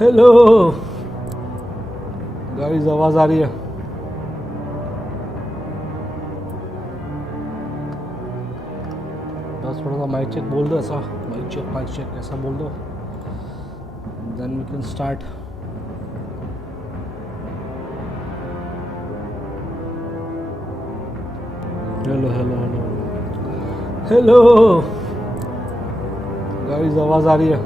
Hello guys, आवाज आ रही है? बस थोड़ा सा माइक चेक बोल दो, ऐसा माइक चेक ऐसा बोल दो, then we can start. Hello hello hello hello guys, आवाज आ रही है?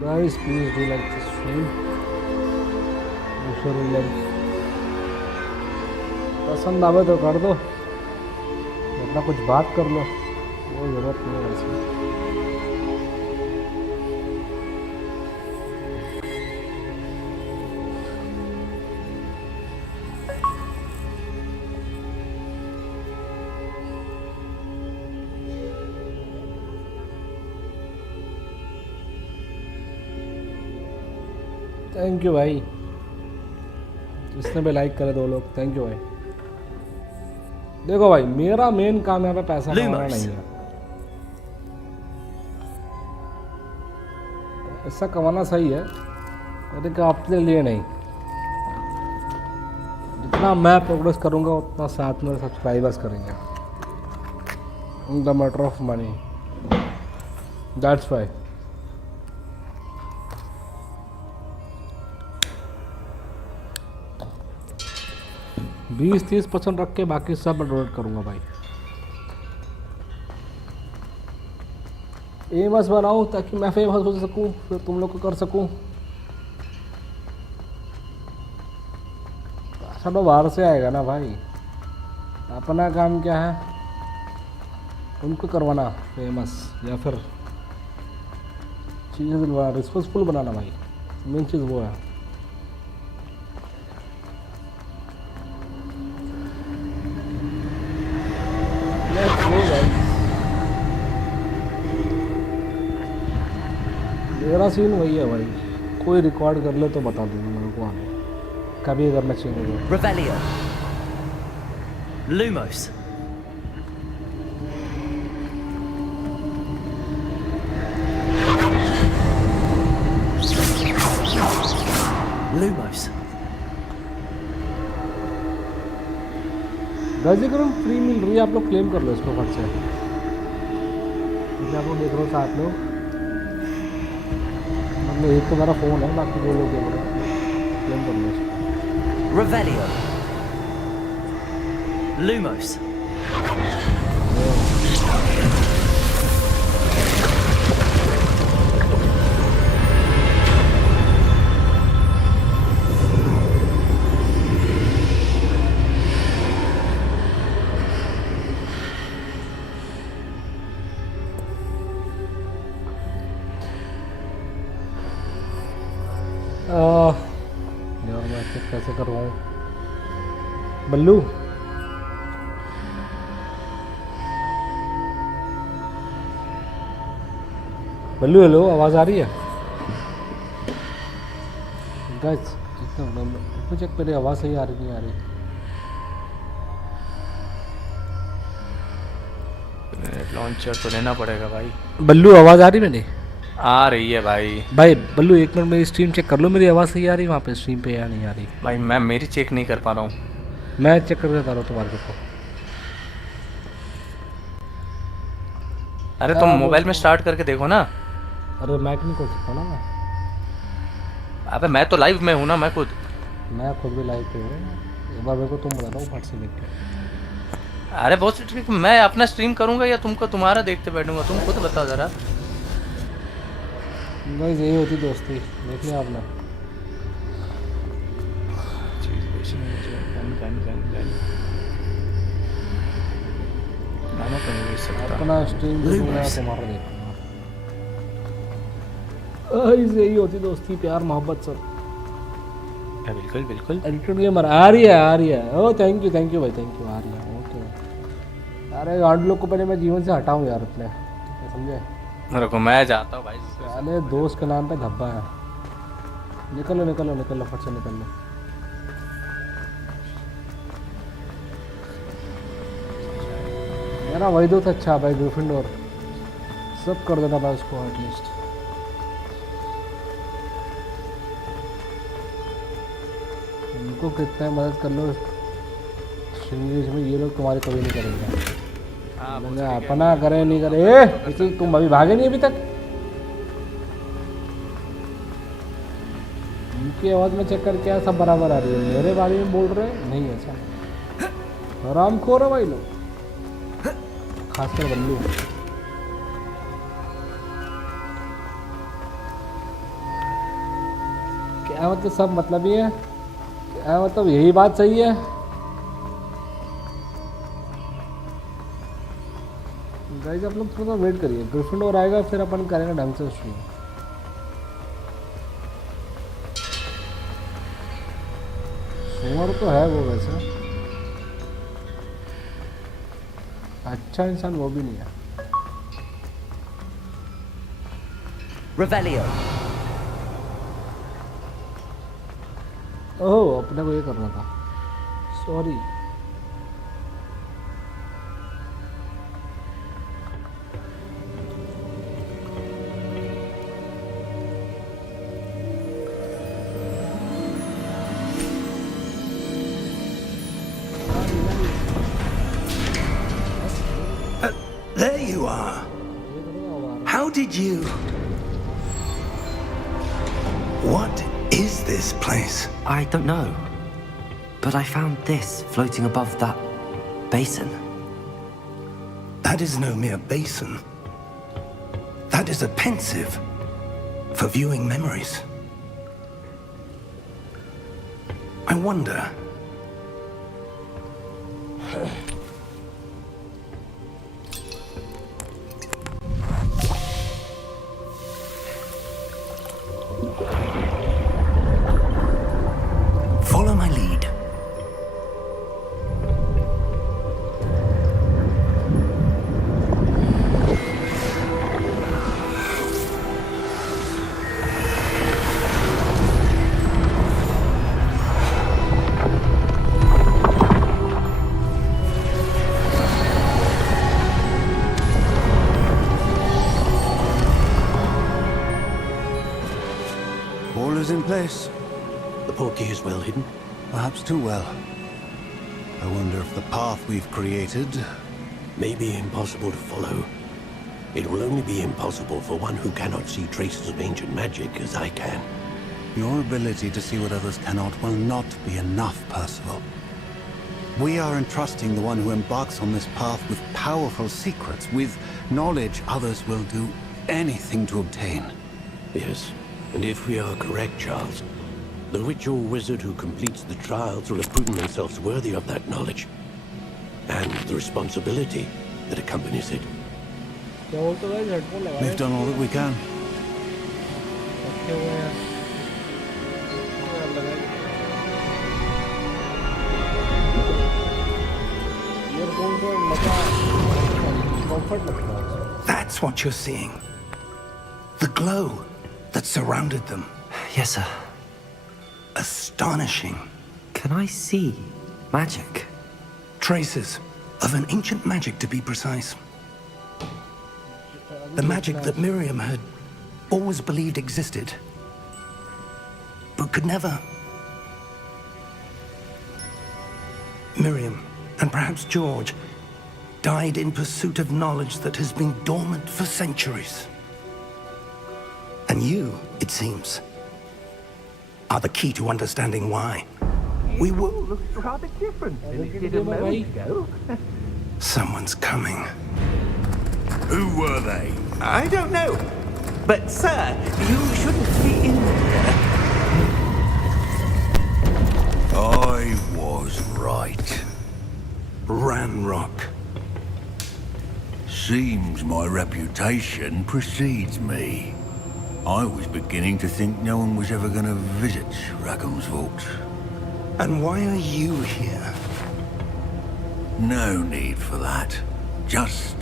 Guys, please do like this stream. पसंद आवे तो कर दो, अपना कुछ बात कर लो, वो जरूरत नहीं है वैसे। थैंक यू भाई, जिसने भी लाइक करे 2 लोग, थैंक यू भाई। देखो भाई, मेरा मेन काम यहाँ पे पैसा कमाना नहीं है, ऐसा कमाना सही है लेकिन अपने लिए नहीं। जितना मैं प्रोग्रेस करूँगा उतना साथ में सब्सक्राइबर्स करेंगे, in the matter of money, that's why. 20-30% रख के बाकी सब मैं डोनेट करूँगा भाई। फेमस बनाऊँ ताकि मैं फेमस हो सकूँ, फिर तुम लोग को कर सकूँ। सब तो बाहर से आएगा ना भाई, अपना काम क्या है, उनको करवाना फेमस या फिर चीज़ें दिलवाना, रिस्पॉन्सिबल बनाना भाई, मेन चीज़ वो है। मेरा सीन वही है भाई, कोई रिकॉर्ड कर ले तो बता दूंगा मेरे को आने, कभी अगर मैं चाहिए। Revelio. Lumos. Lumos. रजिकरण फ्री मिल रही है, आप लोग क्लेम कर लो इसको फट से। आप लोग देख रहे हो साथ लोग, मतलब एक तो मेरा फ़ोन है, बाकी 2 लोग क्लेम कर लो इसको। Revelio. Lumos. यार मैं चेक कैसे करवाऊँ? बल्लू बल्लू, हेलो, आवाज़ आ रही है? गाइस इतना चेक पहले, आवाज़ सही आ रही नहीं आ रही? लॉन्चर तो लेना पड़ेगा भाई। बल्लू आवाज़ आ रही मेरी? आ रही है भाई। भाई बल्लू 1 मिनट मेरी स्ट्रीम चेक कर लो, मेरी आवाज़ सही आ रही है वहाँ पे स्ट्रीम पे या नहीं आ रही? भाई मैं मेरी चेक नहीं कर पा रहा हूँ। मैं चेक करके बता रहा हूँ तुम्हारे को। अरे तुम मोबाइल में स्टार्ट करके देखो ना। अरे मैक नहीं खोल सकता ना मैं। अबे मैं तो लाइव में हूँ ना, मैं खुद। मैं खुद भी लाइव पे हूँ। एक बार मेरे को तुम बता दो फट से देख के। अरे बहुत ठीक, मैं अपना स्ट्रीम करूँगा या तुमको तुम्हारा देखते बैठूंगा, तुम खुद बताओ ज़रा। गाइस यही होती दोस्ती, देख लिया आपने। मैं तो नहीं देख सकता। अपना स्ट्रीम देखूंगा तुम्हारा देखूंगा। गाइस यही होती दोस्ती, प्यार मोहब्बत सब। बिल्कुल बिल्कुल। एडिटेड गेमर आ रही है। ओ थैंक यू भाई, थैंक यू। आ रही है ओके। अरे गांड लोग को पहले मैं जीवन से हटाऊं यार अपने, समझे। रुको मैं जाता हूँ भाई। साले दोस्त के नाम पे धब्बा है। निकलो फट से निकल लो। मेरा वही दोस्त अच्छा भाई, ग्रिफिंडोर सब कर देता भाई उसको एटलीस्ट। उनको कितना मदद कर लो इंग्लिश में, ये लोग तुम्हारी कभी नहीं करेंगे। अपना करे नहीं करे। इसी तुम अभी भागे नहीं अभी तक। उनकी आवाज़ में चेक कर क्या सब बराबर आ रही है, मेरे बारे में बोल रहे नहीं ऐसा। आराम खो रहे भाई लोग, खासकर बल्लू। क्या मतलब सब मतलब ही है, क्या मतलब यही बात सही है। गाइस आप लोग थोड़ा वेट करिए, ग्रिफिंडोर आएगा फिर अपन करेंगे ढंग से स्ट्रीम। उम्र तो है वो वैसे, अच्छा इंसान वो भी नहीं है। Revelio. ओह अपने को ये करना था, sorry. There you are. How did you... What is this place? I don't know. But I found this floating above that basin. That is no mere basin. That is a pensive for viewing memories. I wonder... Follow my lead. All is in place. The portkey is well hidden. Perhaps too well. I wonder if the path we've created... May be impossible to follow. It will only be impossible for one who cannot see traces of ancient magic as I can. Your ability to see what others cannot will not be enough, Percival. We are entrusting the one who embarks on this path with powerful secrets, with knowledge others will do anything to obtain. Yes, and if we are correct, Charles, the witch or wizard who completes the trials will have proven themselves worthy of that knowledge. And the responsibility that accompanies it. We've done all that we can. That's what you're seeing. The glow that surrounded them. Yes, sir. Astonishing. Can I see magic? Traces of an ancient magic, to be precise. The magic that Miriam had always believed existed, but could never. Miriam, and perhaps George, died in pursuit of knowledge that has been dormant for centuries. And you, it seems, are the key to understanding why. We will... Looks rather different than it did a Bhai. moment ago. Someone's coming. Who were they? I don't know. But, sir, you shouldn't be in there. I was right. Ranrock. Seems my reputation precedes me. I was beginning to think no one was ever going to visit Rackham's vault. And why are you here? No need for that. Just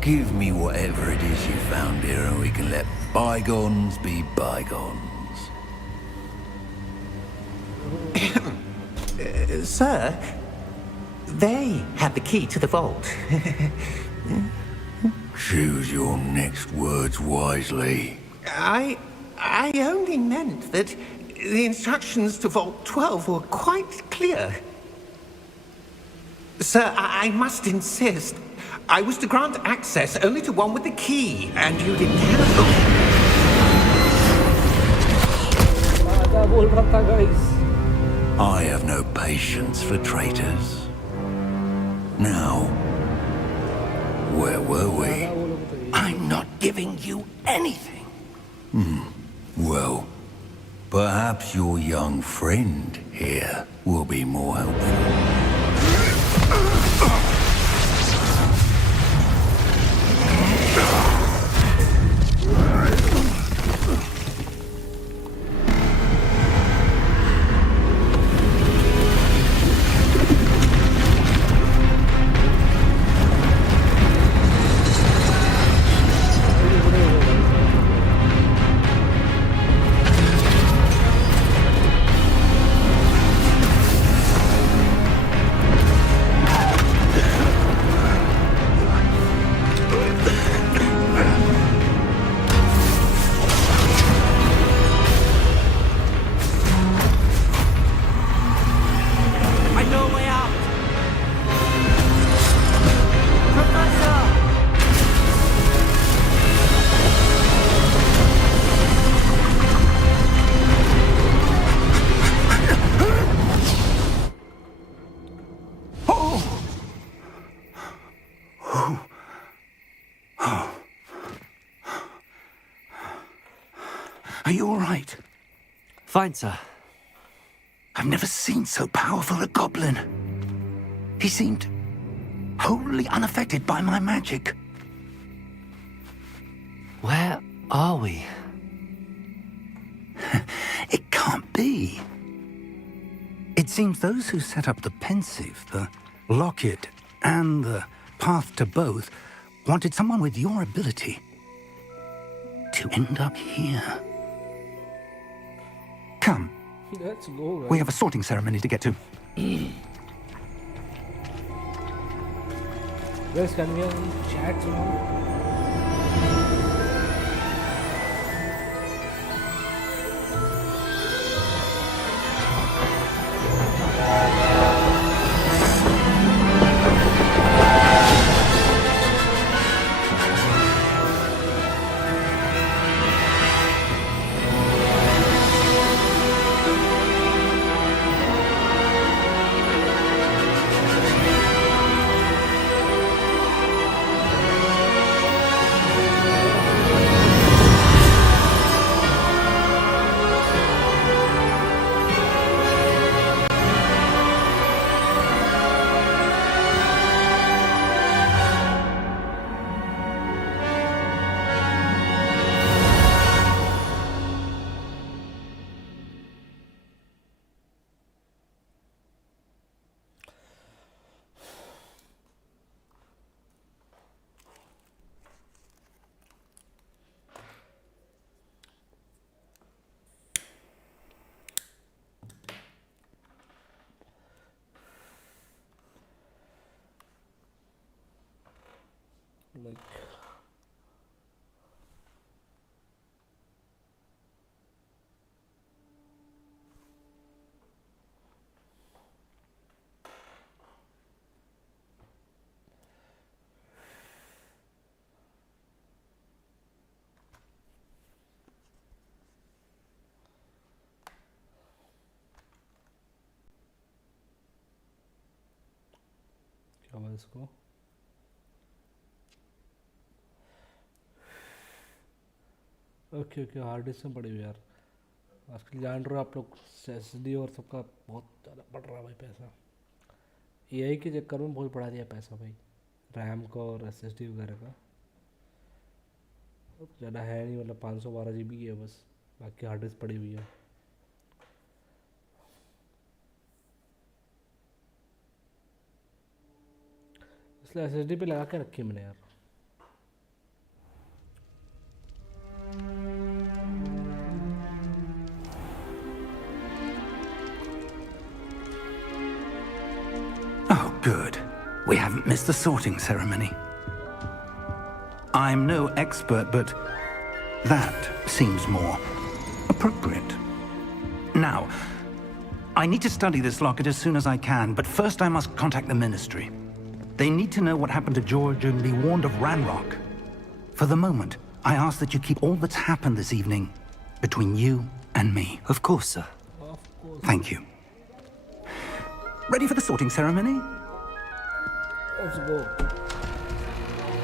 give me whatever it is you found here and we can let bygones be bygones. Sir, they have the key to the vault. Choose your next words wisely. I only meant that the instructions to Vault 12 were quite clear. Sir, I must insist. I was to grant access only to one with the key, and you didn't have them. आधा बोल रहा था guys. I have no patience for traitors. Now, where were we? I'm not giving you anything. Well, perhaps your young friend here will be more helpful. I know a way out. Professor! Are you all right? Fine, sir. I've never seen so powerful a goblin. He seemed wholly unaffected by my magic. Where are we? It can't be. It seems those who set up the pensive, the locket, and the path to both wanted someone with your ability to end up here. Come, Let's go guys. we have a sorting ceremony to get to. Guys, can we have chat soon? Like क्या हुआ इसको? Okay okay, hard disk में पड़ी हुई यार। आजकल जान रहे हो आप लोग, SSD और सबका बहुत ज़्यादा बढ़ रहा है भाई पैसा। AI के चक्कर में बहुत बढ़ा दिया पैसा भाई, रैम का और SSD वगैरह का। ज़्यादा है नहीं, मतलब 512 GB है बस, बाकी हार्ड डिस्क पड़ी हुई है। इसलिए SSD पे लगा के रखी है मैंने यार। Oh, good. We haven't missed the sorting ceremony. I'm no expert, but that seems more appropriate. Now, I need to study this locket as soon as I can, but first I must contact the Ministry. They need to know what happened to George and be warned of Ranrock. For the moment, I ask that you keep all that's happened this evening between you and me. Of course, sir. Thank you. Ready for the sorting ceremony? Let's go.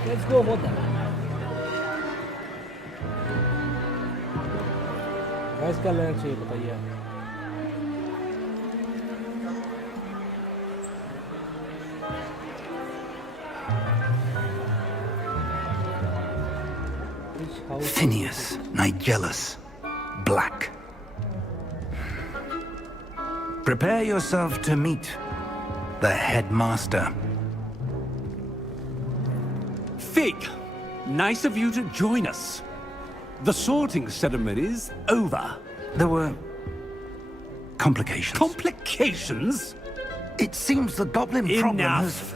Let's go for that. Gas क्या लेना चाहिए बताइए आप? Phineas, Nigellus, Black. Prepare yourself to meet the headmaster. Fig, nice of you to join us. The sorting ceremony's over. There were complications. Complications? It seems the goblin problem has... Enough!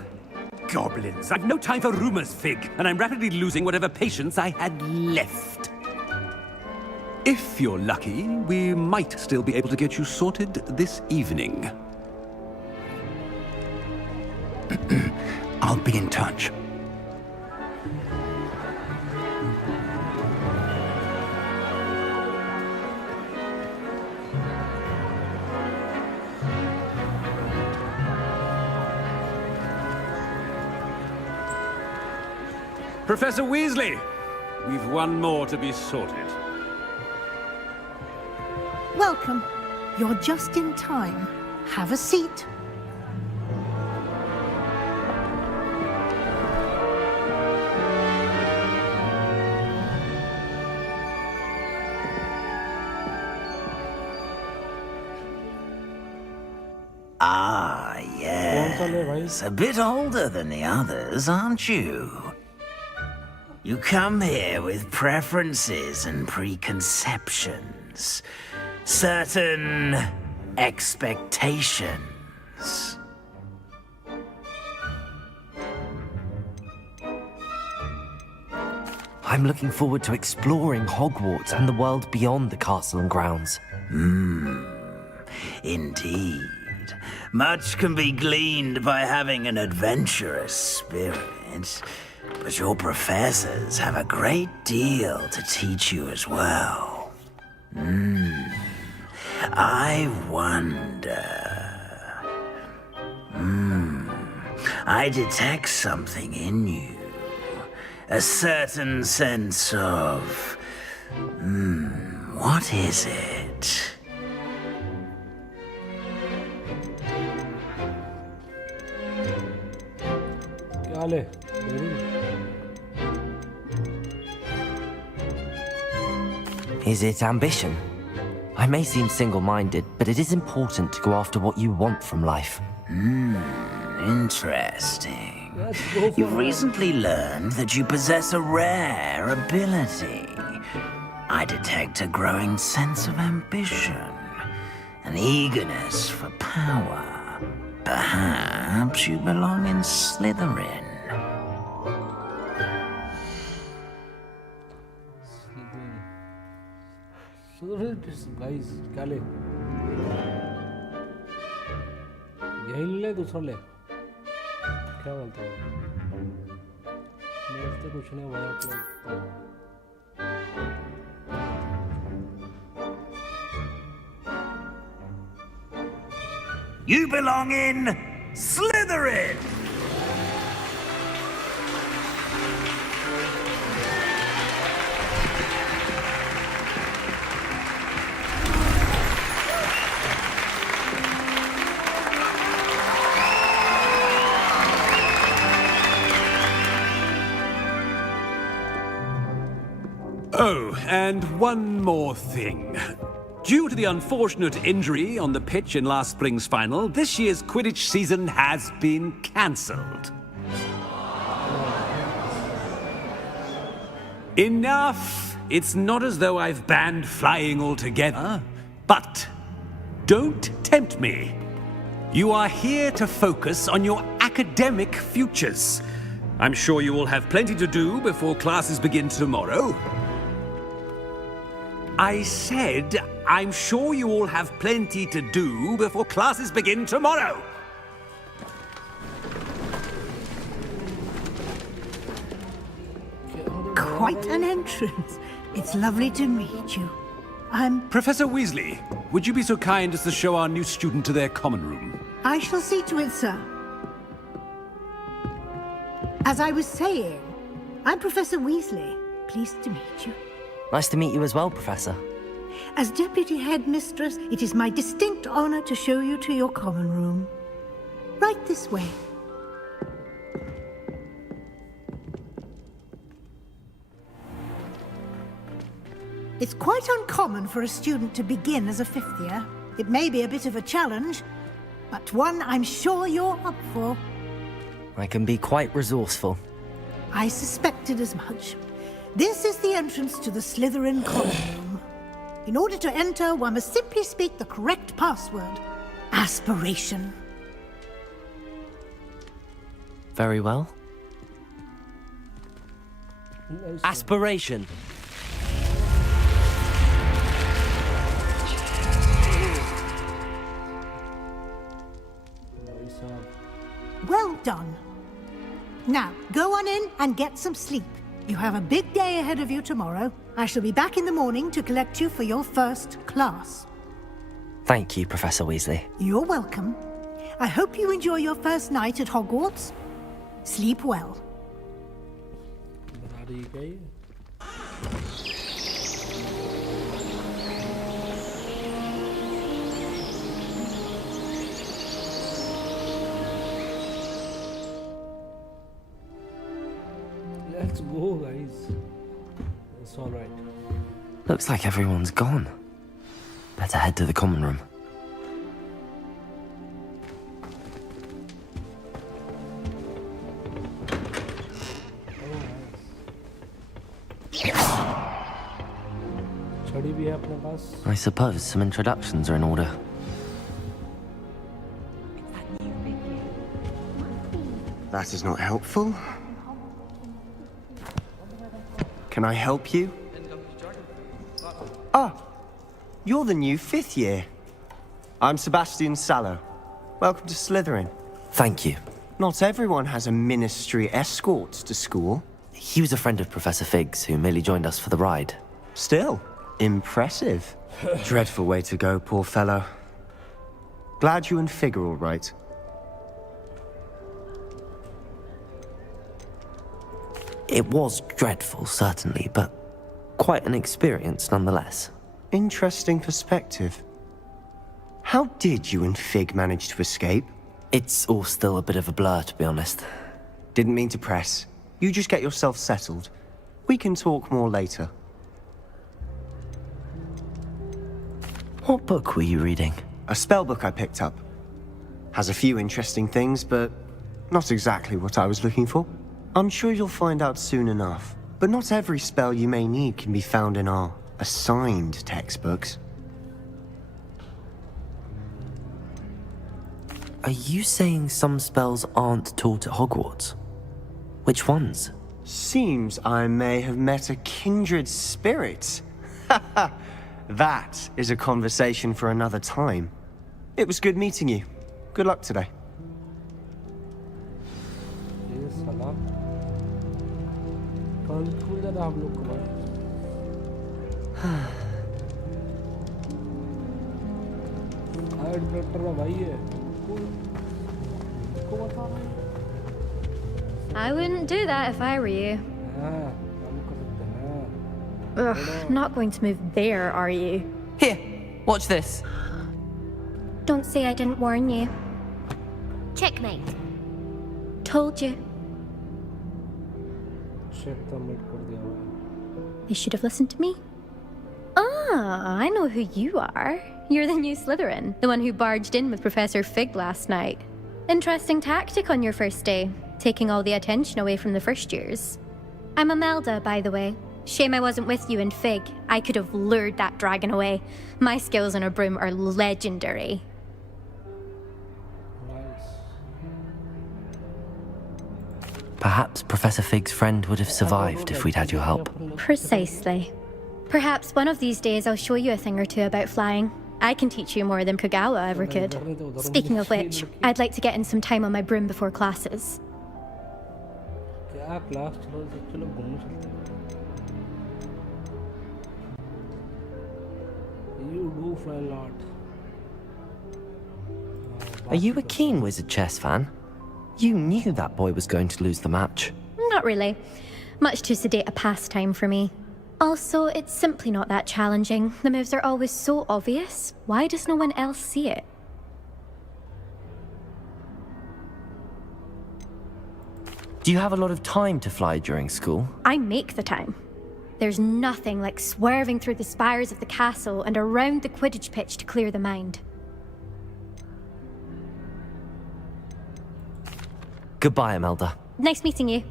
Goblins. I've no time for rumors, Fig, and I'm rapidly losing whatever patience I had left. If you're lucky, we might still be able to get you sorted this evening. I'll be in touch. Professor Weasley, we've one more to be sorted. Welcome. You're just in time. Have a seat. Ah, yes. A bit older than the others, aren't you? You come here with preferences and preconceptions. Certain expectations. I'm looking forward to exploring Hogwarts and the world beyond the castle and grounds. Indeed. Much can be gleaned by having an adventurous spirit, but your professors have a great deal to teach you as well. I wonder... I detect something in you. A certain sense of... what is it? Is it ambition? I may seem single-minded, but it is important to go after what you want from life. Interesting. You've recently learned that you possess a rare ability. I detect a growing sense of ambition, an eagerness for power. Perhaps you belong in Slytherin. Guys क्या ले, यही ले दूसरा ले, क्या बोलते हो? मेरे से कुछ नहीं हुआ आप लोग। You belong in Slytherin! Oh, and one more thing. Due to the unfortunate injury on the pitch in last spring's final, this year's Quidditch season has been cancelled. Enough! It's not as though I've banned flying altogether. But don't tempt me. You are here to focus on your academic futures. I'm sure you will have plenty to do before classes begin tomorrow. I said, I'm sure you all have plenty to do before classes begin tomorrow. Quite an entrance. It's lovely to meet you. Professor Weasley, would you be so kind as to show our new student to their common room? I shall see to it, sir. As I was saying, I'm Professor Weasley. Pleased to meet you. Nice to meet you as well, Professor. As Deputy Headmistress, it is my distinct honor to show you to your common room. Right this way. It's quite uncommon for a student to begin as a fifth year. It may be a bit of a challenge, but one I'm sure you're up for. I can be quite resourceful. I suspected as much. This is the entrance to the Slytherin common room. In order to enter, one must simply speak the correct password. Aspiration. Very well. Aspiration. Well done. Now, go on in and get some sleep. You have a big day ahead of you tomorrow. I shall be back in the morning to collect you for your first class. Thank you, Professor Weasley. You're welcome. I hope you enjoy your first night at Hogwarts. Sleep well. Let's go, guys. It's all right. Looks like everyone's gone. Better head to the common room. I suppose some introductions are in order. That is not helpful. Can I help you? Ah, you're the new fifth year. I'm Sebastian Sallow. Welcome to Slytherin. Thank you. Not everyone has a ministry escort to school. He was a friend of Professor Fig's who merely joined us for the ride. Still, impressive. Dreadful way to go, poor fellow. Glad you and Fig are all right. It was dreadful, certainly, but quite an experience nonetheless. Interesting perspective. How did you and Fig manage to escape? It's all still a bit of a blur, to be honest. Didn't mean to press. You just get yourself settled. We can talk more later. What book were you reading? A spell book I picked up. Has a few interesting things, but not exactly what I was looking for. I'm sure you'll find out soon enough. But not every spell you may need can be found in our assigned textbooks. Are you saying some spells aren't taught at Hogwarts? Which ones? Seems I may have met a kindred spirit. That is a conversation for another time. It was good meeting you. Good luck today. I wouldn't do that if I were you. Ugh, not going to move there, are you? Here, watch this. Don't say I didn't warn you. Checkmate. Told you. They should have listened to me. Ah, I know who you are. You're the new Slytherin, the one who barged in with Professor Fig last night. Interesting tactic on your first day, taking all the attention away from the first years. I'm Imelda, by the way. Shame I wasn't with you in Fig. I could have lured that dragon away. My skills on a broom are legendary. Perhaps Professor Fig's friend would have survived if we'd had your help. Precisely. Perhaps one of these days I'll show you a thing or two about flying. I can teach you more than Kagawa ever could. Speaking of which, I'd like to get in some time on my broom before classes. क्या class चलो घूमने चलते हैं. You do fly a lot. Are you a keen Wizard chess fan? You knew that boy was going to lose the match. Not really. Much too sedate a pastime for me. Also, it's simply not that challenging. The moves are always so obvious. Why does no one else see it? Do you have a lot of time to fly during school? I make the time. There's nothing like swerving through the spires of the castle and around the Quidditch pitch to clear the mind. Goodbye, Imelda. Nice meeting you.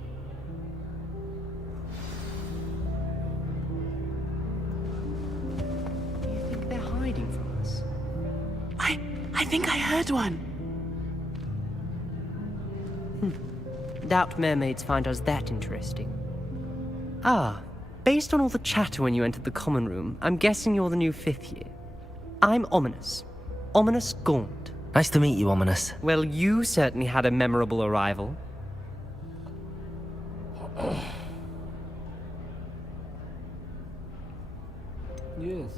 You think they're hiding from us? I think I heard one. Doubt mermaids find us that interesting. Ah, based on all the chatter when you entered the common room, I'm guessing you're the new 5th year. I'm Ominous. Ominous Gaunt. Nice to meet you, Ominous. Well, you certainly had a memorable arrival. Yes.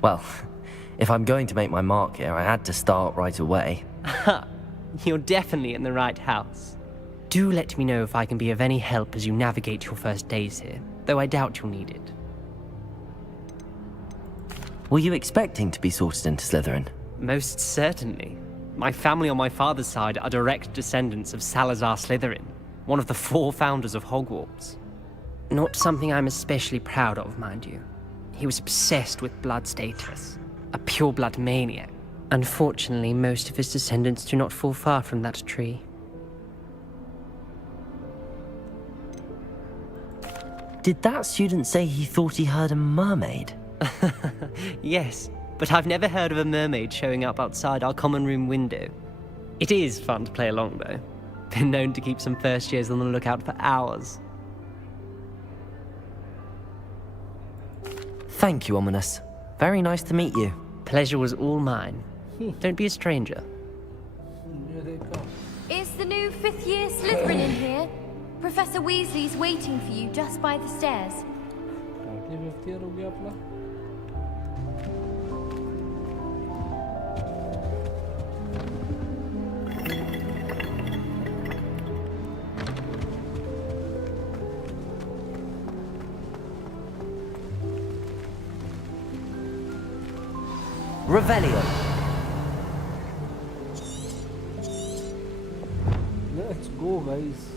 Well, if I'm going to make my mark here, I had to start right away. Ha! You're definitely in the right house. Do let me know if I can be of any help as you navigate your first days here, though I doubt you'll need it. Were you expecting to be sorted into Slytherin? Most certainly. My family on my father's side are direct descendants of Salazar Slytherin, one of the 4 founders of Hogwarts. Not something I'm especially proud of, mind you. He was obsessed with blood status, a pure-blood maniac. Unfortunately, most of his descendants do not fall far from that tree. Did that student say he thought he heard a mermaid? Yes, but I've never heard of a mermaid showing up outside our common room window. It is fun to play along, though. Been known to keep some first years on the lookout for hours. Thank you, Ominous. Very nice to meet you. Pleasure was all mine. Don't be a stranger. Is the new 5th year Slytherin in here? Professor Weasley's waiting for you just by the stairs. Revelio. Let's go, guys.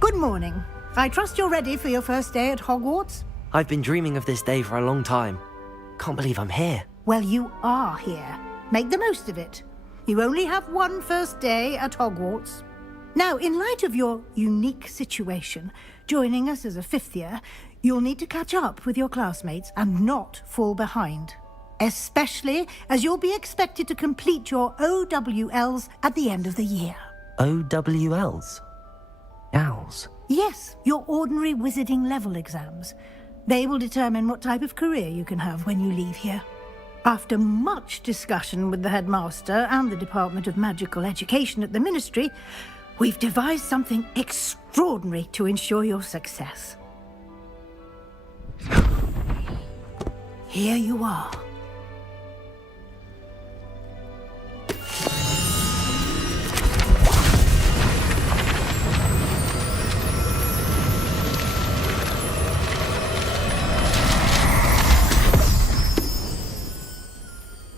Good morning. I trust you're ready for your first day at Hogwarts? I've been dreaming of this day for a long time. Can't believe I'm here. Well, you are here. Make the most of it. You only have one first day at Hogwarts. Now, in light of your unique situation, joining us as a 5th year, you'll need to catch up with your classmates and not fall behind. Especially as you'll be expected to complete your OWLs at the end of the year. OWLs? Owls? Yes, your ordinary wizarding level exams. They will determine what type of career you can have when you leave here. After much discussion with the headmaster and the Department of Magical Education at the Ministry, we've devised something extraordinary to ensure your success. Here you are.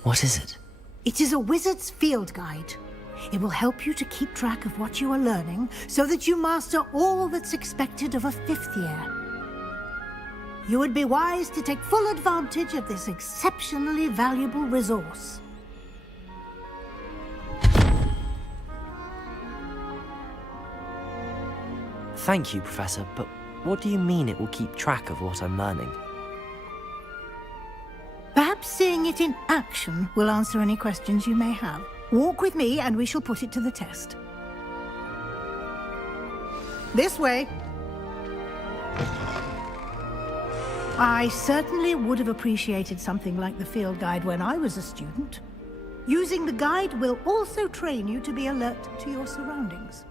What is it? It is a wizard's field guide. It will help you to keep track of what you are learning so that you master all that's expected of a 5th year. You would be wise to take full advantage of this exceptionally valuable resource. Thank you, Professor, but what do you mean it will keep track of what I'm learning? Perhaps seeing it in action will answer any questions you may have. Walk with me and we shall put it to the test. This way. I certainly would have appreciated something like the field guide when I was a student. Using the guide will also train you to be alert to your surroundings.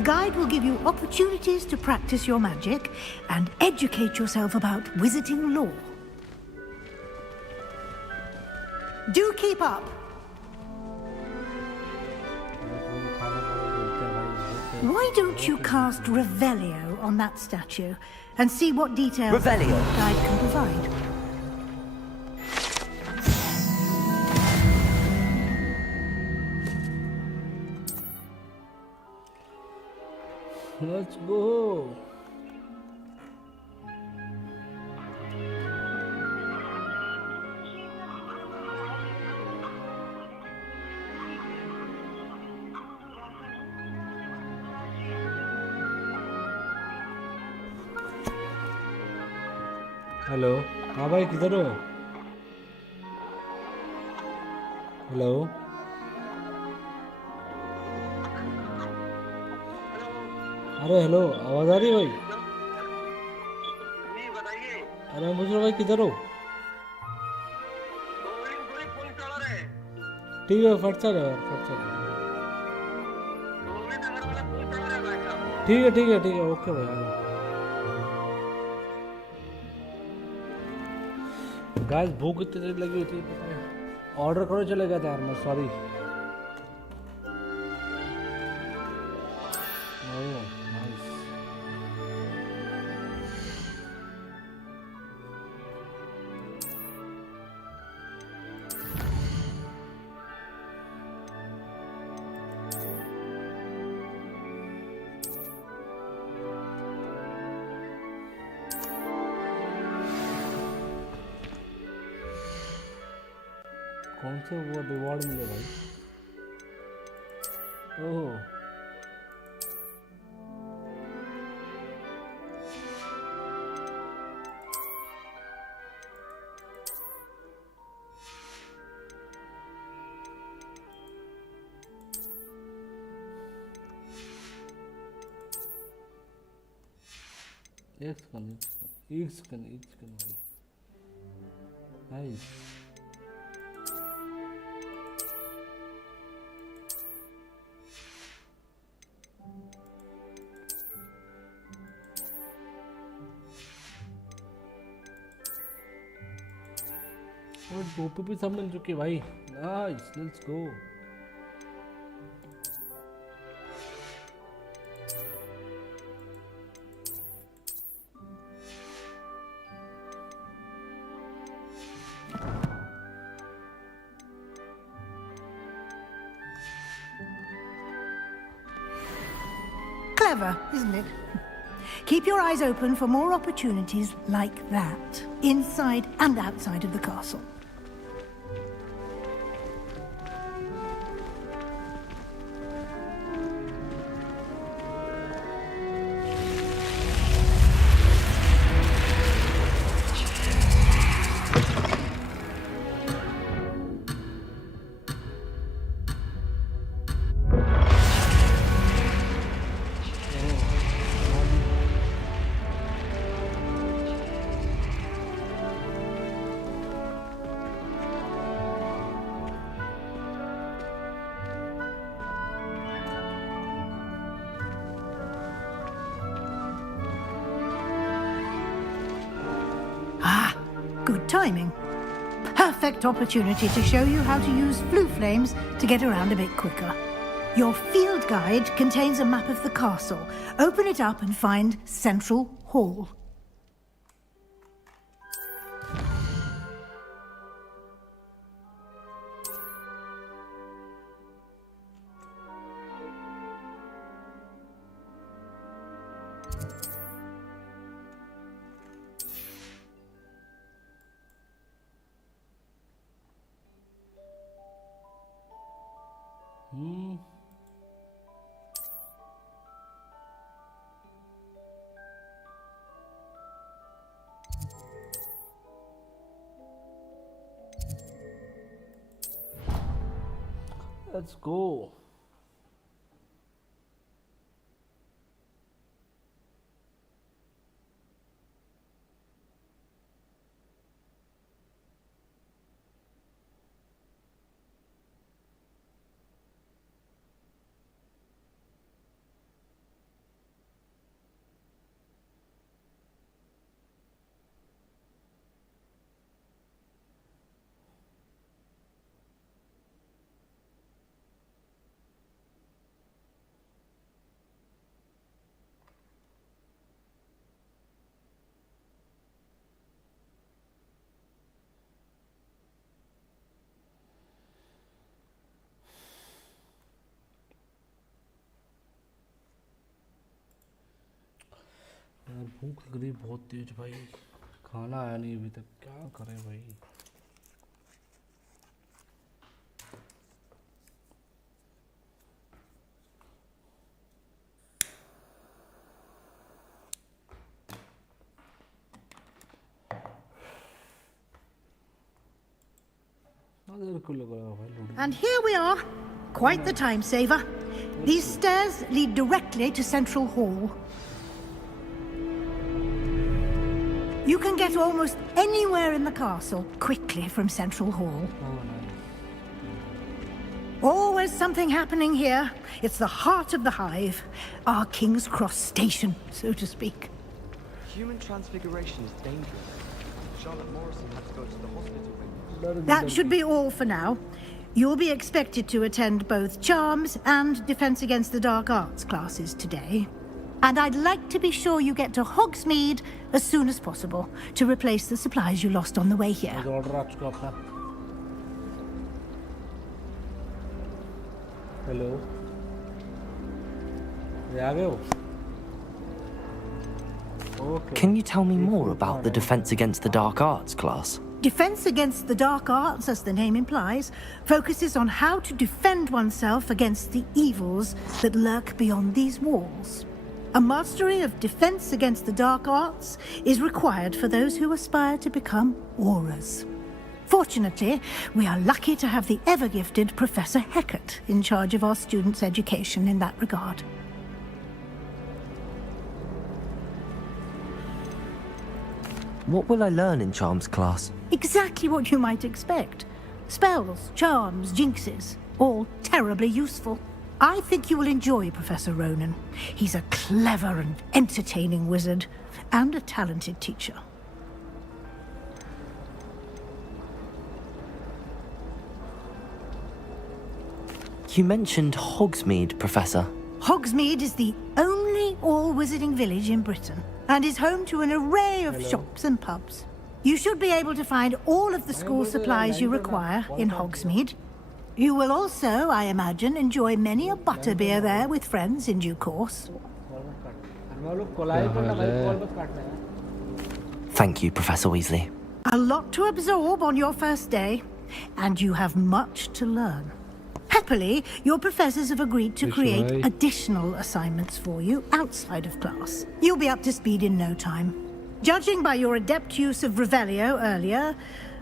The guide will give you opportunities to practice your magic and educate yourself about wizarding lore. Do keep up. Why don't you cast Revelio on that statue and see what details the Revelio. guide can provide? Let's go. Hello हाँ भाई किधर हो hello अरे hello आवाज़ आ रही है भाई अरे मुझे भाई किधर हो ठीक है फट चल यार फट चल ठीक है ओके भाई गाइस भूख इतनी देर लगी हुई थी ऑर्डर करो चले गया था यार मैं सॉरी कौन से वो रिवॉर्ड मिले भाई ओह एक सेकंड भाई नाइस और टोपी भी सब मिल चुकी भाई nice let's go Clever, isn't it? Keep your eyes open for more opportunities like that, inside and outside of the castle. Good timing. Perfect opportunity to show you how to use flue flames to get around a bit quicker. Your field guide contains a map of the castle. Open it up and find Central Hall. Let's go. यार भूख लग रही बहुत तेज भाई, खाना आया नहीं अभी तक, क्या करें भाई। And here we are. Quite the time saver. These stairs lead directly to Central Hall. You can get almost anywhere in the castle quickly from Central Hall. Always something happening here. It's the heart of the hive. Our King's Cross station, so to speak. Human transfiguration is dangerous. Charlotte Morrison had to go to the hospital. That should be all for now. You'll be expected to attend both Charms and Defense Against the Dark Arts classes today. And I'd like to be sure you get to Hogsmeade as soon as possible to replace the supplies you lost on the way here. Hello. Okay. Can you tell me more about the Defense Against the Dark Arts class? Defense Against the Dark Arts, as the name implies, focuses on how to defend oneself against the evils that lurk beyond these walls. A mastery of Defense Against the Dark Arts is required for those who aspire to become Aurors. Fortunately, we are lucky to have the ever-gifted Professor Hecat in charge of our students' education in that regard. What will I learn in Charms class? Exactly what you might expect. Spells, charms, jinxes, all terribly useful. I think you will enjoy Professor Ronan. He's a clever and entertaining wizard, and a talented teacher. You mentioned Hogsmeade, Professor. Hogsmeade is the only all-wizarding village in Britain, and is home to an array of shops and pubs. You should be able to find all of the school supplies you require in Hogsmeade. You will also, I imagine, enjoy many a butterbeer there with friends in due course. Thank you, Professor Weasley. A lot to absorb on your first day, and you have much to learn. Happily, your professors have agreed to create additional assignments for you outside of class. You'll be up to speed in no time. Judging by your adept use of Revelio earlier,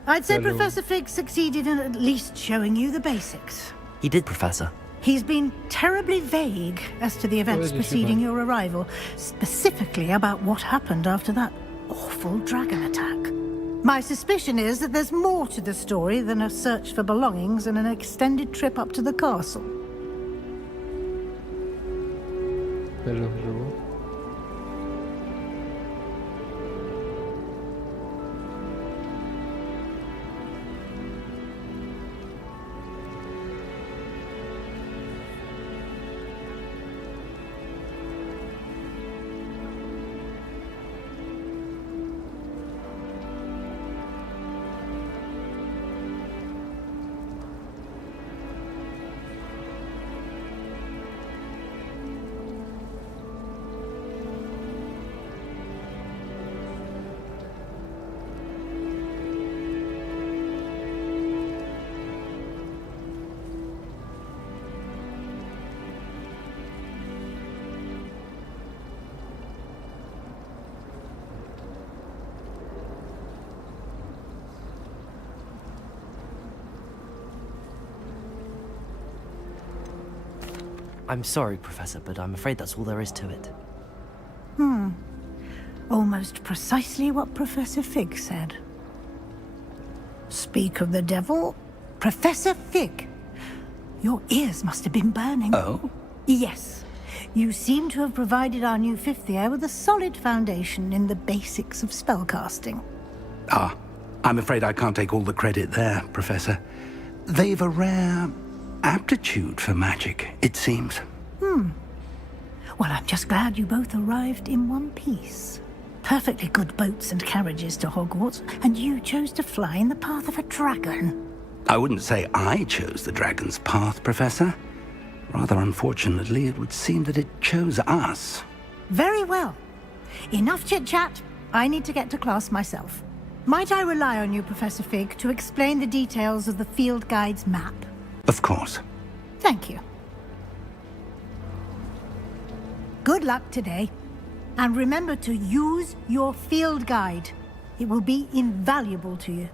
I'd say Professor Fig succeeded in at least showing you the basics. He did, Professor. He's been terribly vague as to the events preceding your arrival, specifically about what happened after that awful dragon attack. My suspicion is that there's more to the story than a search for belongings and an extended trip up to the castle. Hello. I'm sorry, Professor, but I'm afraid that's all there is to it. Almost precisely what Professor Fig said. Speak of the devil, Professor Fig. Your ears must have been burning. Oh? Yes. You seem to have provided our new fifth year with a solid foundation in the basics of spellcasting. Ah, I'm afraid I can't take all the credit there, Professor. They've a rare aptitude for magic, it seems. Well, I'm just glad you both arrived in one piece. Perfectly good boats and carriages to Hogwarts, and you chose to fly in the path of a dragon. I wouldn't say I chose the dragon's path, Professor. Rather unfortunately, it would seem that it chose us. Very well. Enough chit-chat. I need to get to class myself. Might I rely on you, Professor Fig, to explain the details of the field guide's map? Of course. Thank you. Good luck today. And remember to use your field guide. It will be invaluable to you.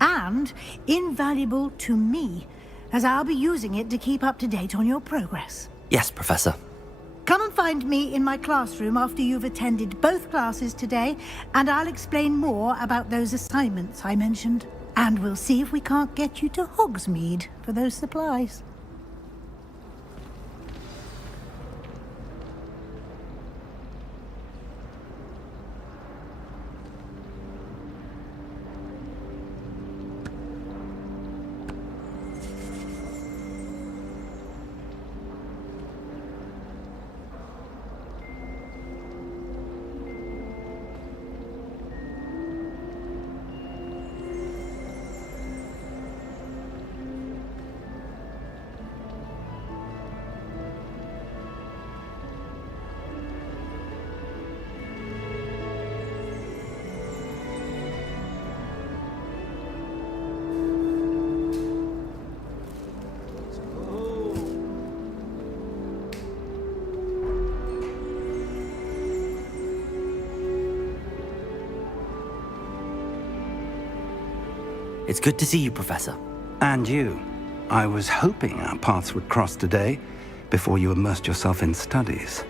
And invaluable to me, as I'll be using it to keep up to date on your progress. Yes, Professor. Come and find me in my classroom after you've attended both classes today, and I'll explain more about those assignments I mentioned. And we'll see if we can't get you to Hogsmeade for those supplies. It's good to see you, Professor. And you. I was hoping our paths would cross today, before you immersed yourself in studies.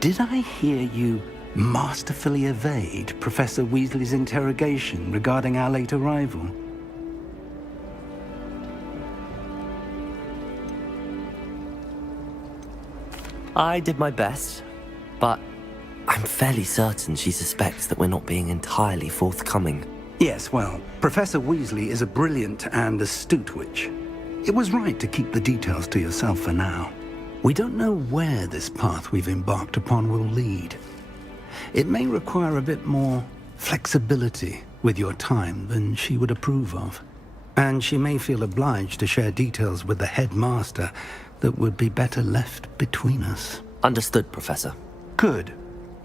Did I hear you masterfully evade Professor Weasley's interrogation regarding our late arrival? I did my best, but I'm fairly certain she suspects that we're not being entirely forthcoming. Yes, well, Professor Weasley is a brilliant and astute witch. It was right to keep the details to yourself for now. We don't know where this path we've embarked upon will lead. It may require a bit more flexibility with your time than she would approve of. And she may feel obliged to share details with the headmaster that would be better left between us. Understood, Professor. Good.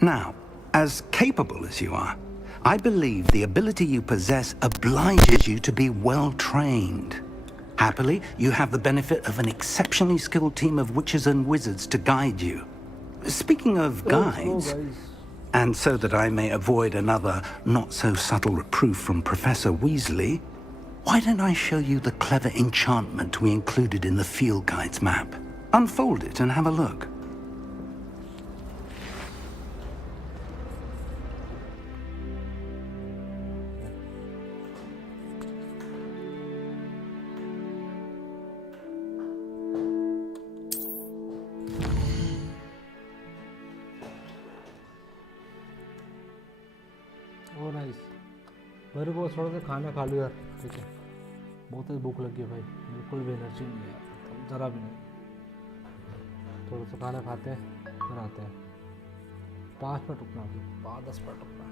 Now, as capable as you are, I believe the ability you possess obliges you to be well trained. Happily, you have the benefit of an exceptionally skilled team of witches and wizards to guide you. Speaking of guides, and so that I may avoid another not-so-subtle reproof from Professor Weasley, why don't I show you the clever enchantment we included in the field guide's map? Unfold it and have a look. Oh nice मेरे को थोड़ा सा खाना खा लो यार ठीक है बहुत तेज भूख लगी है भाई बिल्कुल भी एनर्जी नहीं है ज़रा भी नहीं थोड़ा सा खाना खाते हैं फिर आते हैं 5 मिनट रुकना 5-10 मिनट रुकना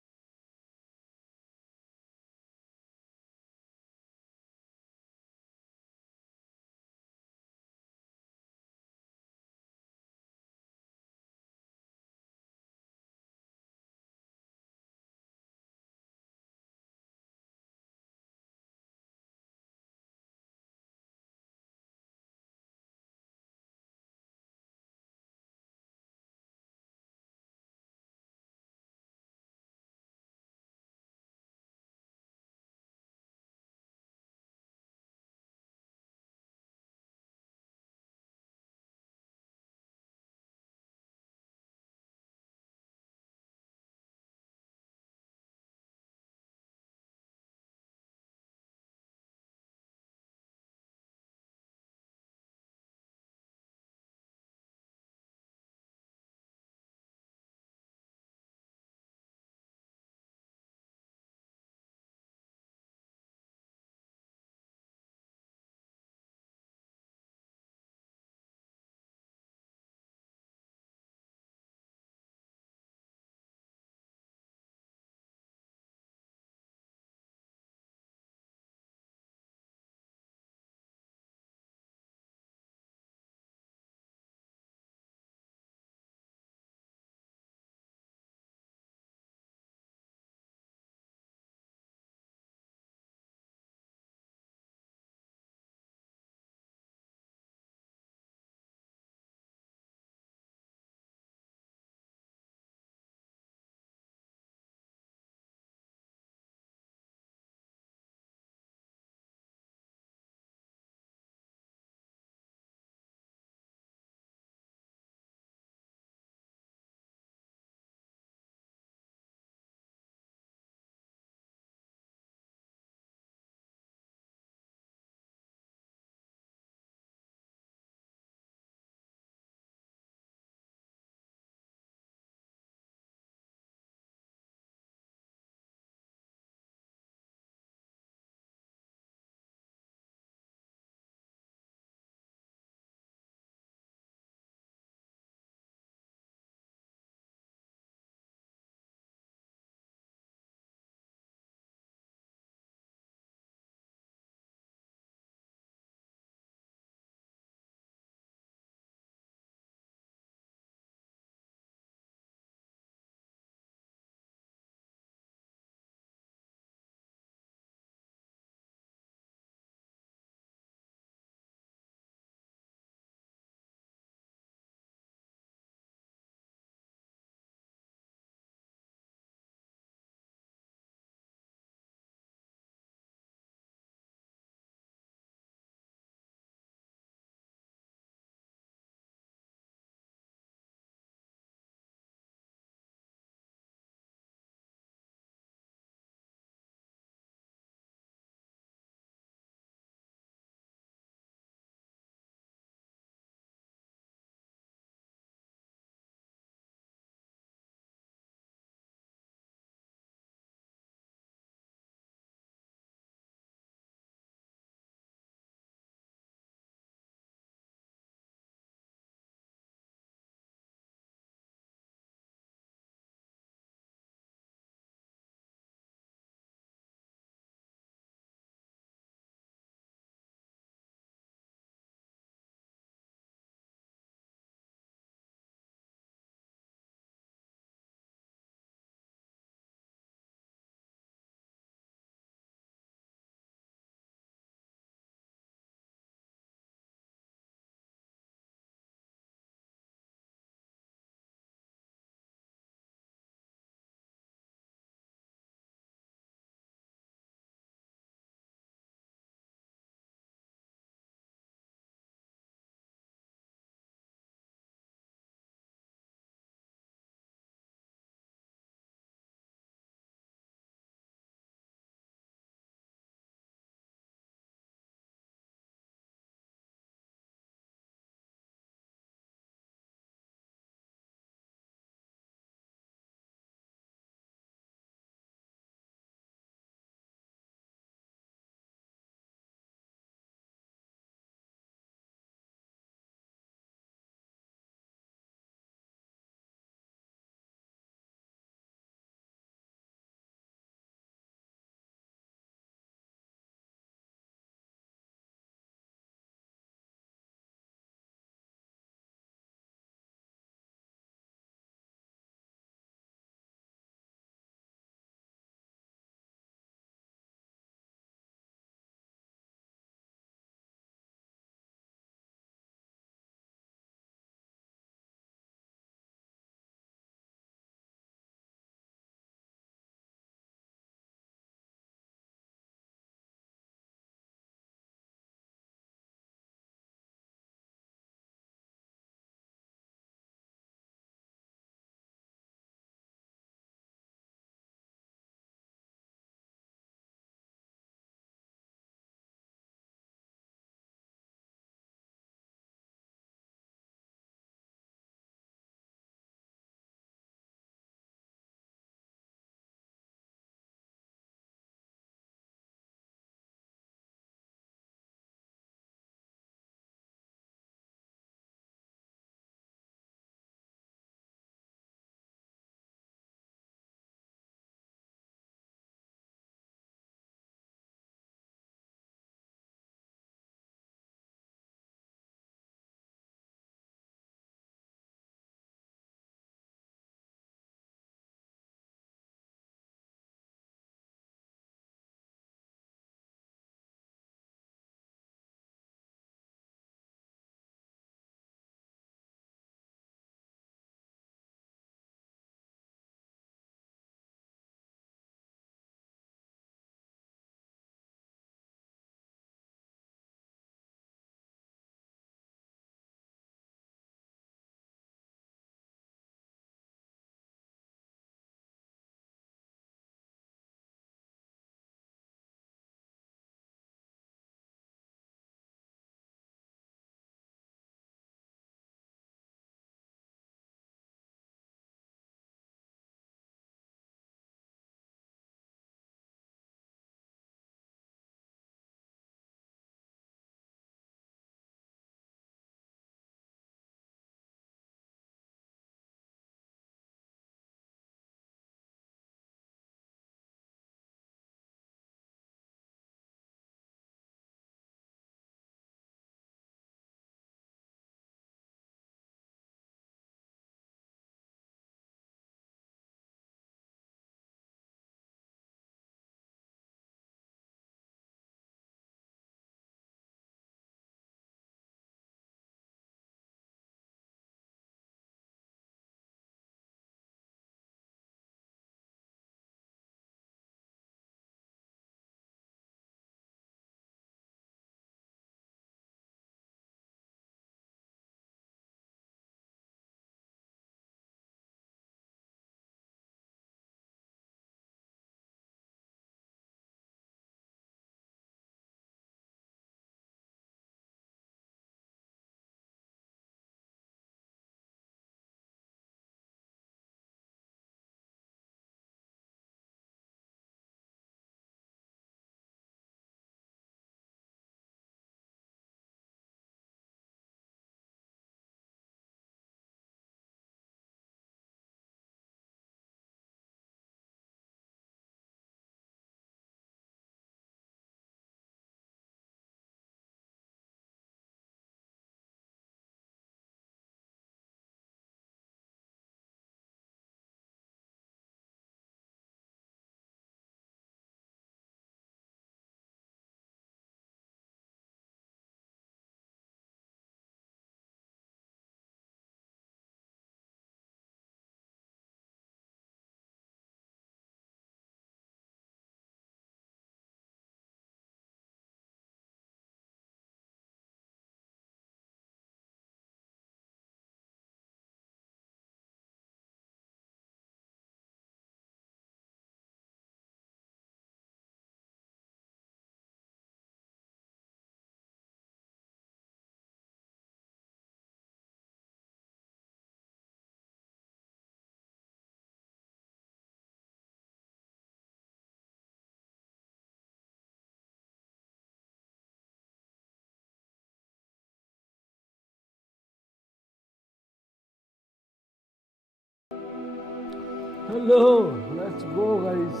Hello, let's go, guys.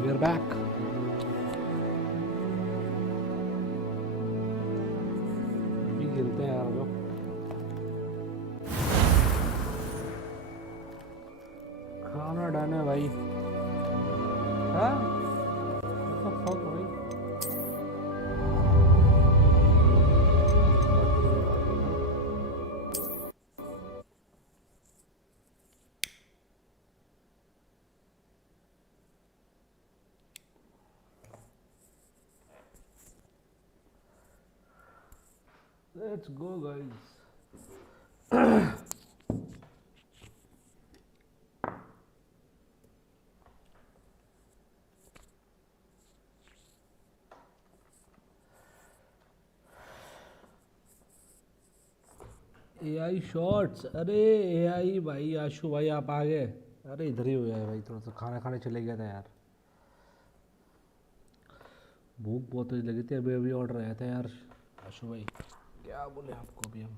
We are back. अभी खेलते हैं यार लोग. खाना डन है भाई. हाँ? What the fuck भाई? Let's go, guys. AI shorts. अरे AI भाई, आशु भाई आप आ गए. अरे इधर ही हो गया भाई, थोड़ा सा खाना खाने चले गया था यार. भूख बहुत तेज लगी थी. अभी अभी ऑर्डर आया था यार. आशु भाई क्या बोले आपको. अभी हम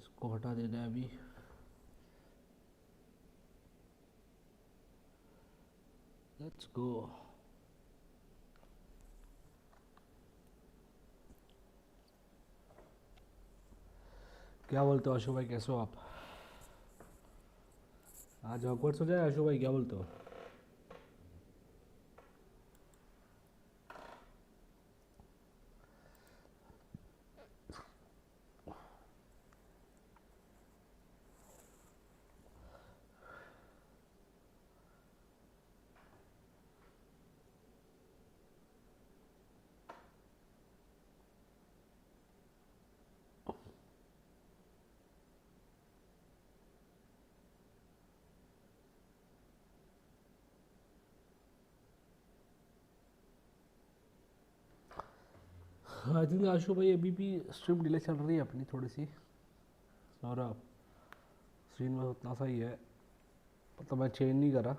इसको हटा देना है अभी. Let's go. क्या बोलते हो आशु भाई, कैसे हो आप? आज हॉगवर्ट्स हो जाए आशु भाई, क्या बोलते हो? आई थिंक आशु भाई अभी भी स्ट्रीम डिले चल रही है अपनी थोड़ी सी. और स्क्रीन में उतना सा ही है, मतलब मैं चेंज नहीं करा.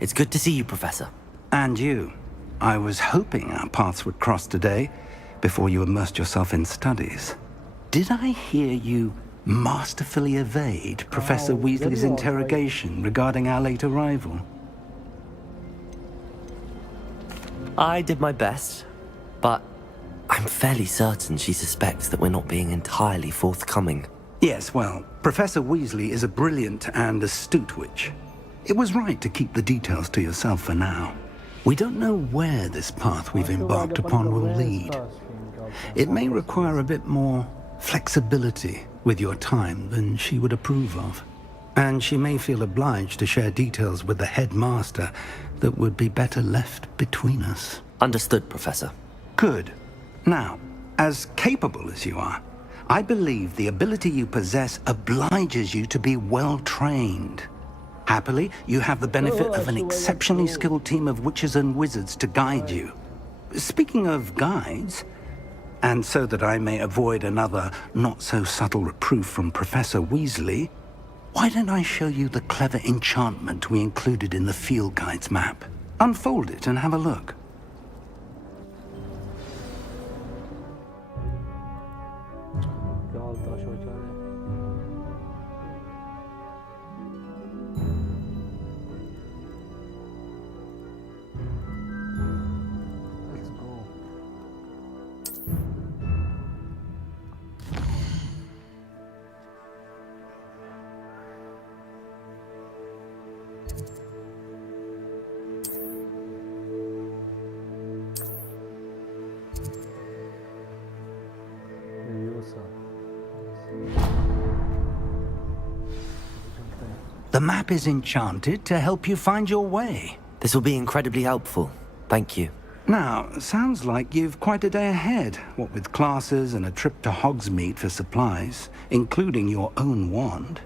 It's good to see you, Professor. And you. I was hoping our paths would cross today, before you immersed yourself in studies. Did I hear you masterfully evade Professor Weasley's interrogation regarding our late arrival? I did my best, but I'm fairly certain she suspects that we're not being entirely forthcoming. Yes, well, Professor Weasley is a brilliant and astute witch. It was right to keep the details to yourself for now. We don't know where this path we've embarked upon will lead. It may require a bit more flexibility with your time than she would approve of. And she may feel obliged to share details with the headmaster that would be better left between us. Understood, Professor. Good. Now, as capable as you are, I believe the ability you possess obliges you to be well trained. Happily, you have the benefit of an exceptionally skilled team of witches and wizards to guide you. Speaking of guides, and so that I may avoid another not-so-subtle reproof from Professor Weasley, why don't I show you the clever enchantment we included in the field guide's map? Unfold it and have a look. The map is enchanted to help you find your way. This will be incredibly helpful. Thank you. Now, sounds like you've quite a day ahead, what with classes and a trip to Hogsmeade for supplies, including your own wand.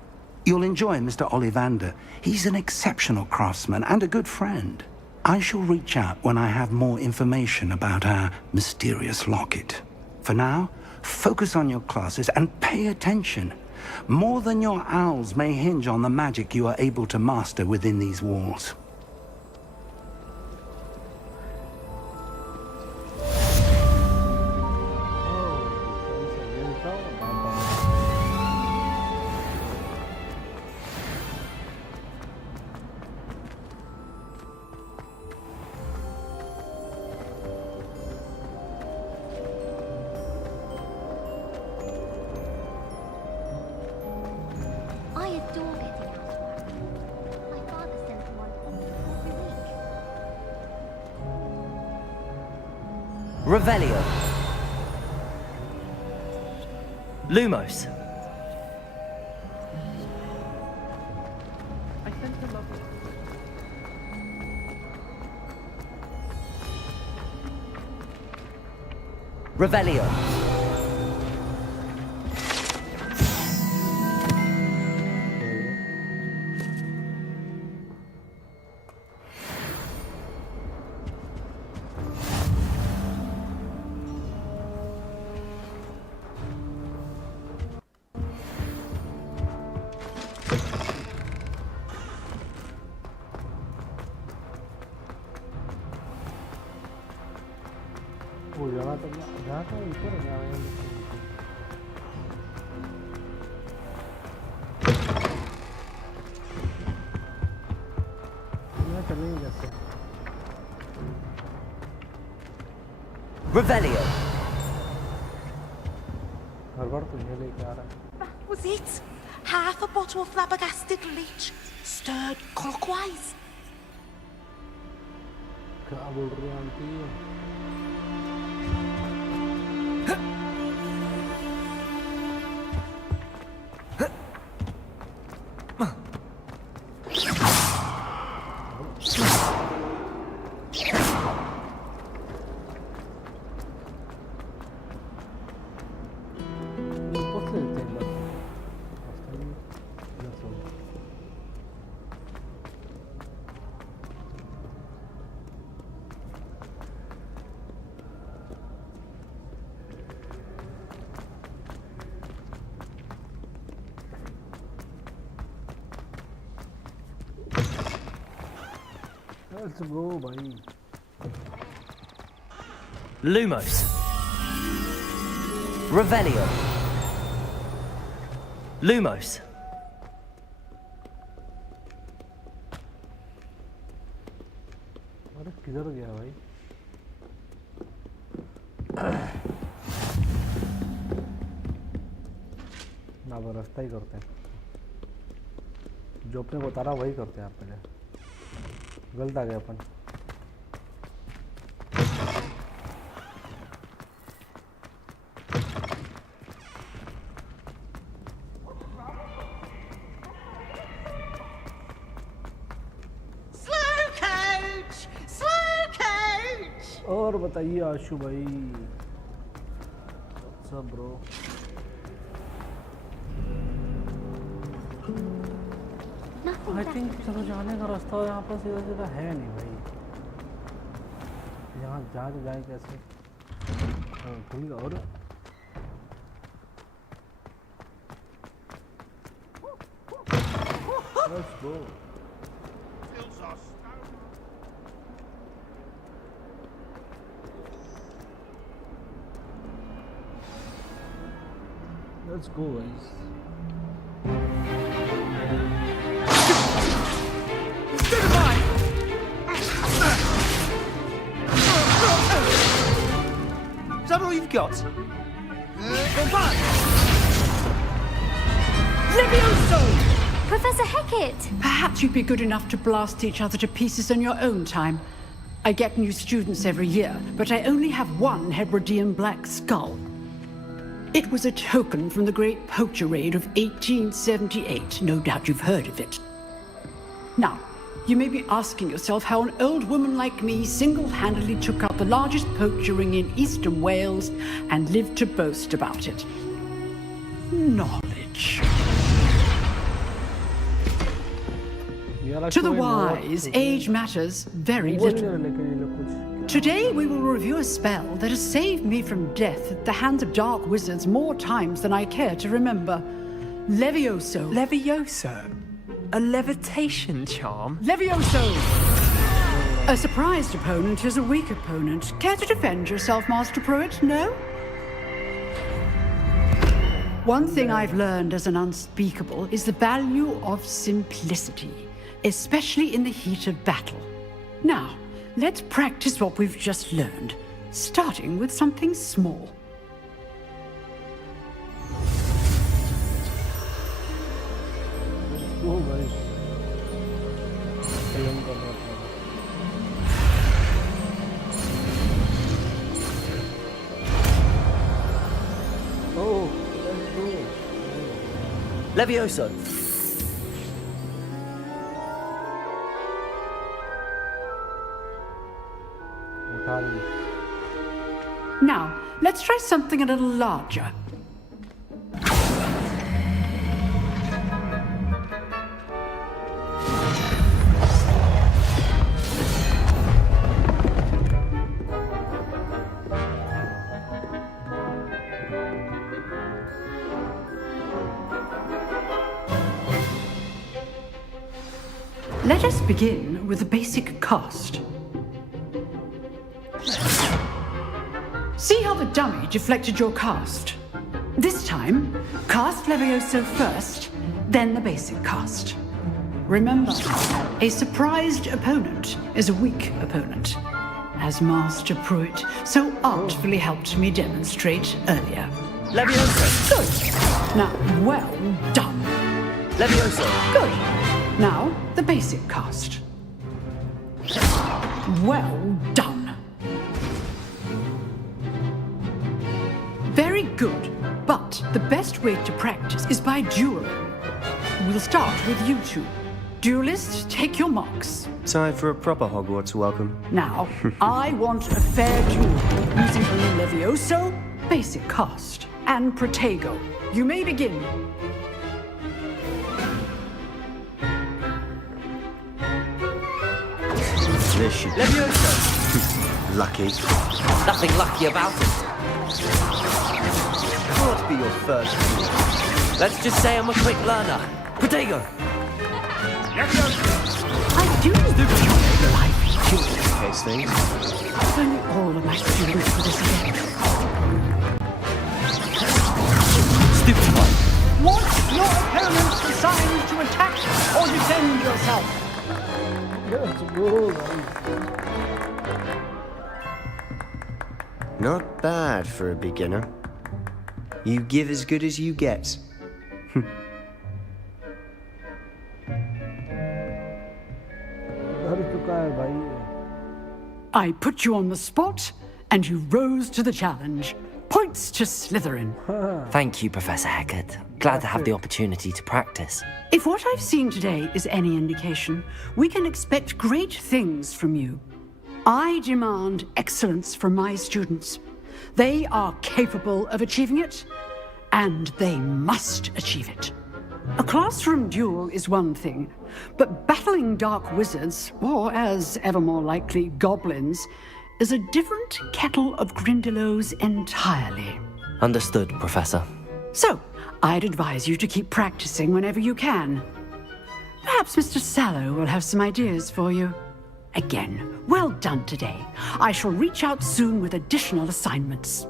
You'll enjoy Mr. Ollivander. He's an exceptional craftsman and a good friend. I shall reach out when I have more information about our mysterious locket. For now, focus on your classes and pay attention. More than your owls may hinge on the magic you are able to master within these walls. Revelio. Lumos. I sent a lovely... Revelio. वो जहाँ था ऊपर चलेंगे कैसे? Revelio. हर बार तुझे लेके आ रहा है. That was it. Half a bottle of flabbergasted leech, stirred clockwise. क्या बोल रही है aunty? Let's go, buddy. Lumos. Revelio. Lumos. अरे किधर गया भाई? ना वो रास्ता ही करते हैं. जो अपने को उतारा वही करते हैं आप पहले. गलत आ गया अपन. और बताइए आशु भाई. Sub bro. आई थिंक चलो जाने का रास्ता यहाँ पर सीधा सीधा है नहीं भाई. यहाँ जाए कैसे? खुल गया. और let's go. Let's go, guys. Is that all you've got? Levioso! Professor Hecat! Perhaps you'd be good enough to blast each other to pieces in your own time. I get new students every year, but I only have one Hebridean black skull. It was a token from the Great Poacher Raid of 1878. No doubt you've heard of it. Now, you may be asking yourself how an old woman like me single-handedly took out the largest poacher ring in eastern Wales and lived to boast about it. Knowledge. To the wise, age matters very little. Today we will review a spell that has saved me from death at the hands of dark wizards more times than I care to remember. Levioso. Levioso? A levitation charm? Levioso! A surprised opponent is a weak opponent. Care to defend yourself, Master Pruitt? No? One thing I've learned as an unspeakable is the value of simplicity, especially in the heat of battle. Now, let's practice what we've just learned, starting with something small. Oh, guys. Levioso. उठा ली Now, let's try something a little larger. Let us begin with the basic cast. See how the dummy deflected your cast? This time, cast Levioso first, then the basic cast. Remember, a surprised opponent is a weak opponent, as Master Pruitt so artfully helped me demonstrate earlier. Levioso. Good. Now, well done. Levioso. Good. Now, the basic cast. Well done. Very good, but the best way to practice is by dueling. We'll start with you two. Duelists, take your marks. Time for a proper Hogwarts welcome. Now, I want a fair duel using only Levioso, basic cast, and Protego. You may begin. This should Levioso. lucky. Nothing lucky about it. Can't be your first duel. Let's just say I'm a quick learner. Protego. I do the life Case things. If only all of my students for this event. Stupid one. Want your opponents assigned to attack or defend yourself? Let's go, Not bad for a beginner. You give as good as you get. डर चुका है भाई I put you on the spot, and you rose to the challenge. Points to Slytherin. Thank you, Professor Hecat. Glad to have the opportunity to practice. If what I've seen today is any indication, we can expect great things from you. I demand excellence from my students. They are capable of achieving it, and they must achieve it. A classroom duel is one thing, but battling dark wizards, or as ever more likely, goblins, is a different kettle of Grindylows entirely. Understood, Professor. So, I'd advise you to keep practicing whenever you can. Perhaps Mr. Sallow will have some ideas for you. Again, well done today. I shall reach out soon with additional assignments.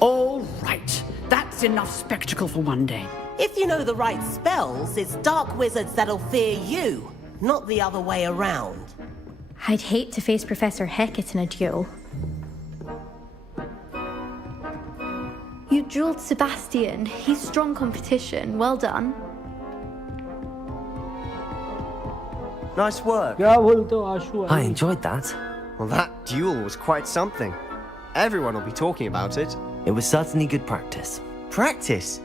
All right. That's enough spectacle for one day. If you know the right spells, it's dark wizards that'll fear you, not the other way around. I'd hate to face Professor Hecat in a duel. You dueled Sebastian. He's strong competition. Well done. Nice work. क्या बोलते हो आशु I enjoyed that. Well, that duel was quite something. Everyone will be talking about it. It was certainly good practice. Practice?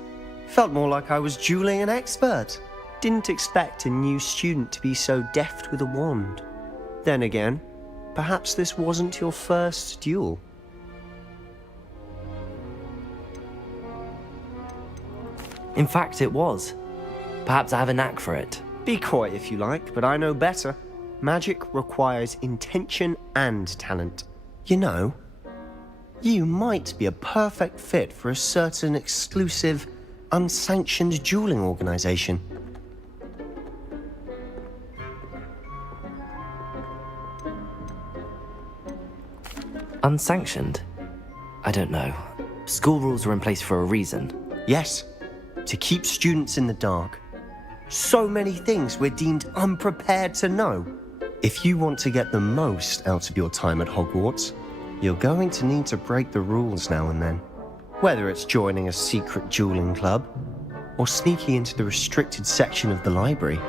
Felt more like I was dueling an expert. Didn't expect a new student to be so deft with a wand. Then again, perhaps this wasn't your first duel. In fact, it was. Perhaps I have a knack for it. Be coy if you like, but I know better. Magic requires intention and talent. You know, you might be a perfect fit for a certain exclusive, unsanctioned dueling organization. Unsanctioned? I don't know. School rules are in place for a reason. Yes, to keep students in the dark. So many things we're deemed unprepared to know. If you want to get the most out of your time at Hogwarts, you're going to need to break the rules now and then. Whether it's joining a secret dueling club, or sneaking into the restricted section of the library.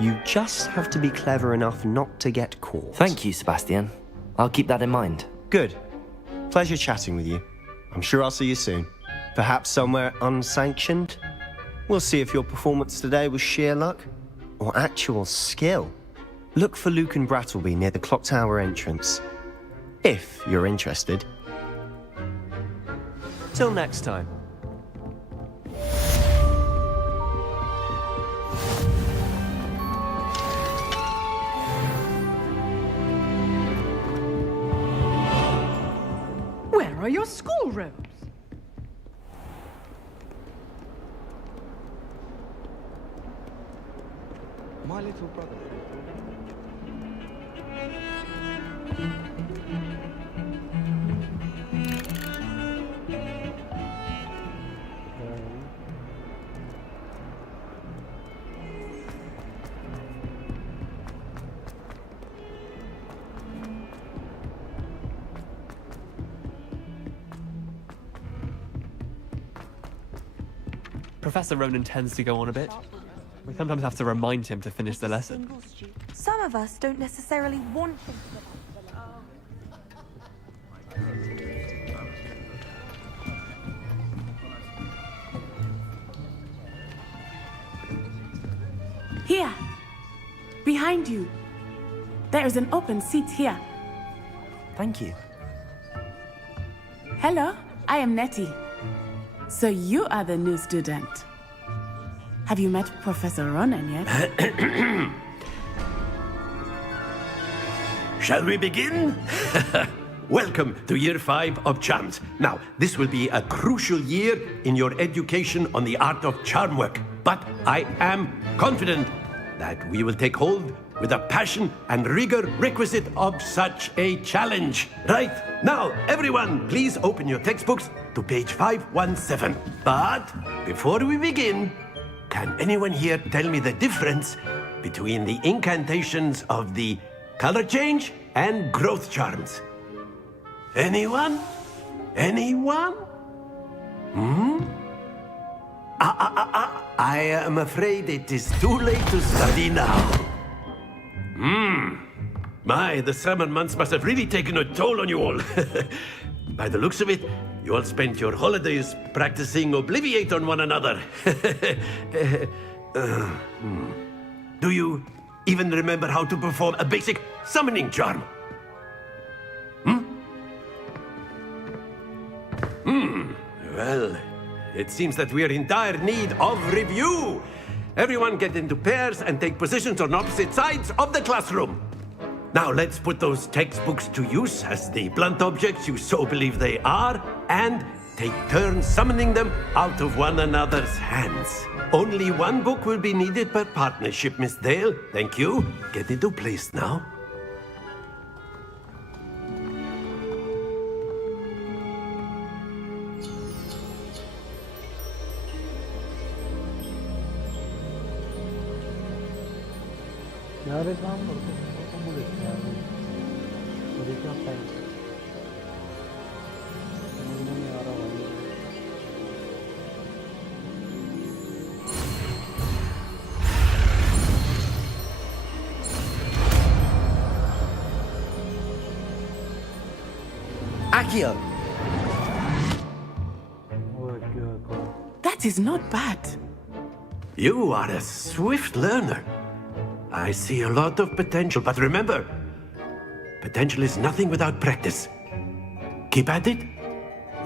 You just have to be clever enough not to get caught. Thank you, Sebastian. I'll keep that in mind. Good. Pleasure chatting with you. I'm sure I'll see you soon. Perhaps somewhere unsanctioned? We'll see if your performance today was sheer luck or actual skill. Look for Luke and Brattleby near the clock tower entrance. If you're interested. Till next time. Where are your school robes? My little brother. Professor Ronan tends to go on a bit. We sometimes have to remind him to finish the lesson. Some of us don't necessarily want him Here. Behind you. There is an open seat here. Thank you. Hello, I am Nettie. So you are the new student. Have you met Professor Ronan yet? Shall we begin? Welcome to Year 5 of Charms. Now, this will be a crucial year in your education on the art of charm work. But I am confident that we will take hold with the passion and rigor requisite of such a challenge. Right, now, everyone, please open your textbooks to page 517. But before we begin, can anyone here tell me the difference between the incantations of the color change and growth charms? Anyone? Anyone? I am afraid it is too late to study now. My, the summer months must have really taken a toll on you all. By the looks of it, you all spent your holidays practicing Obliviate on one another. Do you even remember how to perform a basic summoning charm? Well, it seems that we are in dire need of review. Everyone get into pairs and take positions on opposite sides of the classroom. Now let's put those textbooks to use as the blunt objects you so believe they are, and take turns summoning them out of one another's hands. Only one book will be needed per partnership, Miss Dale. Thank you. Get into place now. यार एक काम करते हैं तो मुझे यार मुझे क्या टाइम समझ में नहीं आ रहा भाई Accio! That is not bad. You are a swift learner. I see a lot of potential, but remember, potential is nothing without practice. Keep at it.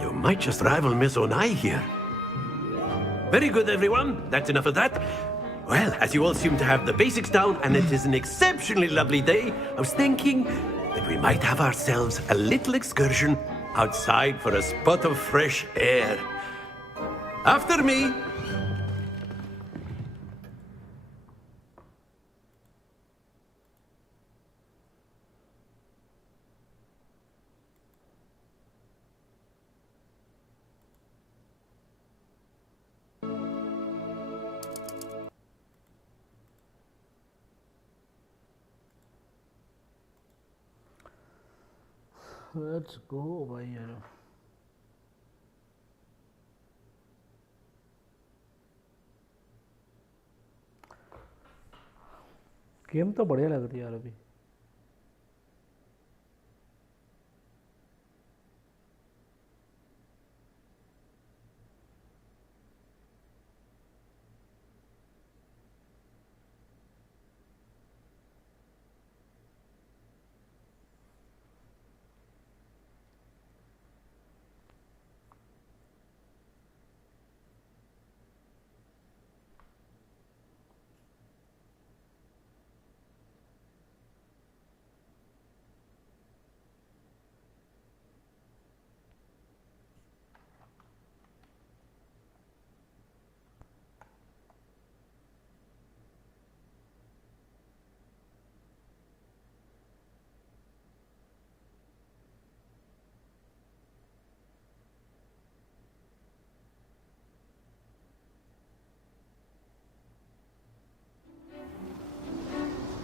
You might just rival Miss Onai here. Very good, everyone. That's enough of that. Well, as you all seem to have the basics down, and it is an exceptionally lovely day, I was thinking that we might have ourselves a little excursion outside for a spot of fresh air. After me. Let's go भाई यार game तो बढ़िया लग रही है यार अभी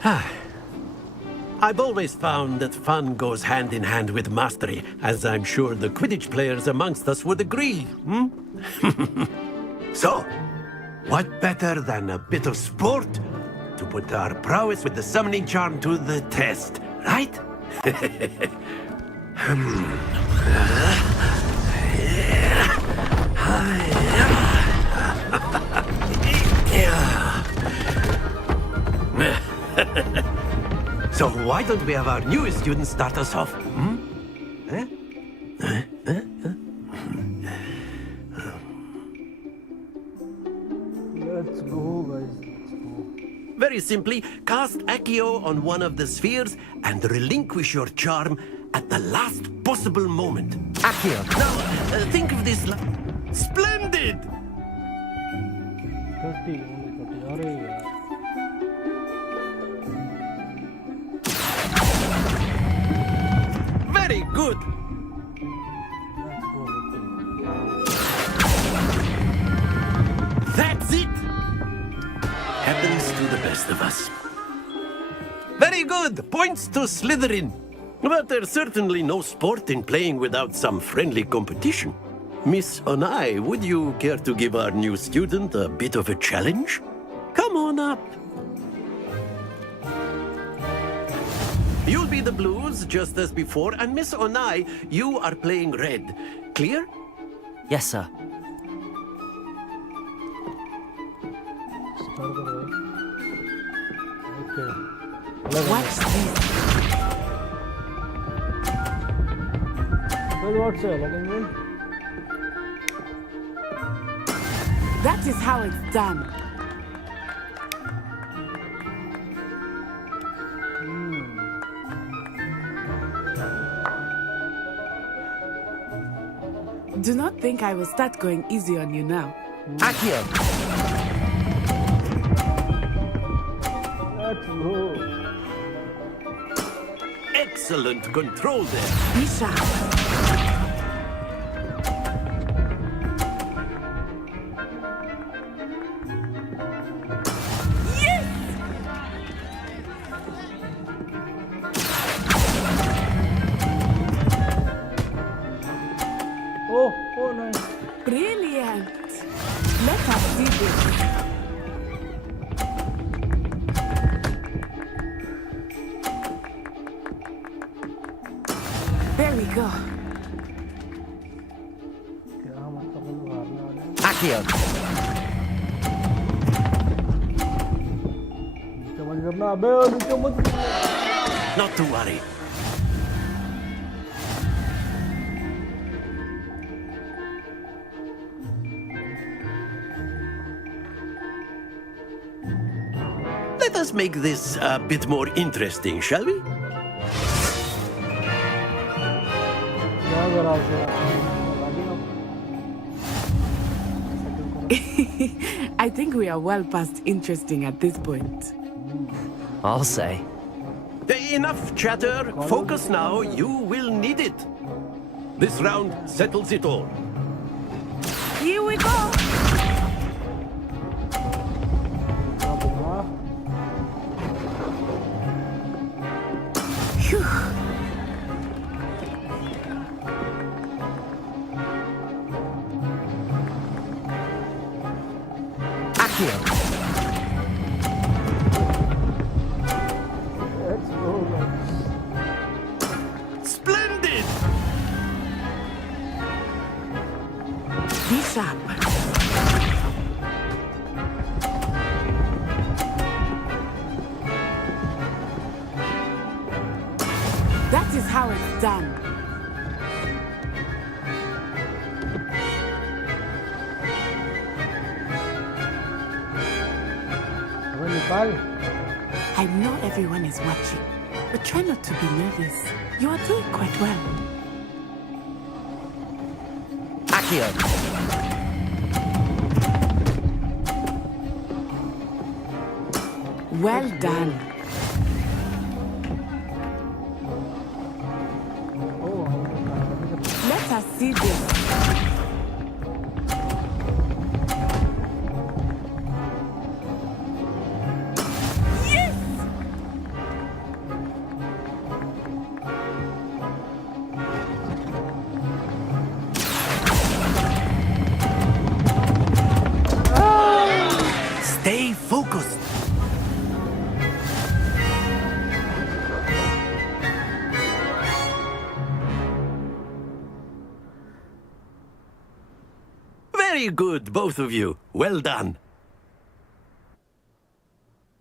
I've always found that fun goes hand in hand with mastery, as I'm sure the Quidditch players amongst us would agree, So, what better than a bit of sport to put our prowess with the summoning charm to the test, right? So why don't we have our newest student start us off? Let's go, guys. Let's go. Very simply, cast Accio on one of the spheres and relinquish your charm at the last possible moment. Accio. Now, think of this. Splendid! 30, only 30. Arey yaar. Very good. That's it. Happens to the best of us. Very good. Points to Slytherin. But there's certainly no sport in playing without some friendly competition. Miss Onai, would you care to give our new student a bit of a challenge? Come on up. You'll be the blues, just as before, and Miss Onai, you are playing red. Clear? Yes, sir. Start the way. Okay. Watch this. Well, what's it? That is how it's done. Do not think I will start going easy on you now. Accio! Let's go. Excellent control there. Be sharp. Oh, nice. Brilliant. Let us see this. There we go. Accio! Not to worry. Let us make this a bit more interesting, shall we? I think we are well past interesting at this point. I'll say. Enough chatter. Focus now. You will need it. This round settles it all. Here we go. Phew. Accio! Let's go, guys. Splendid! Be sharp. That is how it's done. I know everyone is watching, but try not to be nervous. You are doing quite well. Accio! Well done. Let us see this. Yes! Very good, both of you. Well done.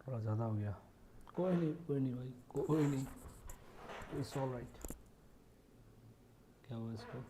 थोड़ा ज़्यादा हो गया. कोई नहीं भाई, कोई नहीं. It's all right. क्या हुआ इसको?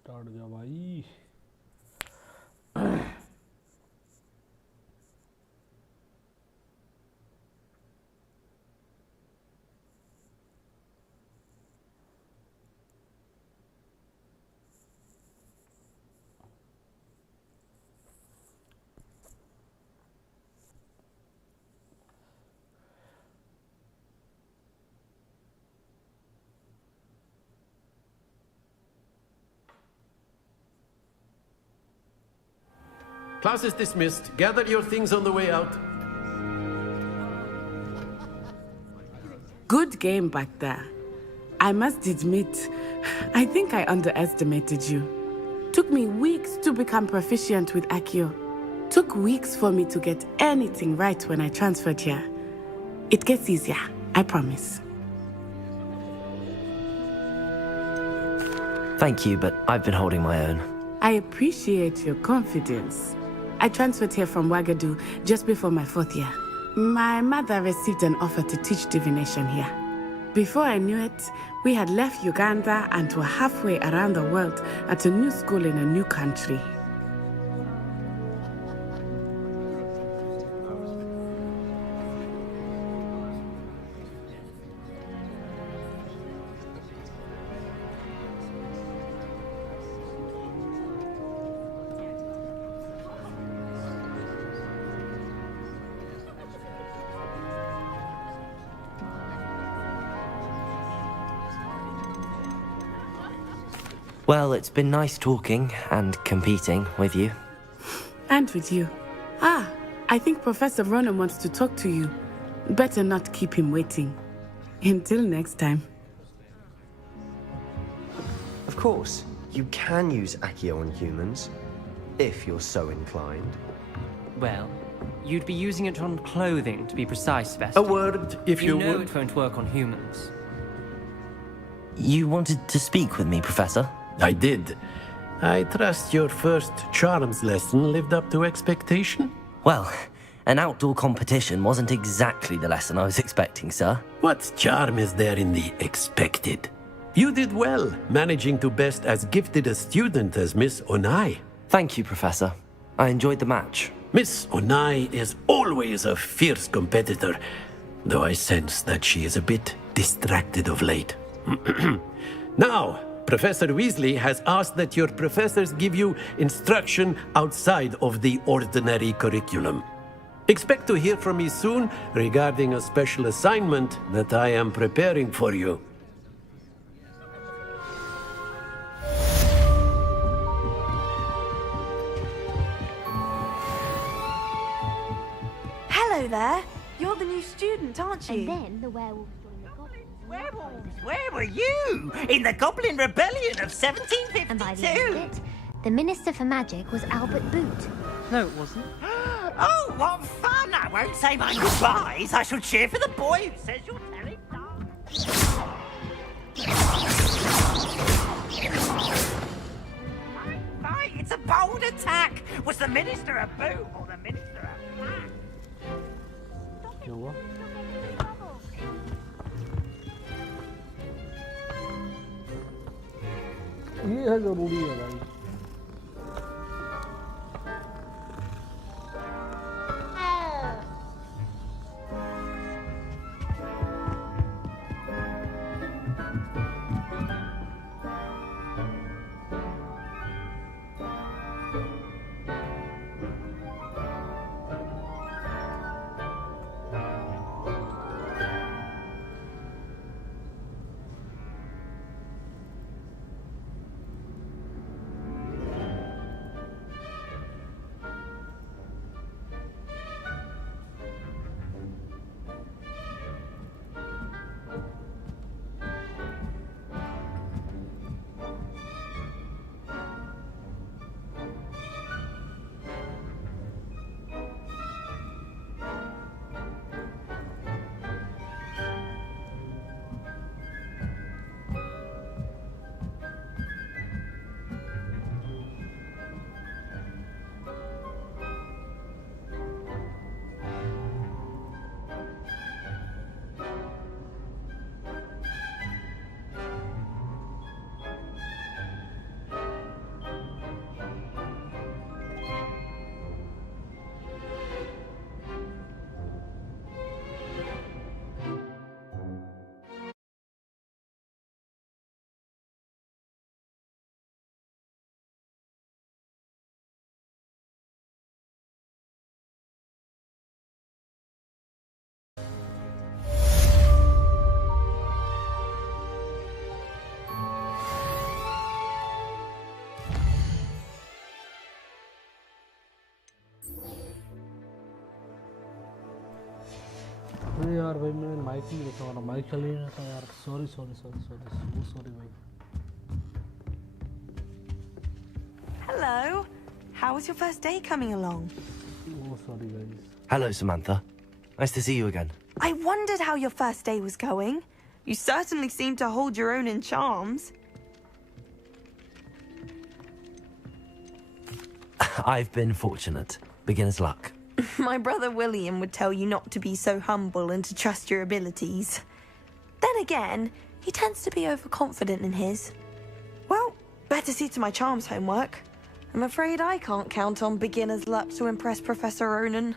स्टार्ट जा भाई. Class is dismissed. Gather your things on the way out. Good game back there. I must admit, I think I underestimated you. Took me weeks to become proficient with Accio. Took weeks for me to get anything right when I transferred here. It gets easier, I promise. Thank you, but I've been holding my own. I appreciate your confidence. I transferred here from Wagadu just before my 4th year. My mother received an offer to teach divination here. Before I knew it, we had left Uganda and were halfway around the world at a new school in a new country. Well, it's been nice talking and competing with you. And with you. I think Professor Ronan wants to talk to you. Better not keep him waiting. Until next time. Of course, you can use Accio on humans, if you're so inclined. Well, you'd be using it on clothing, to be precise, Sebastian. A word, if you know would. it won't work on humans. You wanted to speak with me, Professor? I did. I trust your first charms lesson lived up to expectation? Well, an outdoor competition wasn't exactly the lesson I was expecting, sir. What charm is there in the expected? You did well, managing to best as gifted a student as Miss Onai. Thank you, Professor. I enjoyed the match. Miss Onai is always a fierce competitor, though I sense that she is a bit distracted of late. Now, Professor Weasley has asked that your professors give you instruction outside of the ordinary curriculum. Expect to hear from me soon regarding a special assignment that I am preparing for you. Hello there. You're the new student, aren't you? And then the werewolves joined the goblins. Werewolves, where were you? In the Goblin Rebellion of 1752? And by the end of it, the Minister for Magic was Albert Boot. No, it wasn't. Oh, what fun! I won't say my goodbyes. I shall cheer for the boy who says you're telling lies. Right, it's a bold attack. Was the Minister a boot or the Minister a fat? क्या हुआ? ये है जरूरी है भाई. Mic नहीं देखा वाला माइक चल नहीं रहा था यार सॉरी भाई Hello. How was your first day coming along? Oh, sorry guys. Hello, Samantha. Nice to see you again. I wondered how your first day was going. You certainly seem to hold your own in charms. I've been fortunate. Beginner's luck. My brother William would tell you not to be so humble and to trust your abilities. Then again, he tends to be overconfident in his. Well, better see to my charms homework. I'm afraid I can't count on beginner's luck to impress Professor Ronan.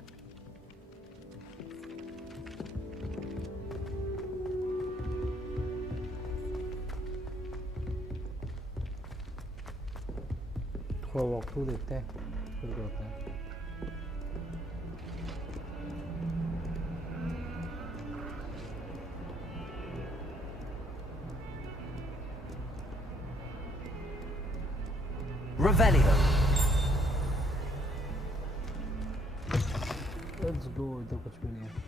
थोड़ा walk through देखते हैं फिर क्या होता है Revelio. Let's go. इधर कुछ भी नहीं है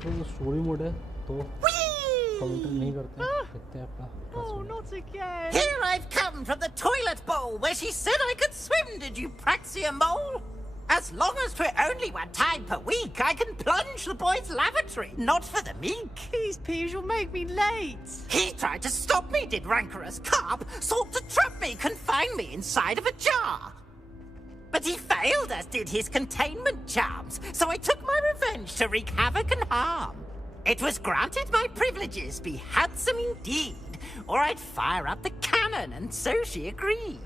इसमें जो स्टोरी मोड है तो कमेंट्री नहीं करते देखते हैं अपना Oh, not again! Here I've come from the toilet bowl where she said I could swim, did you praxia mole? As long as 'twere only one time per week, I can plunge the boys' lavatory, not for the meek. Please, Peeves, you'll make me late. He tried to stop me, did rancorous carp, sought to trap me, confine me inside of a jar. But he failed, as did his containment charms, so I took my revenge to wreak havoc and harm. It was granted my privileges be handsome indeed, or I'd fire up the cannon, and so she agreed.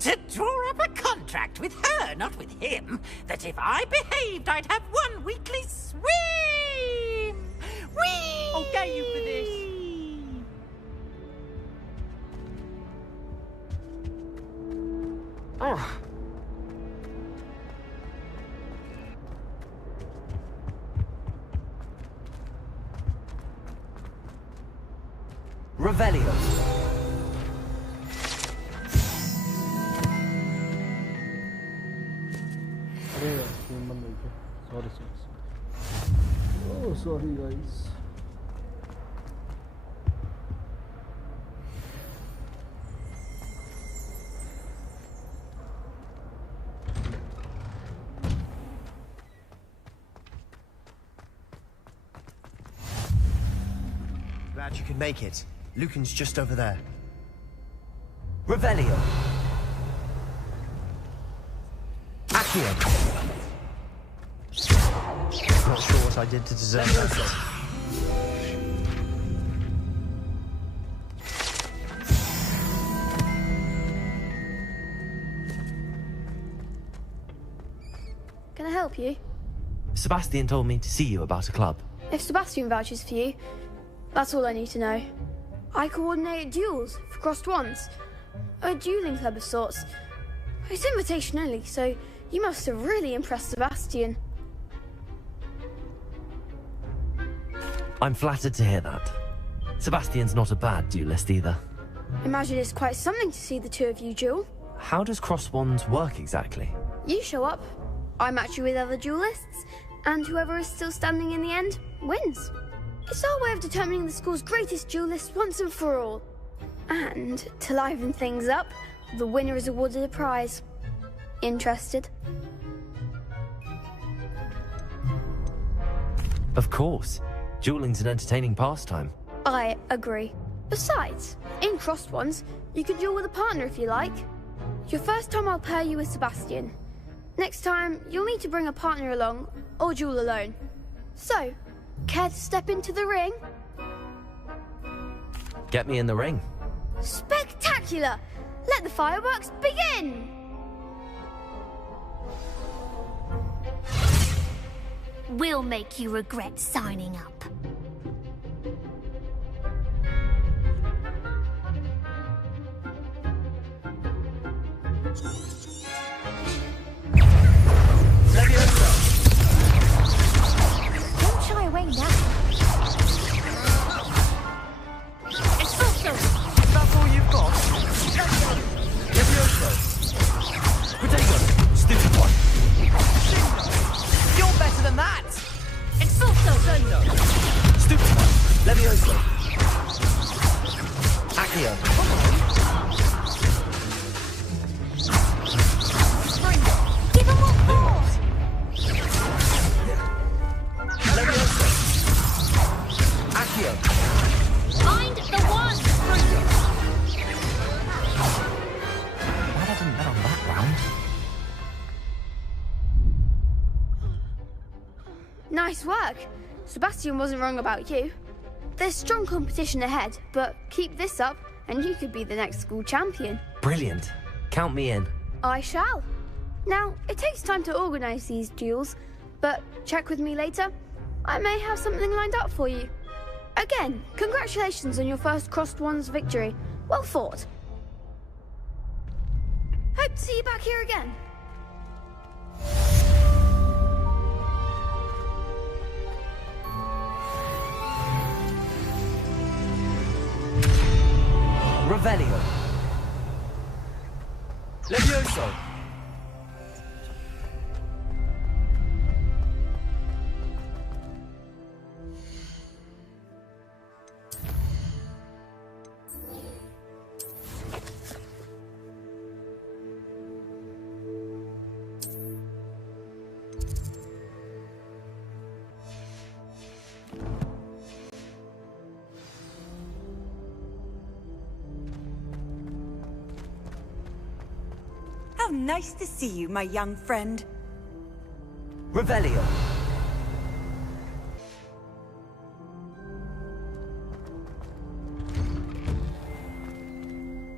To draw up a contract with her, not with him, that if I behaved, I'd have one weekly swim! Whee! I'll get you for this. Oh. Revelio. Sorry. Oh, sorry guys. Glad you could make it. Lucan's just over there. Revelio. Accio. Not sure what I did to deserve that. Can I help you? Sebastian told me to see you about a club. If Sebastian vouches for you, that's all I need to know. I coordinate duels for crossed wands. A dueling club of sorts. It's invitation only, so you must have really impressed Sebastian. I'm flattered to hear that. Sebastian's not a bad duelist either. Imagine it's quite something to see the two of you duel. How does cross wands work exactly? You show up, I match you with other duelists, and whoever is still standing in the end wins. It's our way of determining the school's greatest duelist once and for all. And to liven things up, the winner is awarded a prize. Interested? Of course. Dueling's an entertaining pastime. I agree. Besides, in crossed ones, you could duel with a partner if you like. Your first time I'll pair you with Sebastian. Next time, you'll need to bring a partner along, or duel alone. So, care to step into the ring? Get me in the ring. Spectacular! Let the fireworks begin! We'll make you regret signing up. now. Expulso! That's all you've got? Levioso! Protego! Stupid one! You're better than that! Expulso! Stupid one! Levioso! Accio! Give him what for! Levioso! Accio! Find the one! Glad I didn't bet on that round. Nice work. Sebastian wasn't wrong about you. There's strong competition ahead, but keep this up and you could be the next school champion. Brilliant. Count me in. I shall. Now, it takes time to organise these duels, but check with me later. I may have something lined up for you. Again, congratulations on your first Crossed Ones victory. Well fought. Hope to see you back here again. Revelio. Levioso! How nice to see you, my young friend. Revelio.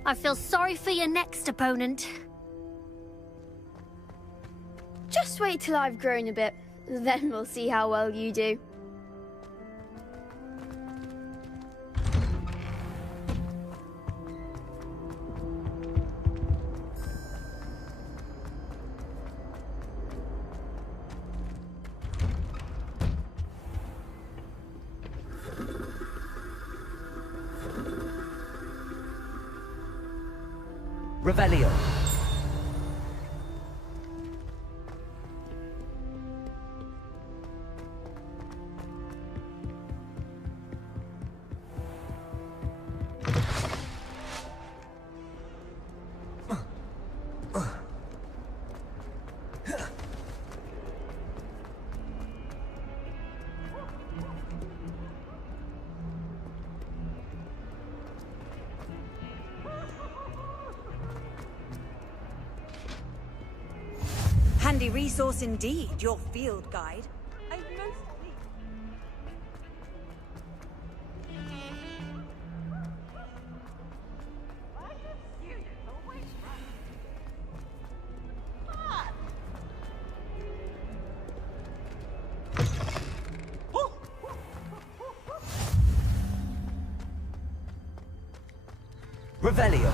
I feel sorry for your next opponent. Just wait till I've grown a bit, then we'll see how well you do. Revelio. Handy resource indeed, your field guide. I'm most pleased. Revelio.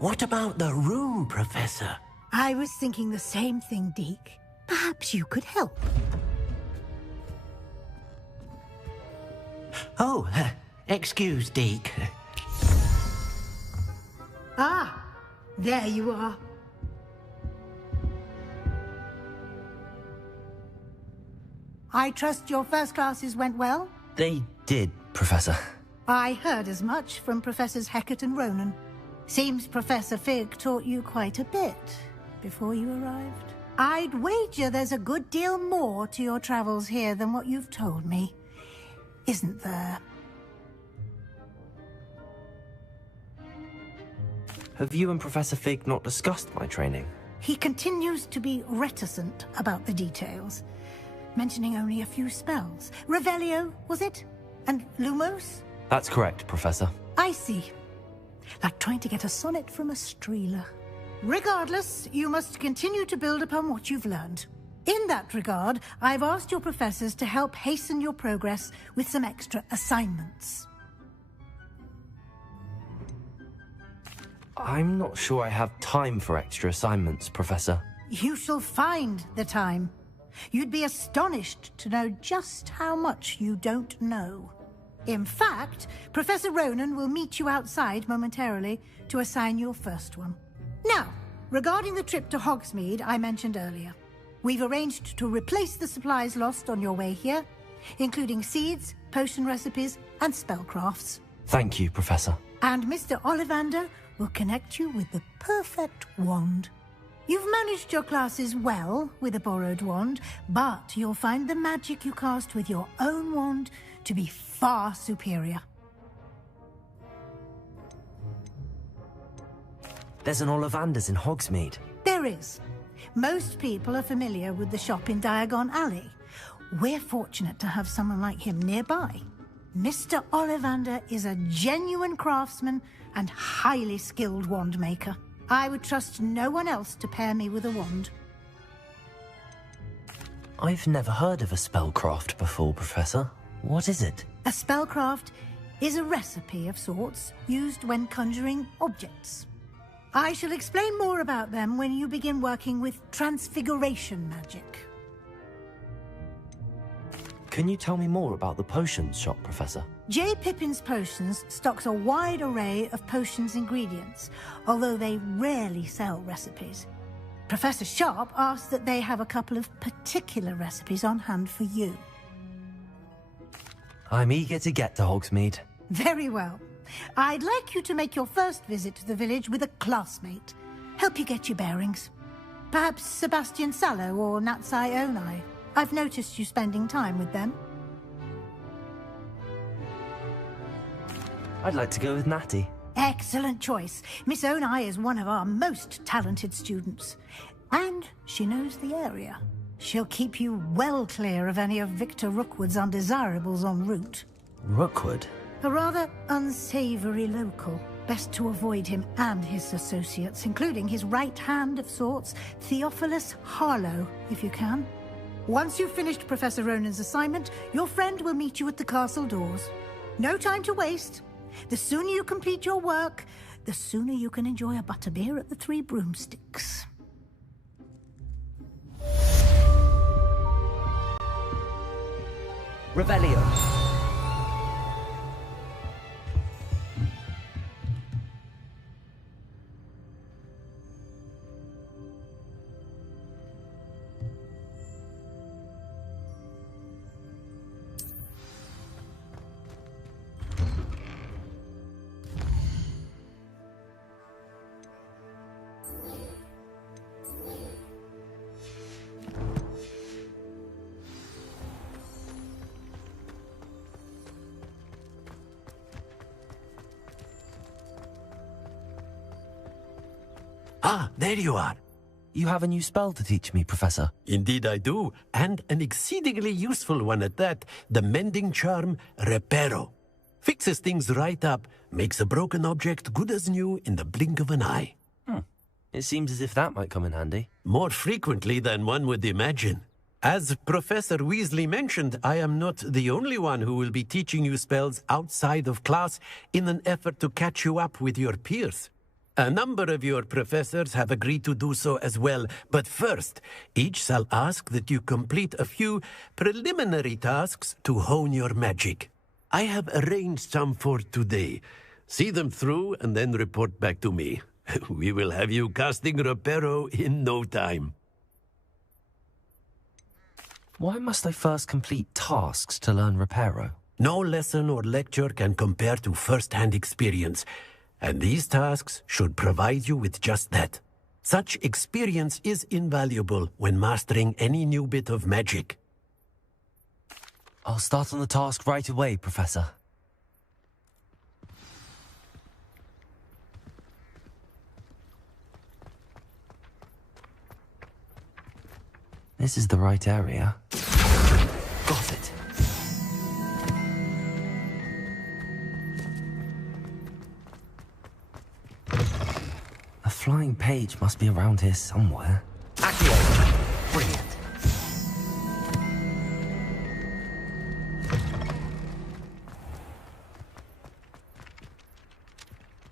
What about the room, Professor? I was thinking the same thing, Deke. Perhaps you could help. Oh, excuse, Deke. Ah, there you are. I trust your first classes went well? They did, Professor. I heard as much from Professors Hecat and Ronan. Seems Professor Fig taught you quite a bit before you arrived. I'd wager there's a good deal more to your travels here than what you've told me. Isn't there? Have you and Professor Fig not discussed my training? He continues to be reticent about the details. mentioning only a few spells. Revelio, was it? And Lumos? That's correct, Professor. I see. Like trying to get a sonnet from a streeler. Regardless, you must continue to build upon what you've learned. In that regard, I've asked your professors to help hasten your progress with some extra assignments. I'm not sure I have time for extra assignments, Professor. You shall find the time. You'd be astonished to know just how much you don't know. In fact, Professor Ronan will meet you outside momentarily to assign your first one. Now, regarding the trip to Hogsmeade I mentioned earlier, we've arranged to replace the supplies lost on your way here, including seeds, potion recipes, and spellcrafts. Thank you, Professor. And Mr. Ollivander will connect you with the perfect wand. You've managed your classes well with a borrowed wand, but you'll find the magic you cast with your own wand to be far superior. There's an Ollivander's in Hogsmeade. There is. Most people are familiar with the shop in Diagon Alley. We're fortunate to have someone like him nearby. Mr. Ollivander is a genuine craftsman and highly skilled wand maker. I would trust no one else to pair me with a wand. I've never heard of a spellcraft before, Professor. What is it? A spellcraft is a recipe of sorts used when conjuring objects. I shall explain more about them when you begin working with transfiguration magic. Can you tell me more about the potions shop, Professor? J. Pippin's Potions stocks a wide array of potions ingredients, although they rarely sell recipes. Professor Sharp asks that they have a couple of particular recipes on hand for you. I'm eager to get to Hogsmeade. Very well. I'd like you to make your first visit to the village with a classmate. Help you get your bearings. Perhaps Sebastian Sallow or Natsai Onai. I've noticed you spending time with them. I'd like to go with Natty. Excellent choice. Miss Onai is one of our most talented students. And she knows the area. She'll keep you well clear of any of Victor Rookwood's undesirables en route. Rookwood? A rather unsavory local. Best to avoid him and his associates, including his right hand of sorts, Theophilus Harlow, if you can. Once you've finished Professor Ronan's assignment, your friend will meet you at the castle doors. No time to waste. The sooner you complete your work, the sooner you can enjoy a butterbeer at the Three Broomsticks. Revelio. Ah, there you are. You have a new spell to teach me, Professor. Indeed I do, and an exceedingly useful one at that. The mending charm, Reparo. Fixes things right up, makes a broken object good as new in the blink of an eye. It seems as if that might come in handy. More frequently than one would imagine. As Professor Weasley mentioned, I am not the only one who will be teaching you spells outside of class in an effort to catch you up with your peers. A number of your professors have agreed to do so as well, but first, each shall ask that you complete a few preliminary tasks to hone your magic. I have arranged some for today. See them through and then report back to me. We will have you casting Reparo in no time. Why must I first complete tasks to learn Reparo? No lesson or lecture can compare to first-hand experience. And these tasks should provide you with just that. Such experience is invaluable when mastering any new bit of magic. I'll start on the task right away, Professor. This is the right area. flying page must be around here somewhere. Accio! Brilliant.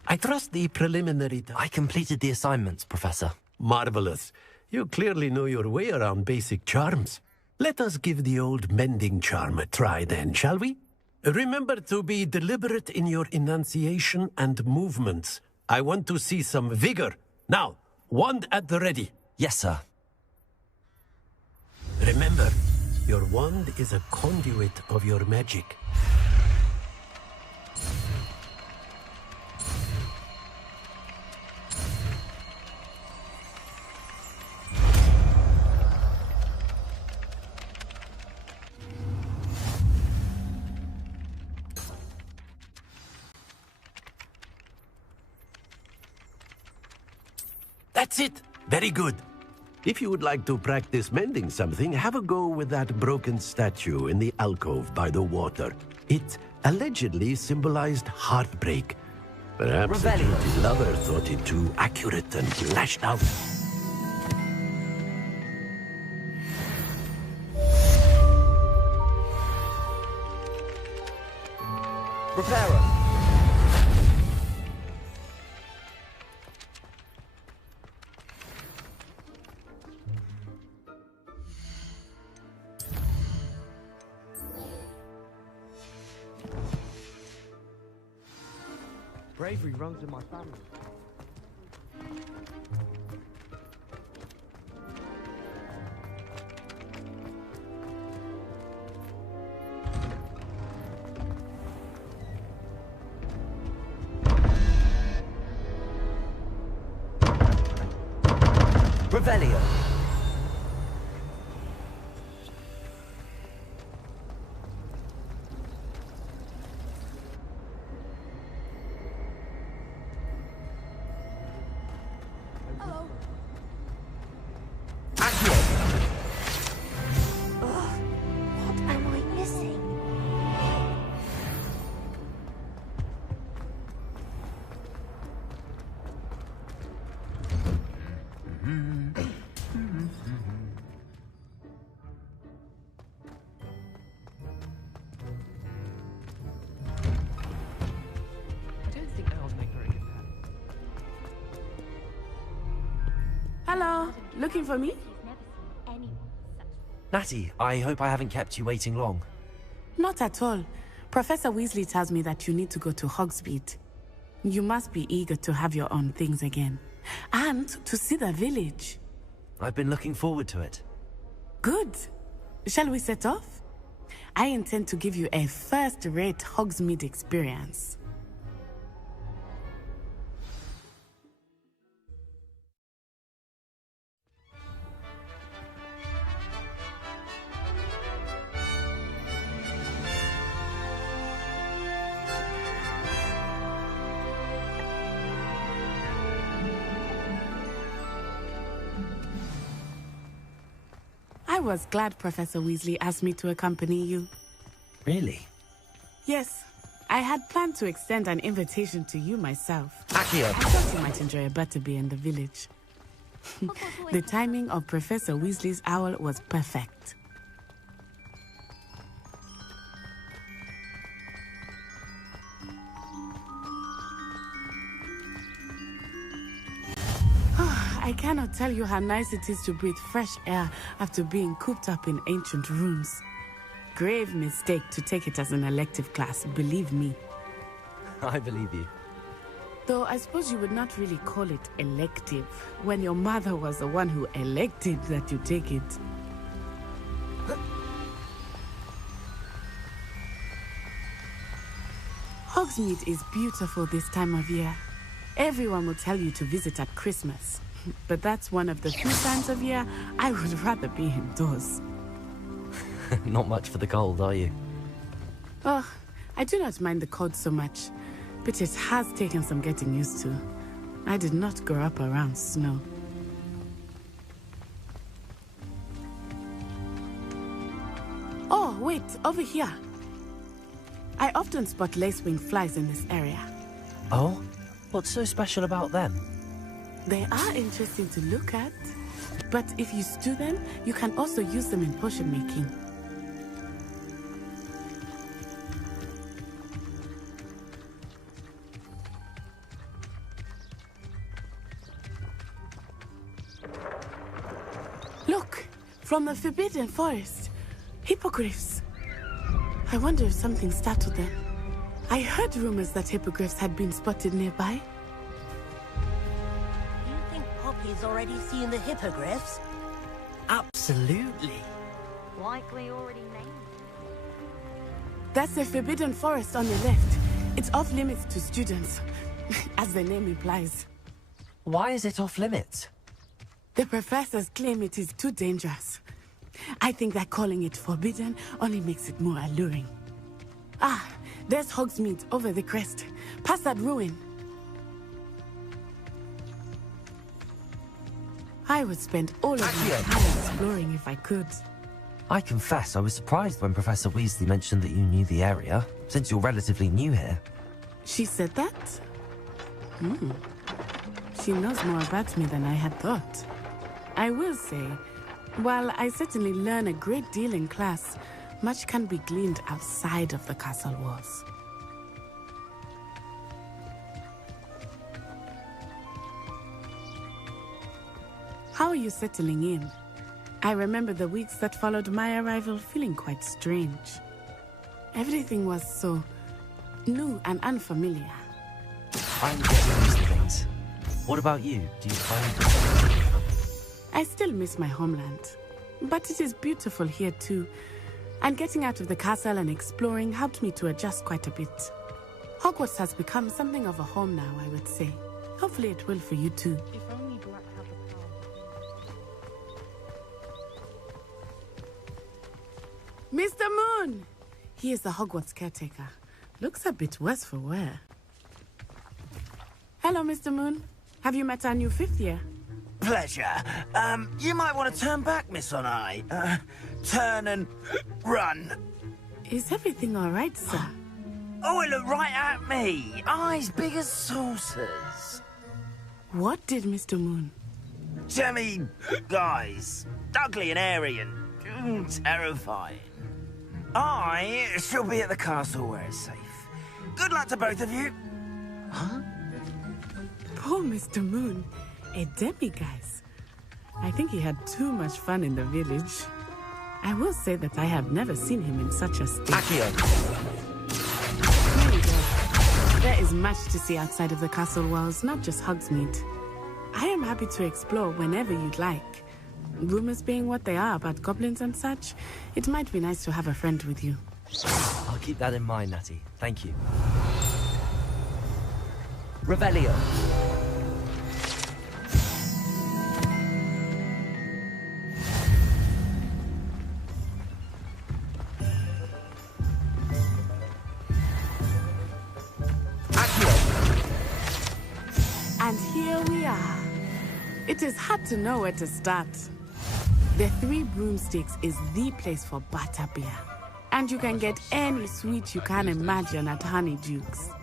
I trust the preliminary... I completed the assignments, Professor. Marvelous. You clearly know your way around basic charms. Let us give the old mending charm a try then, shall we? Remember to be deliberate in your enunciation and movements. I want to see some vigor. Now, wand at the ready. Yes, sir. Remember, your wand is a conduit of your magic. That's it. Very good. If you would like to practice mending something, have a go with that broken statue in the alcove by the water. It allegedly symbolized heartbreak. Perhaps the guilty lover thought it too accurate and lashed out. Repairer. Bravery runs in my family. Revelio. Hello, looking for me? Natty, I hope I haven't kept you waiting long. Not at all. Professor Weasley tells me that you need to go to Hogsmeade. You must be eager to have your own things again. And to see the village. I've been looking forward to it. Good. Shall we set off? I intend to give you a first-rate Hogsmeade experience. I was glad Professor Weasley asked me to accompany you. Really? Yes. I had planned to extend an invitation to you myself. Accio! I thought you might enjoy a butterbeer in the village. The timing of Professor Weasley's owl was perfect. I cannot tell you how nice it is to breathe fresh air after being cooped up in ancient rooms. Grave mistake to take it as an elective class, believe me. I believe you. Though I suppose you would not really call it elective when your mother was the one who elected that you take it. Hogsmeade is beautiful this time of year. Everyone will tell you to visit at Christmas. But that's one of the few times of year I would rather be indoors. Not much for the cold, are you? Oh, I do not mind the cold so much, but it has taken some getting used to. I did not grow up around snow. Oh, wait, over here. I often spot lacewing flies in this area. Oh? What's so special about them? They are interesting to look at, but if you stew them, you can also use them in potion making. Look, from the Forbidden Forest, hippogriffs. I wonder if something startled them. I heard rumors that hippogriffs had been spotted nearby. You think Poppy's already seen the hippogriffs? Absolutely. Likely already named. That's the Forbidden Forest on the left. It's off limits to students, as the name implies. Why is it off limits? The professors claim it is too dangerous. I think that calling it forbidden only makes it more alluring. Ah, there's Hogsmeade over the crest, past that ruin. I would spend all of my time exploring if I could. I confess I was surprised when Professor Weasley mentioned that you knew the area, since you're relatively new here. She said that? She knows more about me than I had thought. I will say, while I certainly learn a great deal in class, much can be gleaned outside of the castle walls. How are you settling in? I remember the weeks that followed my arrival feeling quite strange. Everything was so new and unfamiliar. I'm getting used to things. What about you? Do you find... I still miss my homeland, but it is beautiful here too. And getting out of the castle and exploring helped me to adjust quite a bit. Hogwarts has become something of a home now, I would say. Hopefully it will for you too. If only Black had the power. Mr. Moon! He is the Hogwarts caretaker. Looks a bit worse for wear. Hello, Mr. Moon. Have you met our new fifth year? Pleasure. You might want to turn back, Miss Onai. Turn and run. Is everything all right, sir? Oh, it looked right at me. Eyes big as saucers. What did Mr. Moon? Jemmy, guys. Ugly and airy and terrifying. I shall be at the castle where it's safe. Good luck to both of you. Huh? Poor Mr. Moon. A demiguise. I think he had too much fun in the village. I will say that I have never seen him in such a state. Accio. There you go. There is much to see outside of the castle walls, not just Hogsmeade. I am happy to explore whenever you'd like. Rumors being what they are about goblins and such, it might be nice to have a friend with you. I'll keep that in mind, Natty. Thank you. Revelio. And here we are. It is hard to know where to start. The Three Broomsticks is the place for butterbeer. And you can get any sweet you can imagine at Honeydukes.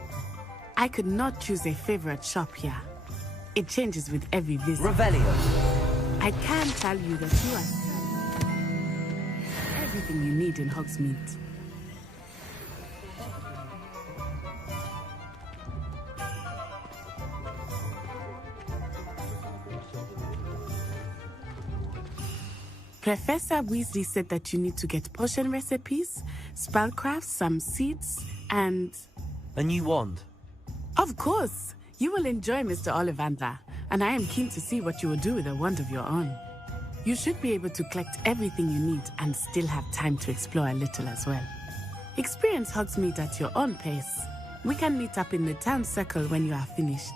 I could not choose a favorite shop here. It changes with every visit. Revelio. I can tell you that you are everything you need in Hogsmeade. Professor Weasley said that you need to get potion recipes, spellcrafts, some seeds, and... A new wand? Of course! You will enjoy Mr. Ollivander, and I am keen to see what you will do with a wand of your own. You should be able to collect everything you need and still have time to explore a little as well. Experience Hogsmeade at your own pace. We can meet up in the town circle when you are finished.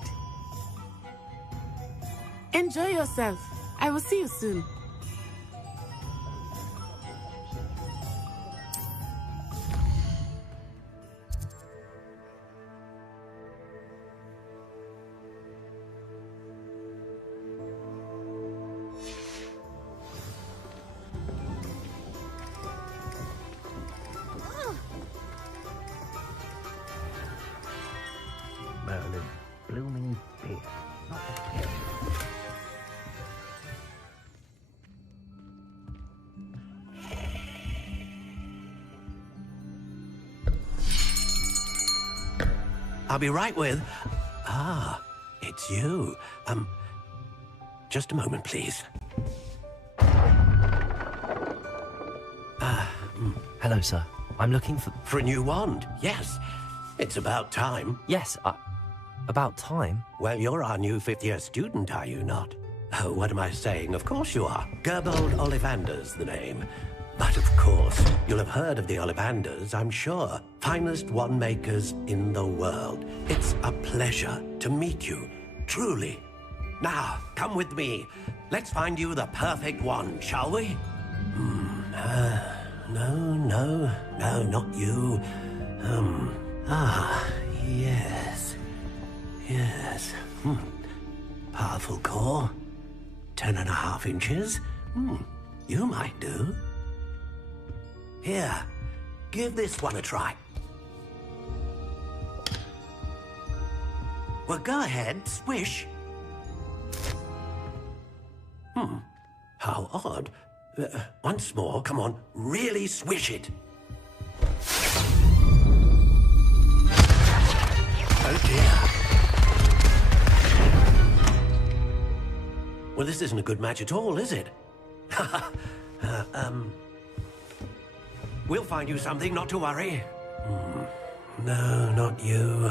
Enjoy yourself. I will see you soon. Blooming beer. Not a beer. I'll be right with... Ah, it's you. Just a moment, please. Hello, sir. I'm looking for... For a new wand, yes. It's about time. Yes, about time? Well, you're our new fifth-year student, are you not? Oh, what am I saying? Of course you are. Gerbold Ollivander's the name. But of course, you'll have heard of the Ollivanders, I'm sure. Finest wand makers in the world. It's a pleasure to meet you, truly. Now, come with me. Let's find you the perfect wand, shall we? No, not you. Yes. Powerful core. 10.5 inches. You might do. Here, give this one a try. Well, go ahead, swish. How odd. Once more, come on, really swish it. Oh dear. Well, this isn't a good match at all, is it? We'll find you something, not to worry. No, not you.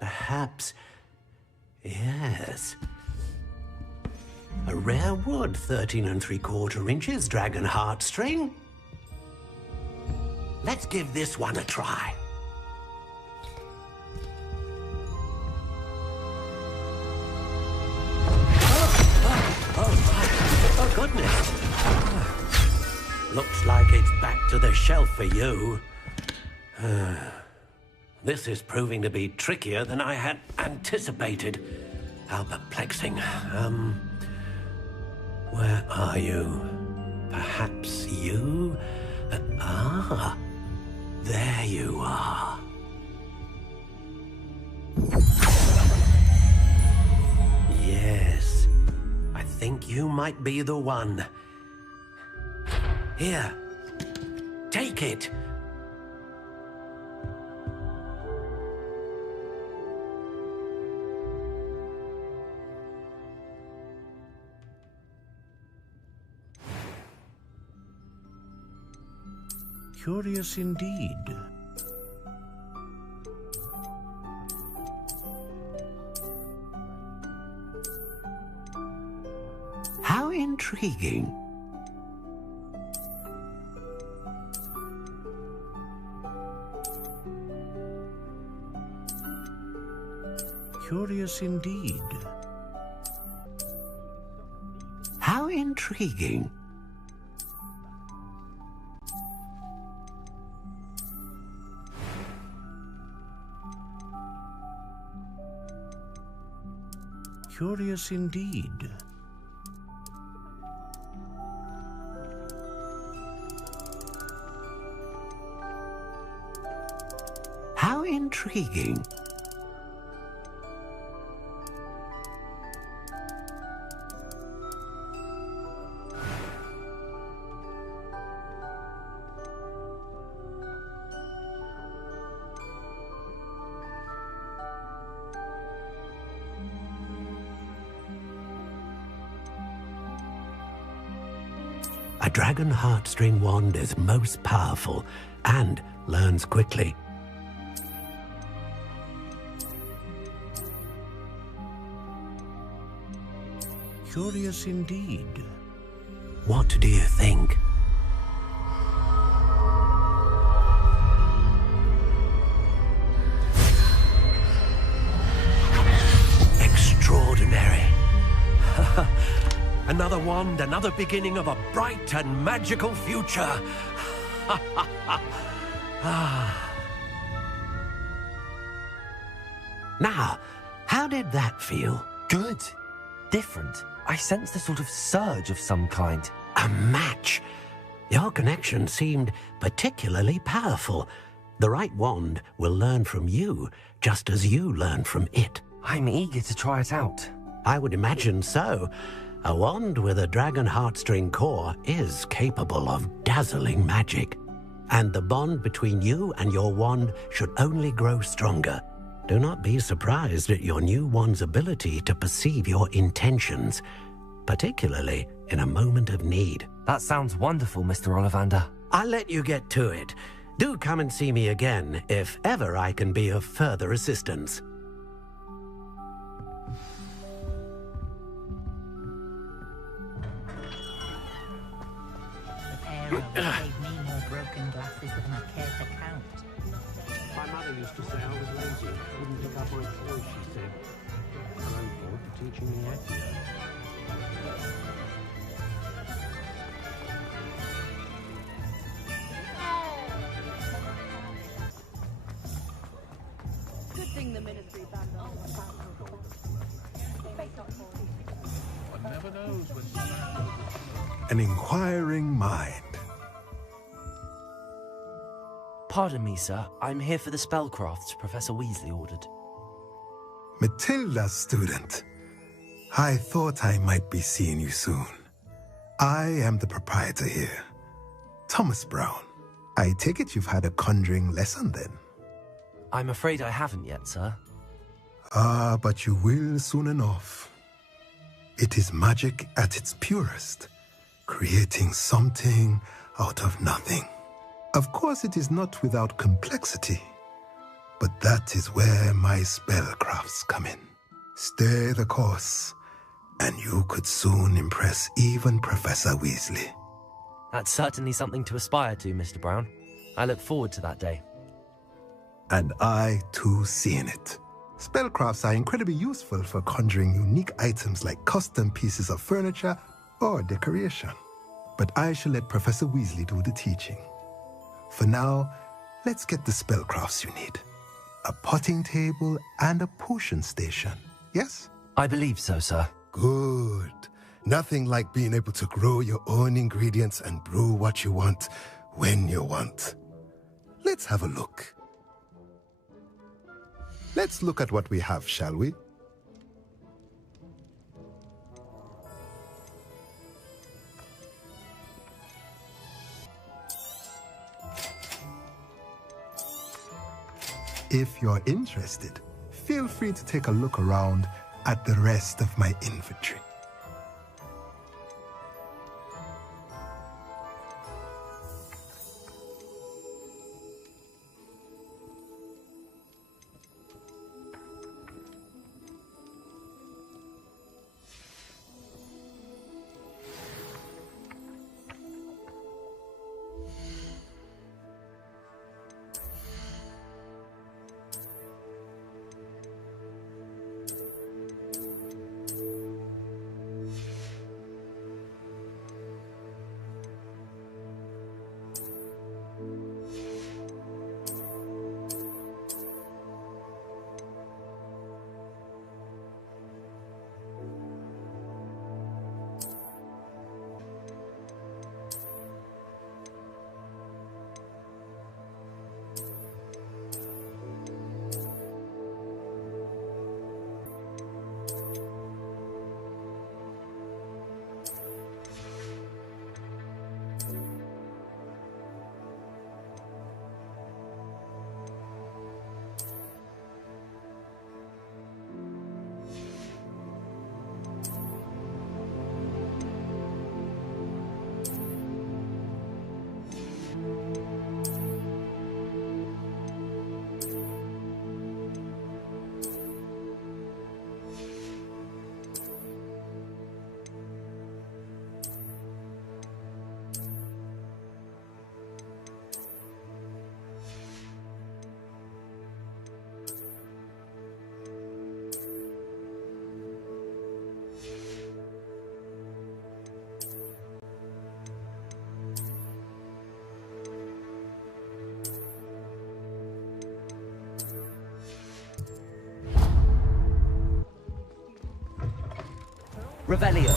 Perhaps... Yes. A rare wood, 13 3/4 inches, dragon heartstring. Let's give this one a try. Oh, goodness. Looks like it's back to the shelf for you. This is proving to be trickier than I had anticipated. How perplexing. Where are you? Perhaps you? There you are. Yes, I think you might be the one. Here, take it. Curious indeed. How intriguing. Curious indeed. How intriguing. Curious indeed. How intriguing. A dragon heartstring wand is most powerful and learns quickly. Curious indeed. What do you think? Extraordinary. Another wand, another beginning of a bright and magical future. Now, how did that feel? Good. Different. I sensed a sort of surge of some kind. A match. Your connection seemed particularly powerful. The right wand will learn from you, just as you learn from it. I'm eager to try it out. I would imagine so. A wand with a dragon heartstring core is capable of dazzling magic. and the bond between you and your wand should only grow stronger. Do not be surprised at your new wand's ability to perceive your intentions, particularly in a moment of need. That sounds wonderful, Mr. Ollivander. I'll let you get to it. Do come and see me again if ever I can be of further assistance. Gave me more broken glasses than I care to count. My mother used to say I was lazy. Wouldn't pick up my toys, she said. I'm grateful for teaching me acting. Good thing the Ministry banned One never knows when An inquiring mind. Pardon me, sir. I'm here for the spellcrafts Professor Weasley ordered. Matilda, student. I thought I might be seeing you soon. I am the proprietor here, Thomas Brown. I take it you've had a conjuring lesson then? I'm afraid I haven't yet, sir. Ah, but you will soon enough. It is magic at its purest, creating something out of nothing. Of course, it is not without complexity, but that is where my spellcrafts come in. Stay the course, and you could soon impress even Professor Weasley. That's certainly something to aspire to, Mr. Brown. I look forward to that day. And I, too, seeing it. Spellcrafts are incredibly useful for conjuring unique items like custom pieces of furniture or decoration. But I shall let Professor Weasley do the teaching. For now, let's get the spellcrafts you need. A potting table and a potion station, yes? I believe so, sir. Good. Nothing like being able to grow your own ingredients and brew what you want when you want. Let's have a look. Let's look at what we have, shall we? If you're interested, feel free to take a look around at the rest of my inventory. Revelio.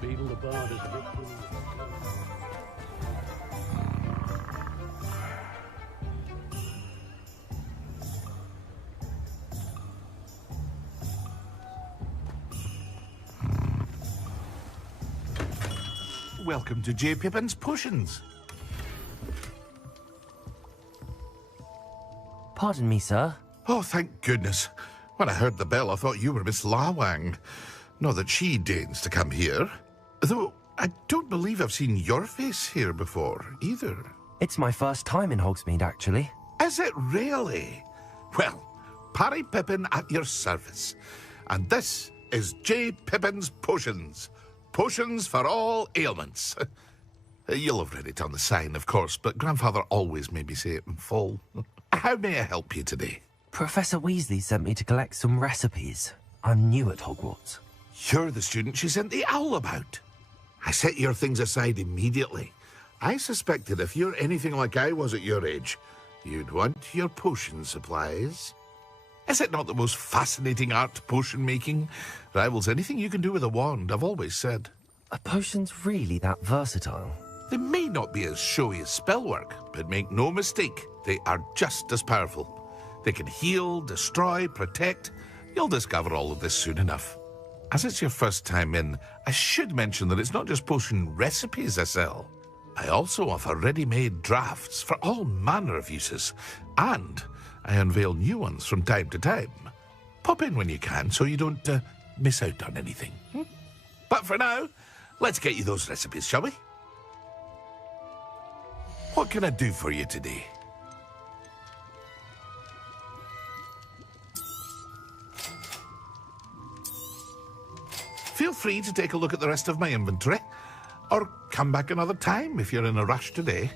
Beetle the Bard is welcome to J. Pippin's Potions. Pardon me, sir. Oh, thank goodness. When I heard the bell, I thought you were Miss Lawang. Not that she deigns to come here. Though, I don't believe I've seen your face here before, either. It's my first time in Hogsmeade, actually. Is it really? Well, Parry Pippin at your service. And this is J. Pippin's Potions. Potions for all ailments. You'll have read it on the sign, of course, but Grandfather always made me say it in full. How may I help you today? Professor Weasley sent me to collect some recipes. I'm new at Hogwarts. You're the student she sent the owl about. I set your things aside immediately. I suspected if you're anything like I was at your age, you'd want your potion supplies. Is it not the most fascinating art, potion making? Rivals anything you can do with a wand, I've always said. Are potions really that versatile? They may not be as showy as spellwork, but make no mistake, they are just as powerful. They can heal, destroy, protect. You'll discover all of this soon enough. As it's your first time in, I should mention that it's not just potion recipes I sell. I also offer ready-made drafts for all manner of uses, and I unveil new ones from time to time. Pop in when you can so you don't miss out on anything. But for now, let's get you those recipes, shall we? What can I do for you today? Feel free to take a look at the rest of my inventory, or come back another time if you're in a rush today.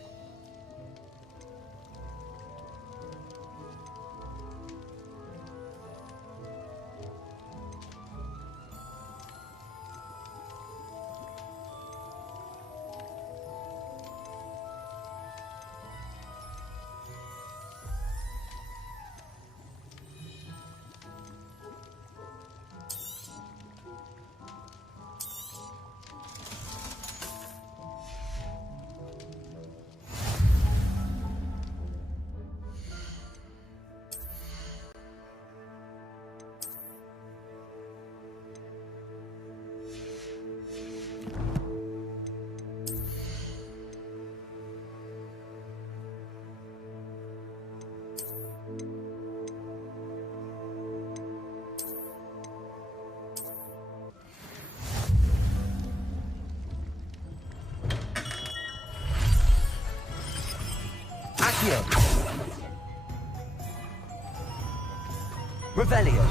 Revelio.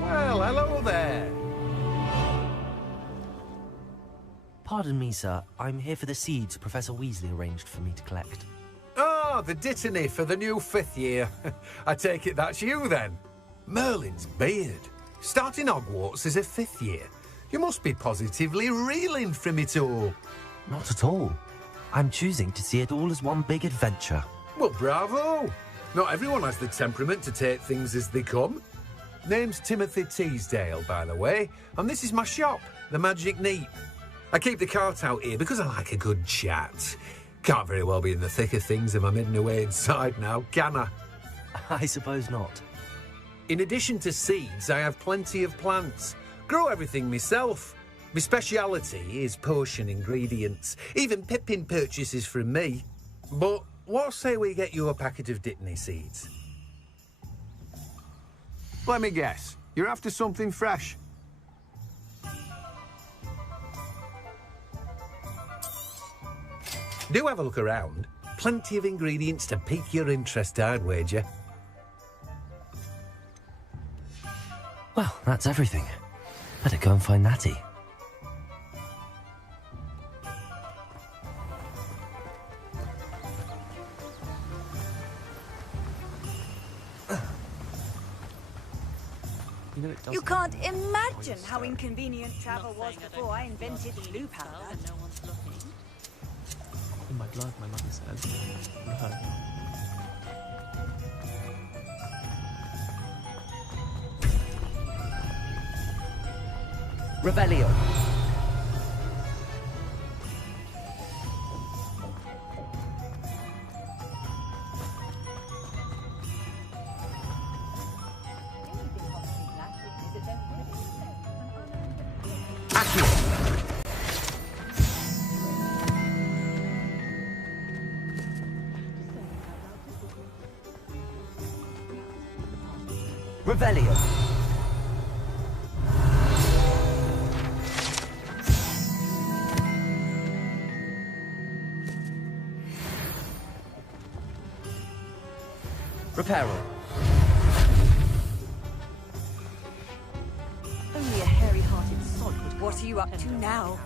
Well, hello there. Pardon me, sir. I'm here for the seeds Professor Weasley arranged for me to collect. Oh, the dittany for the new 5th year. I take it that's you, then. Merlin's beard. Starting Hogwarts as a 5th year. You must be positively reeling from it all. Not at all. I'm choosing to see it all as one big adventure. Well, bravo. Not everyone has the temperament to take things as they come. Name's Timothy Teasdale, by the way, and this is my shop, the Magic Neat. I keep the cart out here because I like a good chat. Can't very well be in the thick of things if I'm hidden away inside now, can I? I suppose not. In addition to seeds, I have plenty of plants. Grow everything myself. My speciality is potion ingredients. Even Pippin purchases from me. But what say we get you a packet of Dittany seeds? Let me guess. You're after something fresh. Do have a look around. Plenty of ingredients to pique your interest, I'd wager. Well, that's everything. Better go and find Natty. No, it doesn't. You can't imagine how inconvenient travel was before I invented blue powder. In my blood, my mother says. Blood. Revelio. Revelio. Reparo. Only a hairy-hearted sod would. What are you up to now?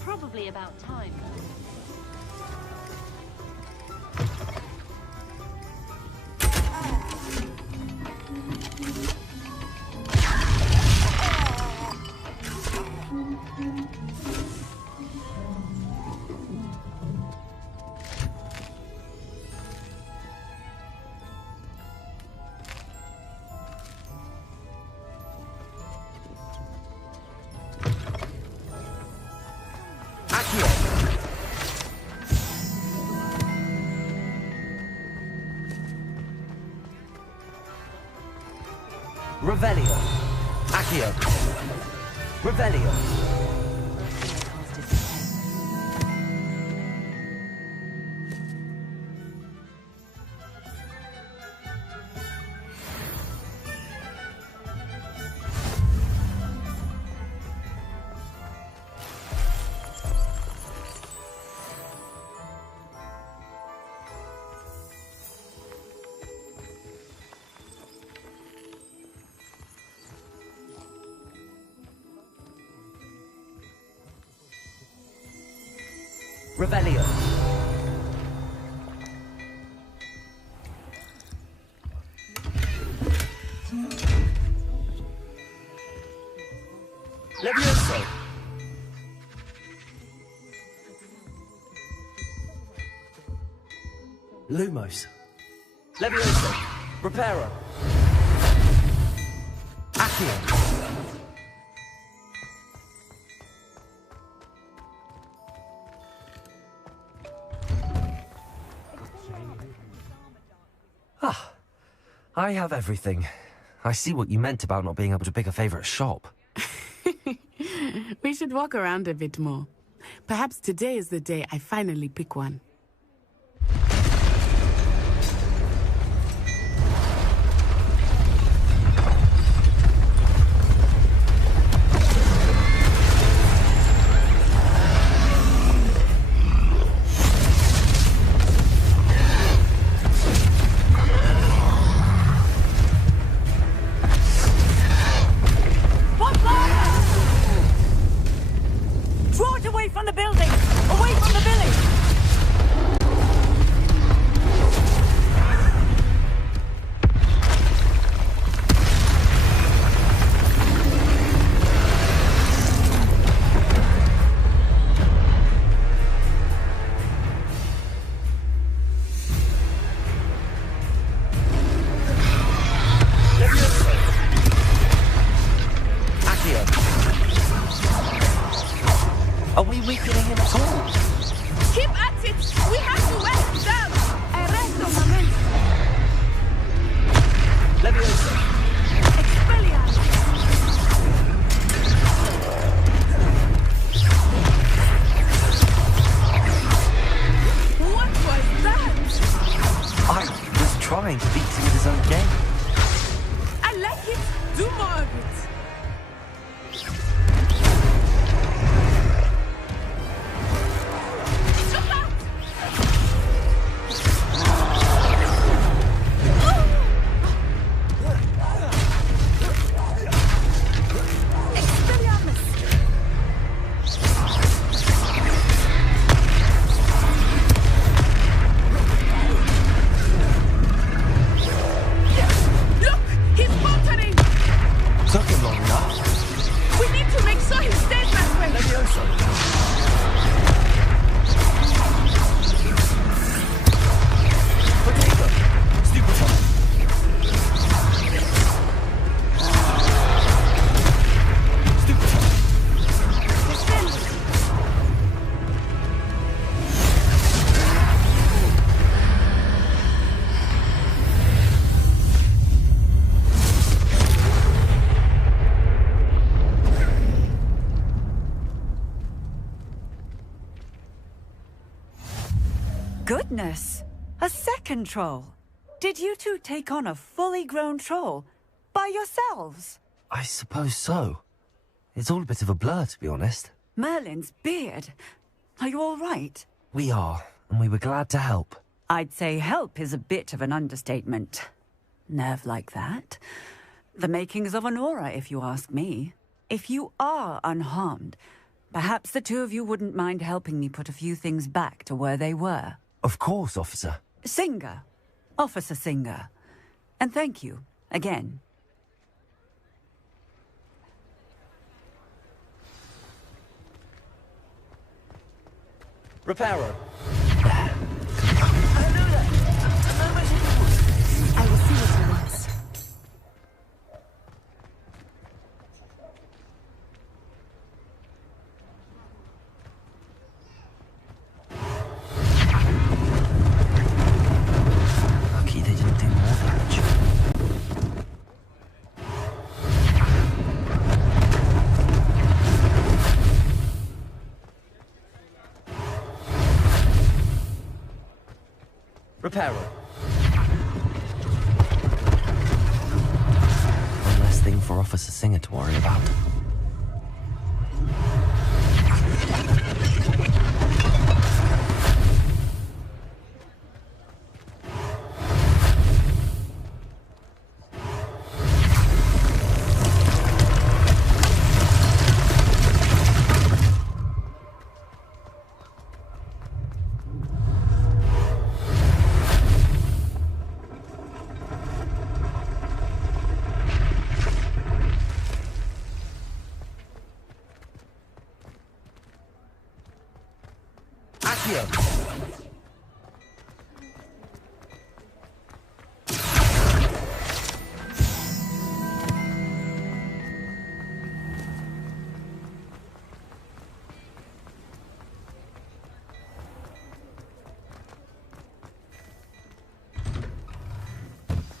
Probably about time. Revelio. Accio. Revelio. Revelio. Levioso. Lumos. Levioso. Reparo. Accio. Ah, I have everything. I see what you meant about not being able to pick a favorite shop. We should walk around a bit more. Perhaps today is the day I finally pick one. Draw it away from the building! Away from the village! Are we weakening him at all? Keep at it! We have to wear him down! Arresto momento! Levioso. Expelliarmus! What was that? I was trying to beat him with his own game. I like it! Do more of it! Look! He's faltering! goodness! A second troll! Did you two take on a fully grown troll? By yourselves? I suppose so. It's all a bit of a blur, to be honest. Merlin's beard. Are you all right? We are, and we were glad to help. I'd say help is a bit of an understatement. Nerve like that. The makings of an aura, if you ask me. If you are unharmed, perhaps the two of you wouldn't mind helping me put a few things back to where they were. Of course, officer. Singer. Officer Singer. And thank you, again. Repairer. I will see what he wants. Lucky they didn't do more damage. Repairer. One less thing for Officer Singer to worry about.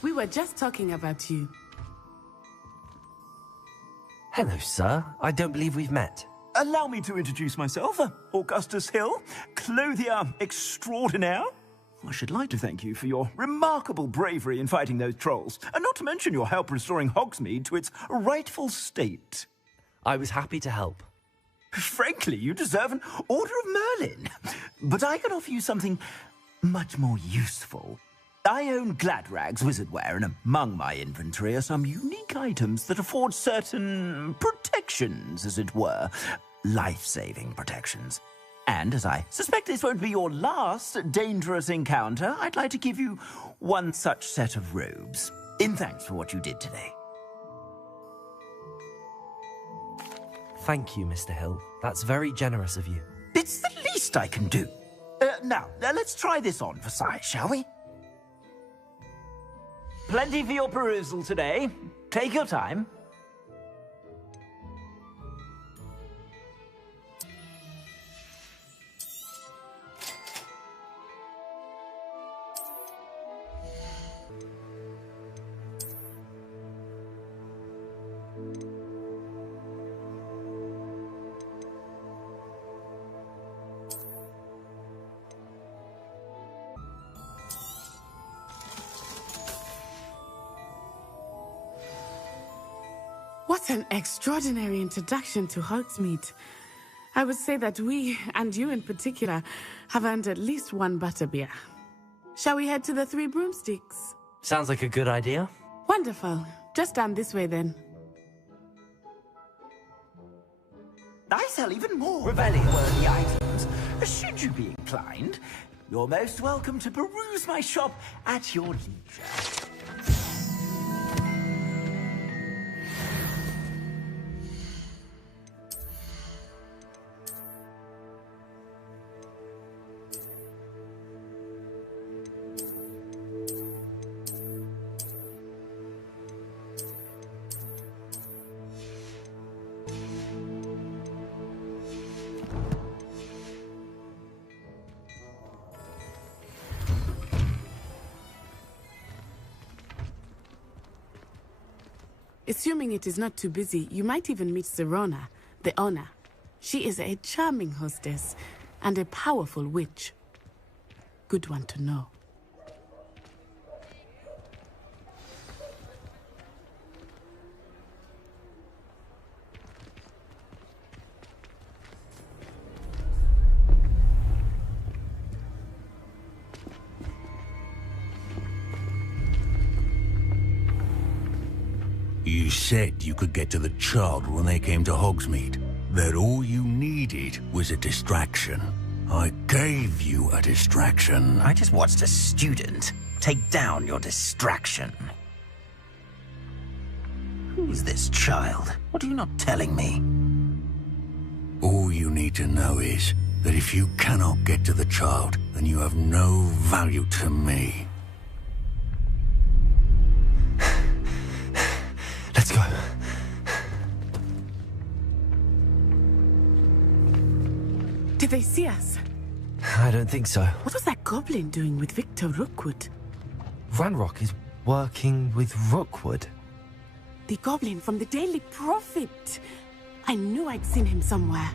We were just talking about you. Hello, sir. I don't believe we've met. Allow me to introduce myself, Augustus Hill, clothier extraordinaire. I should like to thank you for your remarkable bravery in fighting those trolls, and not to mention your help restoring Hogsmeade to its rightful state. I was happy to help. Frankly, you deserve an Order of Merlin. But I can offer you something much more useful. I own Gladrag's wizardware, and among my inventory are some unique items that afford certain protections, as it were. Life-saving protections. And as I suspect this won't be your last dangerous encounter, I'd like to give you one such set of robes, in thanks for what you did today. Thank you, Mr. Hill. That's very generous of you. It's the least I can do. Now, let's try this on for size, shall we? Plenty for your perusal today. Take your time. What an extraordinary introduction to Hogsmeade. I would say that we, and you in particular, have earned at least one butterbeer. Shall we head to the Three Broomsticks? Sounds like a good idea. Wonderful. Just down this way then. I sell even more Revelio-worthy items. Should you be inclined, you're most welcome to peruse my shop at your leisure. Assuming it is not too busy, you might even meet Sirona, the owner. She is a charming hostess and a powerful witch. Good one to know. You said you could get to the child when they came to Hogsmeade. That all you needed was a distraction. I gave you a distraction. I just watched a student take down your distraction. Who's this child? What are you not telling me? All you need to know is that if you cannot get to the child, then you have no value to me. Let's go. Did they see us? I don't think so. What was that goblin doing with Victor Rookwood? Ranrock is working with Rookwood. The goblin from the Daily Prophet. I knew I'd seen him somewhere.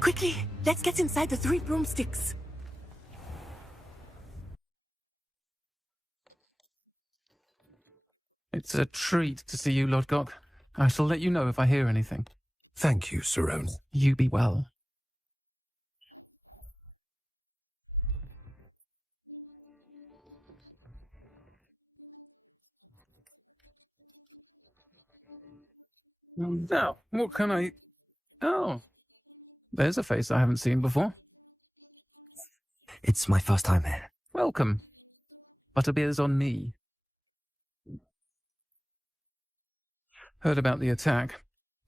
Quickly, let's get inside the 3 broomsticks. It's a treat to see you, Lodgok. I shall let you know if I hear anything. Thank you, Cerrone. You be well. Now, what can I... Oh, there's a face I haven't seen before. It's my first time here. Welcome. Butterbeer's on me. Heard about the attack.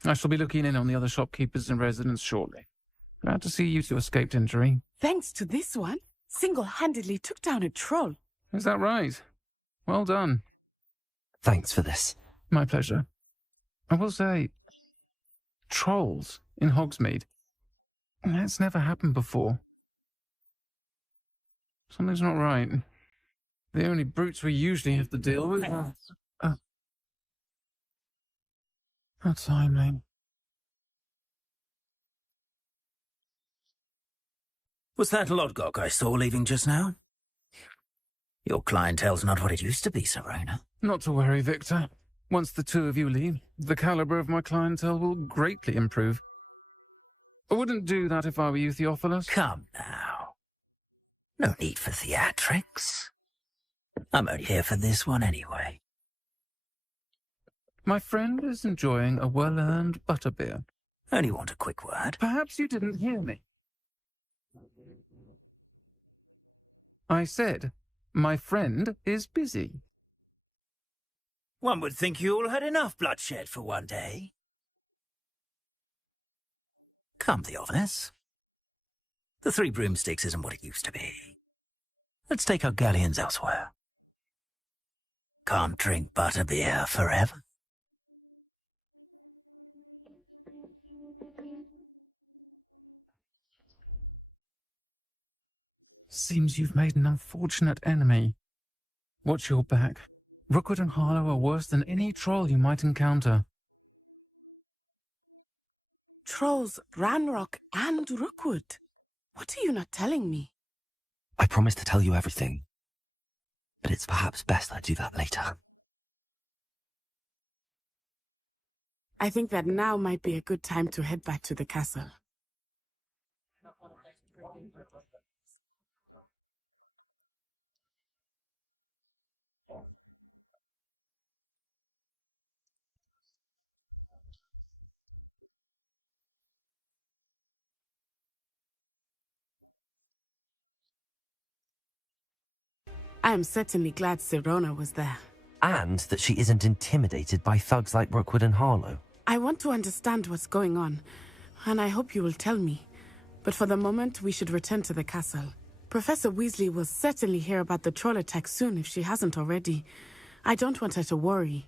I shall be looking in on the other shopkeepers and residents shortly. Glad to see you two escaped injury. Thanks to this one, single-handedly took down a troll. Is that right? Well done. Thanks for this. My pleasure. I will say, trolls in Hogsmeade. That's never happened before. Something's not right. The only brutes we usually have to deal with are... How timely. Was that Lodgok I saw leaving just now? Your clientele's not what it used to be, Serona. Not to worry, Victor. Once the two of you leave, the caliber of my clientele will greatly improve. I wouldn't do that if I were you, Theophilus. Come now. No need for theatrics. I'm only here for this one anyway. My friend is enjoying a well-earned butterbeer. Only want a quick word. Perhaps you didn't hear me. I said, my friend is busy. One would think you all had enough bloodshed for one day. Come, Theophilus. The 3 broomsticks isn't what it used to be. Let's take our galleons elsewhere. Can't drink butterbeer forever. Seems you've made an unfortunate enemy. Watch your back. Rookwood and Harlow are worse than any troll you might encounter. Trolls, Ranrock, and Rookwood. What are you not telling me? I promise to tell you everything. But it's perhaps best I do that later. I think that now might be a good time to head back to the castle. I am certainly glad Serona was there. And that she isn't intimidated by thugs like Rookwood and Harlow. I want to understand what's going on, and I hope you will tell me. But for the moment, we should return to the castle. Professor Weasley will certainly hear about the troll attack soon if she hasn't already. I don't want her to worry.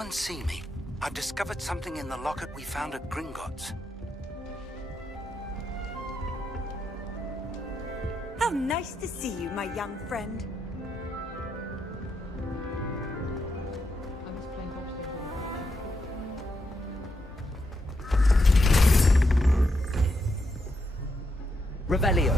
Come and see me. I've discovered something in the locket we found at Gringotts. How nice to see you, my young friend. Revelio.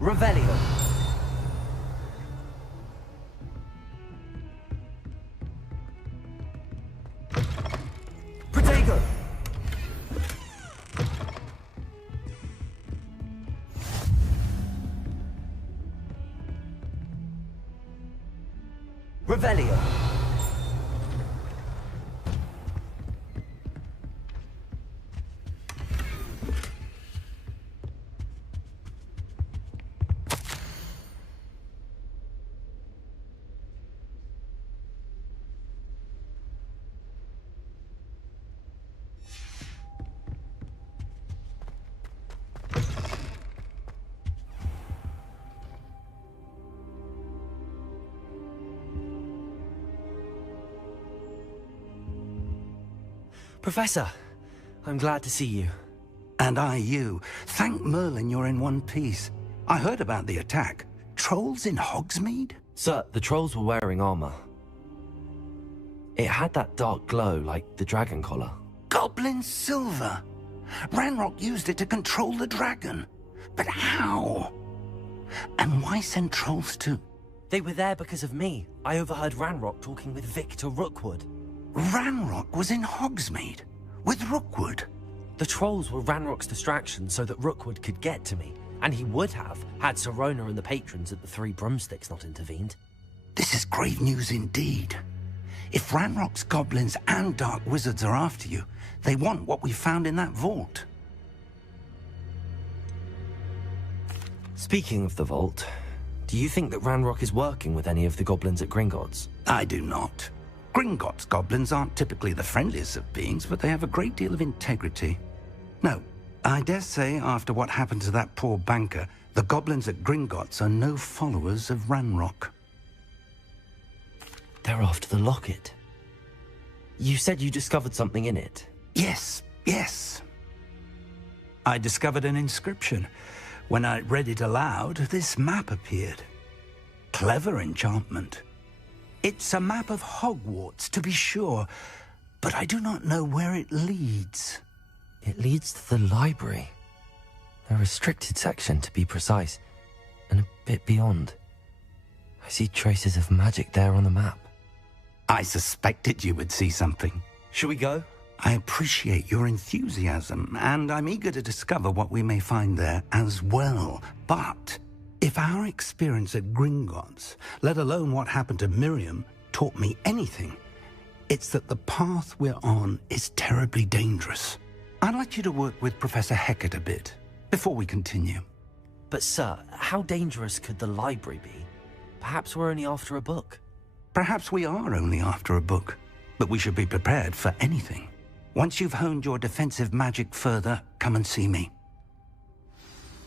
Revelio. Protego. Revelio. Professor, I'm glad to see you. And I you. Thank Merlin you're in one piece. I heard about the attack. Trolls in Hogsmeade? Sir, the trolls were wearing armor. It had that dark glow like the dragon collar. Goblin silver! Ranrock used it to control the dragon. But how? And why send trolls to... They were there because of me. I overheard Ranrock talking with Victor Rookwood. Ranrock was in Hogsmeade? With Rookwood? The trolls were Ranrock's distraction so that Rookwood could get to me. And he would have, had Sirona and the patrons at the Three Broomsticks not intervened. This is grave news indeed. If Ranrock's goblins and dark wizards are after you, they want what we found in that vault. Speaking of the vault, do you think that Ranrock is working with any of the goblins at Gringotts? I do not. Gringotts goblins aren't typically the friendliest of beings, but they have a great deal of integrity. No, I dare say after what happened to that poor banker, the goblins at Gringotts are no followers of Ranrock. They're after the locket. You said you discovered something in it. Yes. I discovered an inscription. When I read it aloud, this map appeared. Clever enchantment. It's a map of Hogwarts, to be sure, but I do not know where it leads. It leads to the library. A restricted section, to be precise, and a bit beyond. I see traces of magic there on the map. I suspected you would see something. Shall we go? I appreciate your enthusiasm, and I'm eager to discover what we may find there as well. But if our experience at Gringotts, let alone what happened to Miriam, taught me anything, it's that the path we're on is terribly dangerous. I'd like you to work with Professor Hecat a bit before we continue. But sir, how dangerous could the library be? Perhaps we're only after a book. Perhaps we are only after a book, but we should be prepared for anything. Once you've honed your defensive magic further, come and see me.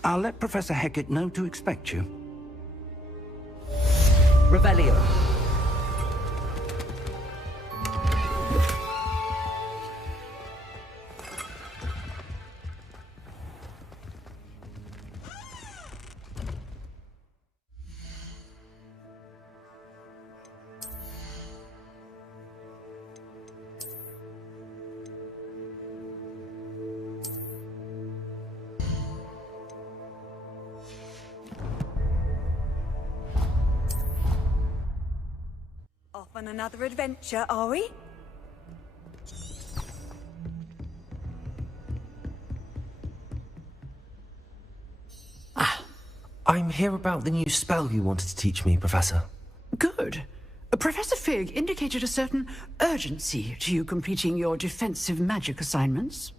I'll let Professor Hecat know to expect you. Revelio. On another adventure, are we? I'm here about the new spell you wanted to teach me, Professor. Good. Professor Fig indicated a certain urgency to you completing your defensive magic assignments.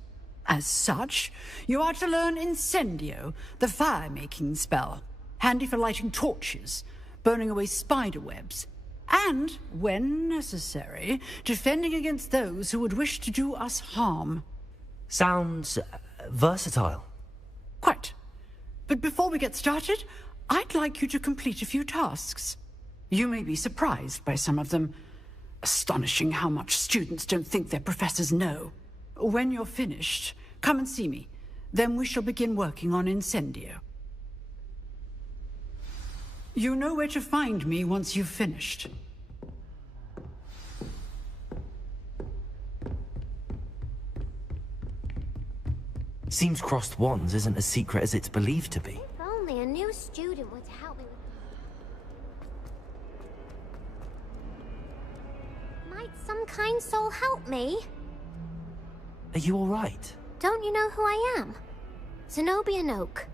As such, you are to learn Incendio, the fire-making spell, handy for lighting torches, burning away spider webs, and, when necessary, defending against those who would wish to do us harm. Sounds versatile. Quite. But before we get started, I'd like you to complete a few tasks. You may be surprised by some of them. Astonishing how much students don't think their professors know. When you're finished, come and see me. Then we shall begin working on Incendio. You know where to find me once you've finished. Seems crossed wands isn't as secret as it's believed to be. If only a new student were to help me with... Might some kind soul help me? Are you alright? Don't you know who I am? Zenobia Noak.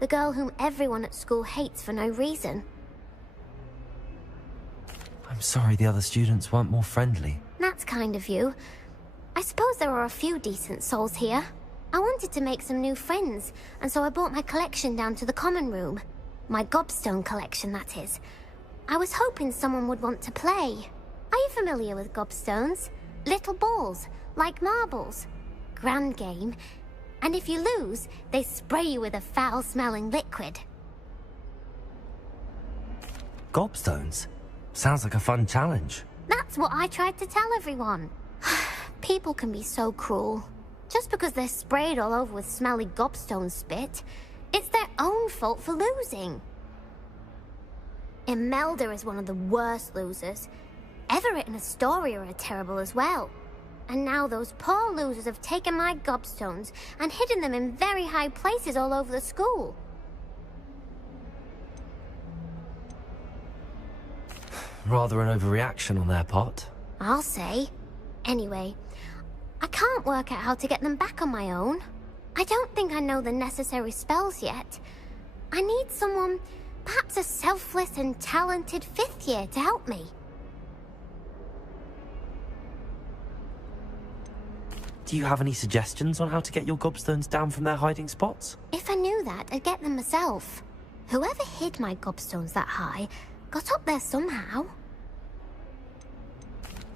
The girl whom everyone at school hates for no reason. I'm sorry the other students weren't more friendly. That's kind of you. I suppose there are a few decent souls here. I wanted to make some new friends, and so I brought my collection down to the common room. My gobstone collection, that is. I was hoping someone would want to play. Are you familiar with gobstones? Little balls, like marbles. Grand game. And if you lose, they spray you with a foul-smelling liquid. Gobstones? Sounds like a fun challenge. That's what I tried to tell everyone. People can be so cruel. Just because they're sprayed all over with smelly gobstone spit, it's their own fault for losing. Imelda is one of the worst losers. Everett and Astoria are terrible as well. And now those poor losers have taken my gobstones and hidden them in very high places all over the school. Rather an overreaction on their part. I'll say. Anyway, I can't work out how to get them back on my own. I don't think I know the necessary spells yet. I need someone, perhaps a selfless and talented 5th year to help me. Do you have any suggestions on how to get your gobstones down from their hiding spots? If I knew that, I'd get them myself. Whoever hid my gobstones that high got up there somehow.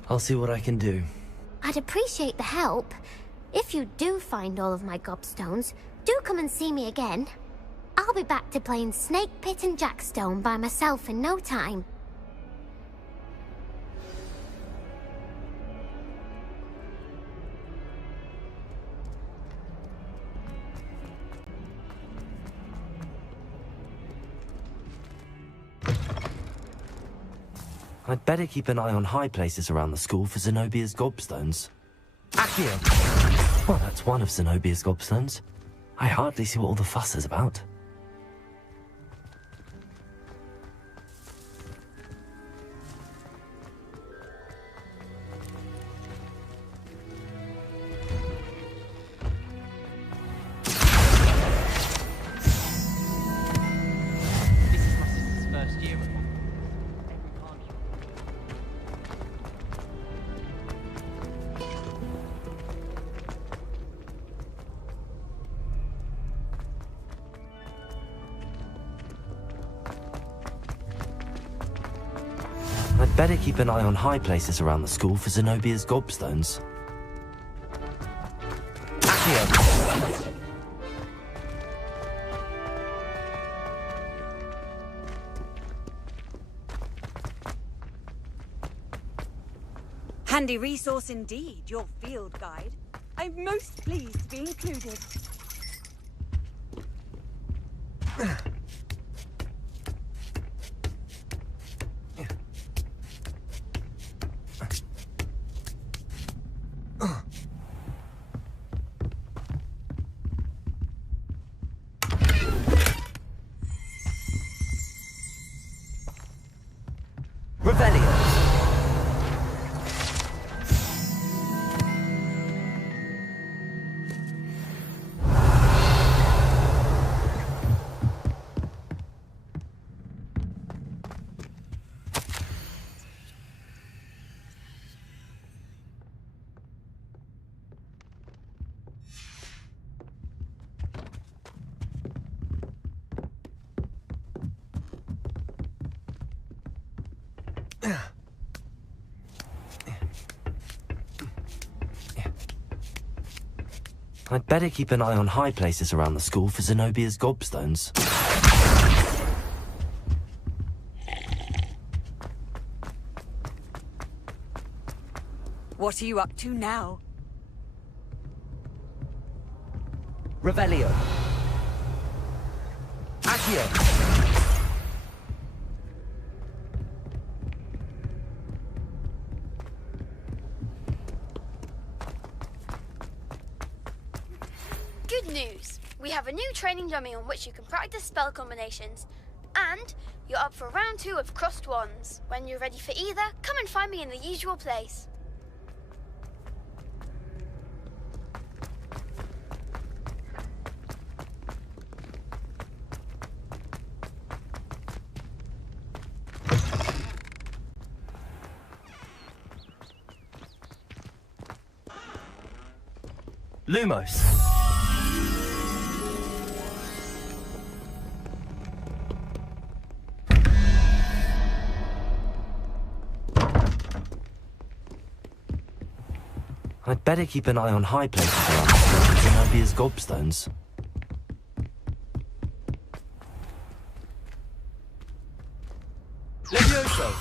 I'll see what I can do. I'd appreciate the help. If you do find all of my gobstones, do come and see me again. I'll be back to playing Snake Pit and Jackstone by myself in no time. I'd better keep an eye on high places around the school for Zenobia's gobstones. Accio! Well, that's one of Zenobia's gobstones. I hardly see what all the fuss is about. I'd better keep an eye on high places around the school for Zenobia's gobstones. Accio! Handy resource indeed, your field guide. I'm most pleased to be included. I'd better keep an eye on high places around the school for Zenobia's gobstones. What are you up to now? Revelio. Accio. Good news. We have a new training dummy on which you can practice spell combinations. And you're up for round 2 of Crossed Wands. When you're ready for either, come and find me in the usual place. Lumos. I'd better keep an eye on high places around Zenobia's gobstones. Levioso!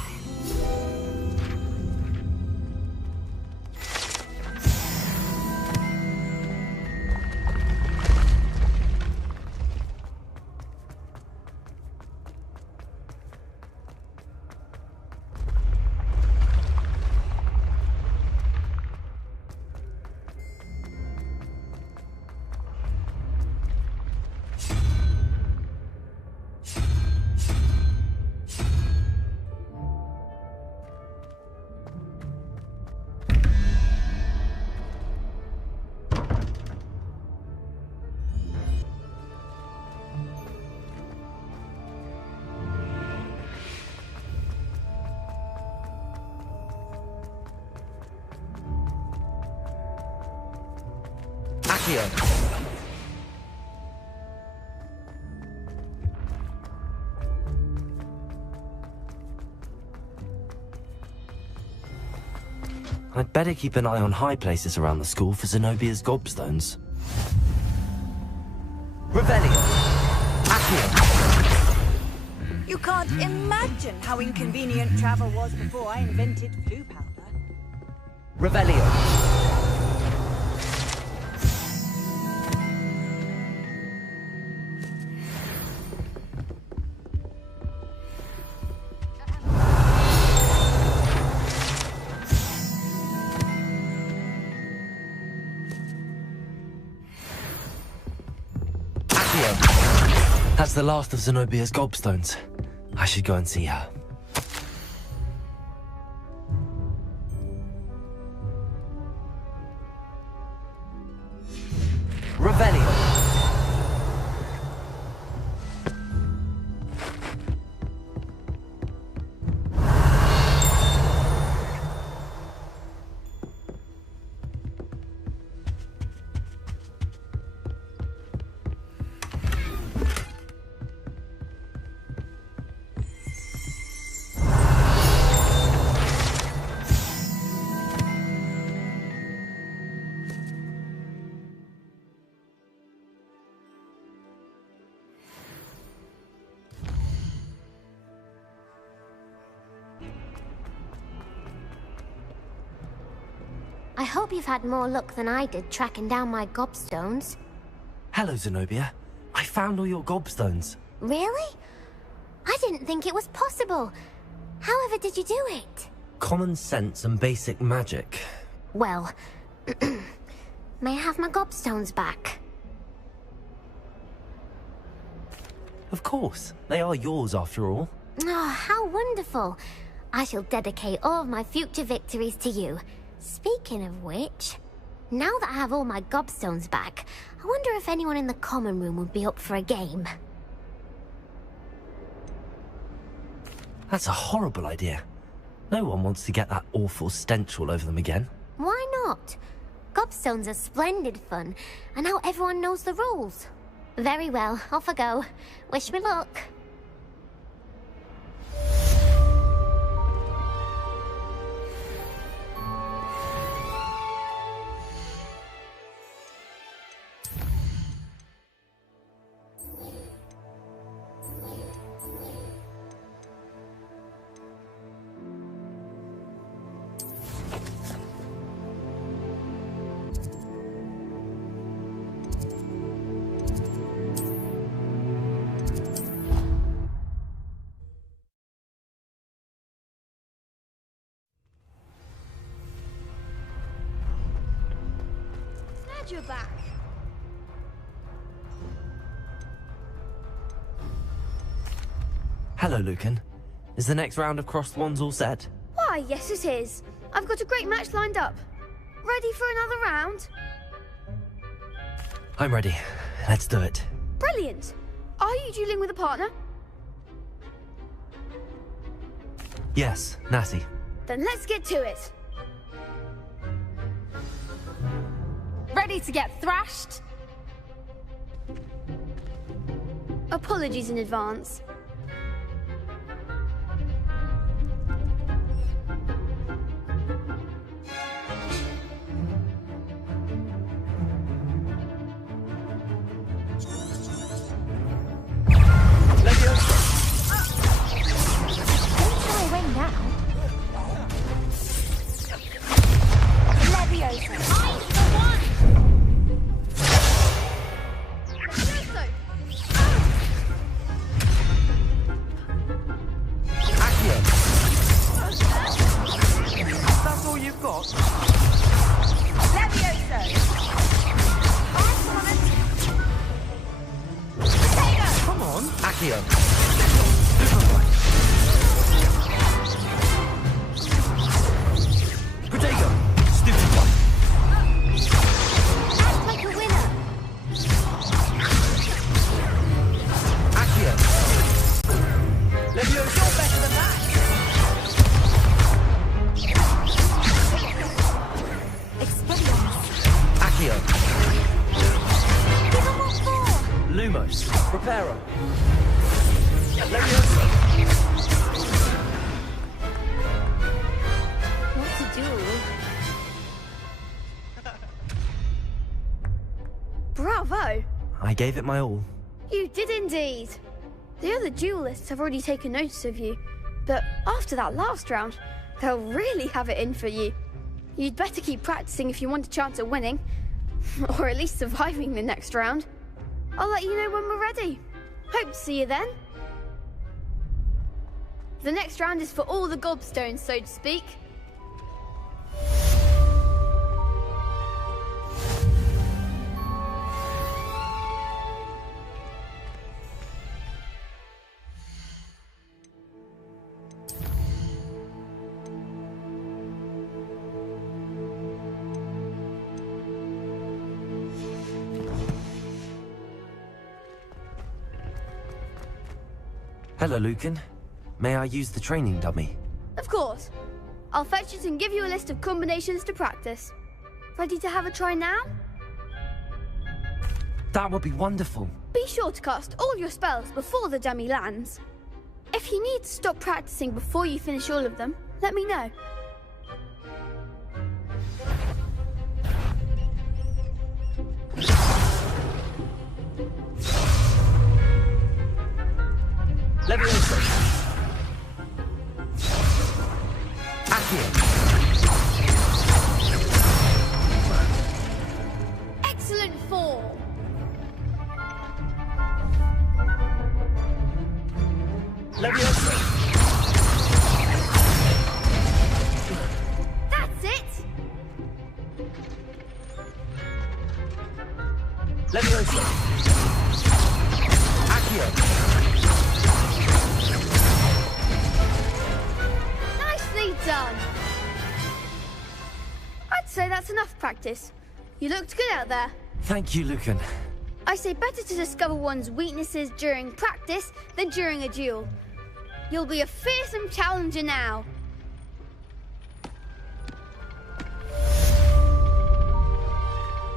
I'd better keep an eye on high places around the school for Zenobia's gobstones. Revelio. Accio. You can't imagine how inconvenient travel was before I invented flu powder. Revelio. That's the last of Zenobia's gobstones. I should go and see her. Revelio. I hope you've had more luck than I did tracking down my gobstones. Hello, Zenobia. I found all your gobstones. Really? I didn't think it was possible. However did you do it? Common sense and basic magic. Well, may I have my gobstones back? Of course. They are yours after all. Oh, how wonderful. I shall dedicate all of my future victories to you. Speaking of which, now that I have all my gobstones back, I wonder if anyone in the common room would be up for a game. That's a horrible idea. No one wants to get that awful stench all over them again. Why not? Gobstones are splendid fun, and now everyone knows the rules. Very well, off I go. Wish me luck. Glad you're back. Hello, Lucan. Is the next round of crossed wands all set? Why, yes it is. I've got a great match lined up. Ready for another round? I'm ready. Let's do it. Brilliant. Are you dueling with a partner? Yes, Natty. Then let's get to it. Ready to get thrashed? Apologies in advance. Bravo! I gave it my all. You did indeed. The other duelists have already taken notice of you, but after that last round, they'll really have it in for you. You'd better keep practicing if you want a chance at winning, or at least surviving the next round. I'll let you know when we're ready. Hope to see you then. The next round is for all the gobstones, so to speak. Hello, Lucan. May I use the training dummy? Of course. I'll fetch it and give you a list of combinations to practice. Ready to have a try now? That would be wonderful. Be sure to cast all your spells before the dummy lands. If you need to stop practicing before you finish all of them, let me know. Leviosa. Accio. Excellent fall. Leviosa. That's it. Leviosa. Accio. Done. I'd say that's enough practice. You looked good out there. Thank you, Lucan. I say better to discover one's weaknesses during practice than during a duel. You'll be a fearsome challenger now.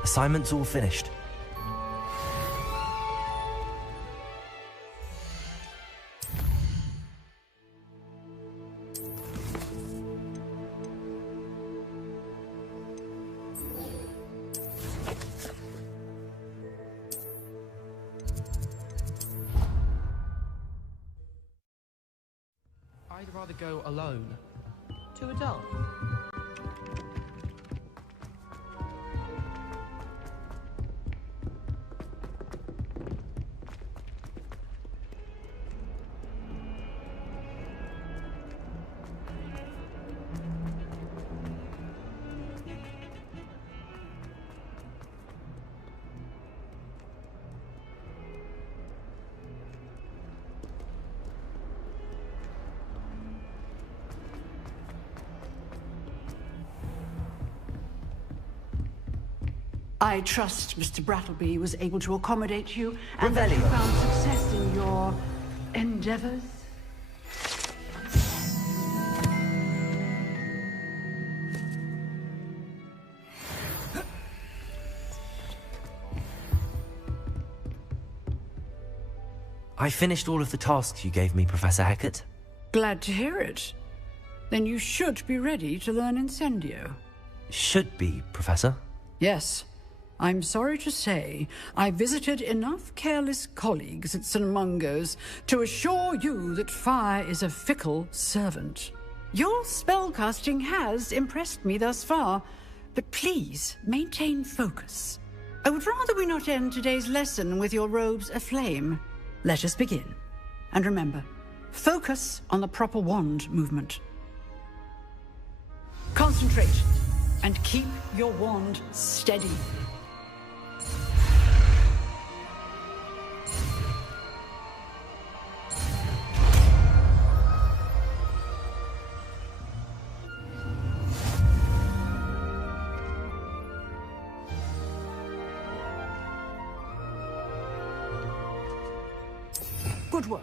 Assignment's all finished. I'd rather go alone. Too adult. I trust Mr. Brattleby was able to accommodate you and that you found success in your endeavors. I finished all of the tasks you gave me, Professor Hecat. Glad to hear it. Then you should be ready to learn Incendio. Should be, Professor. Yes. I'm sorry to say, I visited enough careless colleagues at St. Mungo's to assure you that fire is a fickle servant. Your spellcasting has impressed me thus far, but please maintain focus. I would rather we not end today's lesson with your robes aflame. Let us begin. And remember, focus on the proper wand movement. Concentrate and keep your wand steady. Good work.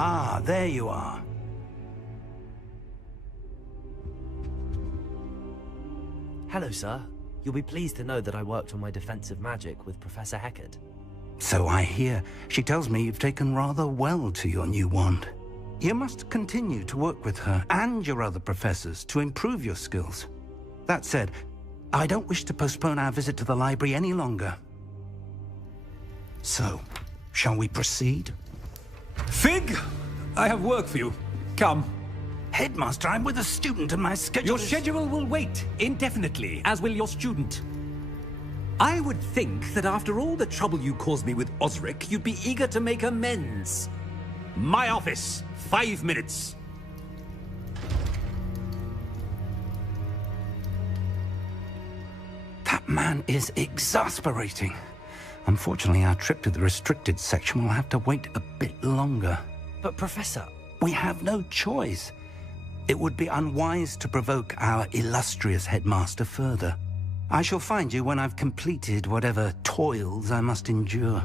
Ah, there you are. Hello, sir. You'll be pleased to know that I worked on my defensive magic with Professor Hecat. So I hear. She tells me you've taken rather well to your new wand. You must continue to work with her and your other professors to improve your skills. That said, I don't wish to postpone our visit to the library any longer. So, shall we proceed? Fig! I have work for you. Come. Headmaster, I'm with a student and my schedule Your schedule will wait indefinitely, as will your student. I would think that after all the trouble you caused me with Osric, you'd be eager to make amends. My office, 5 minutes. That man is exasperating. Unfortunately, our trip to the restricted section will have to wait a bit longer. But, Professor... We have no choice. It would be unwise to provoke our illustrious headmaster further. I shall find you when I've completed whatever toils I must endure.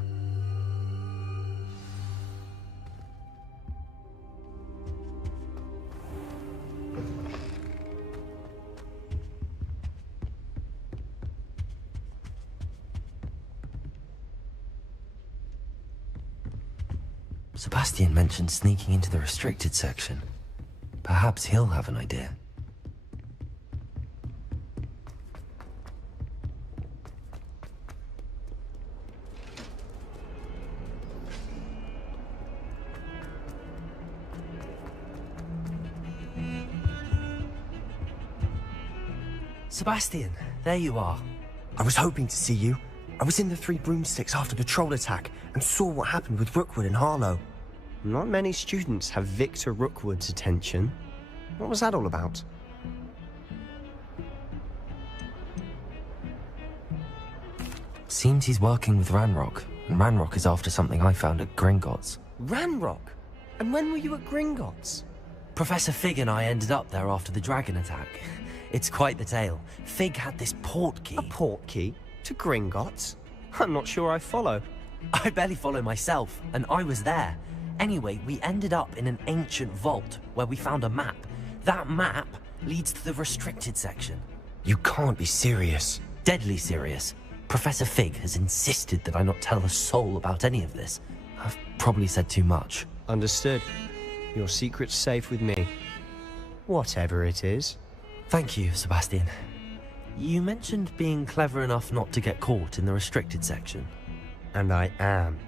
Sebastian mentioned sneaking into the restricted section. Perhaps he'll have an idea. Sebastian, there you are. I was hoping to see you. I was in the Three Broomsticks after the troll attack and saw what happened with Rookwood and Harlow. Not many students have Victor Rookwood's attention. What was that all about? Seems he's working with Ranrock, and Ranrock is after something I found at Gringotts. Ranrock? And when were you at Gringotts? Professor Fig and I ended up there after the dragon attack. It's quite the tale. Fig had this port key. A port key? To Gringotts? I'm not sure I follow. I barely follow myself, and I was there. Anyway, we ended up in an ancient vault where we found a map. That map leads to the restricted section. You can't be serious. Deadly serious. Professor Fig has insisted that I not tell a soul about any of this. I've probably said too much. Understood. Your secret's safe with me. Whatever it is. Thank you, Sebastian. You mentioned being clever enough not to get caught in the restricted section. And I am.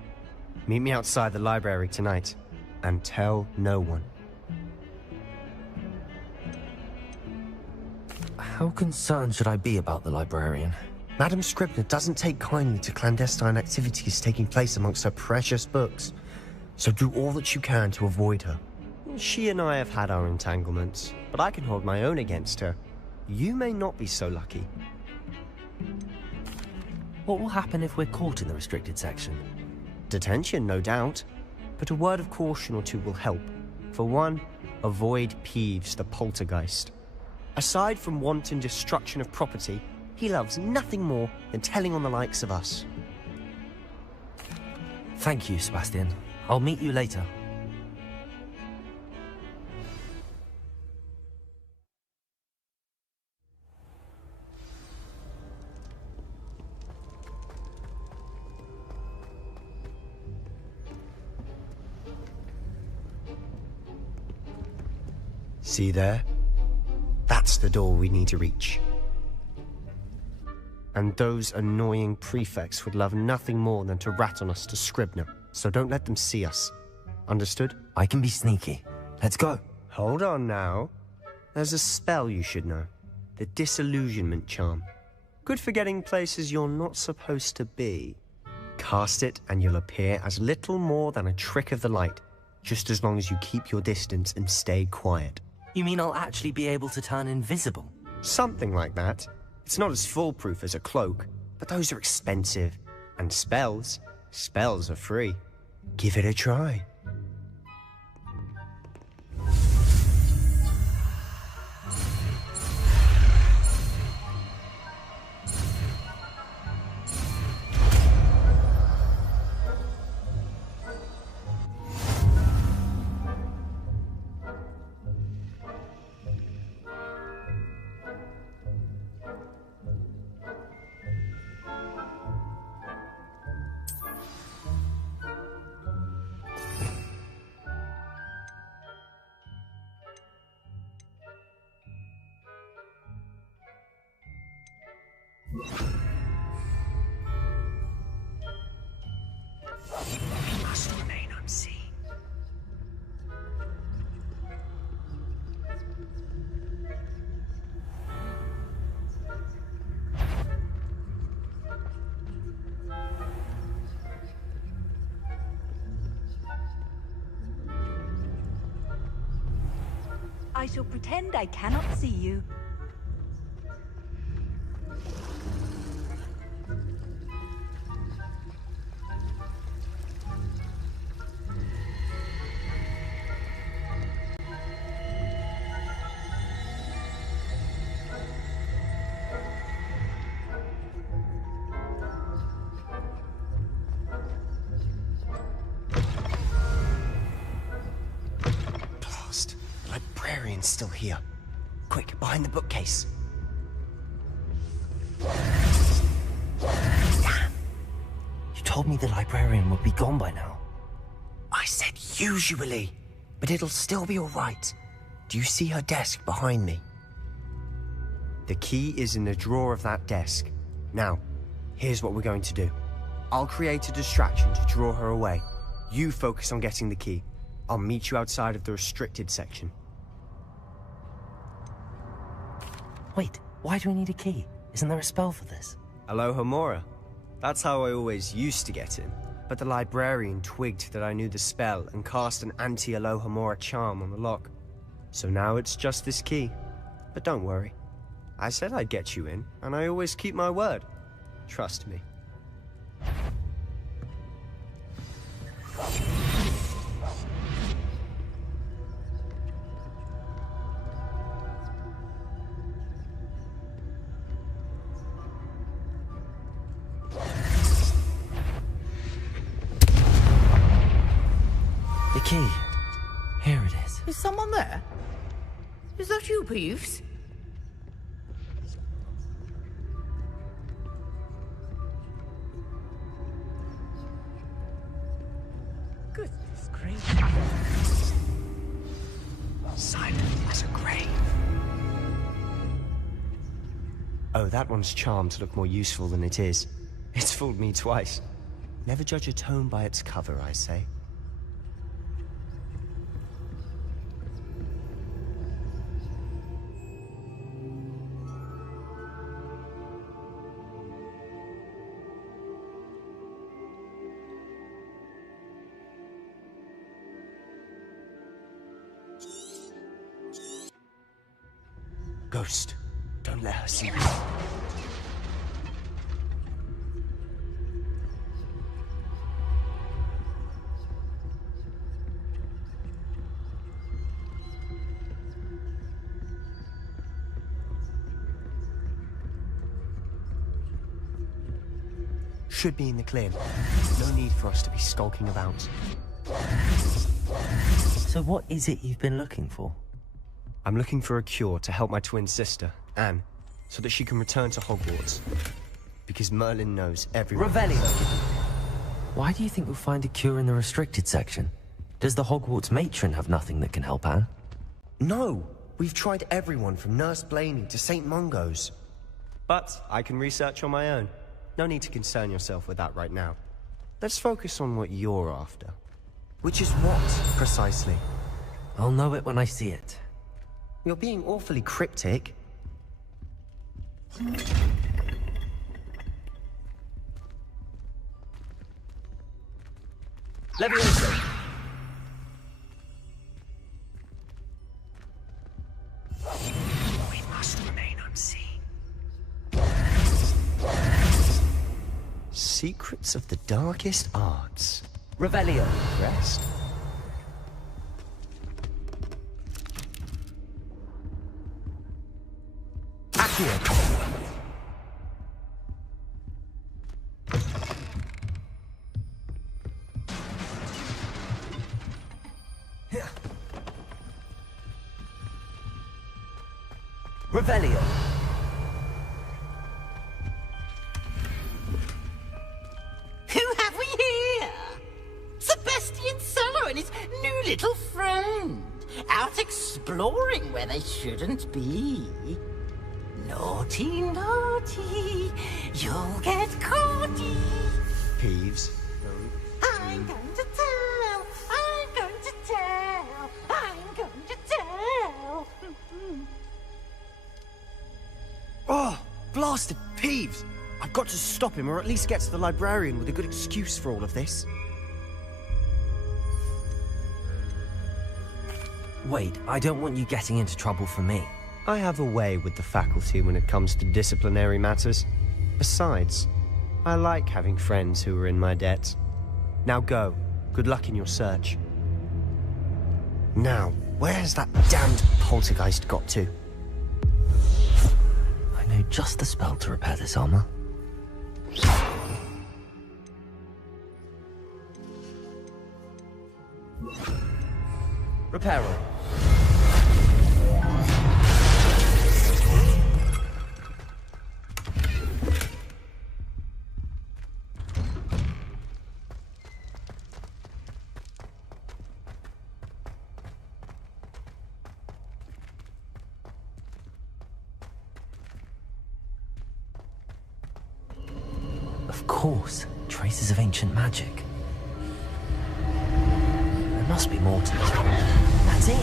Meet me outside the library tonight, and tell no one. How concerned should I be about the librarian? Madame Scribner doesn't take kindly to clandestine activities taking place amongst her precious books, so do all that you can to avoid her. She and I have had our entanglements, but I can hold my own against her. You may not be so lucky. What will happen if we're caught in the restricted section? Detention, no doubt, but a word of caution or two will help. For one, avoid Peeves, the poltergeist. Aside from wanton destruction of property, he loves nothing more than telling on the likes of us. Thank you, Sebastian. I'll meet you later. See there? That's the door we need to reach. And those annoying prefects would love nothing more than to rat on us to Scribner, so don't let them see us. Understood? I can be sneaky. Let's go. Hold on now. There's a spell you should know. The Disillusionment Charm. Good for getting places you're not supposed to be. Cast it and you'll appear as little more than a trick of the light, just as long as you keep your distance and stay quiet. You mean I'll actually be able to turn invisible? Something like that. It's not as foolproof as a cloak, but those are expensive. And spells are free. Give it a try. Must remain unseen. I shall pretend I cannot see you. Still here. Quick, behind the bookcase. Damn! You told me the librarian would be gone by now. I said usually, but it'll still be all right. Do you see her desk behind me? The key is in the drawer of that desk. Now, here's what we're going to do. I'll create a distraction to draw her away. You focus on getting the key. I'll meet you outside of the restricted section. Wait, why do we need a key? Isn't there a spell for this? Alohomora. That's how I always used to get in. But the librarian twigged that I knew the spell and cast an anti-Alohomora charm on the lock. So now it's just this key. But don't worry. I said I'd get you in, and I always keep my word. Trust me. key. Here it is. Is someone there? Is that you, Peeves? Goodness gracious. Silent as a grave. Oh, that one's charmed to look more useful than it is. It's fooled me twice. Never judge a tome by its cover, I say. Ghost, don't let her see you. Should be in the clear. No need for us to be skulking about. So what is it you've been looking for? I'm looking for a cure to help my twin sister, Anne, so that she can return to Hogwarts. Because Merlin knows everyone. Revelio! Why do you think we'll find a cure in the restricted section? Does the Hogwarts matron have nothing that can help Anne? No! We've tried everyone from Nurse Blaney to St. Mungo's. But I can research on my own. No need to concern yourself with that right now. Let's focus on what you're after. Which is what, precisely? I'll know it when I see it. You're being awfully cryptic. Leviosa! We must remain unseen. Secrets of the darkest arts. Revelio. Rest. Accio. Revelio. Who have we here? Sebastian Cello and his new little friend. Out exploring where they shouldn't be. Naughty, naughty. You'll get caughty. Peeves. I'm going to tell. I'm going to tell. I'm going to tell. Oh, blasted Peeves! I've got to stop him, or at least get to the librarian with a good excuse for all of this. Wait, I don't want you getting into trouble for me. I have a way with the faculty when it comes to disciplinary matters. Besides, I like having friends who are in my debt. Now go. Good luck in your search. Now, where has that damned poltergeist got to? I know just the spell to repair this armor. Reparo. Of course, traces of ancient magic. There must be more to it. That's it!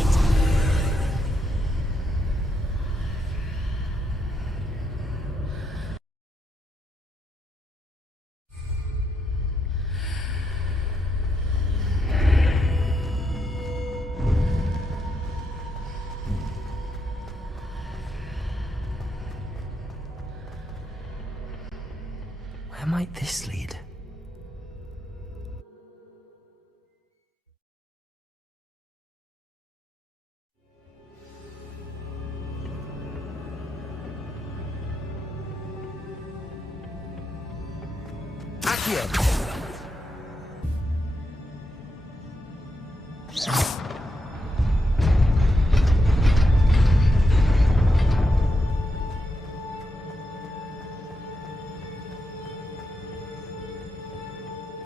Where might this lead? Accio.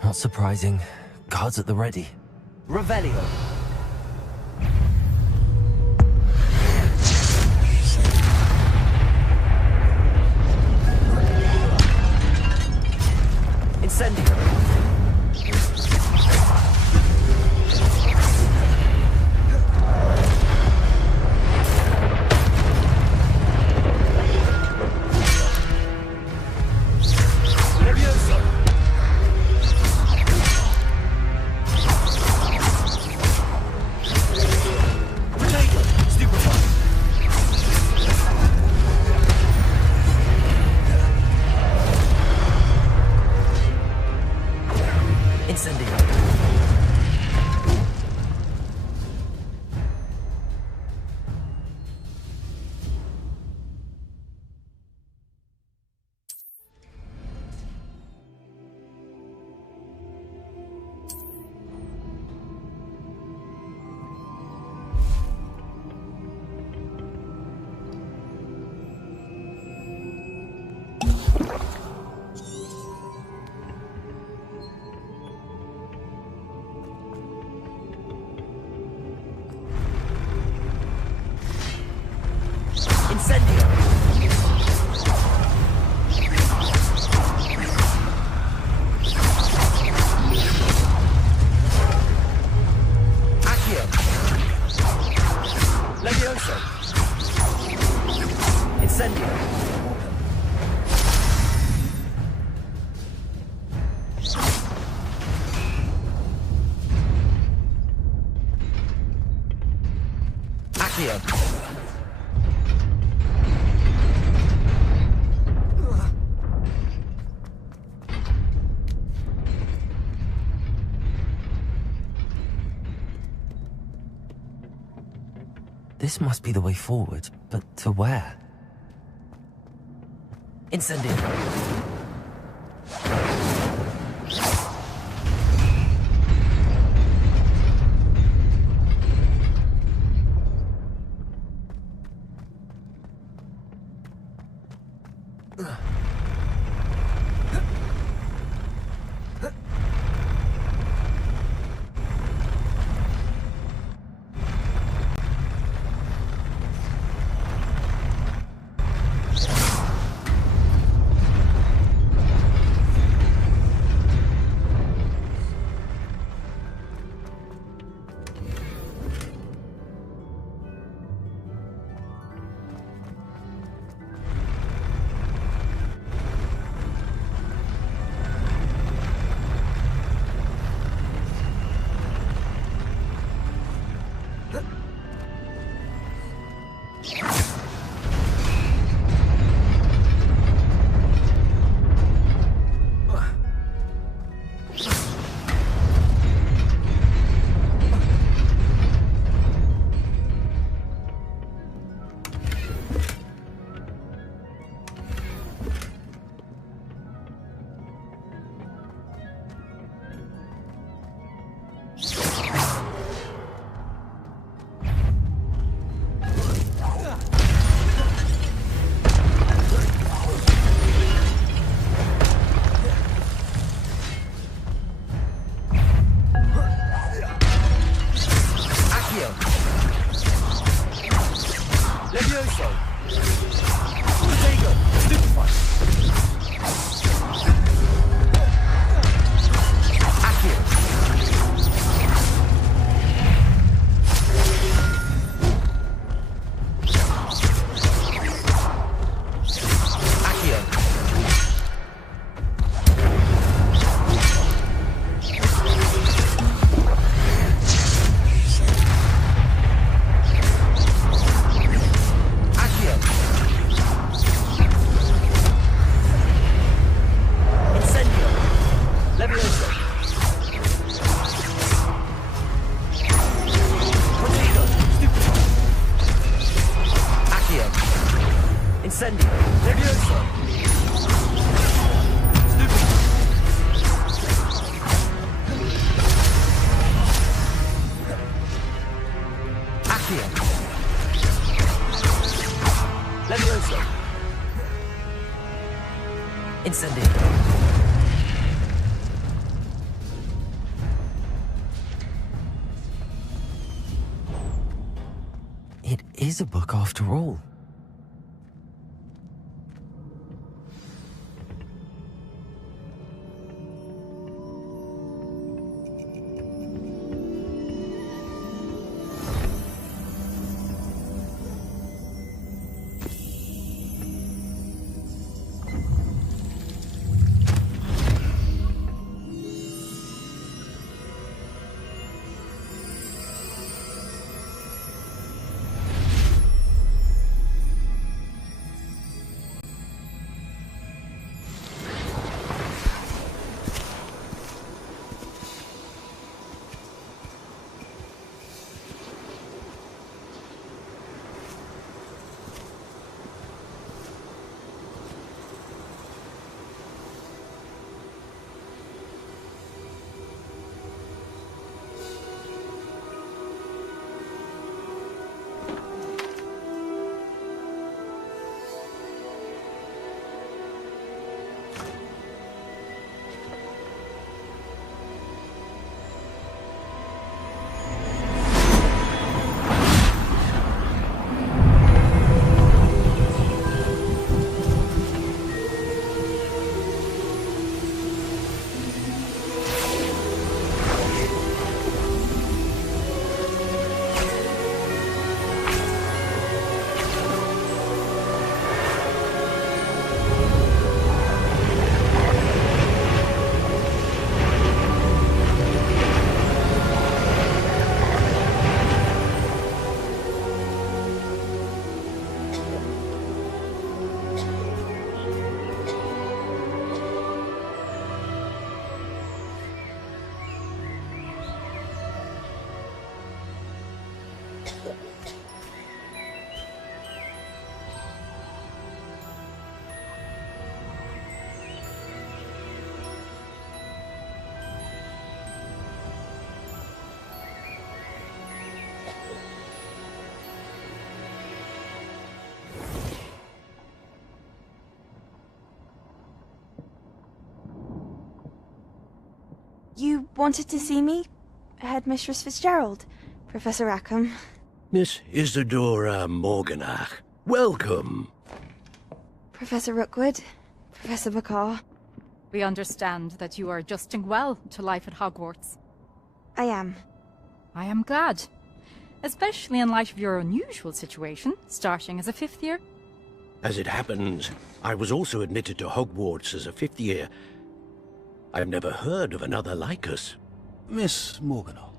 Not surprising. Guards at the ready. Revelio. Incendio. This must be the way forward, but to where? Incendio. is a book after all. You wanted to see me? Headmistress Fitzgerald, Professor Rackham. Miss Isadora Morganach, welcome. Professor Rookwood, Professor Bakar. We understand that you are adjusting well to life at Hogwarts. I am. I am glad. Especially in light of your unusual situation, starting as a 5th year. As it happens, I was also admitted to Hogwarts as a 5th year. I've never heard of another like us. Miss Morganach,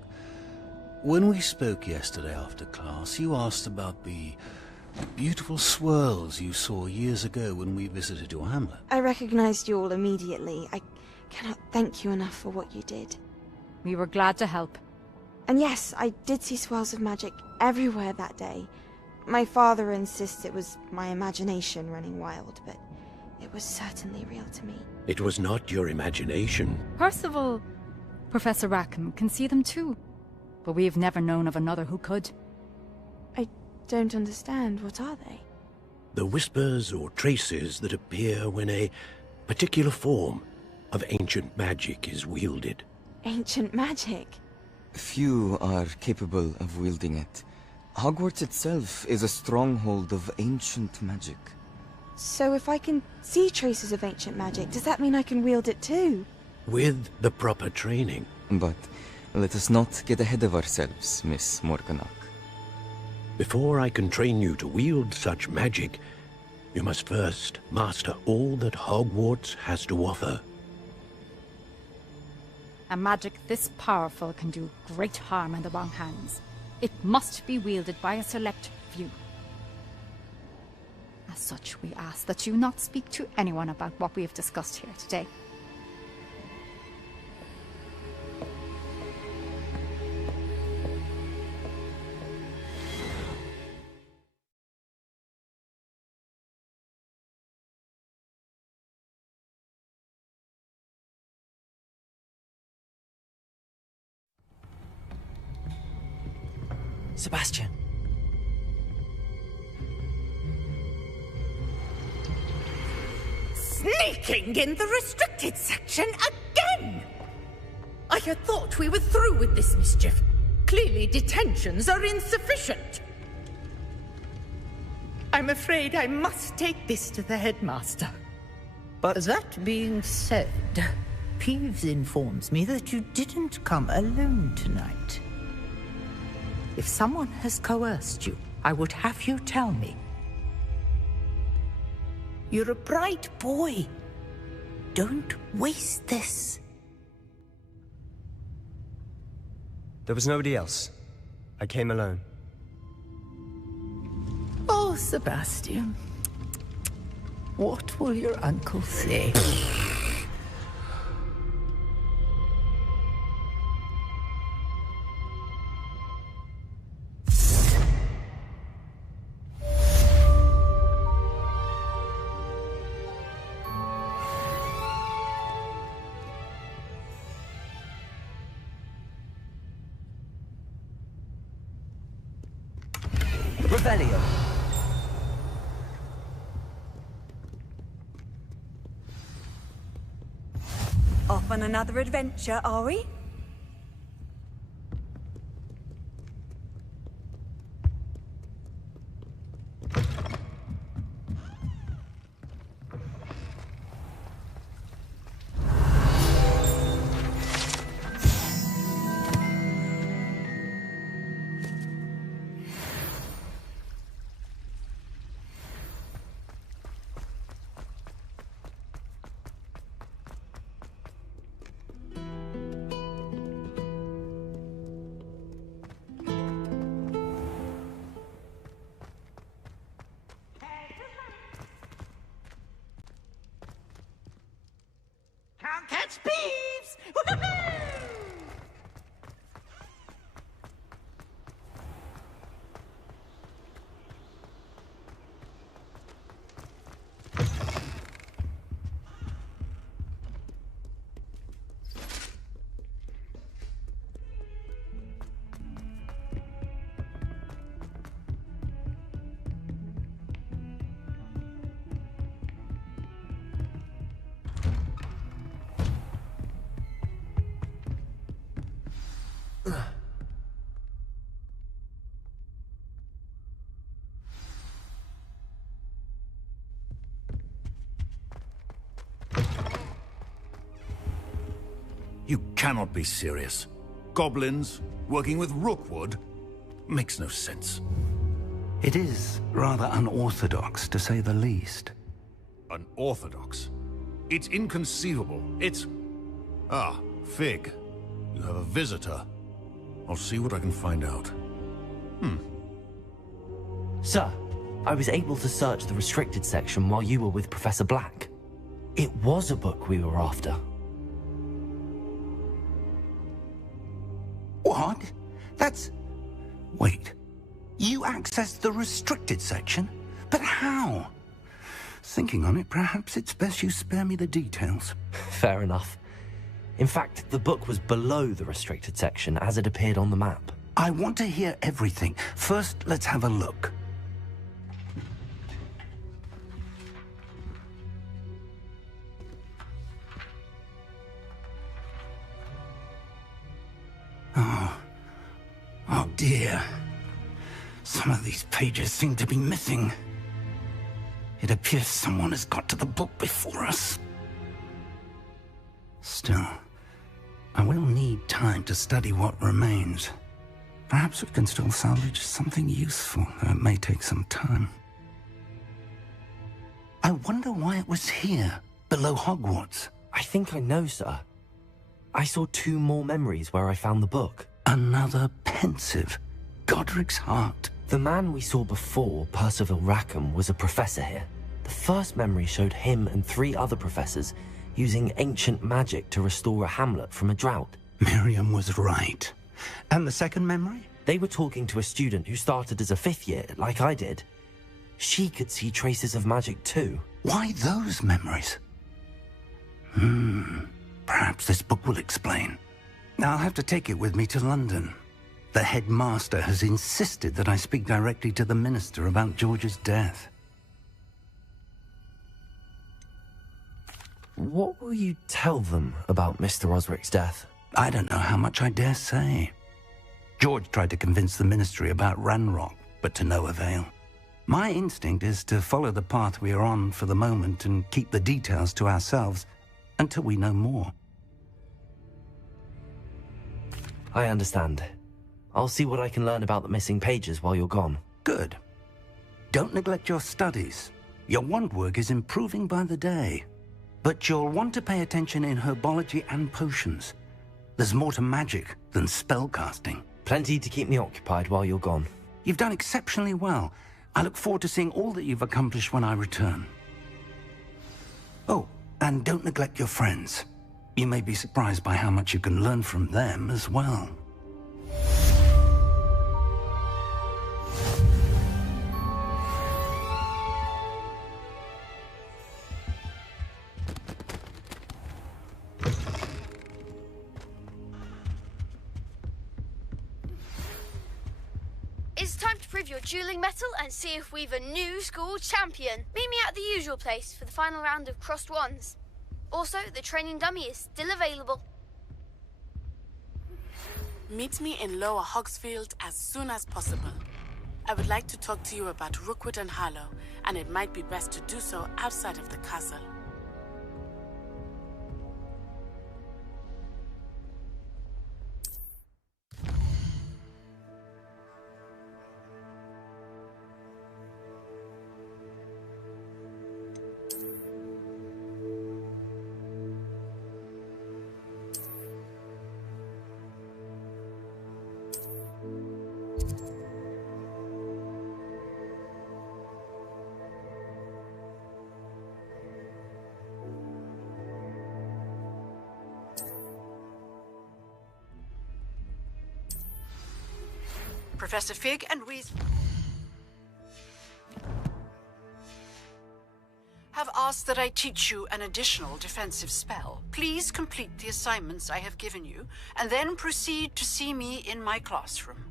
when we spoke yesterday after class, you asked about the beautiful swirls you saw years ago when we visited your hamlet. I recognized you all immediately. I cannot thank you enough for what you did. We were glad to help. And yes, I did see swirls of magic everywhere that day. My father insists it was my imagination running wild, but it was certainly real to me. It was not your imagination. Percival, Professor Rackham can see them too. But we have never known of another who could. I don't understand. What are they? The whispers or traces that appear when a particular form of ancient magic is wielded. Ancient magic? Few are capable of wielding it. Hogwarts itself is a stronghold of ancient magic. So if I can see traces of ancient magic, does that mean I can wield it too? With the proper training. But let us not get ahead of ourselves, Miss Morganach. Before I can train you to wield such magic, you must first master all that Hogwarts has to offer. A magic this powerful can do great harm in the wrong hands. It must be wielded by a select few. As such, we ask that you not speak to anyone about what we have discussed here today. Sebastian. Sneaking in the restricted section again! I had thought we were through with this mischief. Clearly detentions are insufficient. I'm afraid I must take this to the headmaster. But that being said, Peeves informs me that you didn't come alone tonight. If someone has coerced you, I would have you tell me. You're a bright boy. Don't waste this. There was nobody else. I came alone. Oh, Sebastian. What will your uncle say? Revelio. Off on another adventure, are we? Can't catch Peeves! Woohoo! You cannot be serious. Goblins working with Rookwood makes no sense. It is rather unorthodox, to say the least. Unorthodox? It's inconceivable. It's... Ah, Fig. You have a visitor. I'll see what I can find out. Sir, I was able to search the restricted section while you were with Professor Black. It was a book we were after. What? That's... Wait. You accessed the restricted section? But how? Thinking on it, perhaps it's best you spare me the details. Fair enough. In fact, the book was below the restricted section as it appeared on the map. I want to hear everything. First, let's have a look. Oh dear. Some of these pages seem to be missing. It appears someone has got to the book before us. Still, I will need time to study what remains. Perhaps we can still salvage something useful, though it may take some time. I wonder why it was here, below Hogwarts. I think I know, sir. I saw 2 more memories where I found the book. Another pensive. Godric's heart. The man we saw before, Percival Rackham, was a professor here. The first memory showed him and 3 other professors using ancient magic to restore a hamlet from a drought. Miriam was right. And the second memory? They were talking to a student who started as a 5th year, like I did. She could see traces of magic too. Why those memories? Perhaps this book will explain. I'll have to take it with me to London. The headmaster has insisted that I speak directly to the minister about George's death. What will you tell them about Mr. Osric's death? I don't know how much I dare say. George tried to convince the ministry about Ranrock, but to no avail. My instinct is to follow the path we are on for the moment and keep the details to ourselves until we know more. I understand. I'll see what I can learn about the missing pages while you're gone. Good. Don't neglect your studies. Your wand work is improving by the day. But you'll want to pay attention in herbology and potions. There's more to magic than spellcasting. Plenty to keep me occupied while you're gone. You've done exceptionally well. I look forward to seeing all that you've accomplished when I return. Oh, and don't neglect your friends. You may be surprised by how much you can learn from them as well. It's time to prove your dueling mettle and see if we've a new school champion. Meet me at the usual place for the final round of crossed wands. Also, the training dummy is still available. Meet me in Lower Hogsfield as soon as possible. I would like to talk to you about Rookwood and Harlow, and it might be best to do so outside of the castle. Professor Fig and Weez have asked that I teach you an additional defensive spell. Please complete the assignments I have given you, and then proceed to see me in my classroom.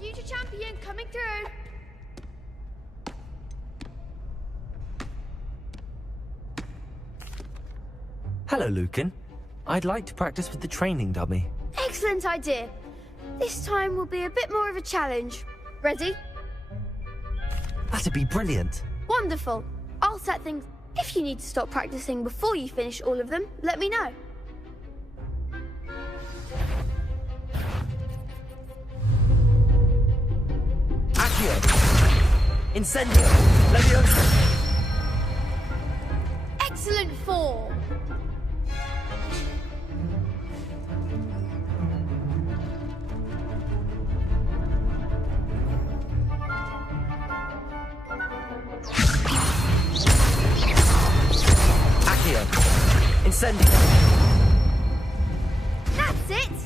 Future champion coming through. Hello, Lucan. I'd like to practice with the training dummy. Excellent idea. This time will be a bit more of a challenge. Ready? That'd be brilliant. Wonderful. I'll set things. If you need to stop practicing before you finish all of them, let me know. Incendio! Leviosa! Excellent form! Accio! Incendio! That's it!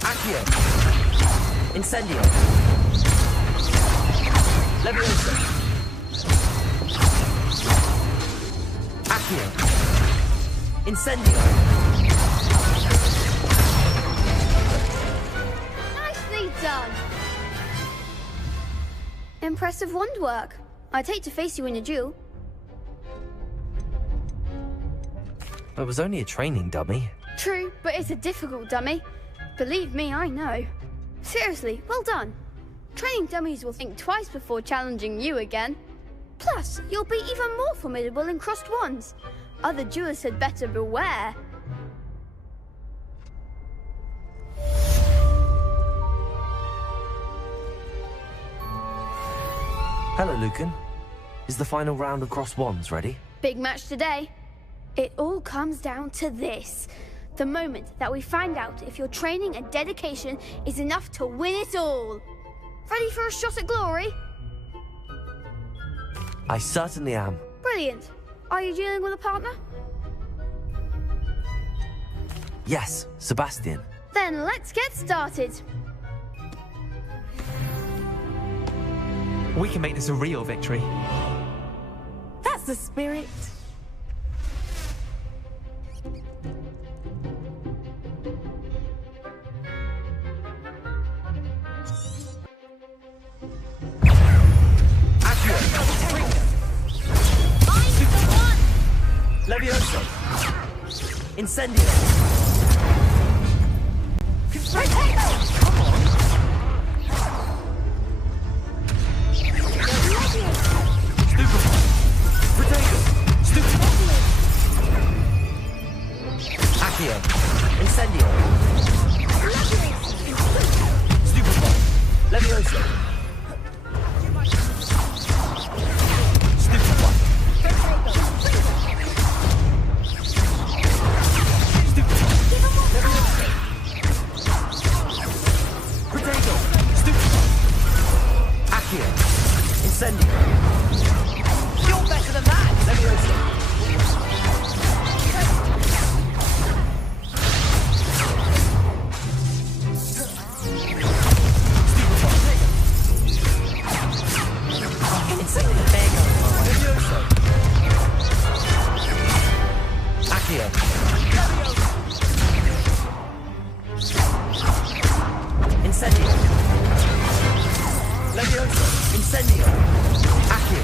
Accio! Incendio! Leviosa! Accio! Incendio! Nicely done! Impressive wand work. I'd hate to face you in a duel. It was only a training dummy. True, but it's a difficult dummy. Believe me, I know. Seriously, well done. Training dummies will think twice before challenging you again. Plus, you'll be even more formidable in crossed wands. Other duelists had better beware. Hello, Lucan. Is the final round of crossed wands ready? Big match today. It all comes down to this. The moment that we find out if your training and dedication is enough to win it all. Ready for a shot at glory? I certainly am. Brilliant. Are you dealing with a partner? Yes, Sebastian. Then let's get started. We can make this a real victory. That's the spirit. Levioso! Incendio! Come on! Stupefy! Protego! Stupefy! Accio! Incendio! Stupefy! Levioso! Stupefy! Protego! Stupefy! Accio! Incendio! You're better than that! Levioso! Incendio! Levioso! Incendio! Accio!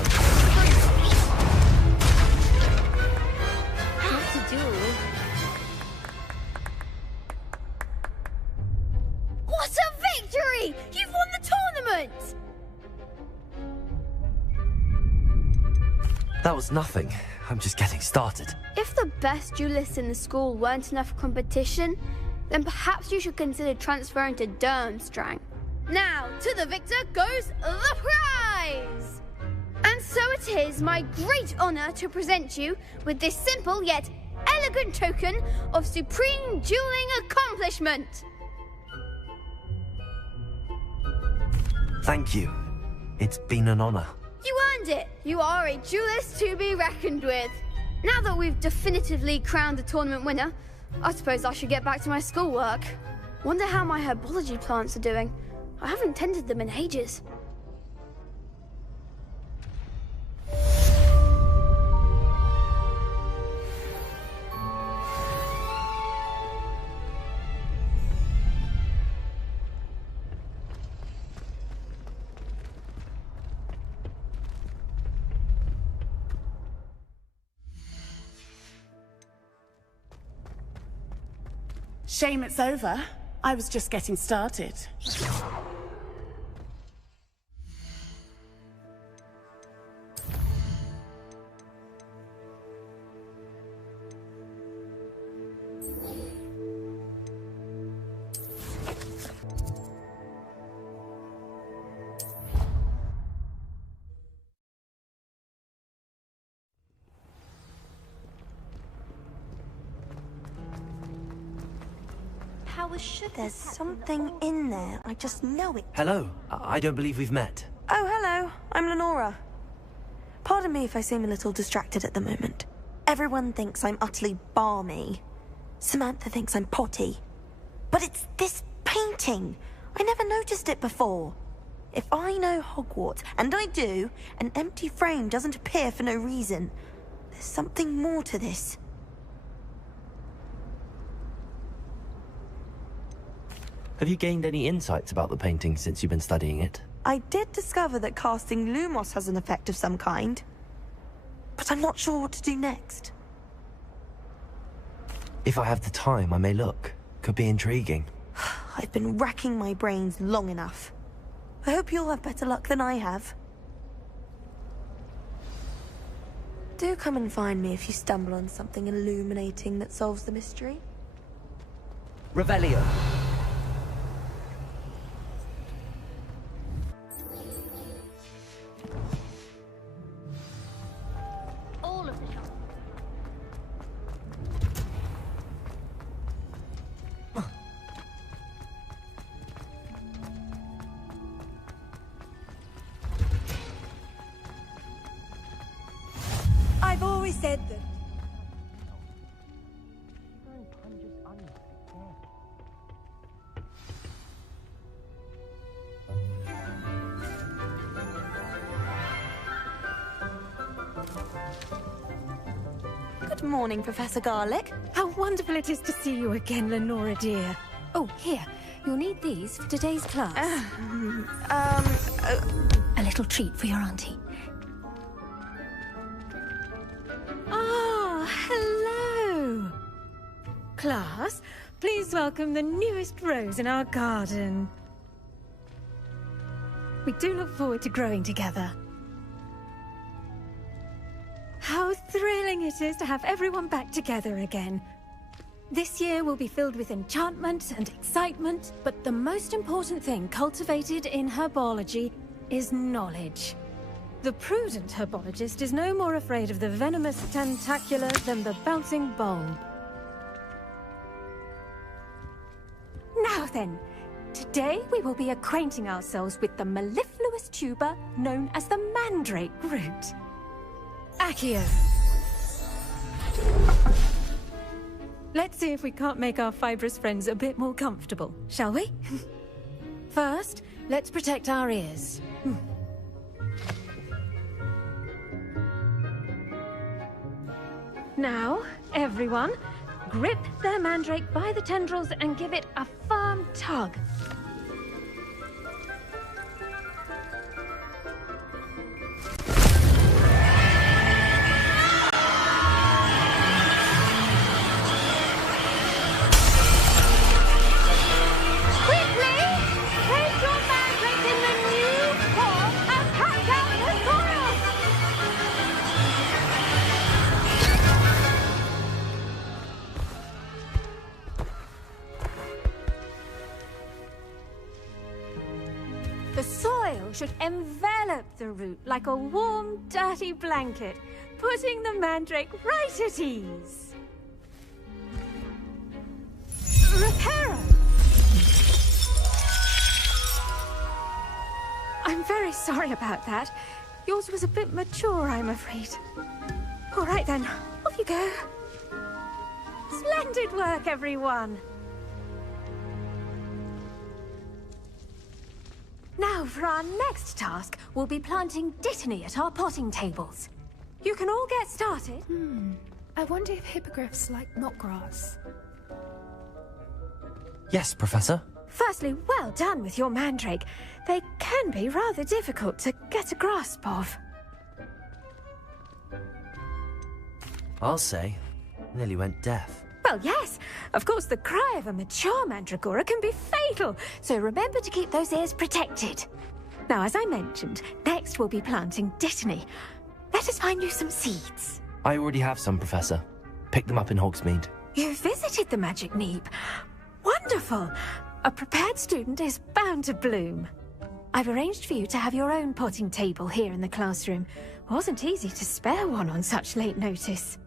What to do? What a victory! You've won the tournament! That was nothing. I'm just getting started. If the best duelists in the school weren't enough for competition, then perhaps you should consider transferring to Durmstrang. Now, to the victor goes the prize! And so it is my great honor to present you with this simple yet elegant token of supreme dueling accomplishment. Thank you. It's been an honor. You earned it. You are a duelist to be reckoned with. Now that we've definitively crowned the tournament winner, I suppose I should get back to my schoolwork. Wonder how my herbology plants are doing. I haven't tended them in ages. Shame it's over. I was just getting started. There's something in there. I just know it. Hello. I don't believe we've met. Oh, hello. I'm Lenora. Pardon me if I seem a little distracted at the moment. Everyone thinks I'm utterly balmy. Samantha thinks I'm potty. But it's this painting. I never noticed it before. If I know Hogwarts, and I do, an empty frame doesn't appear for no reason. There's something more to this. Have you gained any insights about the painting since you've been studying it? I did discover that casting Lumos has an effect of some kind. But I'm not sure what to do next. If I have the time, I may look. Could be intriguing. I've been racking my brains long enough. I hope you'll have better luck than I have. Do come and find me if you stumble on something illuminating that solves the mystery. Revelio. All of the shots. I've always said that. Good morning, Professor Garlick. How wonderful it is to see you again, Lenora dear. Oh, here. You'll need these for today's class. A little treat for your auntie. Ah, hello. Class, please welcome the newest rose in our garden. We do look forward to growing together. How thrilling it is to have everyone back together again. This year will be filled with enchantment and excitement, but the most important thing cultivated in herbology is knowledge. The prudent herbologist is no more afraid of the venomous tentacular than the bouncing bulb. Now then, today we will be acquainting ourselves with the mellifluous tuber known as the mandrake root. Accio. Let's see if we can't make our fibrous friends a bit more comfortable, shall we? First, let's protect our ears. Now, everyone, grip their mandrake by the tendrils and give it a firm tug. The soil should envelop the root like a warm, dirty blanket, putting the mandrake right at ease. Reparo! I'm very sorry about that. Yours was a bit mature, I'm afraid. All right then, off you go. Splendid work, everyone! Now, for our next task, we'll be planting dittany at our potting tables. You can all get started. I wonder if hippogriffs like knotgrass. Yes, Professor. Firstly, well done with your mandrake. They can be rather difficult to get a grasp of. I'll say, nearly went deaf. Well, yes. Of course, the cry of a mature mandragora can be fatal, so remember to keep those ears protected. Now, as I mentioned, next we'll be planting dittany. Let us find you some seeds. I already have some, Professor. Picked them up in Hogsmeade. You visited the Magic Neep. Wonderful. A prepared student is bound to bloom. I've arranged for you to have your own potting table here in the classroom. Wasn't easy to spare one on such late notice.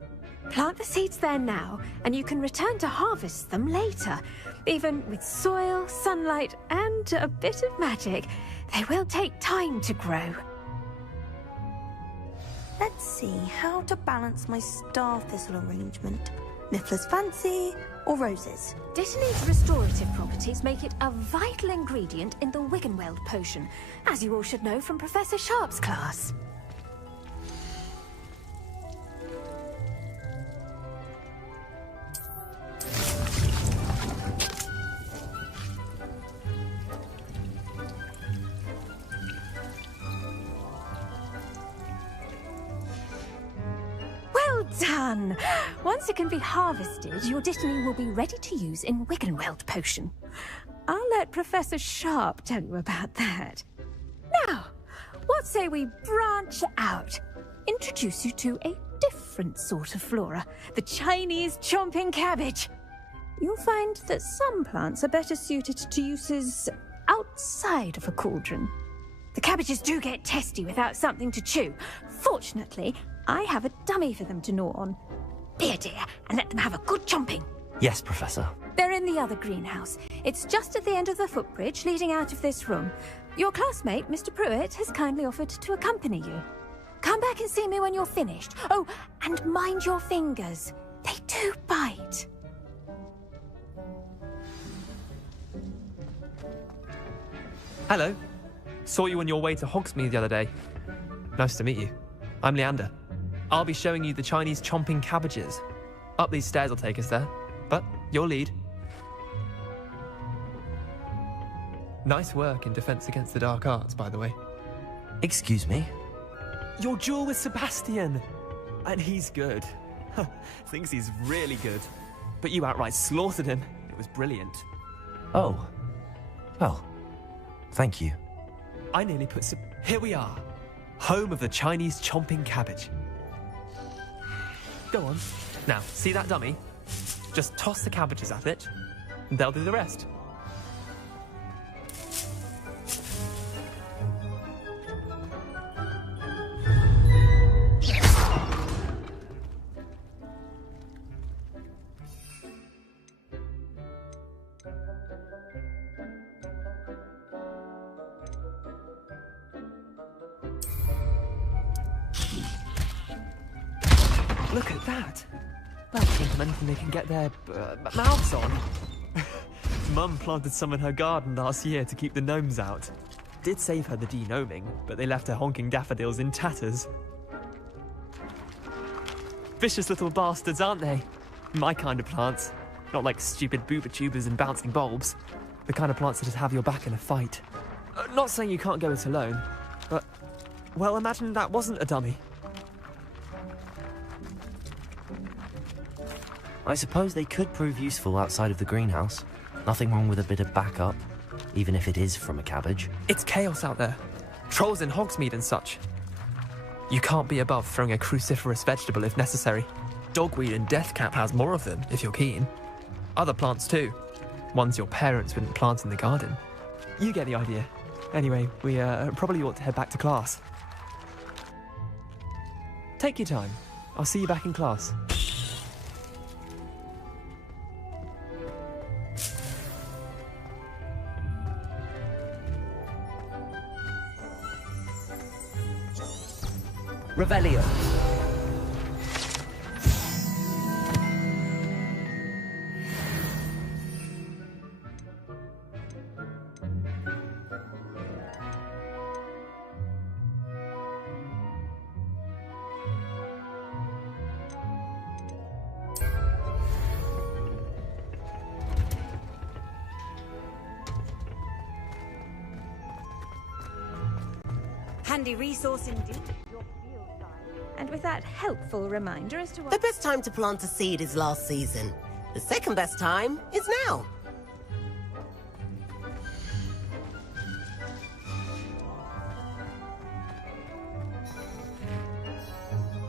Plant the seeds there now, and you can return to harvest them later. Even with soil, sunlight, and a bit of magic, they will take time to grow. Let's see how to balance my star thistle arrangement. Niffler's fancy or roses? Dittany's restorative properties make it a vital ingredient in the Wiggenweld potion, as you all should know from Professor Sharp's class. Well done! Once it can be harvested, your dittany will be ready to use in Wiggenweld potion. I'll let Professor Sharp tell you about that. what say we branch out? Introduce you to a different sort of flora, the Chinese chomping cabbage. You'll find that some plants are better suited to uses outside of a cauldron. The cabbages do get testy without something to chew. Fortunately, I have a dummy for them to gnaw on. Dear, and let them have a good chomping. Yes, Professor. They're in the other greenhouse. It's just at the end of the footbridge leading out of this room. Your classmate, Mr. Pruitt, has kindly offered to accompany you. Come back and see me when you're finished. Oh, and mind your fingers. They do bite. Hello. Saw you on your way to Hogsmeade the other day. Nice to meet you. I'm Leander. I'll be showing you the Chinese chomping cabbages. Up these stairs will take us there, but your lead. Nice work in Defense Against the Dark Arts, by the way. Excuse me? Your duel with Sebastian! And he's good. Thinks he's really good. But you outright slaughtered him. It was brilliant. Oh. Well, thank you. I nearly put some... Here we are. Home of the Chinese chomping cabbage. Go on. Now, see that dummy? Just toss the cabbages at it, and they'll do the rest. Look at that! That'll think of anything they can get their mouths on. Mum planted some in her garden last year to keep the gnomes out. Did save her the de-gnoming, but they left her honking daffodils in tatters. Vicious little bastards, aren't they? My kind of plants. Not like stupid booba tubers and bouncing bulbs. The kind of plants that just have your back in a fight. Not saying you can't go it alone, but... Well, imagine that wasn't a dummy. I suppose they could prove useful outside of the greenhouse. Nothing wrong with a bit of backup, even if it is from a cabbage. It's chaos out there. Trolls in Hogsmeade and such. You can't be above throwing a cruciferous vegetable if necessary. Dogweed and deathcap has more of them, if you're keen. Other plants too. Ones your parents wouldn't plant in the garden. You get the idea. Anyway, we probably ought to head back to class. Take your time. I'll see you back in class. Revelio. Handy resource indeed. And with that helpful reminder as to what... The best time to plant a seed is last season. The second best time is now.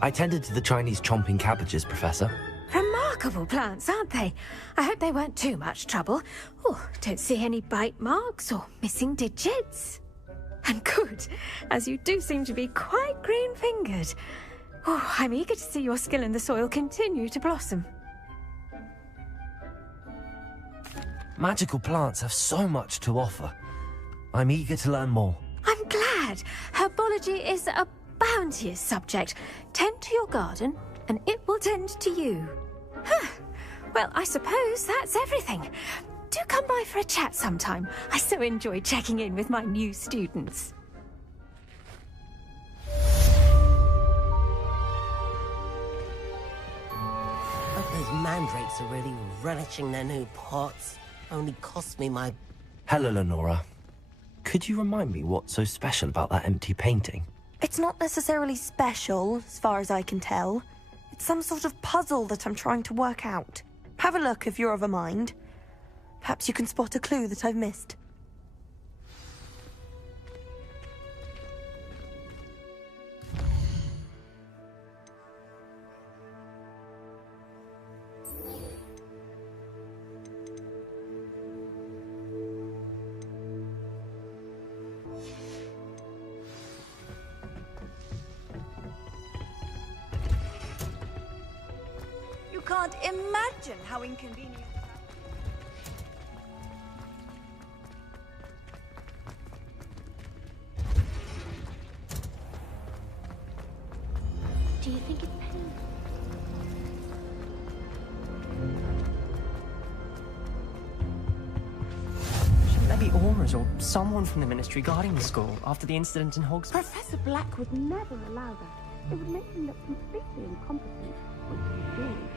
I tended to the Chinese chomping cabbages, Professor. Remarkable plants, aren't they? I hope they weren't too much trouble. Oh, don't see any bite marks or missing digits. And good, as you do seem to be quite green-fingered. Oh, I'm eager to see your skill in the soil continue to blossom. Magical plants have so much to offer. I'm eager to learn more. I'm glad. Herbology is a bounteous subject. Tend to your garden, and it will tend to you. Huh. Well, I suppose that's everything. Do come by for a chat sometime. I so enjoy checking in with my new students. Those mandrakes are really relishing their new pots. Only cost me my... Hello, Lenora. Could you remind me what's so special about that empty painting? It's not necessarily special, as far as I can tell. It's some sort of puzzle that I'm trying to work out. Have a look if you're of a mind. Perhaps you can spot a clue that I've missed. can't imagine how inconvenient. Do you think it's pain? Shouldn't there be auras or someone from the ministry guarding the school after the incident in Hogsmeade? Professor Black would never allow that. It would make him look completely incompetent. What he's doing.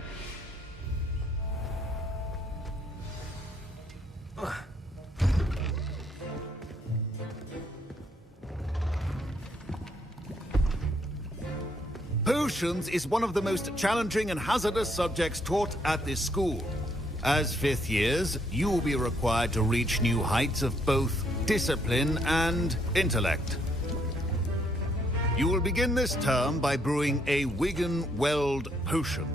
Potions is one of the most challenging and hazardous subjects taught at this school. As fifth years, you will be required to reach new heights of both discipline and intellect. You will begin this term by brewing a Wigan-Weld potion.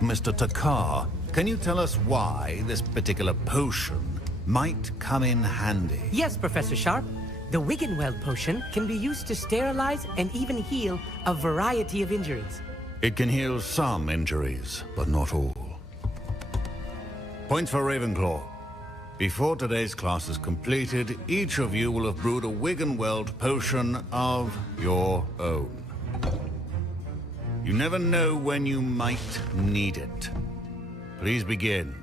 Mr. Takar, can you tell us why this particular potion might come in handy? Yes, Professor Sharp. The Wiggenweld potion can be used to sterilize and even heal a variety of injuries. It can heal some injuries, but not all. Points for Ravenclaw. Before today's class is completed, each of you will have brewed a Wiggenweld potion of your own. You never know when you might need it. Please begin.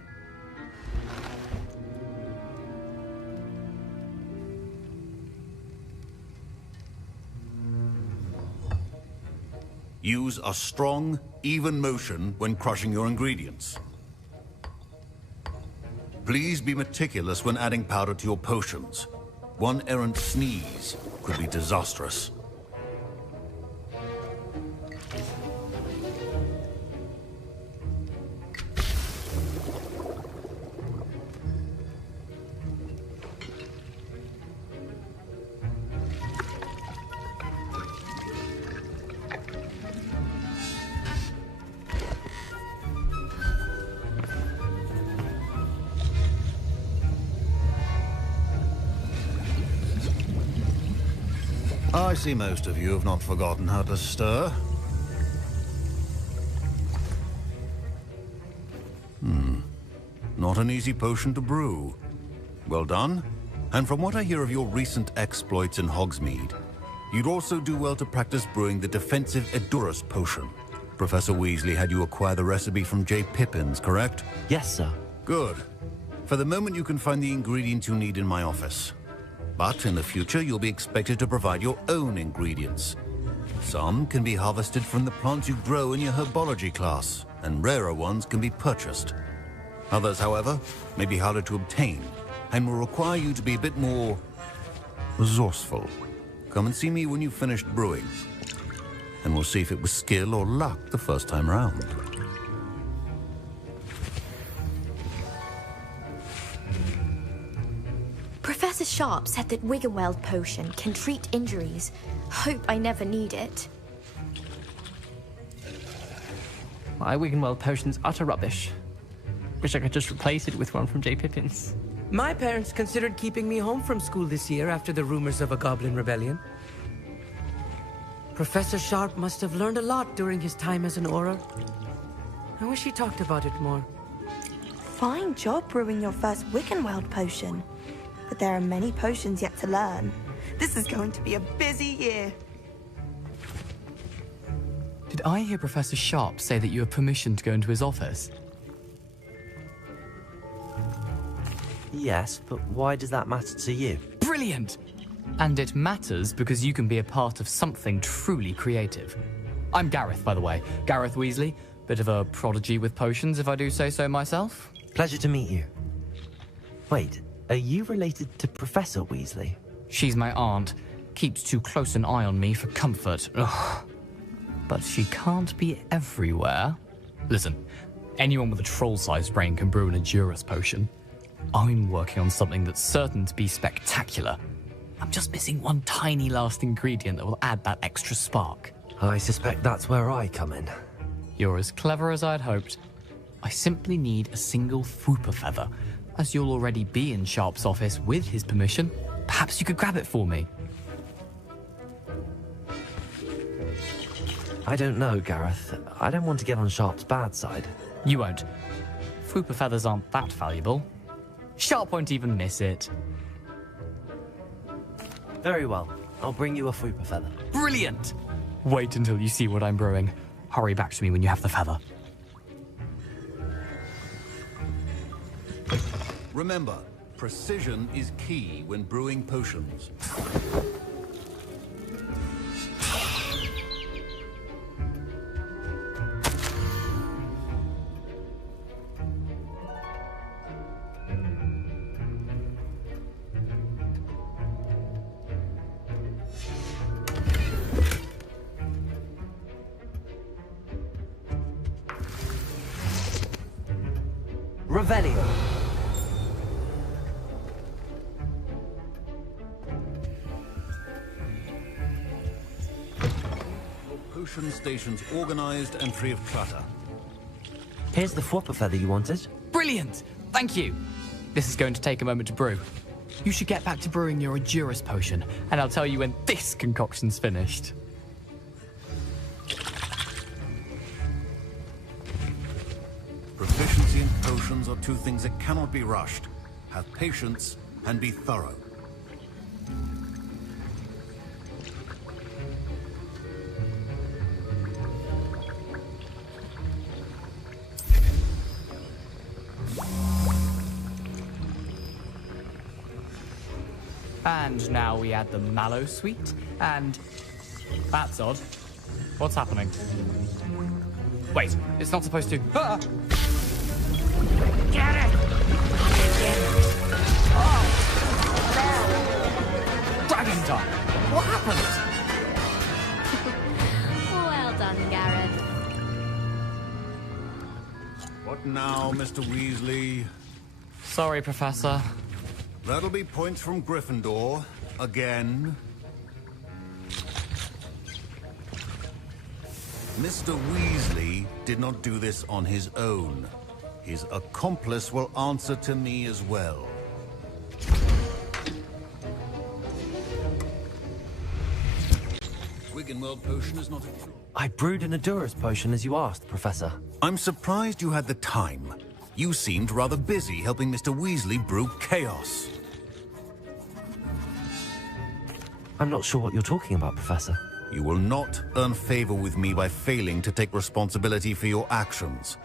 Use a strong, even motion when crushing your ingredients. Please be meticulous when adding powder to your potions. One errant sneeze could be disastrous. I see most of you have not forgotten how to stir. Not an easy potion to brew. Well done. And from what I hear of your recent exploits in Hogsmeade, you'd also do well to practice brewing the defensive Edurus potion. Professor Weasley had you acquire the recipe from J. Pippins, correct? Yes, sir. Good. For the moment, you can find the ingredients you need in my office. But in the future, you'll be expected to provide your own ingredients. Some can be harvested from the plants you grow in your herbology class, and rarer ones can be purchased. Others, however, may be harder to obtain, and will require you to be a bit more resourceful. Come and see me when you've finished brewing, and we'll see if it was skill or luck the first time round. Professor Sharp said that Wiggenweld potion can treat injuries. Hope I never need it. My Wiggenweld potion's utter rubbish. Wish I could just replace it with one from J. Pippins. My parents considered keeping me home from school this year after the rumors of a goblin rebellion. Professor Sharp must have learned a lot during his time as an Auror. I wish he talked about it more. Fine job brewing your first Wiggenweld potion. But there are many potions yet to learn. This is going to be a busy year. Did I hear Professor Sharp say that you have permission to go into his office? Yes, but why does that matter to you? Brilliant! And it matters because you can be a part of something truly creative. I'm Gareth, by the way. Gareth Weasley. Bit of a prodigy with potions, if I do say so myself. Pleasure to meet you. Wait, are you related to Professor Weasley? She's my aunt. Keeps too close an eye on me for comfort. Ugh. But she can't be everywhere. Listen, anyone with a troll-sized brain can brew an Edurus potion. I'm working on something that's certain to be spectacular. I'm just missing one tiny last ingredient that will add that extra spark. I suspect that's where I come in. You're as clever as I'd hoped. I simply need a single Fwooper feather. As you'll already be in Sharp's office with his permission, perhaps you could grab it for me. I don't know, Gareth. I don't want to get on Sharp's bad side. You won't. Fupa feathers aren't that valuable. Sharp won't even miss it. Very well. I'll bring you a Fupa feather. Brilliant! Wait until you see what I'm brewing. Hurry back to me when you have the feather. Remember, precision is key when brewing potions. Revelio. Potion stations organized and free of clutter. Here's the Fupa feather you wanted. Brilliant! Thank you! This is going to take a moment to brew. You should get back to brewing your Adurus potion, and I'll tell you when this concoction's finished. Proficiency in potions are two things that cannot be rushed. Have patience and be thorough. And now we add the mallow sweet, and... That's odd. What's happening? Wait, it's not supposed to... Ah! Get it! Dragon time! What happened? Well done, Gareth. What now, Mr. Weasley? Sorry, Professor. That'll be points from Gryffindor. Again. Mr. Weasley did not do this on his own. His accomplice will answer to me as well. Wiggenweld potion is not a... I brewed an Adurus potion as you asked, Professor. I'm surprised you had the time. You seemed rather busy helping Mr. Weasley brew chaos. I'm not sure what you're talking about, Professor. You will not earn favor with me by failing to take responsibility for your actions.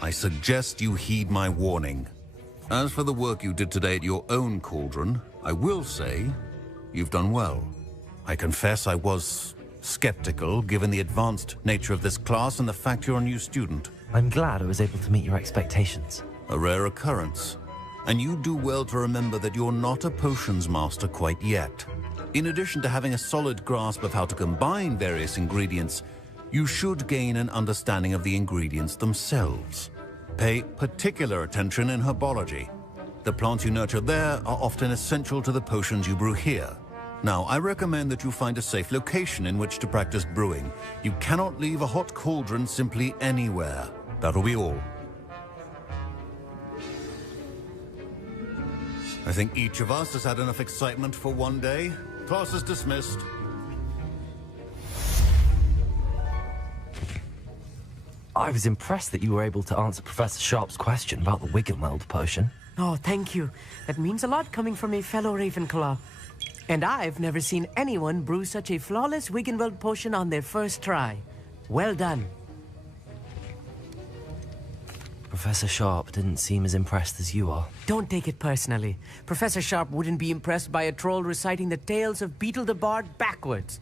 I suggest you heed my warning. As for the work you did today at your own cauldron, I will say you've done well. I confess I was skeptical, given the advanced nature of this class and the fact you're a new student. I'm glad I was able to meet your expectations. A rare occurrence. And you do well to remember that you're not a potions master quite yet. In addition to having a solid grasp of how to combine various ingredients, you should gain an understanding of the ingredients themselves. Pay particular attention in herbology. The plants you nurture there are often essential to the potions you brew here. Now, I recommend that you find a safe location in which to practice brewing. You cannot leave a hot cauldron simply anywhere. That'll be all. I think each of us has had enough excitement for one day. Class is dismissed. I was impressed that you were able to answer Professor Sharp's question about the Wiggenweld potion. Oh, thank you. That means a lot coming from a fellow Ravenclaw. And I've never seen anyone brew such a flawless Wiggenweld potion on their first try. Well done. Professor Sharp didn't seem as impressed as you are. Don't take it personally. Professor Sharp wouldn't be impressed by a troll reciting the tales of Beetle the Bard backwards.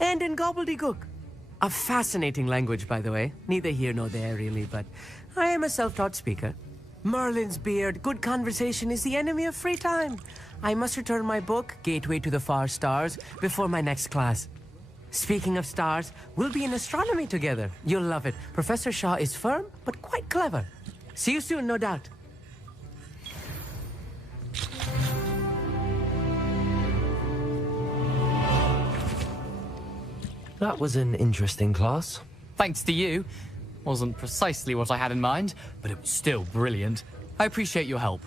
And in gobbledygook. A fascinating language, by the way. Neither here nor there, really, but I am a self-taught speaker. Merlin's beard, good conversation is the enemy of free time. I must return my book, Gateway to the Far Stars, before my next class. Speaking of stars, we'll be in astronomy together. You'll love it. Professor Shaw is firm, but quite clever. See you soon, no doubt. That was an interesting class. Thanks to you. Wasn't precisely what I had in mind, but it was still brilliant. I appreciate your help.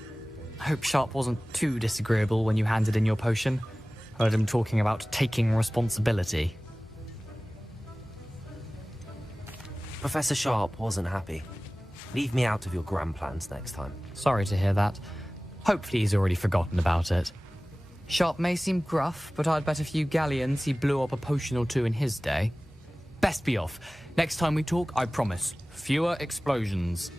I hope Sharp wasn't too disagreeable when you handed in your potion. Heard him talking about taking responsibility. Professor Sharp wasn't happy. Leave me out of your grand plans next time. Sorry to hear that. Hopefully he's already forgotten about it. Sharp may seem gruff, but I'd bet a few galleons he blew up a potion or two in his day. Best be off. Next time we talk, I promise, fewer explosions.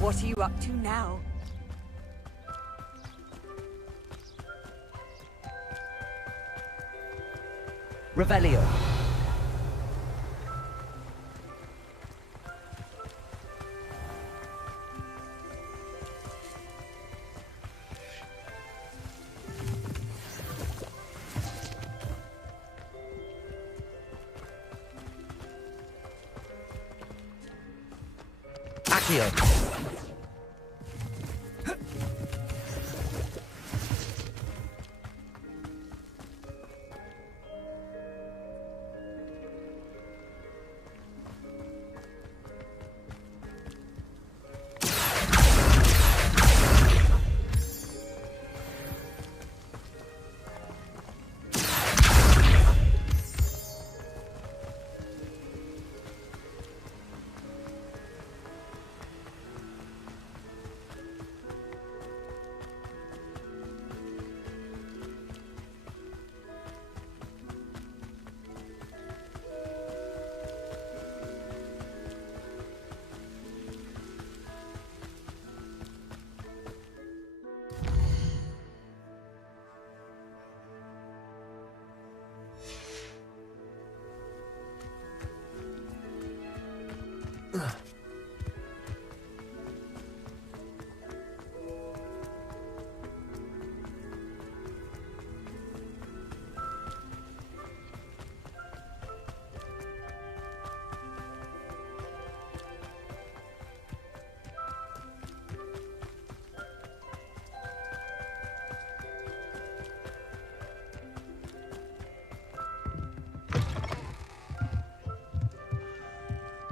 What are you up to now? Revelio. Accio.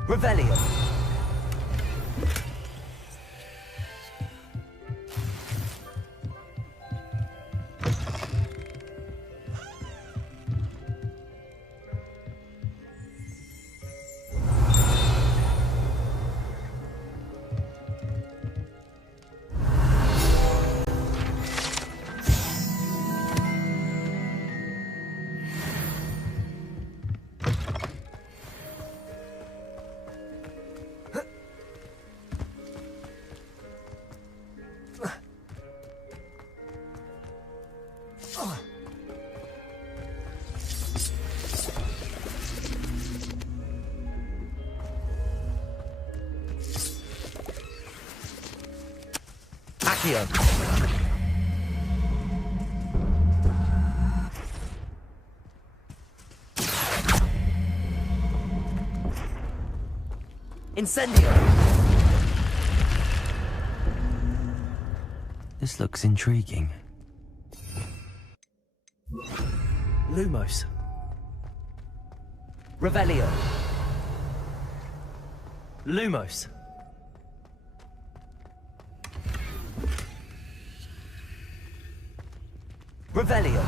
Revelio. Accio. Incendio. This looks intriguing. Lumos. Revelio. Lumos. Revelio.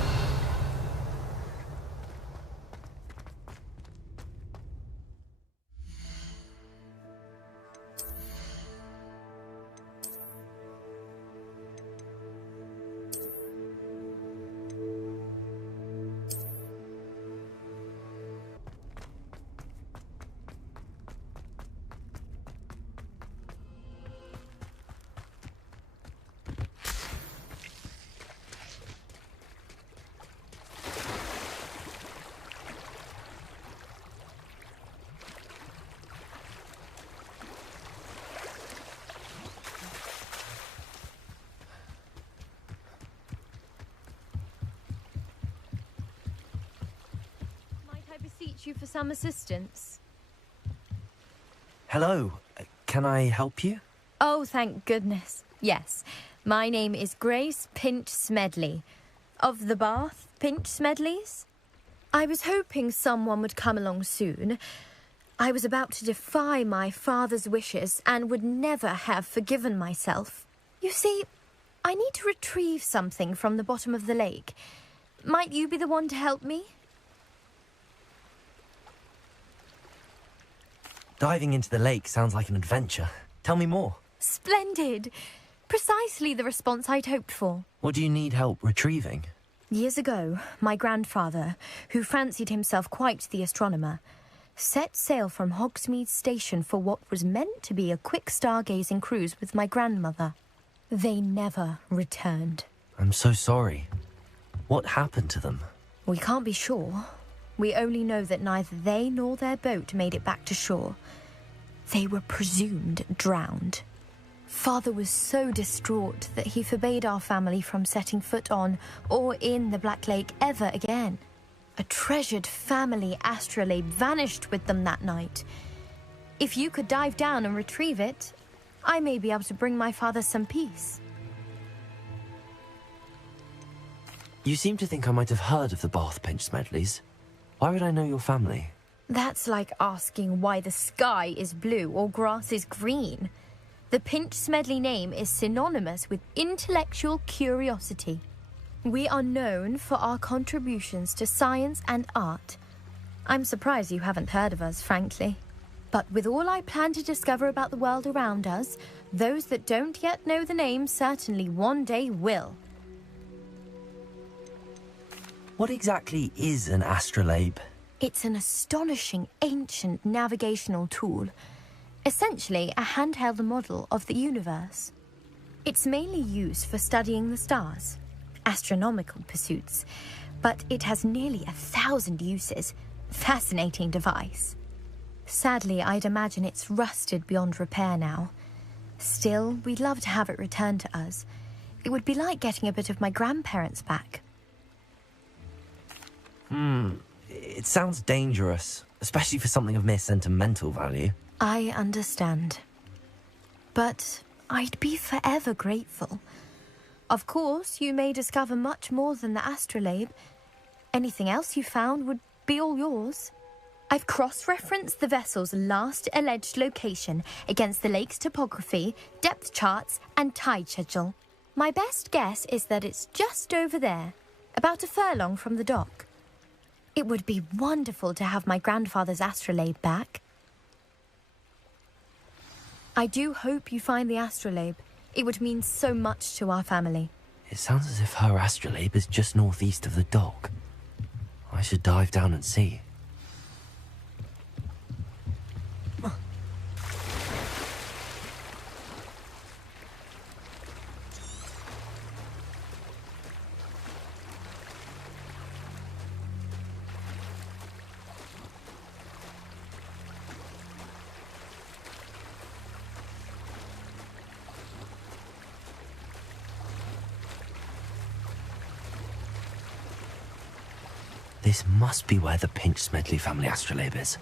reach you for some assistance? Hello. Can I help you? Oh, thank goodness. Yes. My name is Grace Pinch Smedley. Of the Bath Pinch Smedleys? I was hoping someone would come along soon. I was about to defy my father's wishes and would never have forgiven myself. You see, I need to retrieve something from the bottom of the lake. Might you be the one to help me? Diving into the lake sounds like an adventure. Tell me more. Splendid! Precisely the response I'd hoped for. What do you need help retrieving? Years ago, my grandfather, who fancied himself quite the astronomer, set sail from Hogsmeade Station for what was meant to be a quick stargazing cruise with my grandmother. They never returned. I'm so sorry. What happened to them? We can't be sure. We only know that neither they nor their boat made it back to shore. They were presumed drowned. Father was so distraught that he forbade our family from setting foot on or in the Black Lake ever again. A treasured family astrolabe vanished with them that night. If you could dive down and retrieve it, I may be able to bring my father some peace. You seem to think I might have heard of the Bath Pinch Smedleys. Why would I know your family? That's like asking why the sky is blue or grass is green. The Pinch Smedley name is synonymous with intellectual curiosity. We are known for our contributions to science and art. I'm surprised you haven't heard of us, frankly. But with all I plan to discover about the world around us, those that don't yet know the name certainly one day will. What exactly is an astrolabe? It's an astonishing ancient navigational tool. Essentially a handheld model of the universe. It's mainly used for studying the stars, astronomical pursuits, but it has nearly 1,000 uses. Fascinating device. Sadly, I'd imagine it's rusted beyond repair now. Still, we'd love to have it returned to us. It would be like getting a bit of my grandparents back. It sounds dangerous, especially for something of mere sentimental value. I understand. But I'd be forever grateful. Of course, you may discover much more than the astrolabe. Anything else you found would be all yours. I've cross-referenced the vessel's last alleged location against the lake's topography, depth charts, and tide schedule. My best guess is that it's just over there, about a furlong from the dock. It would be wonderful to have my grandfather's astrolabe back. I do hope you find the astrolabe. It would mean so much to our family. It sounds as if her astrolabe is just northeast of the dock. I should dive down and see. This must be where the Pinch Smedley family astrolabe is.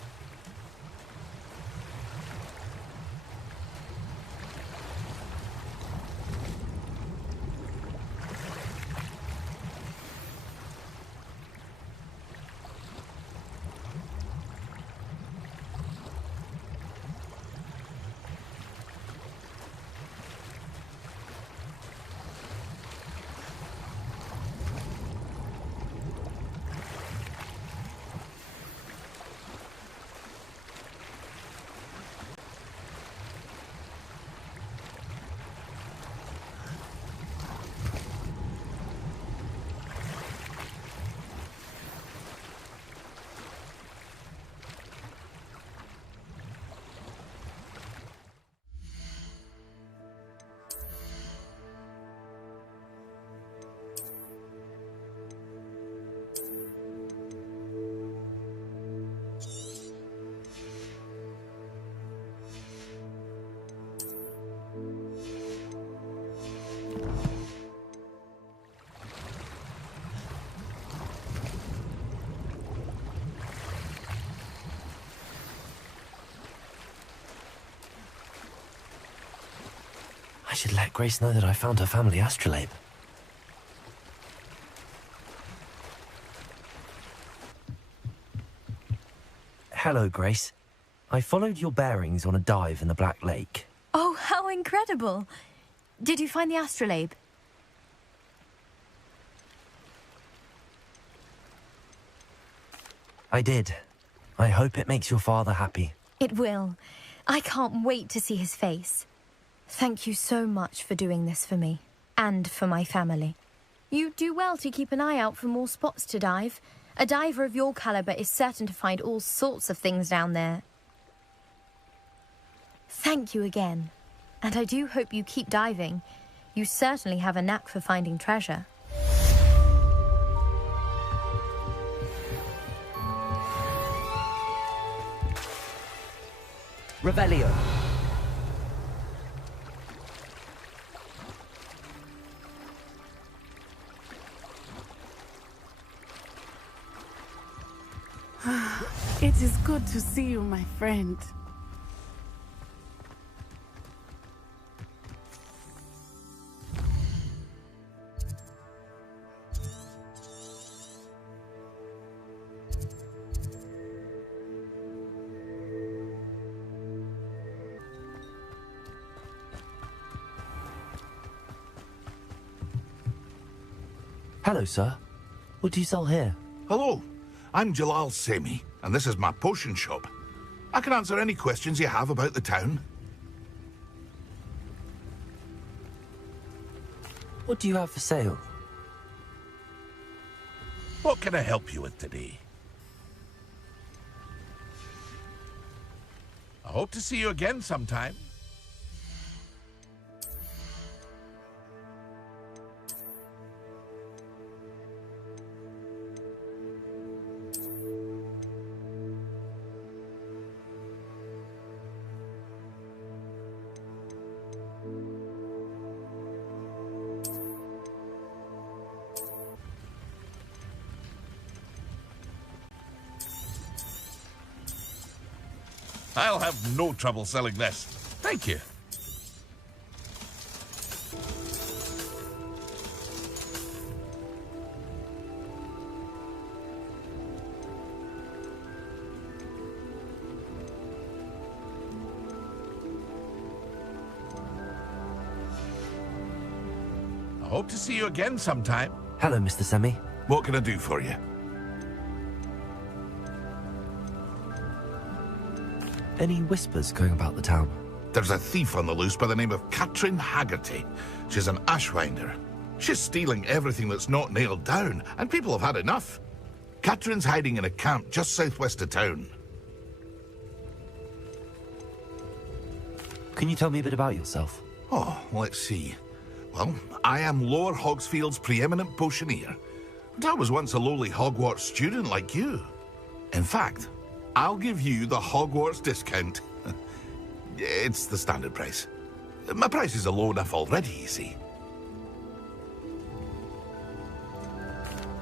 I should let Grace know that I found her family astrolabe. Hello, Grace. I followed your bearings on a dive in the Black Lake. Oh, how incredible! Did you find the astrolabe? I did. I hope it makes your father happy. It will. I can't wait to see his face. Thank you so much for doing this for me, and for my family. You do well to keep an eye out for more spots to dive. A diver of your caliber is certain to find all sorts of things down there. Thank you again, and I do hope you keep diving. You certainly have a knack for finding treasure. Revelio. It is good to see you, my friend. Hello, sir. What do you sell here? Hello, I'm Jalal Semi, and this is my potion shop. I can answer any questions you have about the town. What do you have for sale? What can I help you with today? I hope to see you again sometime. I'll have no trouble selling this. Thank you. I hope to see you again sometime. Hello, Mr. Semi. What can I do for you? Any whispers going about the town? There's a thief on the loose by the name of Katrin Haggerty. She's an ashwinder. She's stealing everything that's not nailed down, and people have had enough. Katrin's hiding in a camp just southwest of town. Can you tell me a bit about yourself? Oh, let's see. Well, I am Lower Hogsfield's preeminent potioneer. But I was once a lowly Hogwarts student like you. In fact, I'll give you the Hogwarts discount. It's the standard price. My prices are low enough already, you see.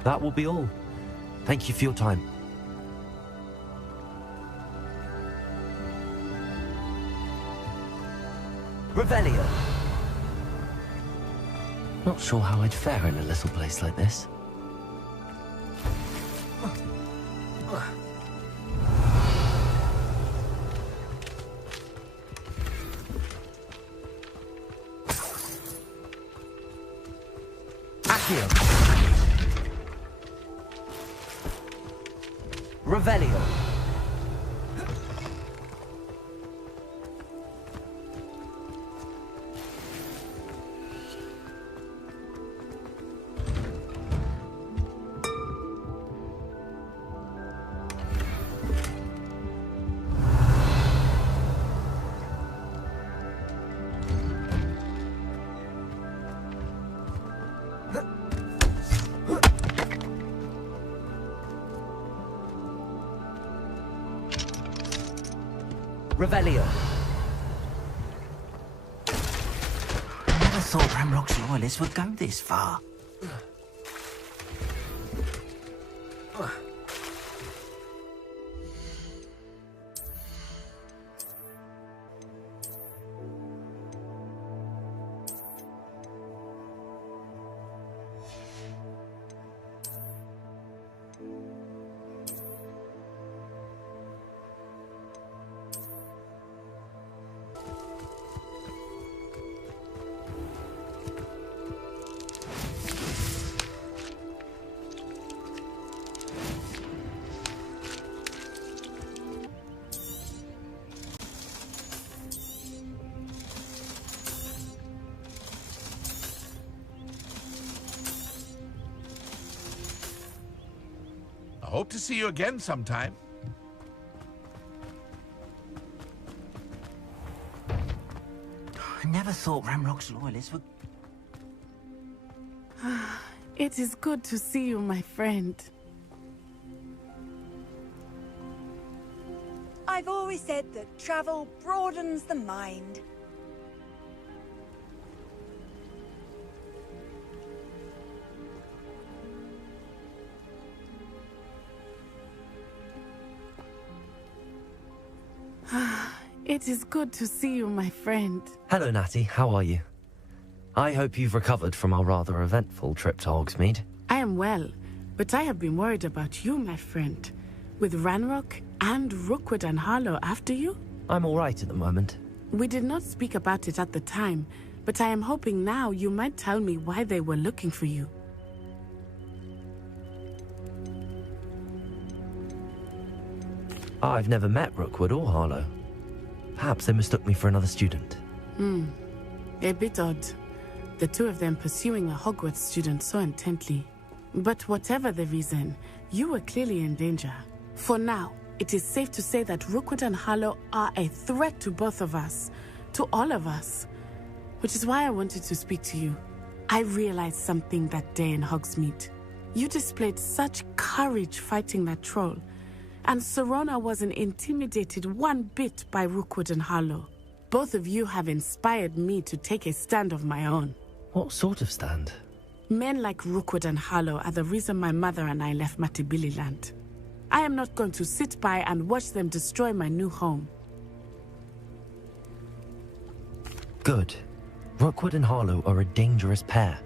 That will be all. Thank you for your time. Revelio. Not sure how I'd fare in a little place like this. Revelio. Revelio. I never thought Bramrock's loyalists would go this far. hope to see you again sometime. I never thought Ramrock's loyalists would... It is good to see you, my friend. I've always said that travel broadens the mind. It is good to see you, my friend. Hello, Natty. How are you? I hope you've recovered from our rather eventful trip to Hogsmeade. I am well, but I have been worried about you, my friend. With Ranrock and Rookwood and Harlow after you? I'm all right at the moment. We did not speak about it at the time, but I am hoping now you might tell me why they were looking for you. I've never met Rookwood or Harlow. Perhaps they mistook me for another student. A bit odd. The two of them pursuing a Hogwarts student so intently. But whatever the reason, you were clearly in danger. For now, it is safe to say that Rookwood and Harlow are a threat to both of us. To all of us. Which is why I wanted to speak to you. I realized something that day in Hogsmeade. You displayed such courage fighting that troll. And Serona wasn't intimidated one bit by Rookwood and Harlow. Both of you have inspired me to take a stand of my own. What sort of stand? Men like Rookwood and Harlow are the reason my mother and I left Matabili land. I am not going to sit by and watch them destroy my new home. Good. Rookwood and Harlow are a dangerous pair.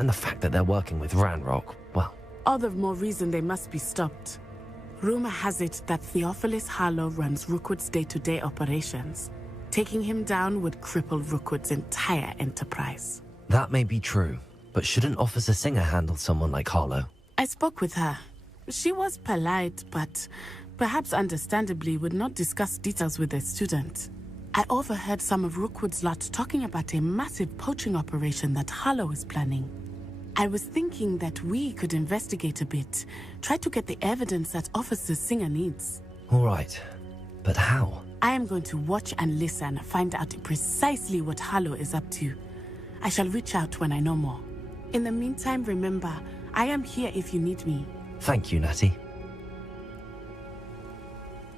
And the fact that they're working with Ranrock, well... All the more reason they must be stopped. Rumor has it that Theophilus Harlow runs Rookwood's day-to-day operations. Taking him down would cripple Rookwood's entire enterprise. That may be true, but shouldn't Officer Singer handle someone like Harlow? I spoke with her. She was polite, but perhaps understandably would not discuss details with a student. I overheard some of Rookwood's lot talking about a massive poaching operation that Harlow is planning. I was thinking that we could investigate a bit, try to get the evidence that Officer Singer needs. All right, but how? I am going to watch and listen, find out precisely what Harlow is up to. I shall reach out when I know more. In the meantime, remember, I am here if you need me. Thank you, Natty.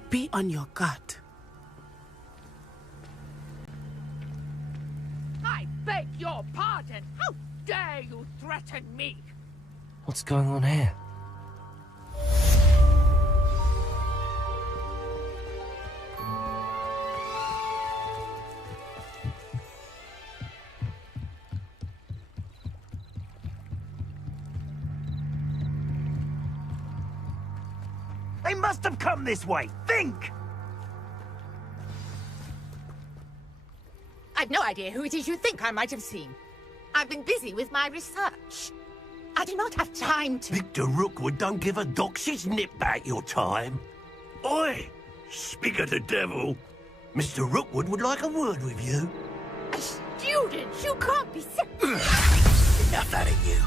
Be on your guard. I beg your pardon. How dare you threaten me? What's going on here? They must have come this way. Think! I've no idea who it is you think I might have seen. I've been busy with my research. I do not have time to... Victor Rookwood don't give a doxy's nip back your time. Oi! Speak of the devil. Mr. Rookwood would like a word with you. A student? You can't be sick. Enough out of you.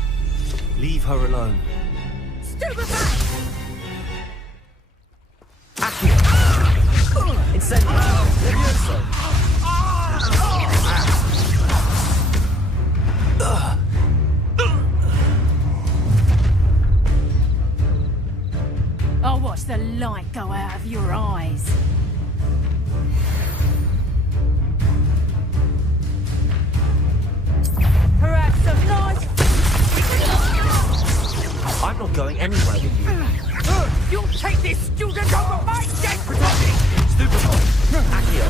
Leave her alone. Stupefy! Incendio! Levioso! I'll watch the light go out of your eyes. Perhaps some nice... I'm not going anywhere with you. You'll take this student over my dead! Stupefy! Accio!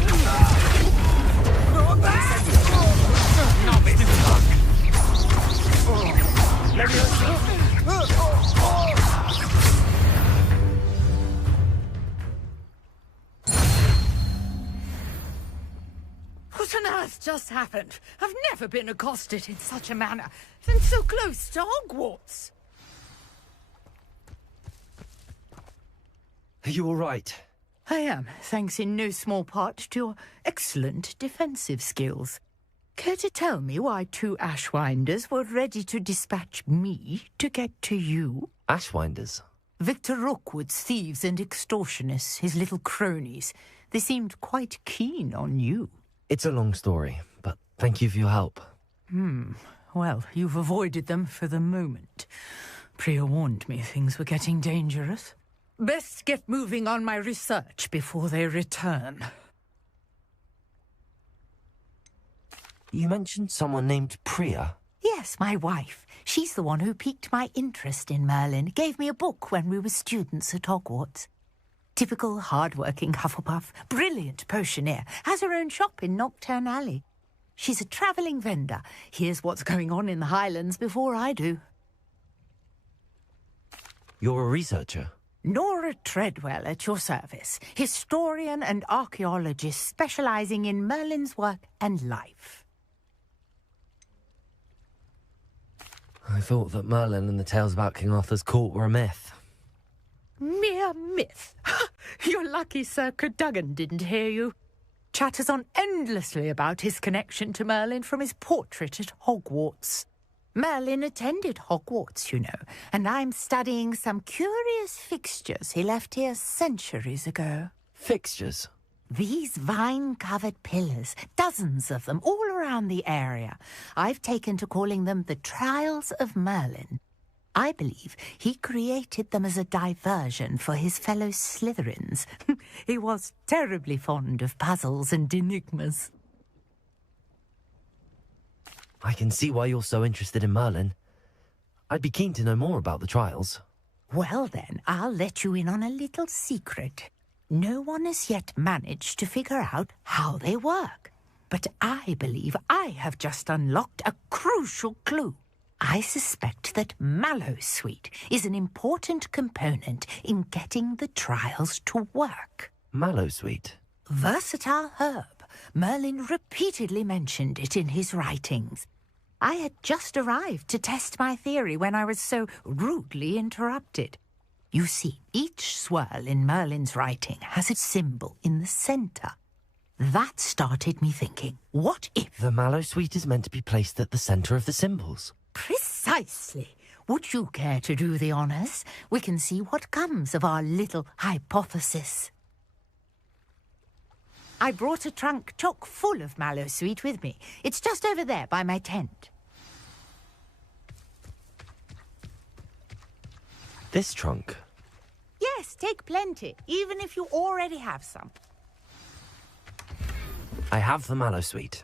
Novice! Levioso! What on earth just happened? I've never been accosted in such a manner, and so close to Hogwarts. Are you all right? I am, thanks in no small part to your excellent defensive skills. Care to tell me why two Ashwinders were ready to dispatch me to get to you? Ashwinders? Victor Rookwood's thieves and extortionists, his little cronies. They seemed quite keen on you. It's a long story, but thank you for your help. Well, you've avoided them for the moment. Priya warned me things were getting dangerous. Best get moving on my research before they return. You mentioned someone named Priya. Yes, my wife. She's the one who piqued my interest in Merlin. Gave me a book when we were students at Hogwarts. Typical hard-working Hufflepuff, brilliant potioneer, has her own shop in Nocturne Alley. She's a travelling vendor. Hears what's going on in the Highlands before I do. You're a researcher? Nora Treadwell at your service. Historian and archaeologist specialising in Merlin's work and life. I thought that Merlin and the tales about King Arthur's court were a myth. Mere myth. You're lucky Sir Cadogan didn't hear you. Chatters on endlessly about his connection to Merlin from his portrait at Hogwarts. Merlin attended Hogwarts, you know, and I'm studying some curious fixtures he left here centuries ago. Fixtures? These vine-covered pillars, dozens of them, all around the area. I've taken to calling them the Trials of Merlin. I believe he created them as a diversion for his fellow Slytherins. He was terribly fond of puzzles and enigmas. I can see why you're so interested in Merlin. I'd be keen to know more about the trials. Well then, I'll let you in on a little secret. No one has yet managed to figure out how they work. But I believe I have just unlocked a crucial clue. I suspect that Mallowsweet is an important component in getting the trials to work. Mallowsweet? Versatile herb. Merlin repeatedly mentioned it in his writings. I had just arrived to test my theory when I was so rudely interrupted. You see, each swirl in Merlin's writing has a symbol in the centre. That started me thinking, what if... The Mallowsweet is meant to be placed at the centre of the symbols. Precisely. Would you care to do the honours? We can see what comes of our little hypothesis. I brought a trunk chock full of Mallowsweet with me. It's just over there by my tent. This trunk? Yes, take plenty, even if you already have some. I have the Mallowsweet.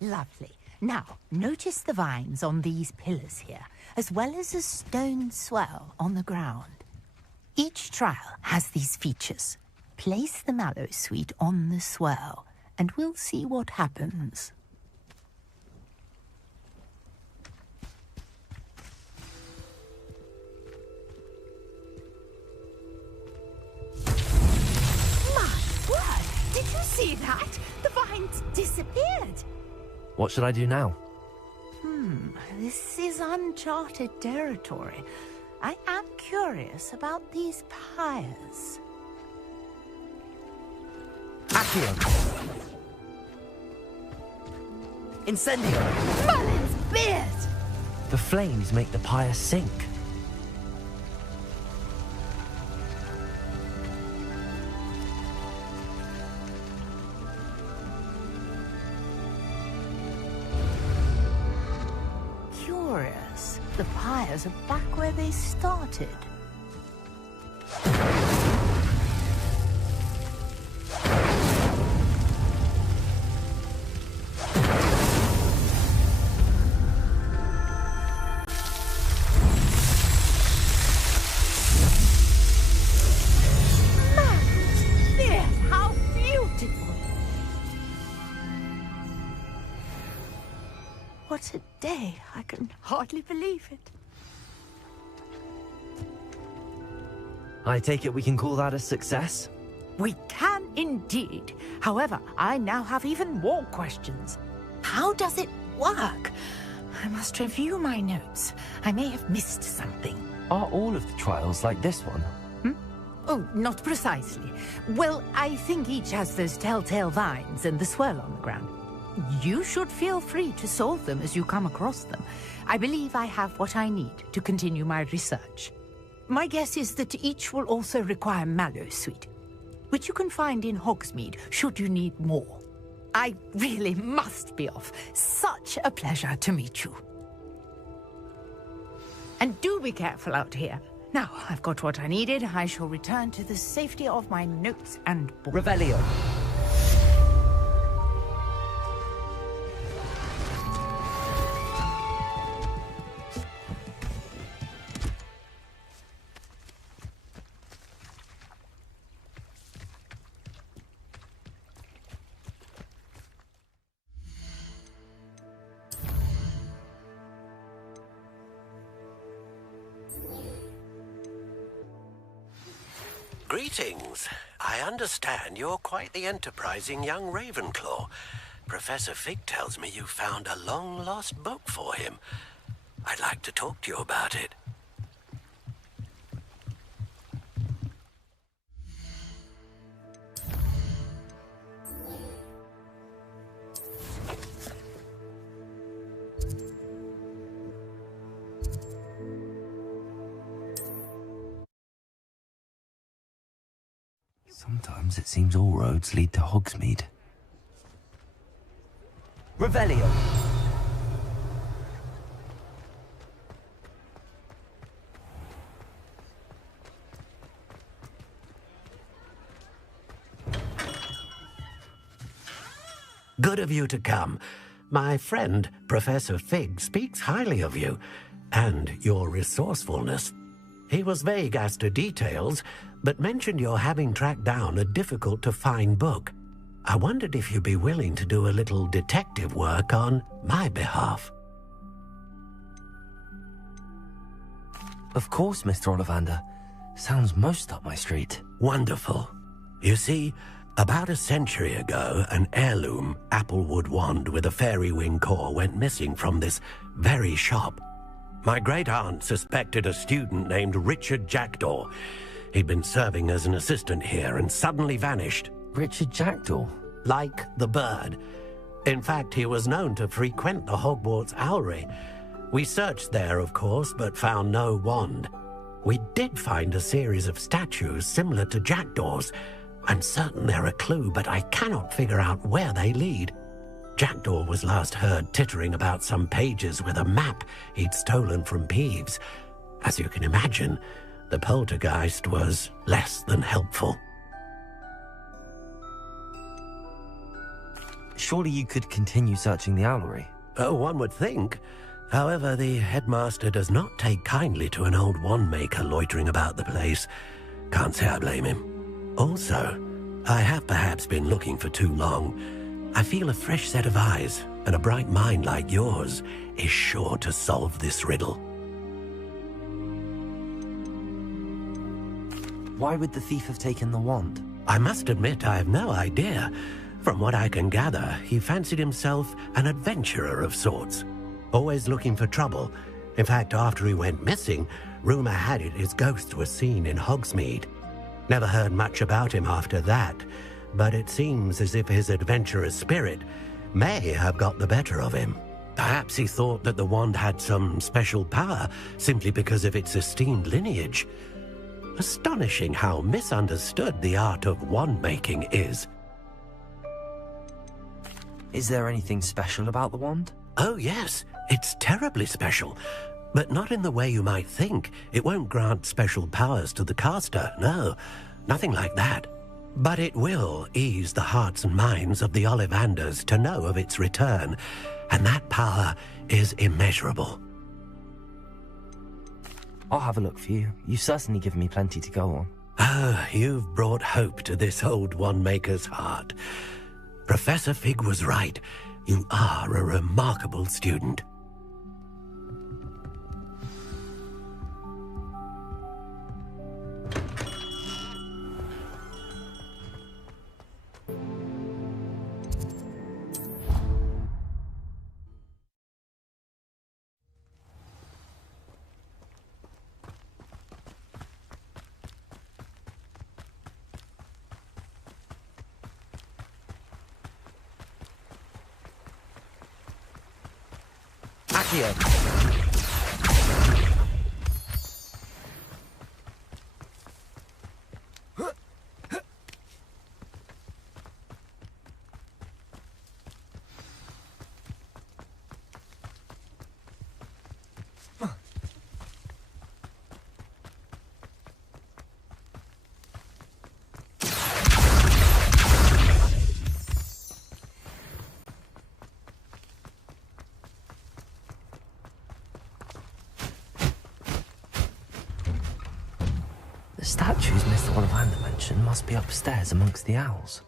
Lovely. Now, notice the vines on these pillars here, as well as a stone swell on the ground. Each trial has these features. Place the Mallowsweet on the swell, and we'll see what happens. My word! Did you see that? The vines disappeared. What should I do now? This is uncharted territory. I am curious about these pyres. Accio! Incendio! Merlin's beard! The flames make the pyre sink. Curious. The pyres are back where they started. What a day. I can hardly believe it. I take it we can call that a success? We can indeed. However, I now have even more questions. How does it work? I must review my notes. I may have missed something. Are all of the trials like this one? Oh, not precisely. Well, I think each has those telltale vines and the swirl on the ground. You should feel free to solve them as you come across them. I believe I have what I need to continue my research. My guess is that each will also require mallowsweet, which you can find in Hogsmeade should you need more. I really must be off. Such a pleasure to meet you. And do be careful out here. Now, I've got what I needed. I shall return to the safety of my notes and books. Revelio. Greetings. I understand you're quite the enterprising young Ravenclaw. Professor Fig tells me you found a long-lost book for him. I'd like to talk to you about it. Sometimes it seems all roads lead to Hogsmeade. Revelio. Good of you to come. My friend, Professor Fig, speaks highly of you and your resourcefulness. He was vague as to details, but mentioned your having tracked down a difficult-to-find book. I wondered if you'd be willing to do a little detective work on my behalf. Of course, Mr. Ollivander. Sounds most up my street. Wonderful. You see, about a century ago, an heirloom applewood wand with a fairy wing core went missing from this very shop. My great-aunt suspected a student named Richard Jackdaw. He'd been serving as an assistant here and suddenly vanished. Richard Jackdaw? Like the bird. In fact, he was known to frequent the Hogwarts Owlery. We searched there, of course, but found no wand. We did find a series of statues similar to Jackdaw's. I'm certain they're a clue, but I cannot figure out where they lead. Jackdaw was last heard tittering about some pages with a map he'd stolen from Peeves. As you can imagine, the poltergeist was less than helpful. Surely you could continue searching the Owlery. Oh, one would think. However, the headmaster does not take kindly to an old wand-maker loitering about the place. Can't say I blame him. Also, I have perhaps been looking for too long. I feel a fresh set of eyes, and a bright mind like yours is sure to solve this riddle. Why would the thief have taken the wand? I must admit I have no idea. From what I can gather, he fancied himself an adventurer of sorts. Always looking for trouble. In fact, after he went missing, rumor had it his ghost was seen in Hogsmeade. Never heard much about him after that, but it seems as if his adventurous spirit may have got the better of him. Perhaps he thought that the wand had some special power simply because of its esteemed lineage. Astonishing how misunderstood the art of wand-making is. Is there anything special about the wand? Oh yes, it's terribly special. But not in the way you might think. It won't grant special powers to the caster, no. Nothing like that. But it will ease the hearts and minds of the Ollivanders to know of its return, and that power is immeasurable. I'll have a look for you. You've certainly given me plenty to go on. Oh, you've brought hope to this old wand-maker's heart. Professor Fig was right. You are a remarkable student. statues Mr. Ollivander mentioned must be upstairs amongst the owls.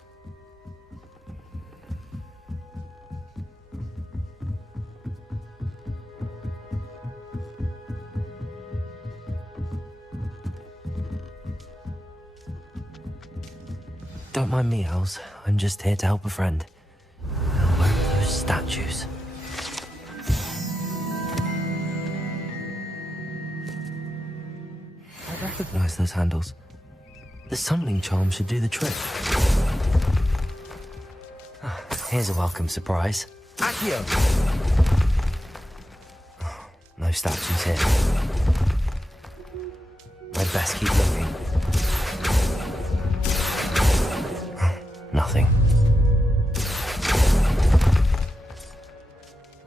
Don't mind me, owls. I'm just here to help a friend. Where are those statues? I recognize those handles. The summoning charm should do the trick. Here's a welcome surprise. Accio! No statues here. I'd best keep looking. Nothing.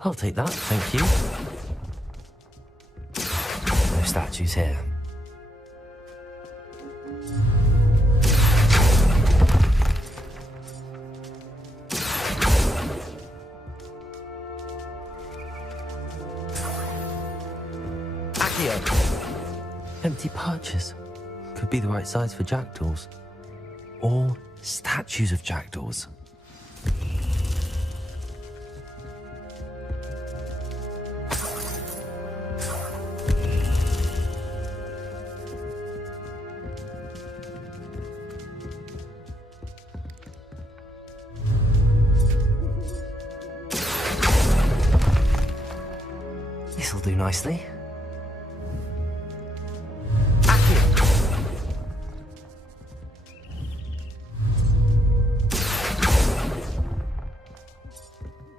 I'll take that, thank you. No statues here. Empty perches. Could be the right size for jackdaws. Or statues of jackdaws. This'll do nicely.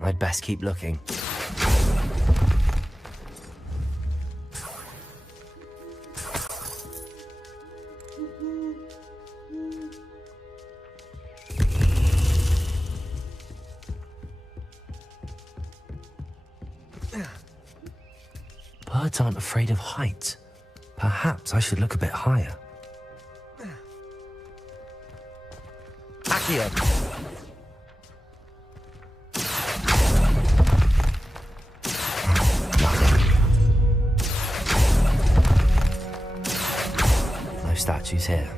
I'd best keep looking. Birds aren't afraid of heights. Perhaps I should look a bit higher. Accio! Statues here.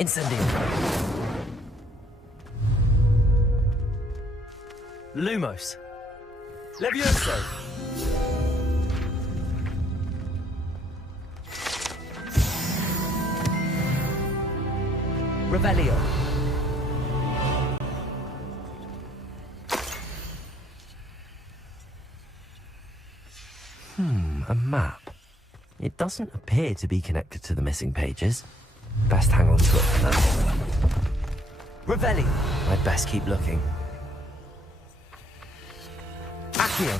Incendio. Lumos. Levioso. Revelio. A map. It doesn't appear to be connected to the missing pages. Best hang on to it for now. Revelli. I'd best keep looking. Accio.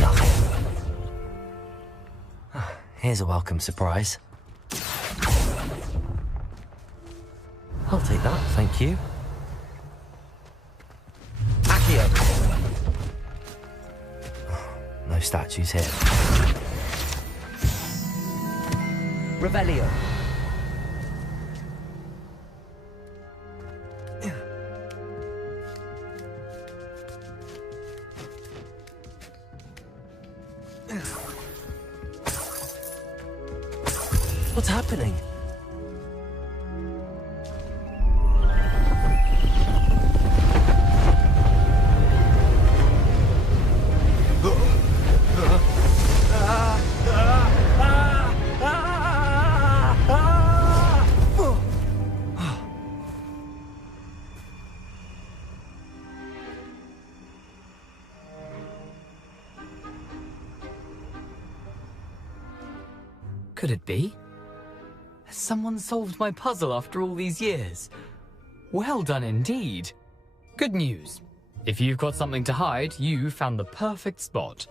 Nothing. Here's a welcome surprise. I'll take that, thank you. Accio. No statues here. Revelio. What's happening? Could it be? Has someone solved my puzzle after all these years? Well done indeed. Good news. If you've got something to hide, you found the perfect spot.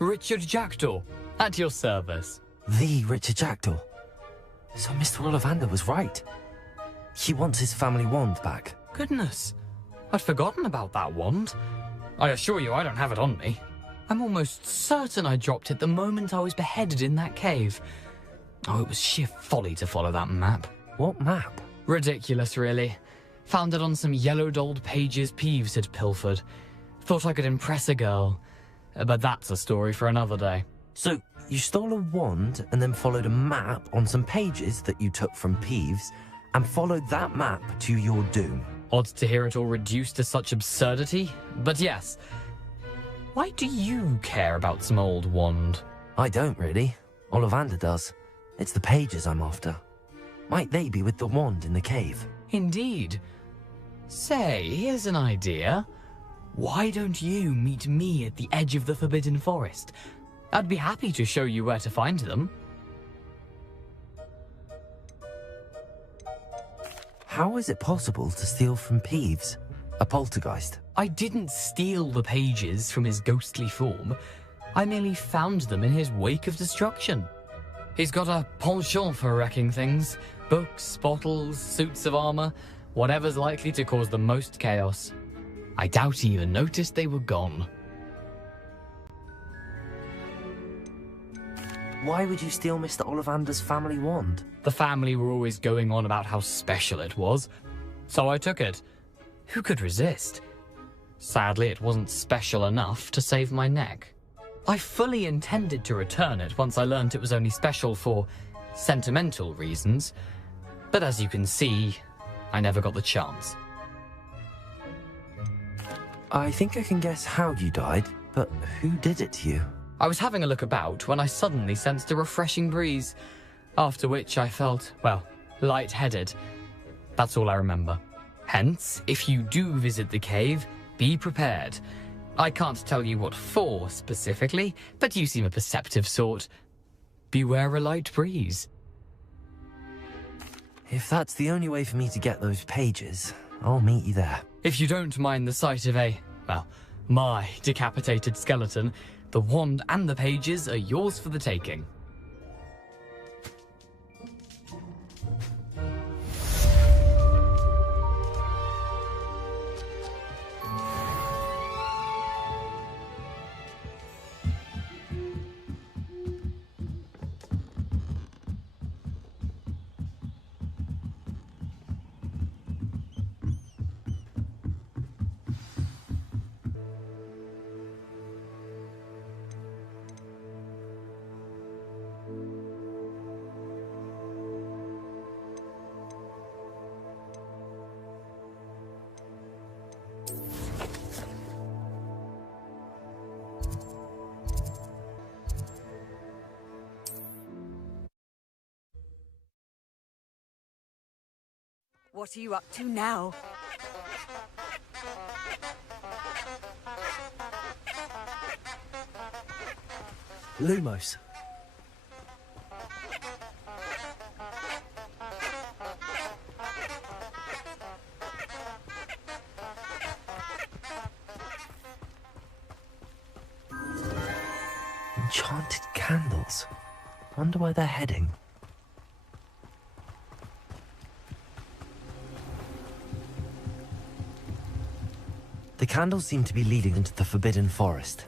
Richard Jackdaw, at your service. The Richard Jackdaw. So Mr. Ollivander was right. He wants his family wand back. Goodness, I'd forgotten about that wand. I assure you I don't have it on me. I'm almost certain I dropped it the moment I was beheaded in that cave. Oh, it was sheer folly to follow that map. What map? Ridiculous, really. Found it on some yellowed old pages Peeves had pilfered. Thought I could impress a girl. But that's a story for another day. So, you stole a wand and then followed a map on some pages that you took from Peeves and followed that map to your doom. Odd to hear it all reduced to such absurdity, but yes. Why do you care about some old wand? I don't really. Ollivander does. It's the pages I'm after. Might they be with the wand in the cave? Indeed. Say, here's an idea. Why don't you meet me at the edge of the Forbidden Forest? I'd be happy to show you where to find them. How is it possible to steal from Peeves, a poltergeist? I didn't steal the pages from his ghostly form. I merely found them in his wake of destruction. He's got a penchant for wrecking things. Books, bottles, suits of armor, whatever's likely to cause the most chaos. I doubt he even noticed they were gone. Why would you steal Mr. Ollivander's family wand? The family were always going on about how special it was, so I took it. Who could resist? Sadly, it wasn't special enough to save my neck. I fully intended to return it once I learned it was only special for sentimental reasons, but as you can see, I never got the chance. I think I can guess how you died, but who did it to you? I was having a look about when I suddenly sensed a refreshing breeze, after which I felt, well, lightheaded. That's all I remember. Hence, if you do visit the cave, be prepared. I can't tell you what for specifically, but you seem a perceptive sort. Beware a light breeze. If that's the only way for me to get those pages, I'll meet you there. If you don't mind the sight of my decapitated skeleton, the wand and the pages are yours for the taking. What are you up to now? Lumos. Enchanted candles. Wonder where they're heading. The candles seem to be leading into the Forbidden Forest.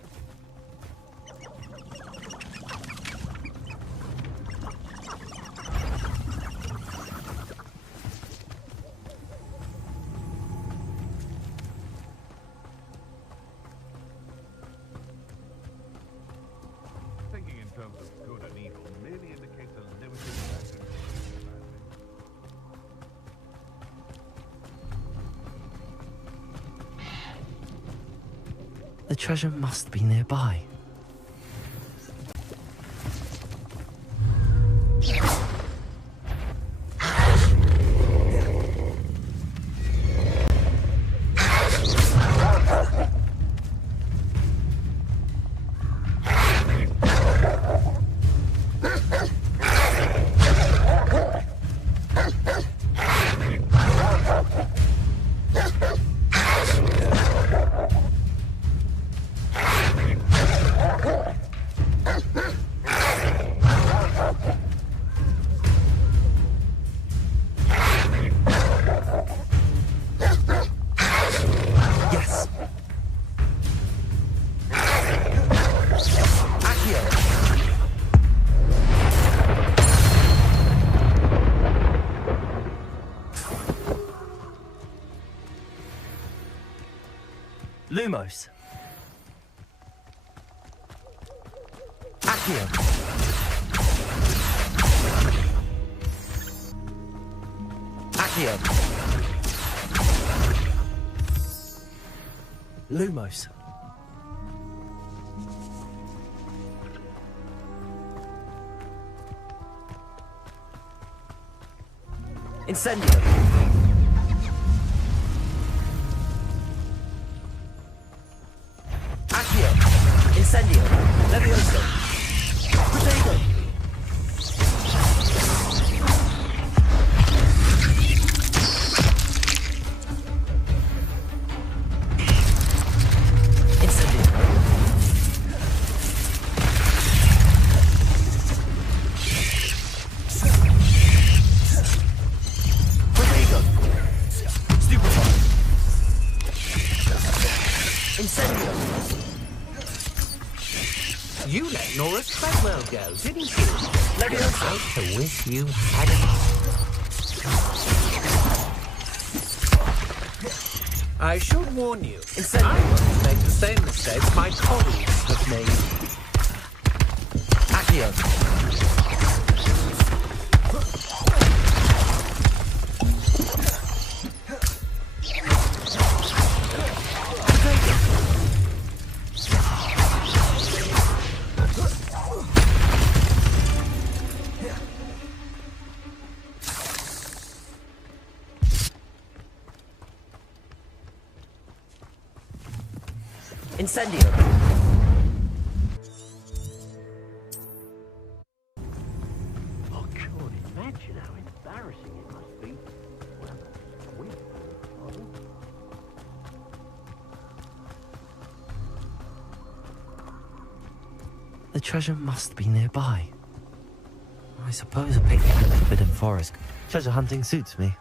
Thinking in terms of good and evil merely indicates a limited factor. The treasure must be nearby. Lumos. Accio. Accio. Lumos. Incendio. Accio. Incendio. Levioso. Protego. You let Nora Treadwell go, didn't you? Levioso. I wish you hadn't. I should warn you. I won't make the same mistakes my colleagues have made. Accio. Incendio. Oh, God, imagine how embarrassing it must be. The treasure must be nearby. I suppose a picnic in the Forbidden Forest. Treasure hunting suits me.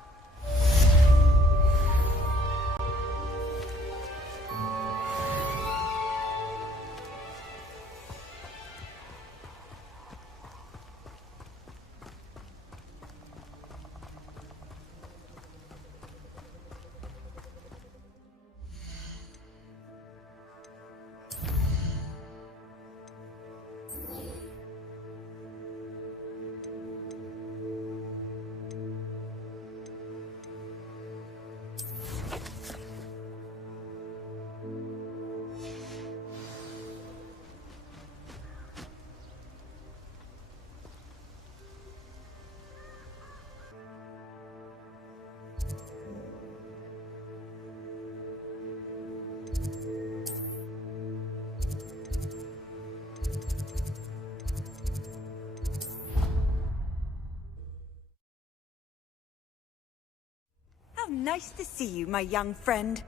How nice to see you, my young friend.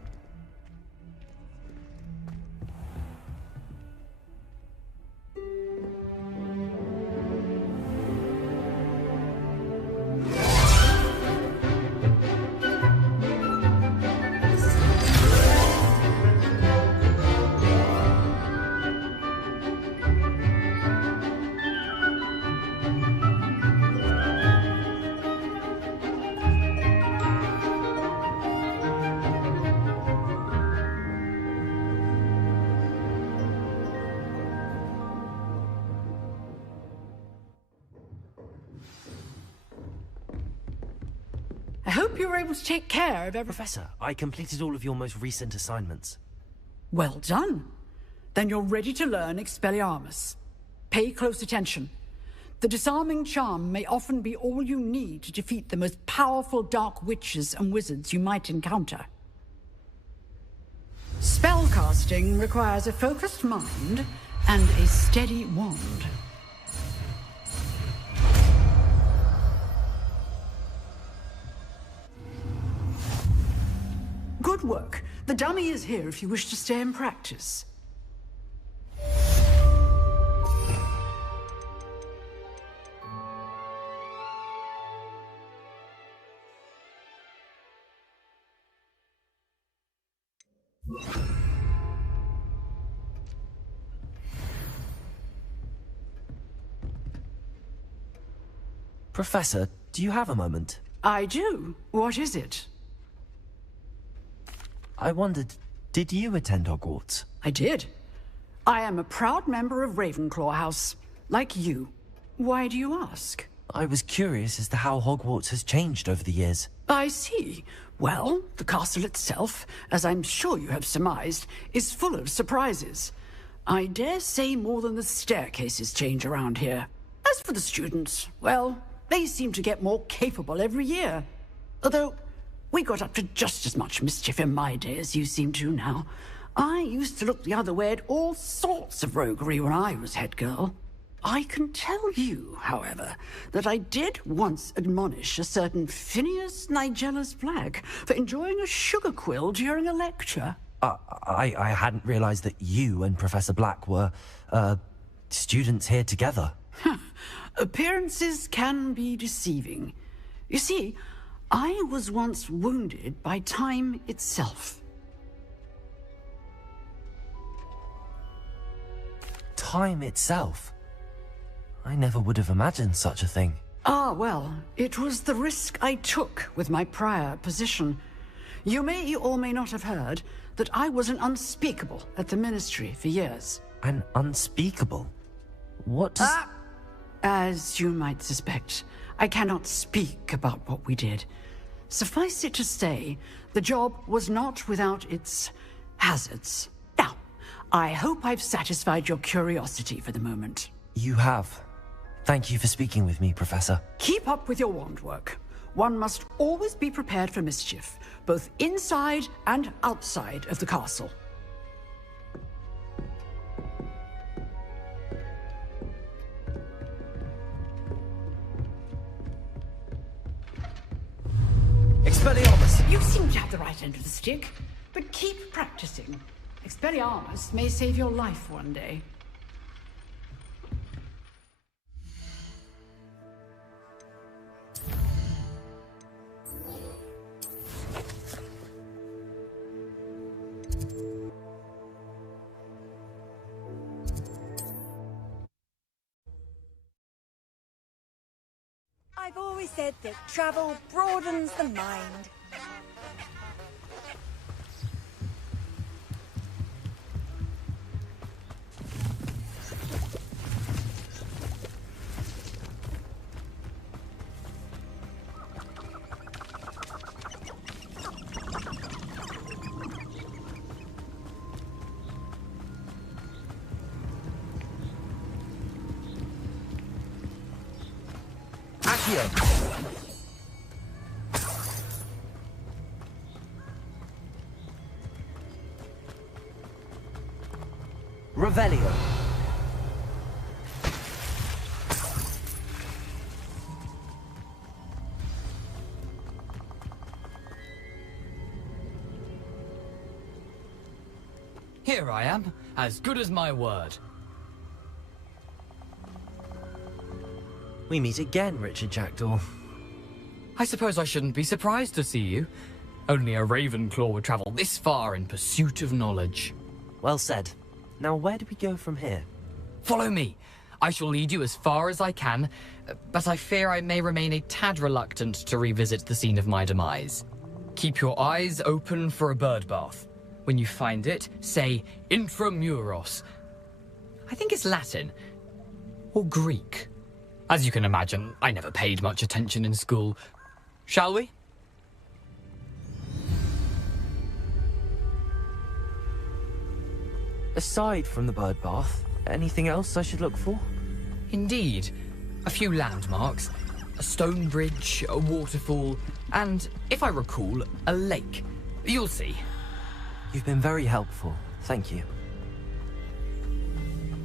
I hope you were able to take care of every... Professor, I completed all of your most recent assignments. Well done. Then you're ready to learn Expelliarmus. Pay close attention. The disarming charm may often be all you need to defeat the most powerful dark witches and wizards you might encounter. Spellcasting requires a focused mind and a steady wand. Good work. The dummy is here if you wish to stay and practice. Professor, do you have a moment? I do. What is it? I wondered, Did you attend Hogwarts? I did. I am a proud member of Ravenclaw House, like you. Why do you ask? I was curious as to how Hogwarts has changed over the years. I see. Well, the castle itself, as I'm sure you have surmised, is full of surprises. I dare say more than the staircases change around here. As for the students, well, they seem to get more capable every year. Although, we got up to just as much mischief in my day as you seem to now. I used to look the other way at all sorts of roguery when I was head girl. I can tell you, however, that I did once admonish a certain Phineas Nigella's Black for enjoying a sugar quill during a lecture. I hadn't realized that you and Professor Black were, students here together. Appearances can be deceiving. You see, I was once wounded by time itself. Time itself? I never would have imagined such a thing. Ah, well, it was the risk I took with my prior position. You may or may not have heard that I was an unspeakable at the Ministry for years. An unspeakable? What does... As you might suspect, I cannot speak about what we did. Suffice it to say, the job was not without its hazards. Now, I hope I've satisfied your curiosity for the moment. You have. Thank you for speaking with me, Professor. Keep up with your wand work. One must always be prepared for mischief, both inside and outside of the castle. Expelliarmus! You seem to have the right end of the stick, but keep practicing. Expelliarmus may save your life one day. I've always said that travel broadens the mind. Revelio. Here I am, as good as my word. We meet again, Richard Jackdaw. I suppose I shouldn't be surprised to see you. Only a Ravenclaw would travel this far in pursuit of knowledge. Well said. Now where do we go from here? Follow me. I shall lead you as far as I can, but I fear I may remain a tad reluctant to revisit the scene of my demise. Keep your eyes open for a bird bath. When you find it, say intramuros. I think it's Latin. Or Greek. As you can imagine, I never paid much attention in school. Shall we? Aside from the bird bath, anything else I should look for? Indeed. A few landmarks. A stone bridge, a waterfall, and, if I recall, a lake. You'll see. You've been very helpful. Thank you.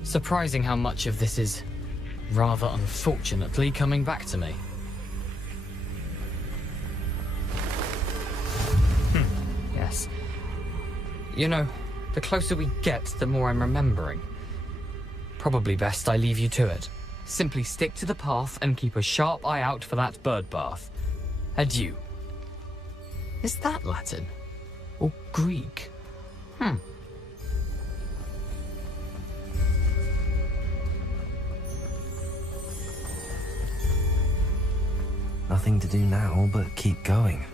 Surprising how much of this is, rather unfortunately, coming back to me. Yes. You know, the closer we get, the more I'm remembering. Probably best I leave you to it. Simply stick to the path and keep a sharp eye out for that bird bath. Adieu. Is that Latin? Or Greek? Nothing to do now but keep going.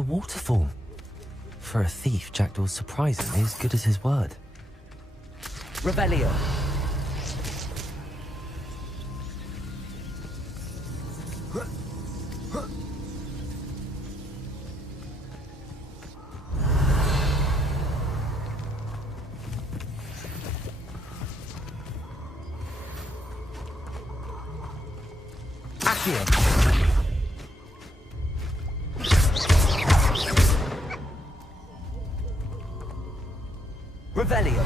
the waterfall. For a thief, Jackdaw's surprisingly as good as his word. Revelio. Revelio.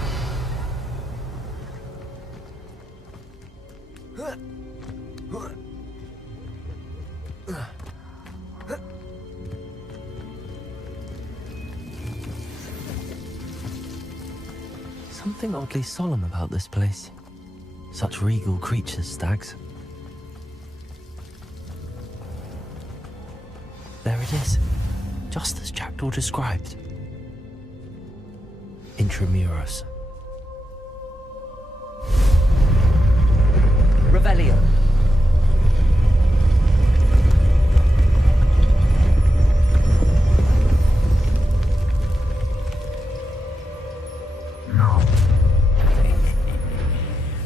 Something oddly solemn about this place. Such regal creatures, stags. There it is, just as Jackdaw described. Intramuros. Revelio.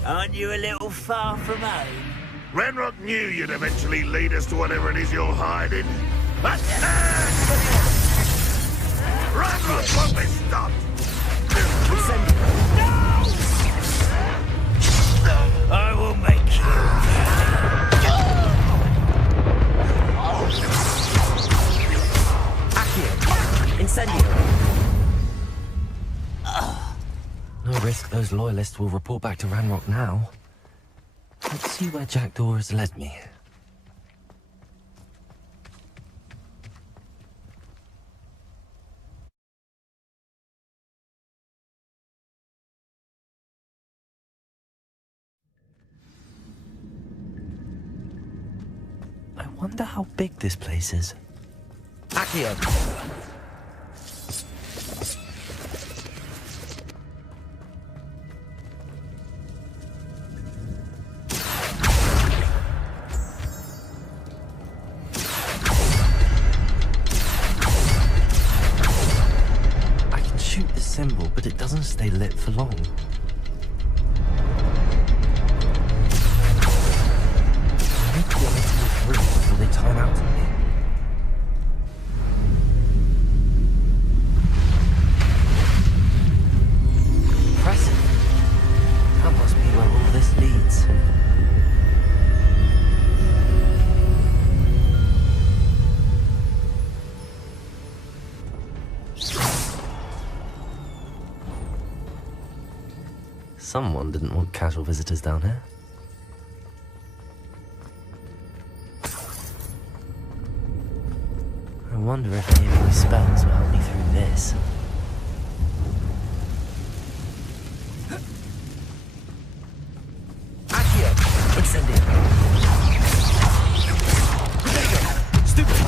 Aren't you a little far from home? Ranrock knew you'd eventually lead us to whatever it is you're hiding. Ranrock won't be stopped! I will make you. Accio. Incendio. No risk those loyalists will report back to Ranrock now. Let's see where Jackdaw has led me. I wonder how big this place is. Accio. Symbol, but it doesn't stay lit for long. I need to get it through before they time out on me. Impressive. That must be where all this leads. Someone didn't want casual visitors down here. I wonder if any of my spells will help me through this. Accio. Incendio. Stupefy.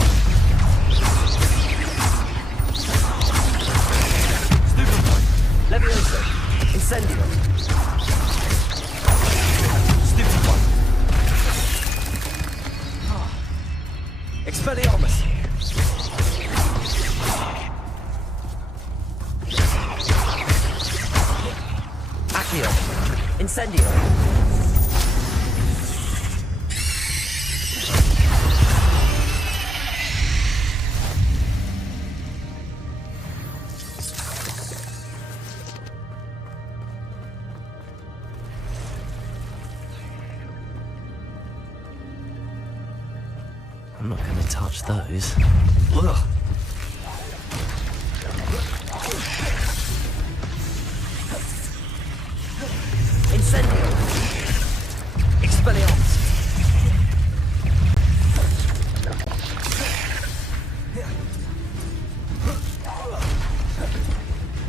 Stupefy. Levioso. Incendio. Expelliarmus! Accio! Incendio! I'm not going to touch those. Ugh. Incendio! Expelliarmus!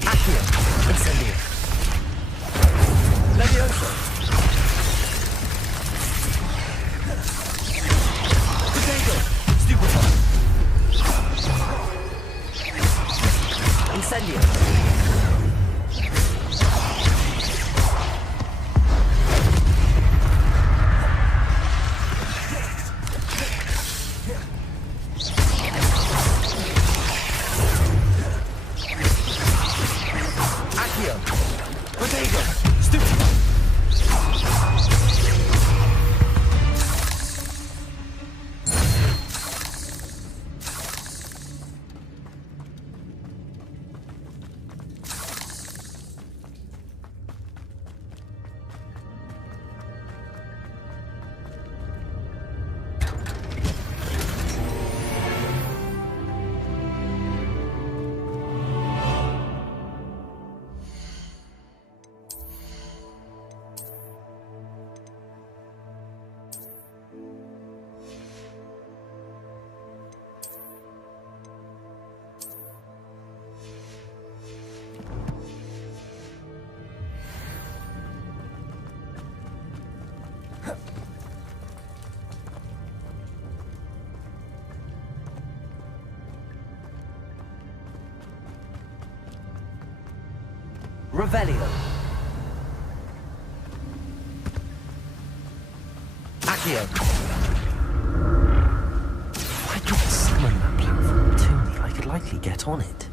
Accio! Incendio! Levioso! Incendio! Revelio. Accio. If I could summon that platform to me, I could likely get on it.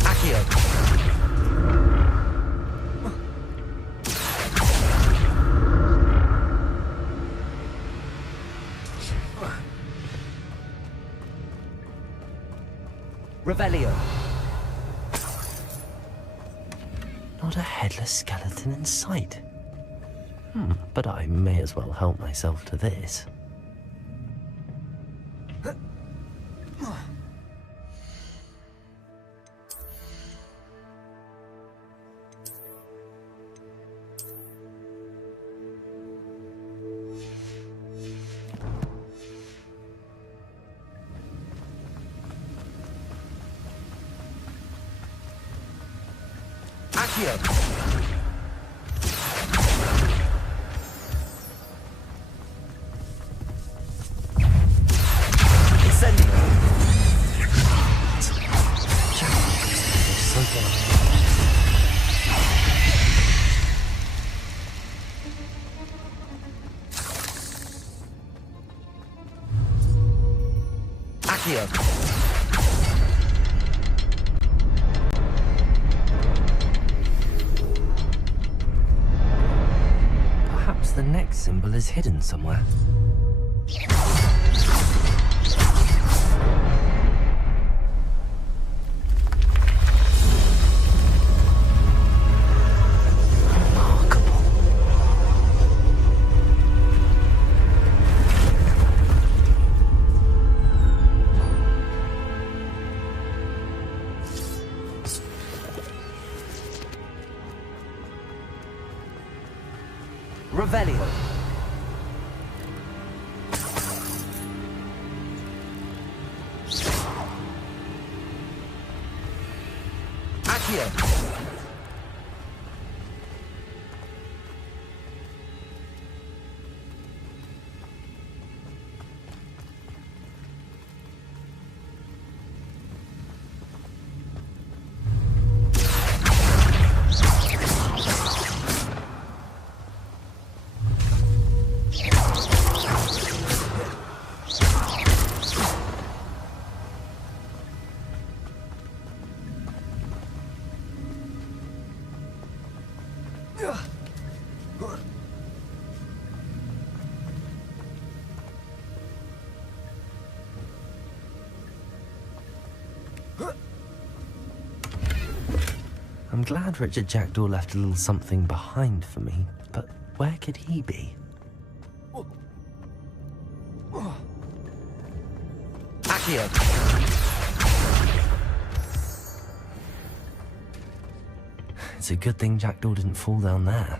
Accio. Revelio. Not a headless skeleton in sight. But I may as well help myself to this. Accio. Incendio. So far. Accio. The next symbol is hidden somewhere. Remarkable. Revelio. Accio. I'm glad Richard Jackdaw left a little something behind for me, but where could he be? Accio. It's a good thing Jackdaw didn't fall down there.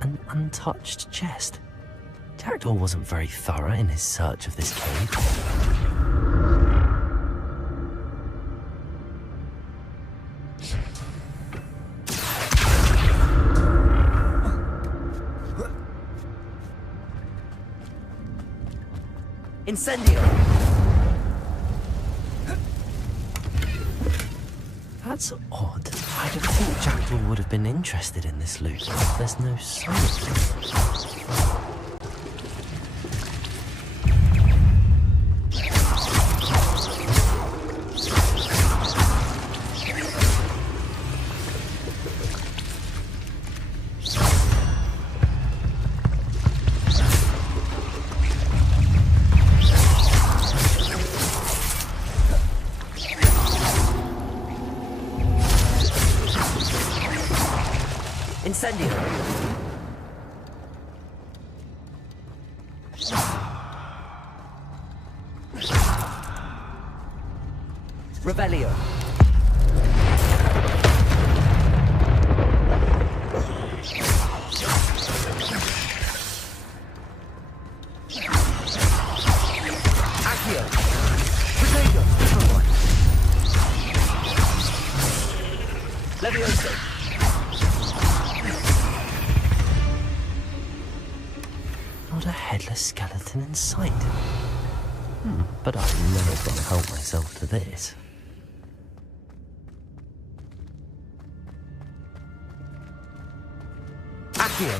An untouched chest. Jackdaw wasn't very thorough in his search of this cave. Incendio! That's odd. I'd have thought Jackdaw would have been interested in this loot, but there's no sign of it. Incendio! Revelio! Accio! Potato! Superboy! Levioso! Not a headless skeleton in sight. But I'm never going to help myself to this. Accio!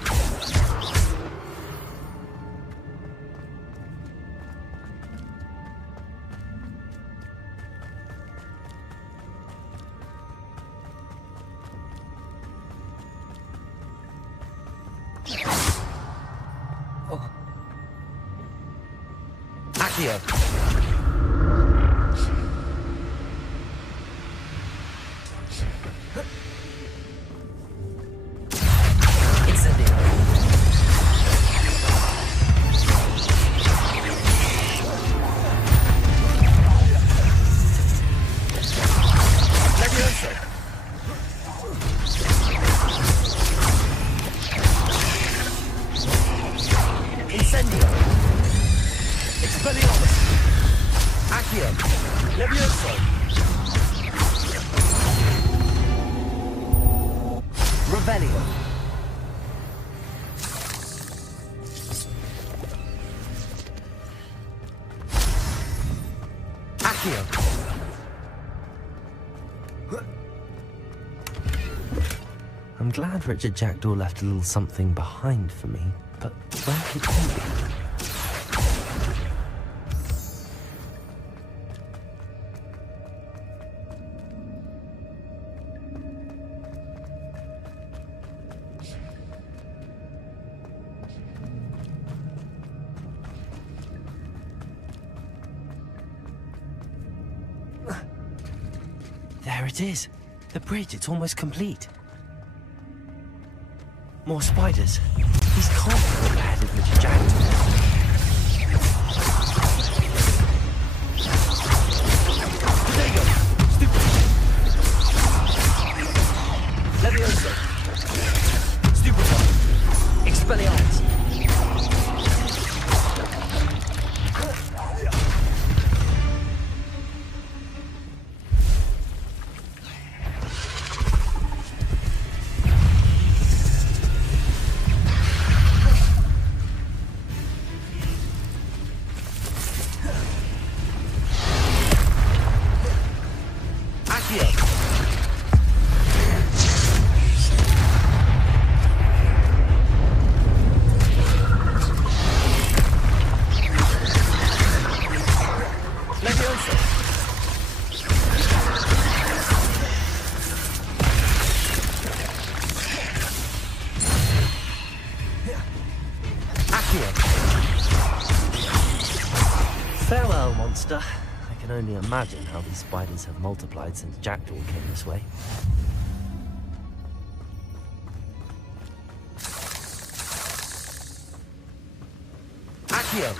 Accio! Incendio! Levioso! Incendio! Expelliarmus! Accio! Levioso! Revelio! Accio! I'm glad Richard Jackdaw left a little something behind for me, but where could he be? There it is. The bridge, it's almost complete. More spiders. These can't be all beheaded Richard Jackdaw. Potato! Stupid! Levioso! Stupefy! Expelliarmus! Farewell, monster. I can only imagine how these spiders have multiplied since Jackdaw came this way. Accio!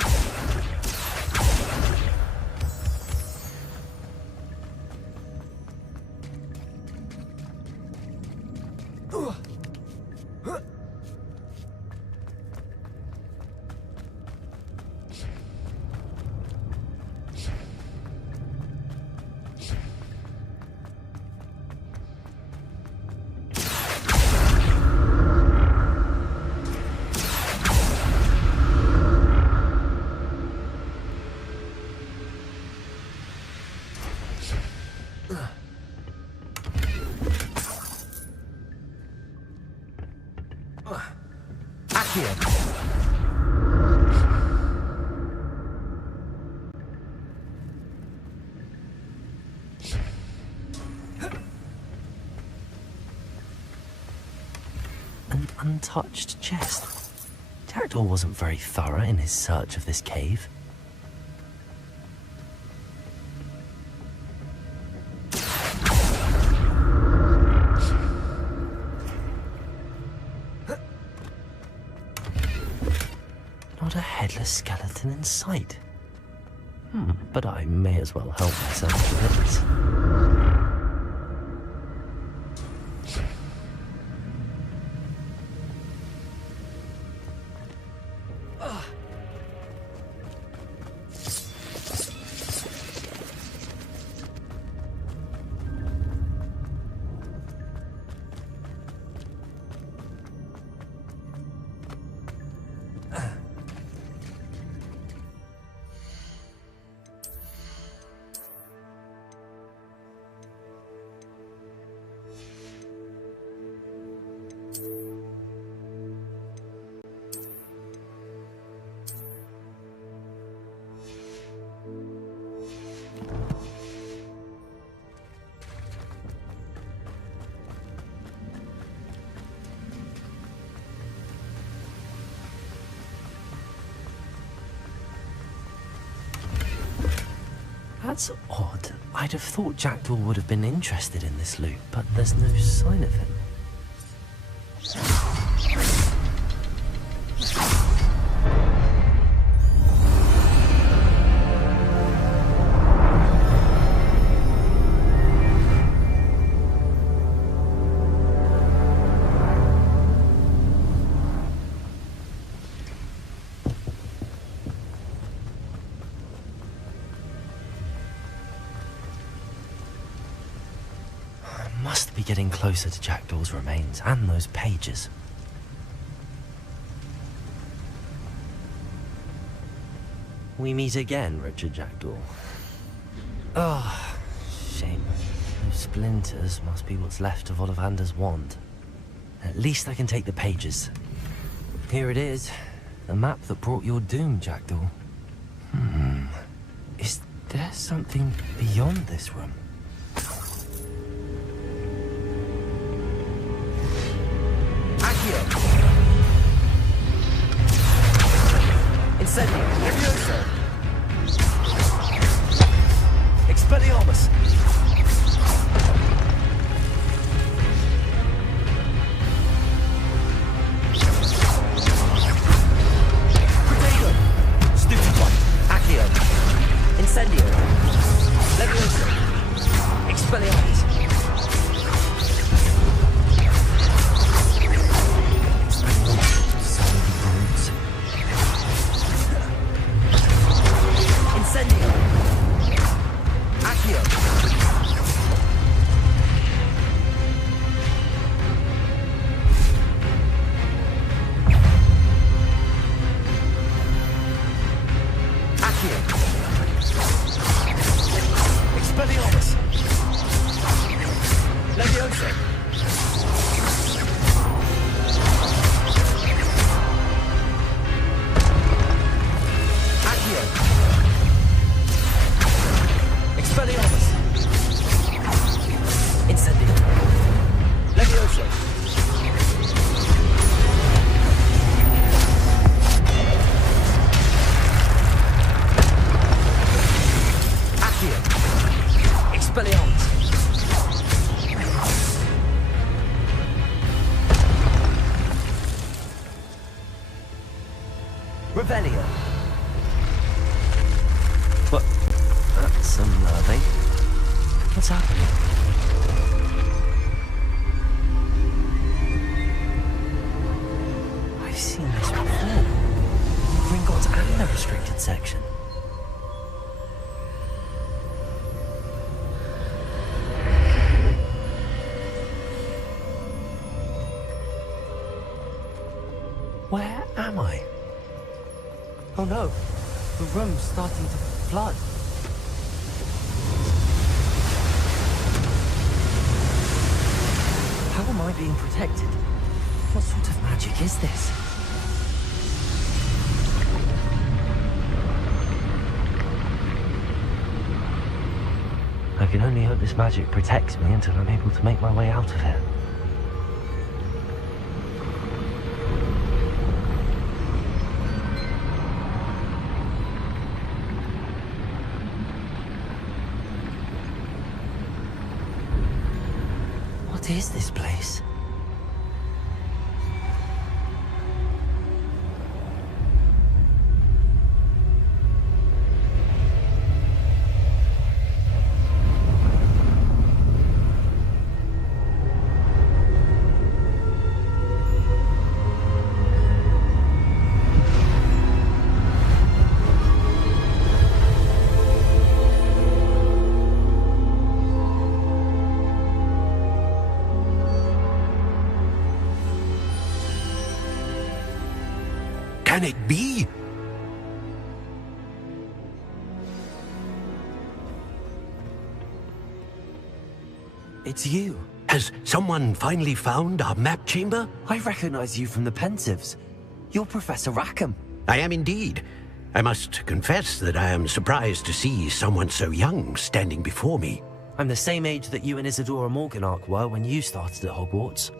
An untouched chest. Jackdaw wasn't very thorough in his search of this cave. skeleton in sight. But I may as well help myself to this. That's odd. I'd have thought Jackdaw would have been interested in this loot, but there's no sign of him. Must be getting closer to Jackdaw's remains and those pages. We meet again, Richard Jackdaw. Oh, shame. Those splinters must be what's left of Ollivander's wand. At least I can take the pages. Here it is. The map that brought your doom, Jackdaw. Is there something beyond this room? Incendio, Levioso! Expelliarmus! Protego! Stupefy! Accio! Incendio! Levioso! Expelliarmus! Revelio. What? That's unnerving. What's happening? I've seen this before. Gringotts and the restricted section. Where am I? Oh no, the room's starting to flood. How am I being protected? What sort of magic is this? I can only hope this magic protects me until I'm able to make my way out of here. What is this place? Can it be? It's you. Has someone finally found our map chamber? I recognize you from the Pensives. You're Professor Rackham. I am indeed. I must confess that I am surprised to see someone so young standing before me. I'm the same age that you and Isadora Morganach were when you started at Hogwarts.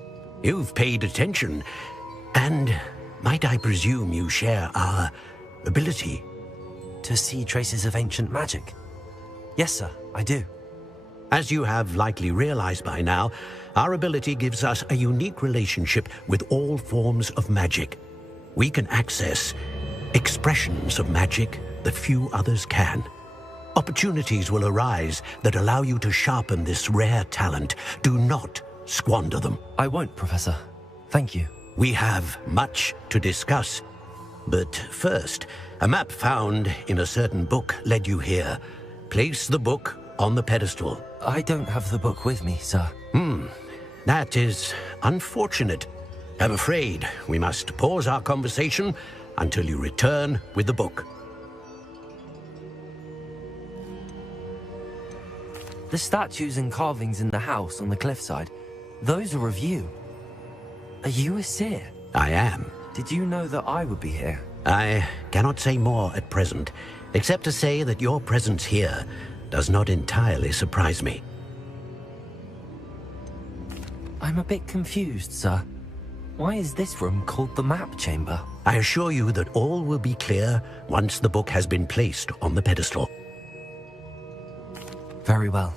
You've paid attention, and might I presume you share our ability? To see traces of ancient magic? Yes, sir, I do. As you have likely realized by now, our ability gives us a unique relationship with all forms of magic. We can access expressions of magic that few others can. Opportunities will arise that allow you to sharpen this rare talent. Do not squander them. I won't, Professor. Thank you. We have much to discuss. But first, a map found in a certain book led you here. Place the book on the pedestal. I don't have the book with me, sir. That is unfortunate. I'm afraid we must pause our conversation until you return with the book. The statues and carvings in the house on the cliffside, those are of you. Are you a seer? I am. Did you know that I would be here? I cannot say more at present, except to say that your presence here does not entirely surprise me. I'm a bit confused, sir. Why is this room called the map chamber? I assure you that all will be clear once the book has been placed on the pedestal. Very well.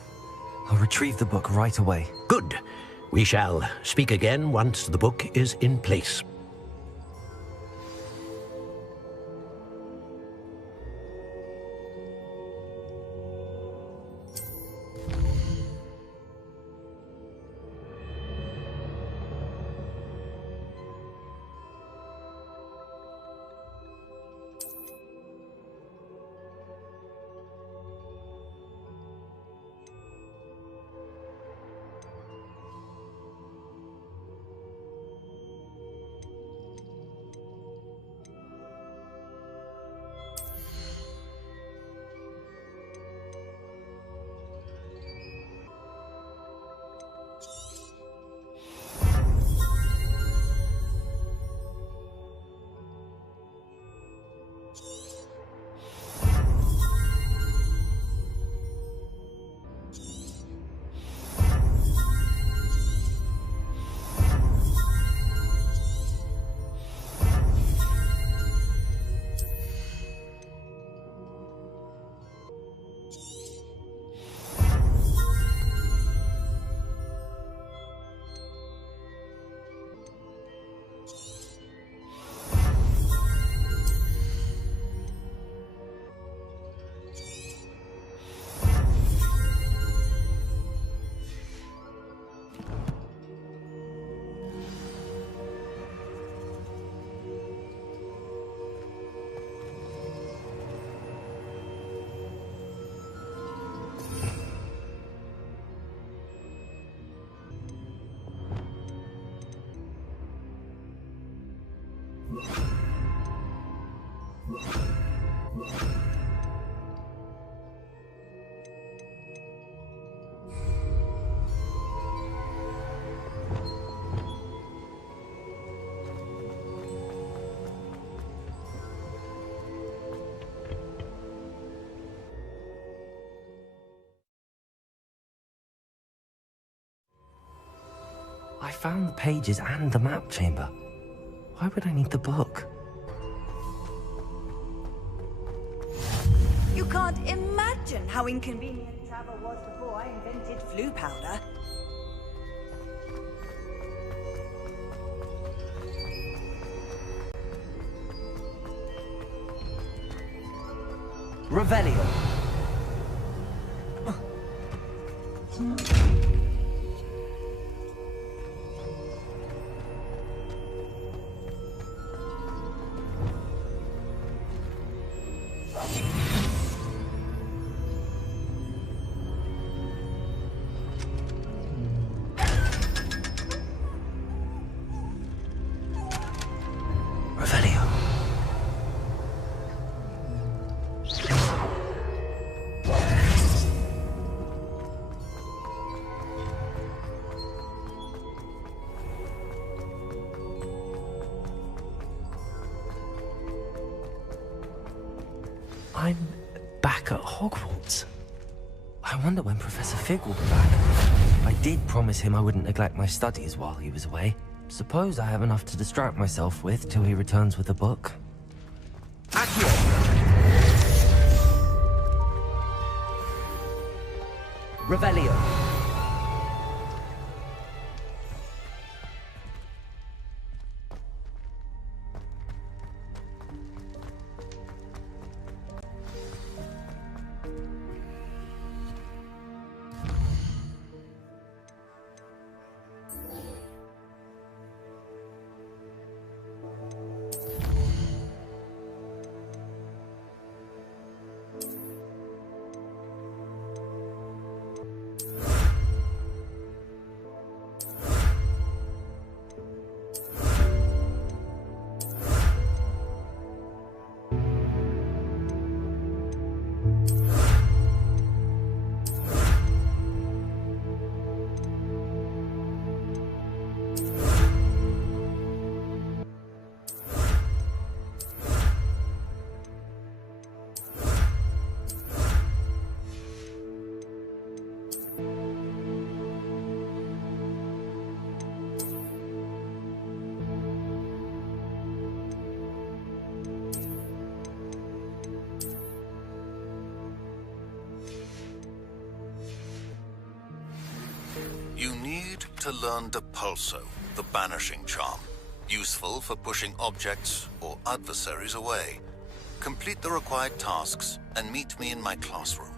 I'll retrieve the book right away. Good. We shall speak again once the book is in place. I found the pages and the map chamber. Why would I need the book? You can't imagine how inconvenient travel was before I invented flu powder. Revelio. back at Hogwarts. I wonder when Professor Fig will be back. I did promise him I wouldn't neglect my studies while he was away. Suppose I have enough to distract myself with till he returns with a book. Accio! Revelio. You need to learn Depulso, the banishing charm. Useful for pushing objects or adversaries away. Complete the required tasks and meet me in my classroom.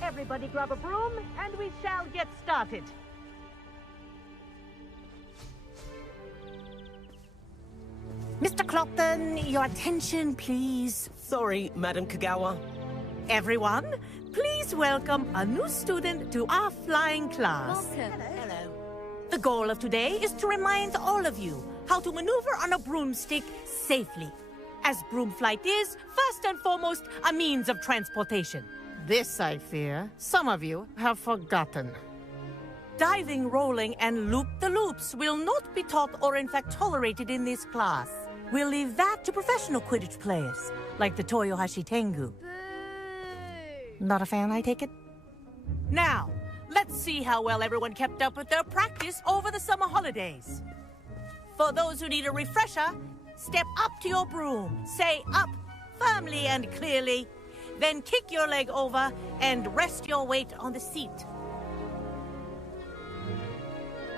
Everybody grab a broom, and we shall get started. Mr. Clopton, your attention, please. Sorry, Madam Kagawa. Everyone, please welcome a new student to our flying class. Welcome. Hello. The goal of today is to remind all of you how to maneuver on a broomstick safely, as broom flight is, first and foremost, a means of transportation. This, I fear, some of you have forgotten. Diving, rolling, and loop-the-loops will not be taught or in fact tolerated in this class. We'll leave that to professional Quidditch players, like the Toyohashi Tengu. Not a fan, I take it? Now, let's see how well everyone kept up with their practice over the summer holidays. For those who need a refresher, step up to your broom, say up firmly and clearly, then kick your leg over and rest your weight on the seat.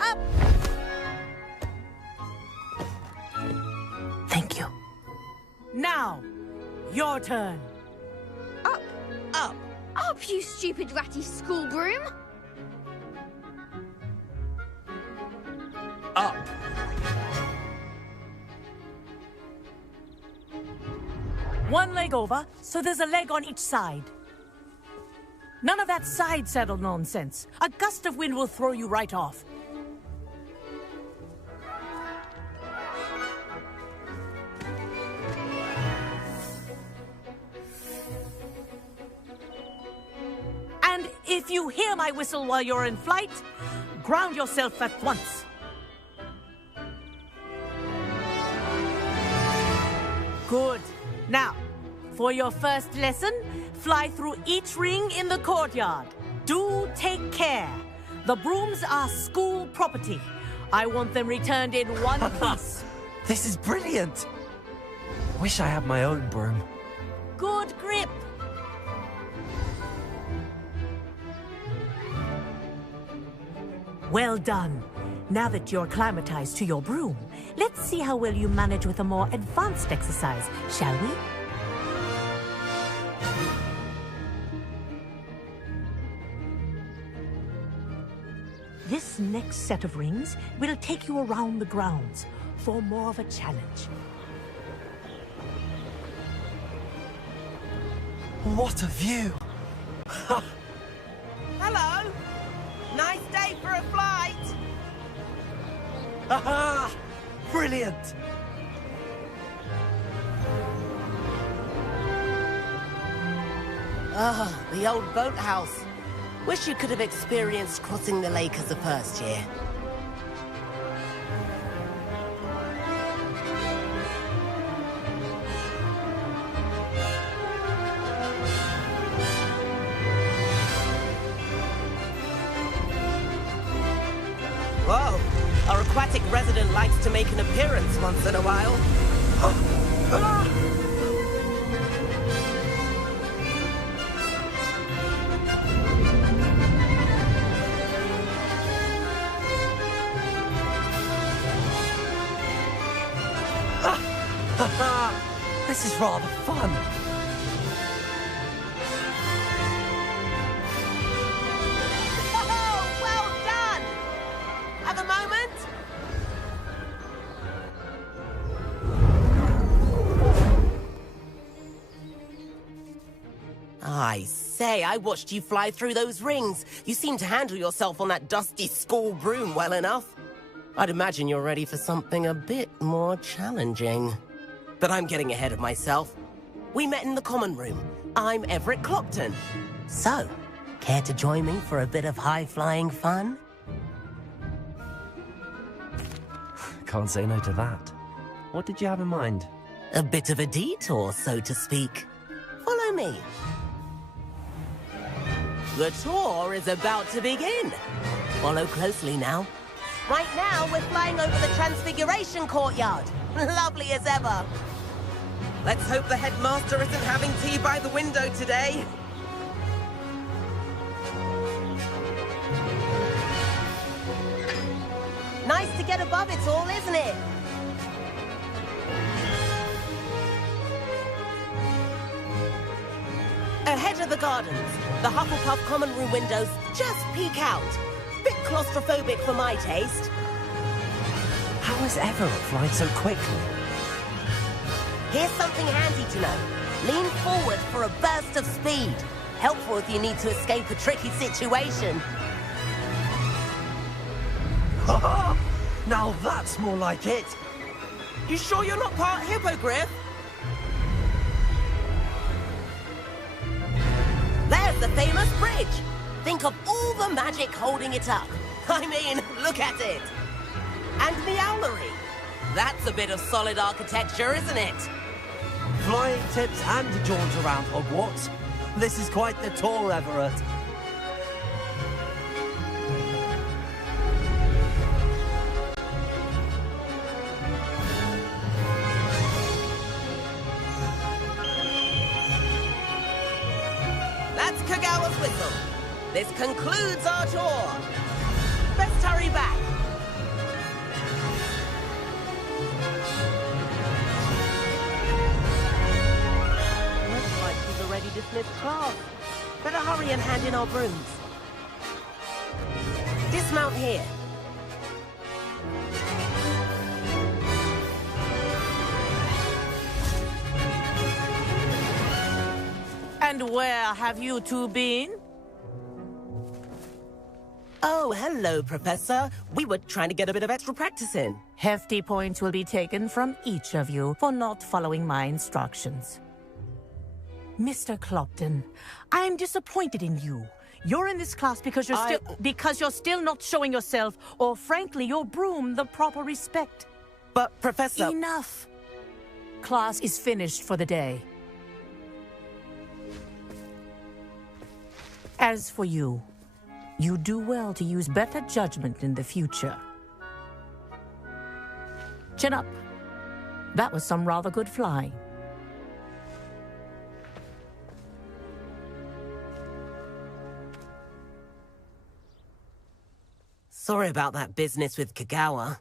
Up! Thank you. Now, your turn. Up. Up. Up, you stupid ratty school broom. Up. One leg over, so there's a leg on each side. None of that side saddle nonsense. A gust of wind will throw you right off. And if you hear my whistle while you're in flight, ground yourself at once. Good. Now, for your first lesson, fly through each ring in the courtyard. Do take care. The brooms are school property. I want them returned in one piece. This is brilliant! Wish I had my own broom. Good grip. Well done. Now that you're acclimatized to your broom, let's see how well you manage with a more advanced exercise, shall we? This next set of rings will take you around the grounds for more of a challenge. What a view! Hello! Nice day for a flight! Aha! Brilliant! Ah, the old boathouse. Wish you could have experienced crossing the lake as a first year. Whoa! Our aquatic resident likes to make an appearance once in a while. This is rather fun. Oh, well done! Have a moment? I say, I watched you fly through those rings. You seem to handle yourself on that dusty school broom well enough. I'd imagine you're ready for something a bit more challenging. But I'm getting ahead of myself. We met in the common room. I'm Everett Clopton. So, care to join me for a bit of high-flying fun? Can't say no to that. What did you have in mind? A bit of a detour, so to speak. Follow me. The tour is about to begin. Follow closely now. Right now, we're flying over the Transfiguration Courtyard. Lovely as ever. Let's hope the headmaster isn't having tea by the window today. Nice to get above it all, isn't it? Ahead of the gardens, the Hufflepuff common room windows just peek out. Bit claustrophobic for my taste. How has Everett flied so quickly? Here's something handy to know. Lean forward for a burst of speed. Helpful if you need to escape a tricky situation. Now that's more like it. You sure you're not part hippogriff? There's the famous bridge. Think of all the magic holding it up. I mean, look at it. And Meowlery. That's a bit of solid architecture, isn't it? Flying tips and a jaunt around Hogwarts. This is quite the tour, Everett. That's Kagawa's whistle. This concludes our tour. Best hurry back. Looks like we've already dismissed class. Better hurry and hand in our brooms. Dismount here. And where have you two been? Oh, hello, Professor. We were trying to get a bit of extra practice in. Hefty points will be taken from each of you for not following my instructions. Mr. Clopton, I am disappointed in you. You're in this class because you're still not showing yourself, or frankly, your broom the proper respect. But, Professor... Enough. Class is finished for the day. As for you, you do well to use better judgment in the future. Chin up. That was some rather good flying. Sorry about that business with Kagawa,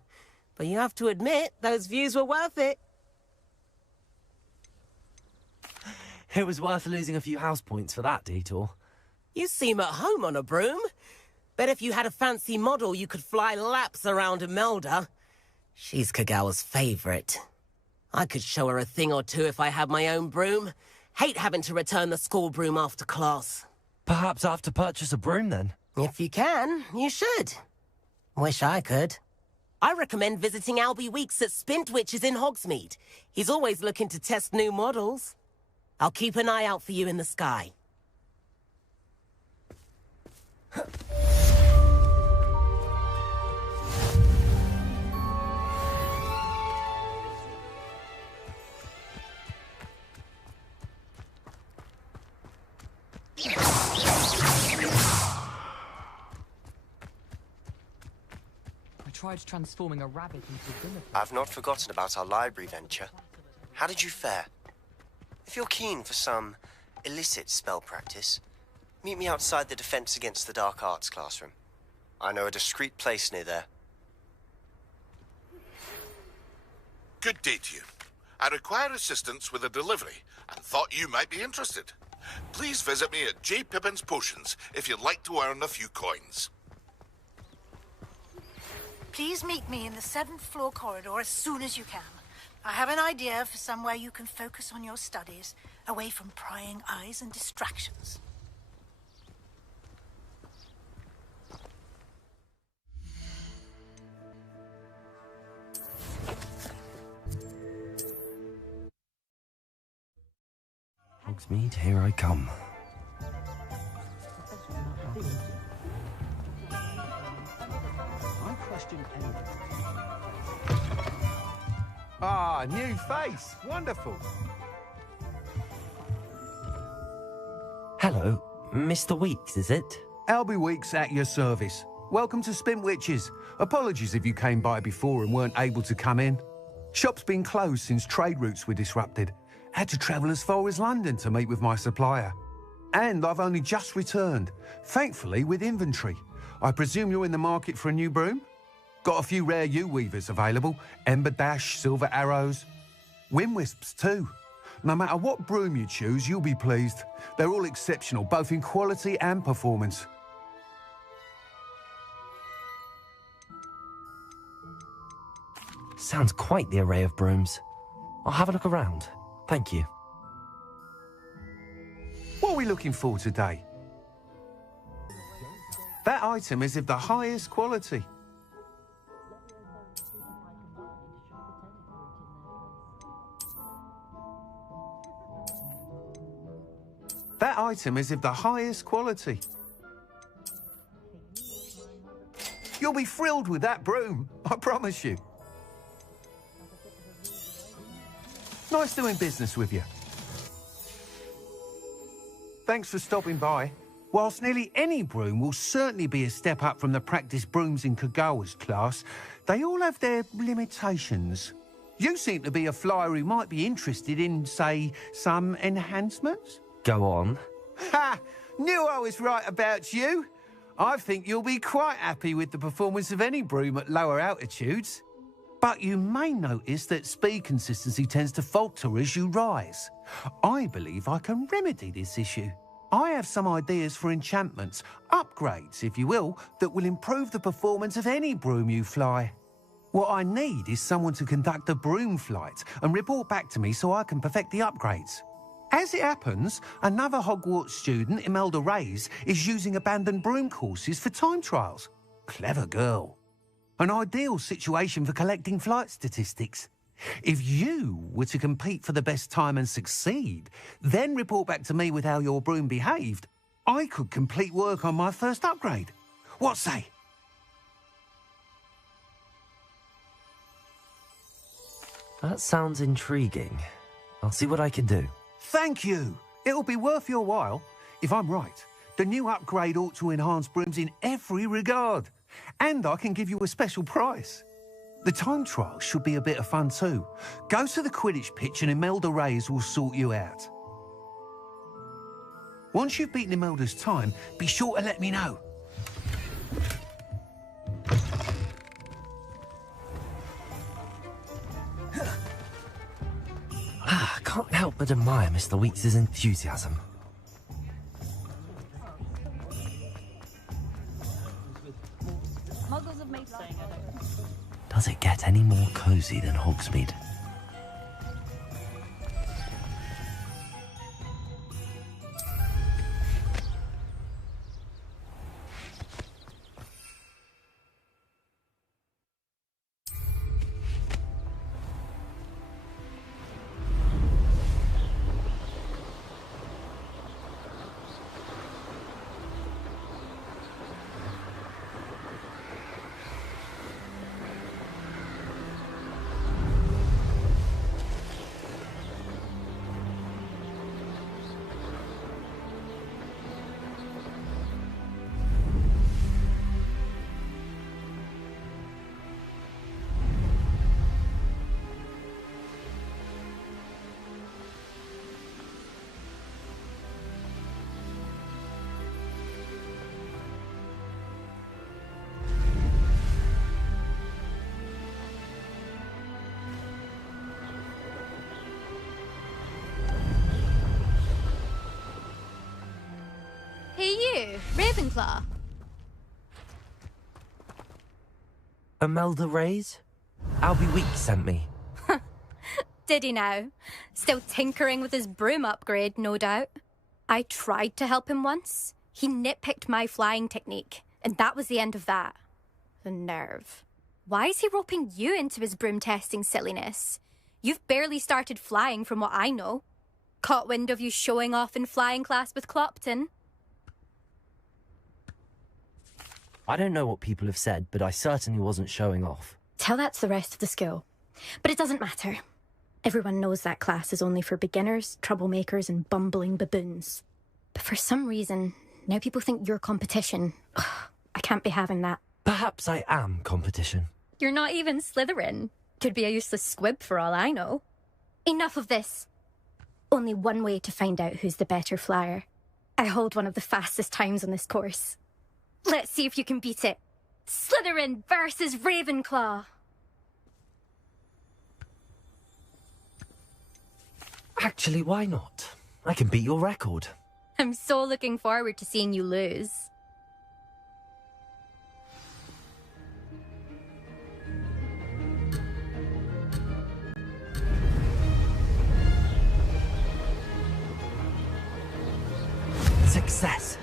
but you have to admit, those views were worth it. It was worth losing a few house points for that detour. You seem at home on a broom. Bet if you had a fancy model, you could fly laps around Imelda. She's Kagawa's favorite. I could show her a thing or two if I had my own broom. Hate having to return the school broom after class. Perhaps I have to purchase a broom then? If you can, you should. Wish I could. I recommend visiting Albie Weeks at Spintwitches in Hogsmeade. He's always looking to test new models. I'll keep an eye out for you in the sky. I tried transforming a rabbit into a dinner. I've not forgotten about our library venture. How did you fare? If you're keen for some illicit spell practice, meet me outside the Defense Against the Dark Arts classroom. I know a discreet place near there. Good day to you. I require assistance with a delivery and thought you might be interested. Please visit me at J. Pippin's Potions if you'd like to earn a few coins. Please meet me in the 7th floor corridor as soon as you can. I have an idea for somewhere you can focus on your studies, away from prying eyes and distractions. Hogsmeade, here I come. Ah, new face. Wonderful. Hello, Mr. Weeks, is it? Albie Weeks at your service. Welcome to Spintwitches. Apologies if you came by before and weren't able to come in. Shop's been closed since trade routes were disrupted. Had to travel as far as London to meet with my supplier. And I've only just returned, thankfully with inventory. I presume you're in the market for a new broom? Got a few rare yew-weavers available. Ember Dash, Silver Arrows. Wind-wisps too. No matter what broom you choose, you'll be pleased. They're all exceptional, both in quality and performance. Sounds quite the array of brooms. I'll have a look around. Thank you. What are we looking for today? That item is of the highest quality. That item is of the highest quality. You'll be thrilled with that broom, I promise you. Nice doing business with you. Thanks for stopping by. Whilst nearly any broom will certainly be a step up from the practice brooms in Kagawa's class, they all have their limitations. You seem to be a flyer who might be interested in, say, some enhancements? Go on. Ha! Knew I was right about you. I think you'll be quite happy with the performance of any broom at lower altitudes. But you may notice that speed consistency tends to falter as you rise. I believe I can remedy this issue. I have some ideas for enchantments, upgrades, if you will, that will improve the performance of any broom you fly. What I need is someone to conduct a broom flight and report back to me so I can perfect the upgrades. As it happens, another Hogwarts student, Imelda Reyes, is using abandoned broom courses for time trials. Clever girl. An ideal situation for collecting flight statistics. If you were to compete for the best time and succeed, then report back to me with how your broom behaved, I could complete work on my first upgrade. What say? That sounds intriguing. I'll see what I can do. Thank you. It'll be worth your while. If I'm right, the new upgrade ought to enhance brooms in every regard. And I can give you a special price. The time trial should be a bit of fun too. Go to the Quidditch pitch and Imelda Reyes will sort you out. Once you've beaten Imelda's time, be sure to let me know. can't help but admire Mr. Weeks' enthusiasm. Does it get any more cozy than Hogsmeade? Hey you, Ravenclaw. Imelda Reyes? Albie Weeks sent me. Did he now? Still tinkering with his broom upgrade, no doubt. I tried to help him once. He nitpicked my flying technique, and that was the end of that. The nerve. Why is he roping you into his broom testing silliness? You've barely started flying from what I know. Caught wind of you showing off in flying class with Clopton. I don't know what people have said, but I certainly wasn't showing off. Tell that to the rest of the school. But it doesn't matter. Everyone knows that class is only for beginners, troublemakers, and bumbling baboons. But for some reason, now people think you're competition. Ugh, I can't be having that. Perhaps I am competition. You're not even Slytherin. Could be a useless squib for all I know. Enough of this. Only one way to find out who's the better flyer. I hold one of the fastest times on this course. Let's see if you can beat it. Slytherin versus Ravenclaw. Actually, why not? I can beat your record. I'm so looking forward to seeing you lose. Success.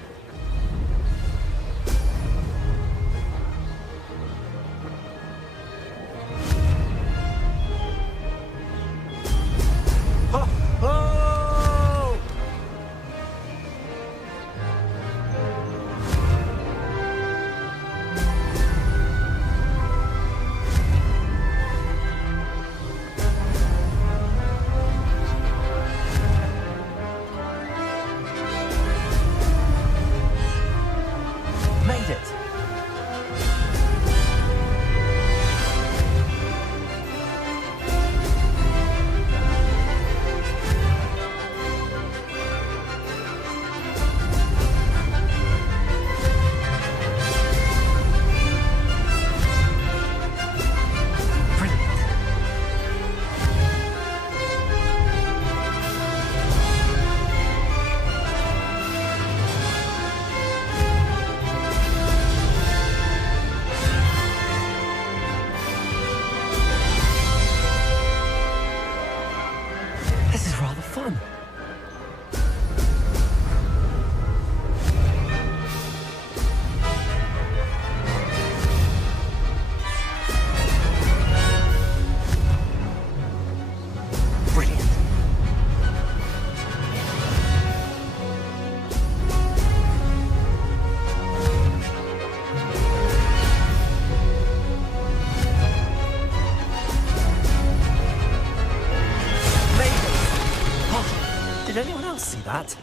Did anyone else see that?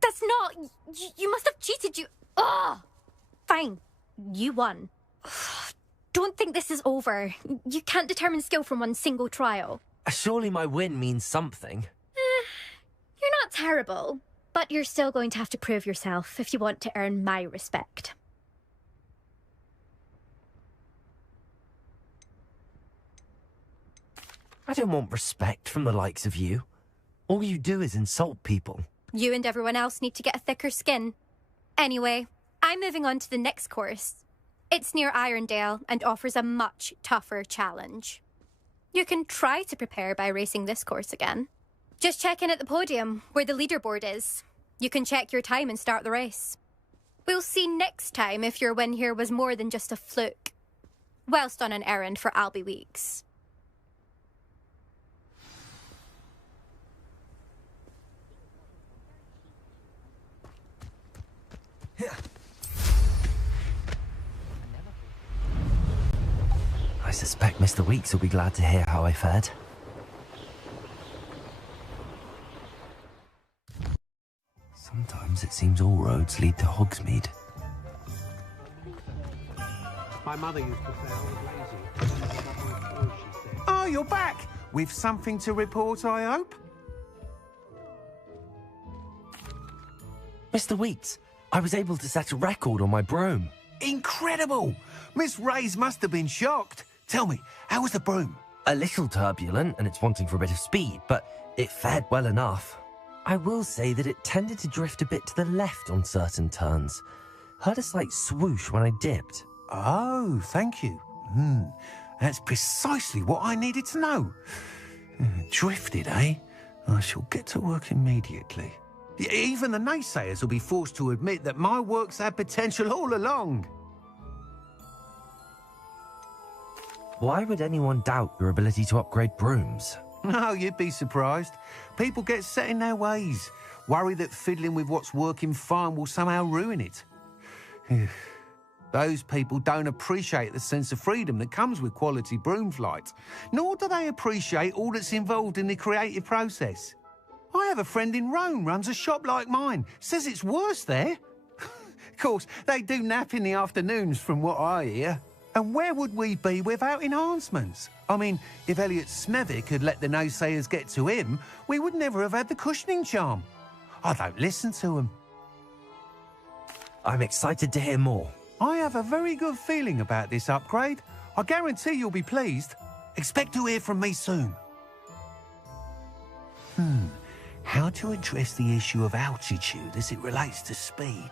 That's not... You must have cheated, you... Ugh! Fine. You won. Don't think this is over. You can't determine skill from one single trial. Surely my win means something. You're not terrible. But you're still going to have to prove yourself if you want to earn my respect. I don't want respect from the likes of you. All you do is insult people. You and everyone else need to get a thicker skin. Anyway, I'm moving on to the next course. It's near Irondale and offers a much tougher challenge. You can try to prepare by racing this course again. Just check in at the podium, where the leaderboard is. You can check your time and start the race. We'll see next time if your win here was more than just a fluke. Whilst on an errand for Albie Weeks. I suspect Mr. Weeks will be glad to hear how I fared. Sometimes it seems all roads lead to Hogsmeade. My mother used to say I was lazy. Oh, you're back! With something to report, I hope? Mr. Weeks, I was able to set a record on my broom. Incredible! Miss Reyes must have been shocked. Tell me, how was the broom? A little turbulent, and it's wanting for a bit of speed, but it fared well enough. I will say that it tended to drift a bit to the left on certain turns. Heard a slight swoosh when I dipped. Oh, thank you. That's precisely what I needed to know. Drifted, eh? I shall get to work immediately. Even the naysayers will be forced to admit that my work's had potential all along. Why would anyone doubt your ability to upgrade brooms? No, you'd be surprised. People get set in their ways, worry that fiddling with what's working fine will somehow ruin it. Those people don't appreciate the sense of freedom that comes with quality broom flight, nor do they appreciate all that's involved in the creative process. I have a friend in Rome runs a shop like mine, says it's worse there. Of course, they do nap in the afternoons from what I hear. And where would we be without enhancements? I mean, if Elliot Smethwick had let the naysayers get to him, we would never have had the cushioning charm. I don't listen to them. I'm excited to hear more. I have a very good feeling about this upgrade. I guarantee you'll be pleased. Expect to hear from me soon. How to address the issue of altitude as it relates to speed?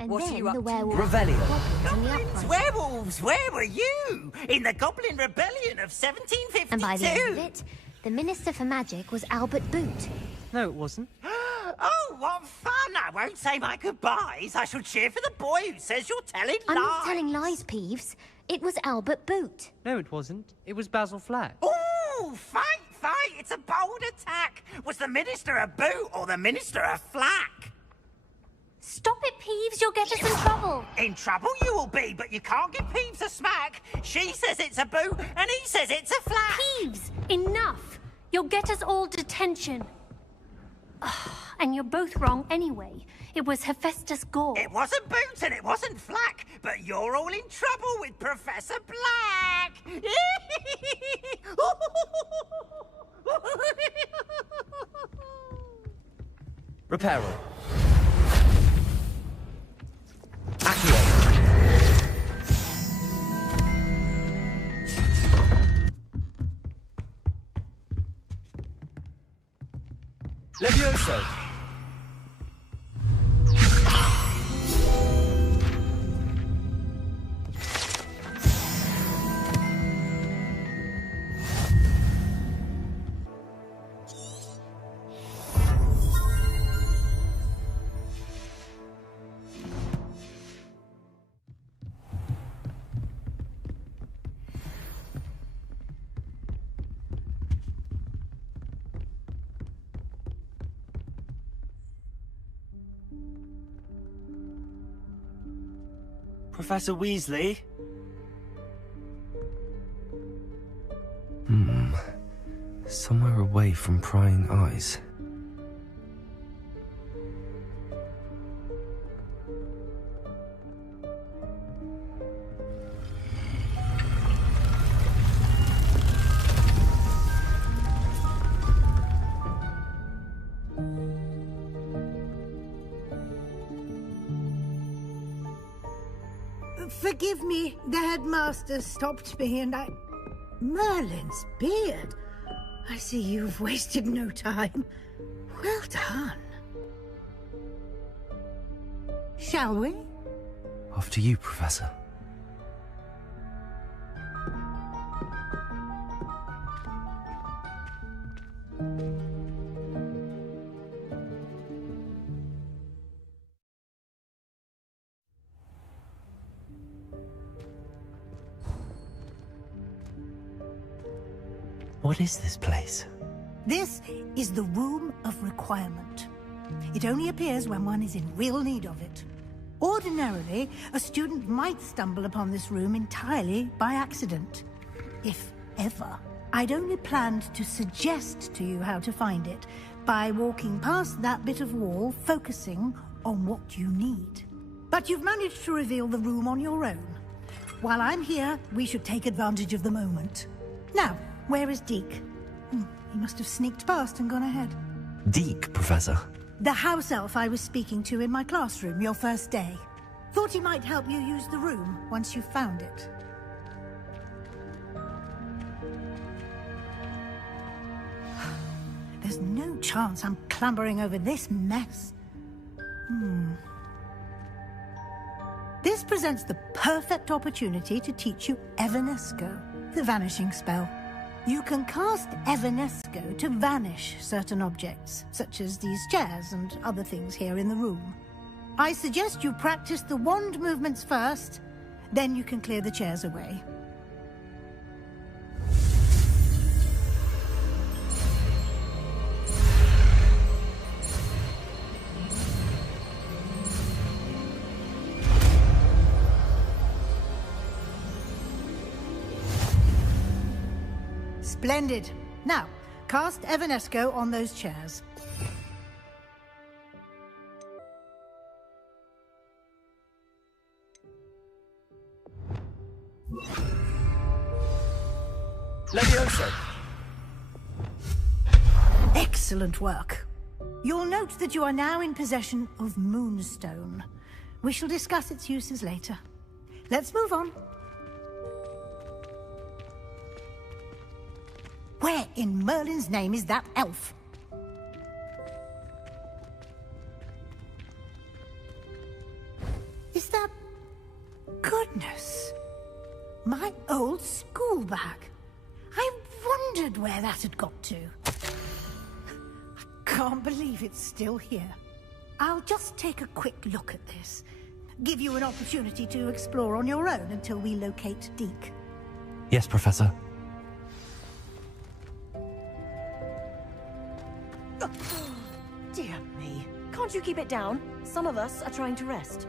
And What then are you up the to? werewolf. Revelio. Goblins, werewolves, where were you? In the Goblin Rebellion of 1752? And by the end of it, the Minister for Magic was Albert Boot. No, it wasn't. Oh, what fun! I won't say my goodbyes. I shall cheer for the boy who says you're telling I'm lies. not telling lies, Peeves. It was Albert Boot. No, it wasn't. It was Basil Flack. Ooh, fight! It's a bold attack. Was the Minister a boot or the Minister a flack? Stop it, Peeves. You'll get us in trouble. In trouble you will be, but you can't give Peeves a smack. She says it's a boot, and he says it's a flack. Peeves, enough. You'll get us all detention. And you're both wrong anyway. It was Hephaestus Gore. It wasn't boot and it wasn't flack, but you're all in trouble with Professor Black. Reparo. Levioso. Professor Weasley, away from prying eyes. Forgive me, the headmaster stopped me and I... Merlin's beard. I see you've wasted no time. Well done. Shall we? Off to you, Professor. What is this place? This is the Room of Requirement. It only appears when one is in real need of it. Ordinarily, a student might stumble upon this room entirely by accident. If ever. I'd only planned to suggest to you how to find it by walking past that bit of wall, focusing on what you need. But you've managed to reveal the room on your own. While I'm here, we should take advantage of the moment. Now, where is Deke? He must have sneaked past and gone ahead. Deke, Professor. The house elf I was speaking to in my classroom your first day. Thought he might help you use the room once you found it. There's no chance I'm clambering over this mess. This presents the perfect opportunity to teach you Evanesco, the vanishing spell. You can cast Evanesco to vanish certain objects, such as these chairs and other things here in the room. I suggest you practice the wand movements first, then you can clear the chairs away. Splendid. Now, cast Evanesco on those chairs. Levioso! Excellent work. You'll note that you are now in possession of Moonstone. We shall discuss its uses later. Let's move on. Where in Merlin's name is that elf? Is that... Goodness! My old school bag. I wondered where that had got to. I can't believe it's still here. I'll just take a quick look at this. Give you an opportunity to explore on your own until we locate Deke. Yes, Professor. Dear me. Can't you keep it down? Some of us are trying to rest.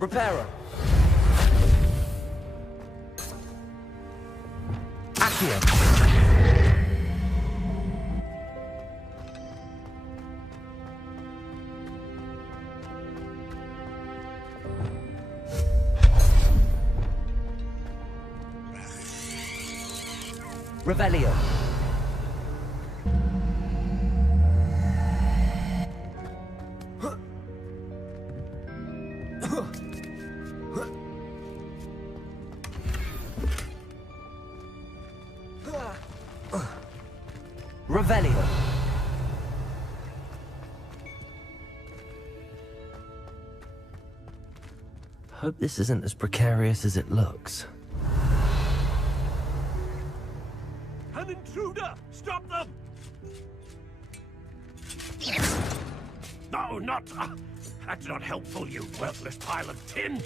Reparo. Accio. Revelio. Revelio. Hope this isn't as precarious as it looks. An intruder! Stop them! No, not... that's not helpful, you worthless pile of tin!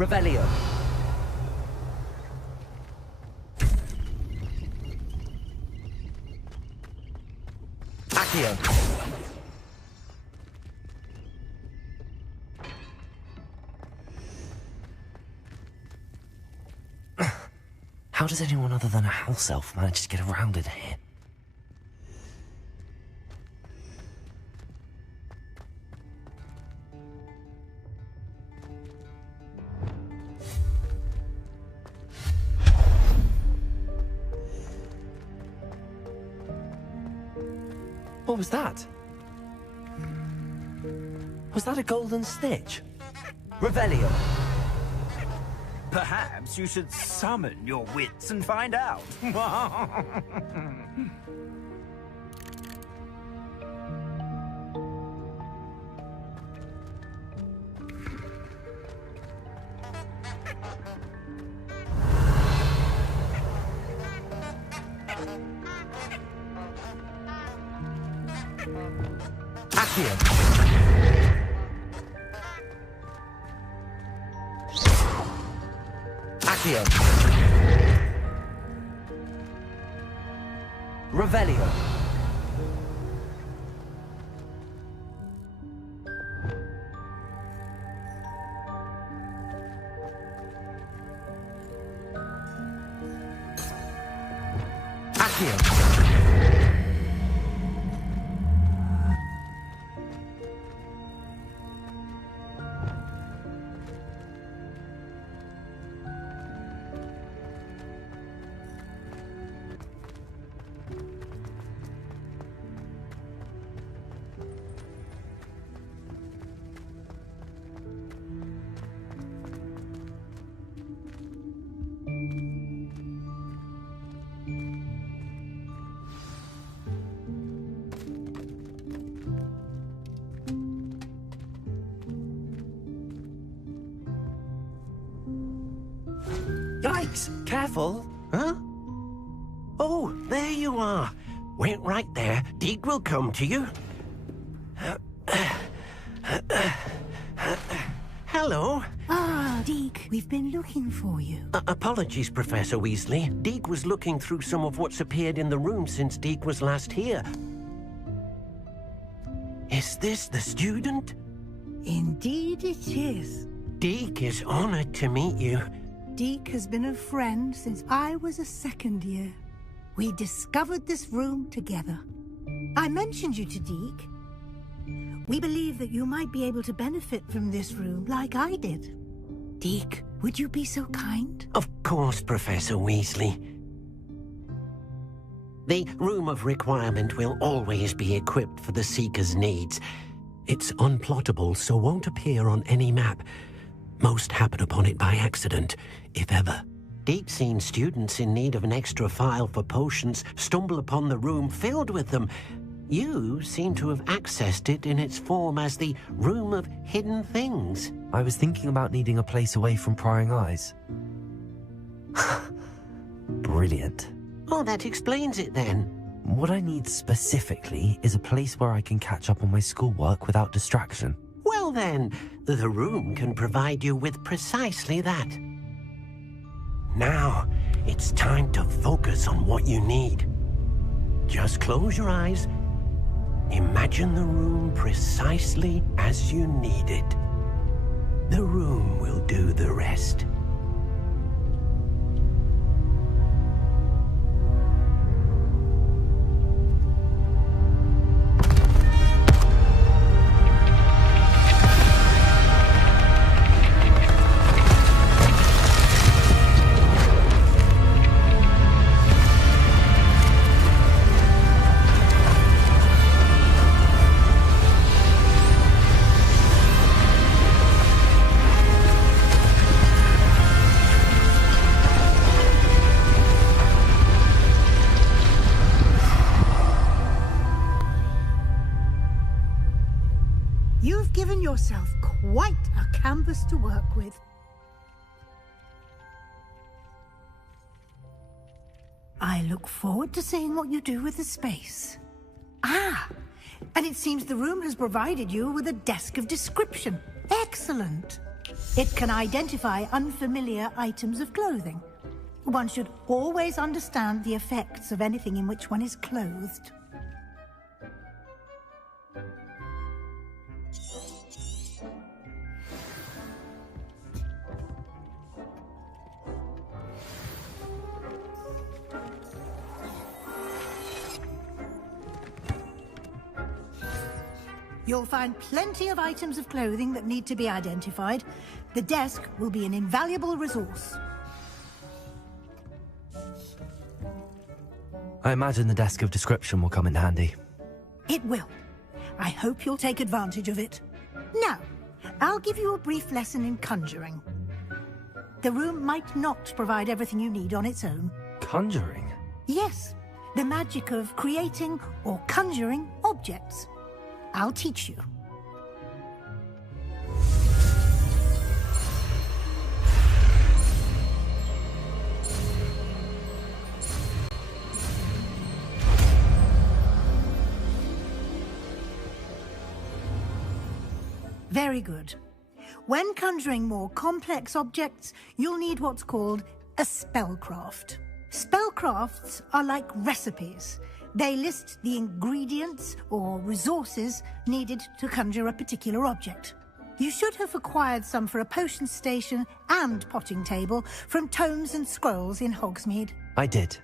Revelio. Accio. How does anyone other than a house elf manage to get around in here? What was that? Was that a golden snitch? Revelio. Perhaps you should summon your wits and find out. Accio. Accio. Revelio. Accio. Yikes! Careful! Huh? Oh, there you are. Wait right there. Deke will come to you. Hello. Ah, Deke, we've been looking for you. Apologies, Professor Weasley. Deke was looking through some of what's appeared in the room since Deke was last here. Is this the student? Indeed it is. Deke is honored to meet you. Deke has been a friend since I was a second year. We discovered this room together. I mentioned you to Deke. We believe that you might be able to benefit from this room like I did. Deke, would you be so kind? Of course, Professor Weasley. The Room of Requirement will always be equipped for the Seeker's needs. It's unplottable, so won't appear on any map. Most happen upon it by accident, if ever. Deep-seen students in need of an extra file for potions stumble upon the room filled with them. You seem to have accessed it in its form as the Room of Hidden Things. I was thinking about needing a place away from prying eyes. Brilliant. Oh, that explains it then. What I need specifically is a place where I can catch up on my schoolwork without distraction. Well then, the room can provide you with precisely that. Now, it's time to focus on what you need. Just close your eyes. Imagine the room precisely as you need it. The room will do the rest. You've given yourself quite a canvas to work with. I look forward to seeing what you do with the space. Ah, and it seems the room has provided you with a desk of description. Excellent. It can identify unfamiliar items of clothing. One should always understand the effects of anything in which one is clothed. You'll find plenty of items of clothing that need to be identified. The desk will be an invaluable resource. I imagine the desk of description will come in handy. It will. I hope you'll take advantage of it. Now, I'll give you a brief lesson in conjuring. The room might not provide everything you need on its own. Conjuring? Yes, the magic of creating or conjuring objects. I'll teach you. Very good. When conjuring more complex objects, you'll need what's called a spellcraft. Spellcrafts are like recipes. They list the ingredients or resources needed to conjure a particular object. You should have acquired some for a potion station and potting table from tomes and scrolls in Hogsmeade. I did.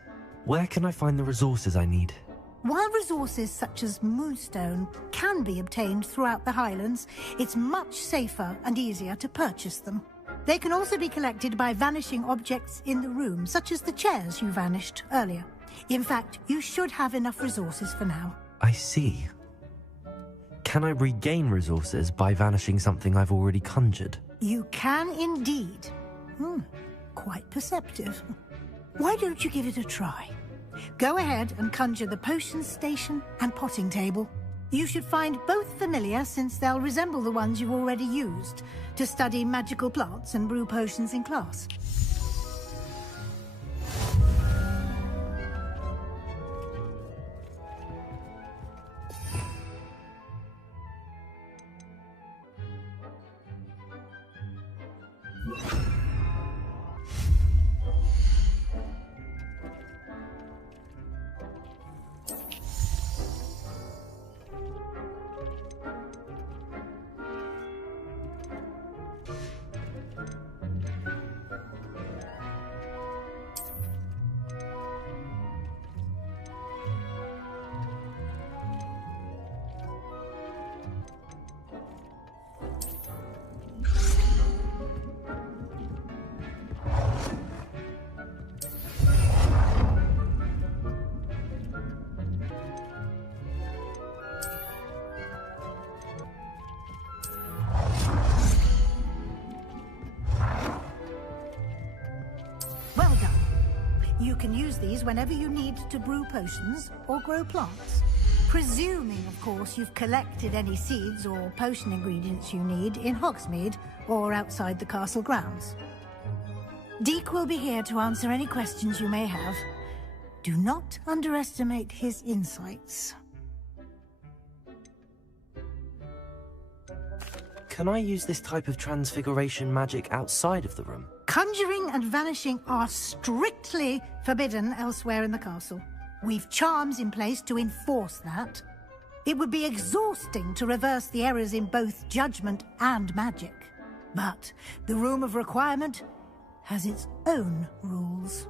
Where can I find the resources I need? While resources such as moonstone can be obtained throughout the Highlands, it's much safer and easier to purchase them. They can also be collected by vanishing objects in the room, such as the chairs you vanished earlier. In fact, you should have enough resources for now. I see. Can I regain resources by vanishing something I've already conjured? You can indeed. Quite perceptive. Why don't you give it a try? Go ahead and conjure the potion station and potting table. You should find both familiar, since they'll resemble the ones you've already used to study magical plants and brew potions in class. You can use these whenever you need to brew potions or grow plants. Presuming, of course, you've collected any seeds or potion ingredients you need in Hogsmeade or outside the castle grounds. Deek will be here to answer any questions you may have. Do not underestimate his insights. Can I use this type of transfiguration magic outside of the room? Conjuring and vanishing are strictly forbidden elsewhere in the castle. We've charms in place to enforce that. It would be exhausting to reverse the errors in both judgment and magic. But the Room of Requirement has its own rules.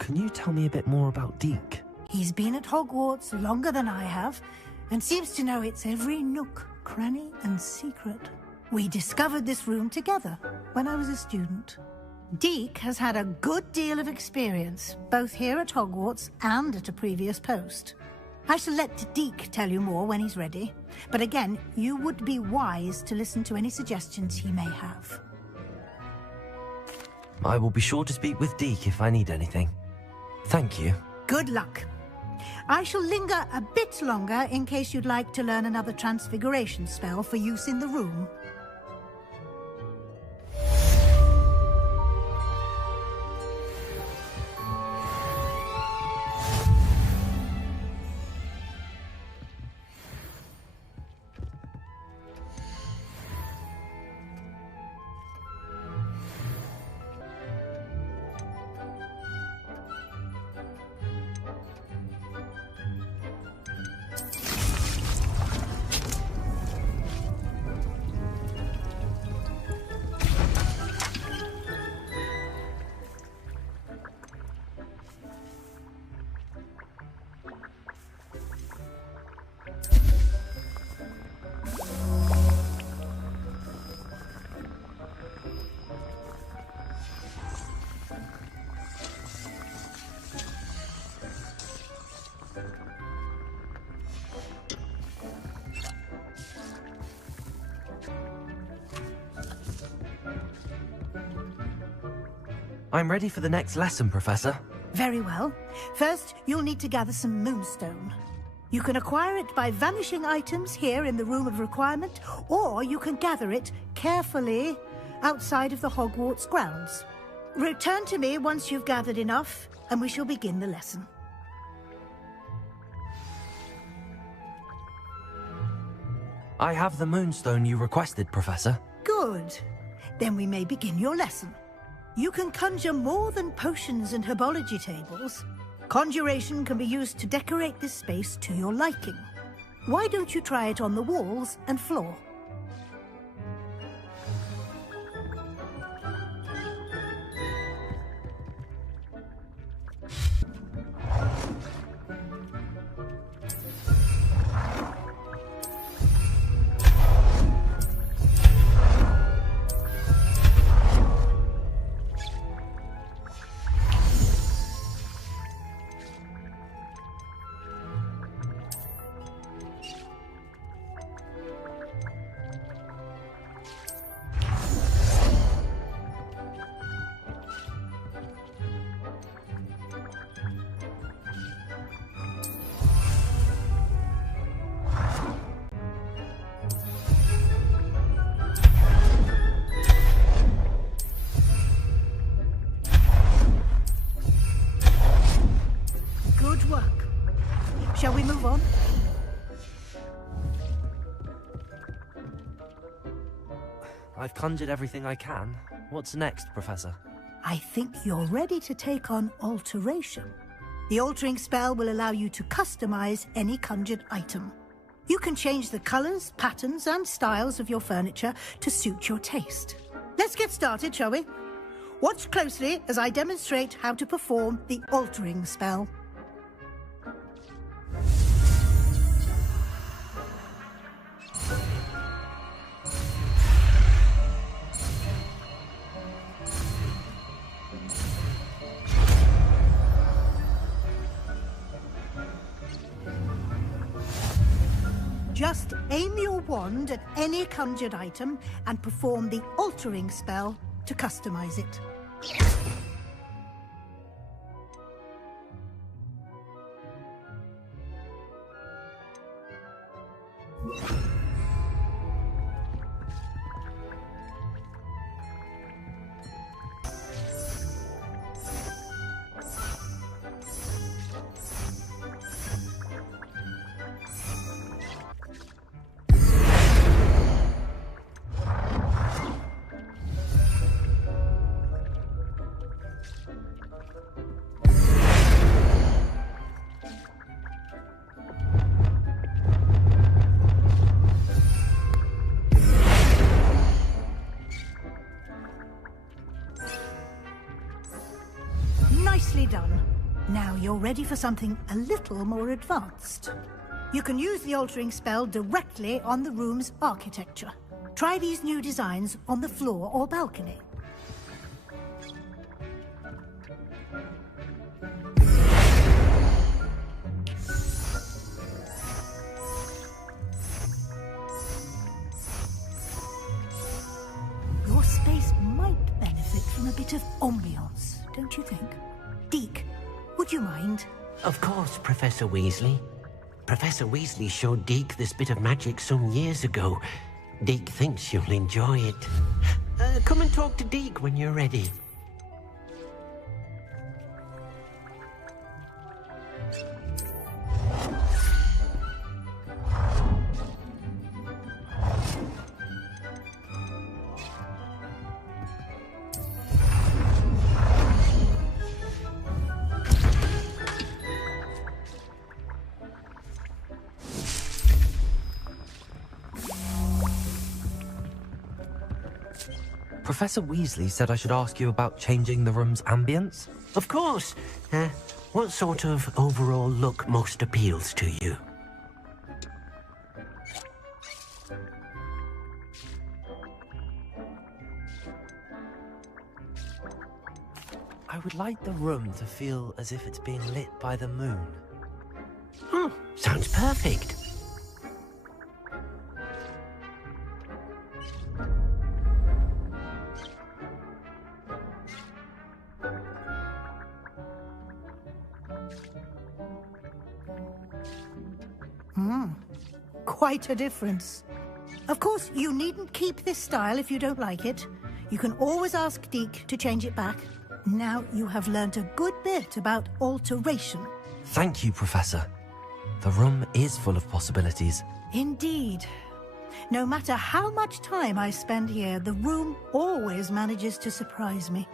Can you tell me a bit more about Deek? He's been at Hogwarts longer than I have, and seems to know its every nook, cranny, and secret. We discovered this room together when I was a student. Deek has had a good deal of experience, both here at Hogwarts and at a previous post. I shall let Deek tell you more when he's ready, but again, you would be wise to listen to any suggestions he may have. I will be sure to speak with Deek if I need anything. Thank you. Good luck. I shall linger a bit longer in case you'd like to learn another transfiguration spell for use in the room. I'm ready for the next lesson, Professor. Very well. First, you'll need to gather some moonstone. You can acquire it by vanishing items here in the Room of Requirement, or you can gather it carefully outside of the Hogwarts grounds. Return to me once you've gathered enough, and we shall begin the lesson. I have the moonstone you requested, Professor. Good. Then we may begin your lesson. You can conjure more than potions and herbology tables. Conjuration can be used to decorate this space to your liking. Why don't you try it on the walls and floor? Shall we move on? I've conjured everything I can. What's next, Professor? I think you're ready to take on alteration. The altering spell will allow you to customize any conjured item. You can change the colors, patterns, and styles of your furniture to suit your taste. Let's get started, shall we? Watch closely as I demonstrate how to perform the altering spell. Just aim your wand at any conjured item and perform the altering spell to customize it. Nicely done. Now you're ready for something a little more advanced. You can use the altering spell directly on the room's architecture. Try these new designs on the floor or balcony. Your space might benefit from a bit of ambiance, don't you think? Deke, would you mind? Of course, Professor Weasley. Professor Weasley showed Deke this bit of magic some years ago. Deke thinks you'll enjoy it. Come and talk to Deke when you're ready. Professor Weasley said I should ask you about changing the room's ambience. Of course. What sort of overall look most appeals to you? I would like the room to feel as if it's being lit by the moon. Sounds perfect. Quite a difference. Of course, you needn't keep this style if you don't like it. You can always ask Deke to change it back. Now you have learnt a good bit about alteration. Thank you, Professor. The room is full of possibilities. Indeed. No matter how much time I spend here, the room always manages to surprise me.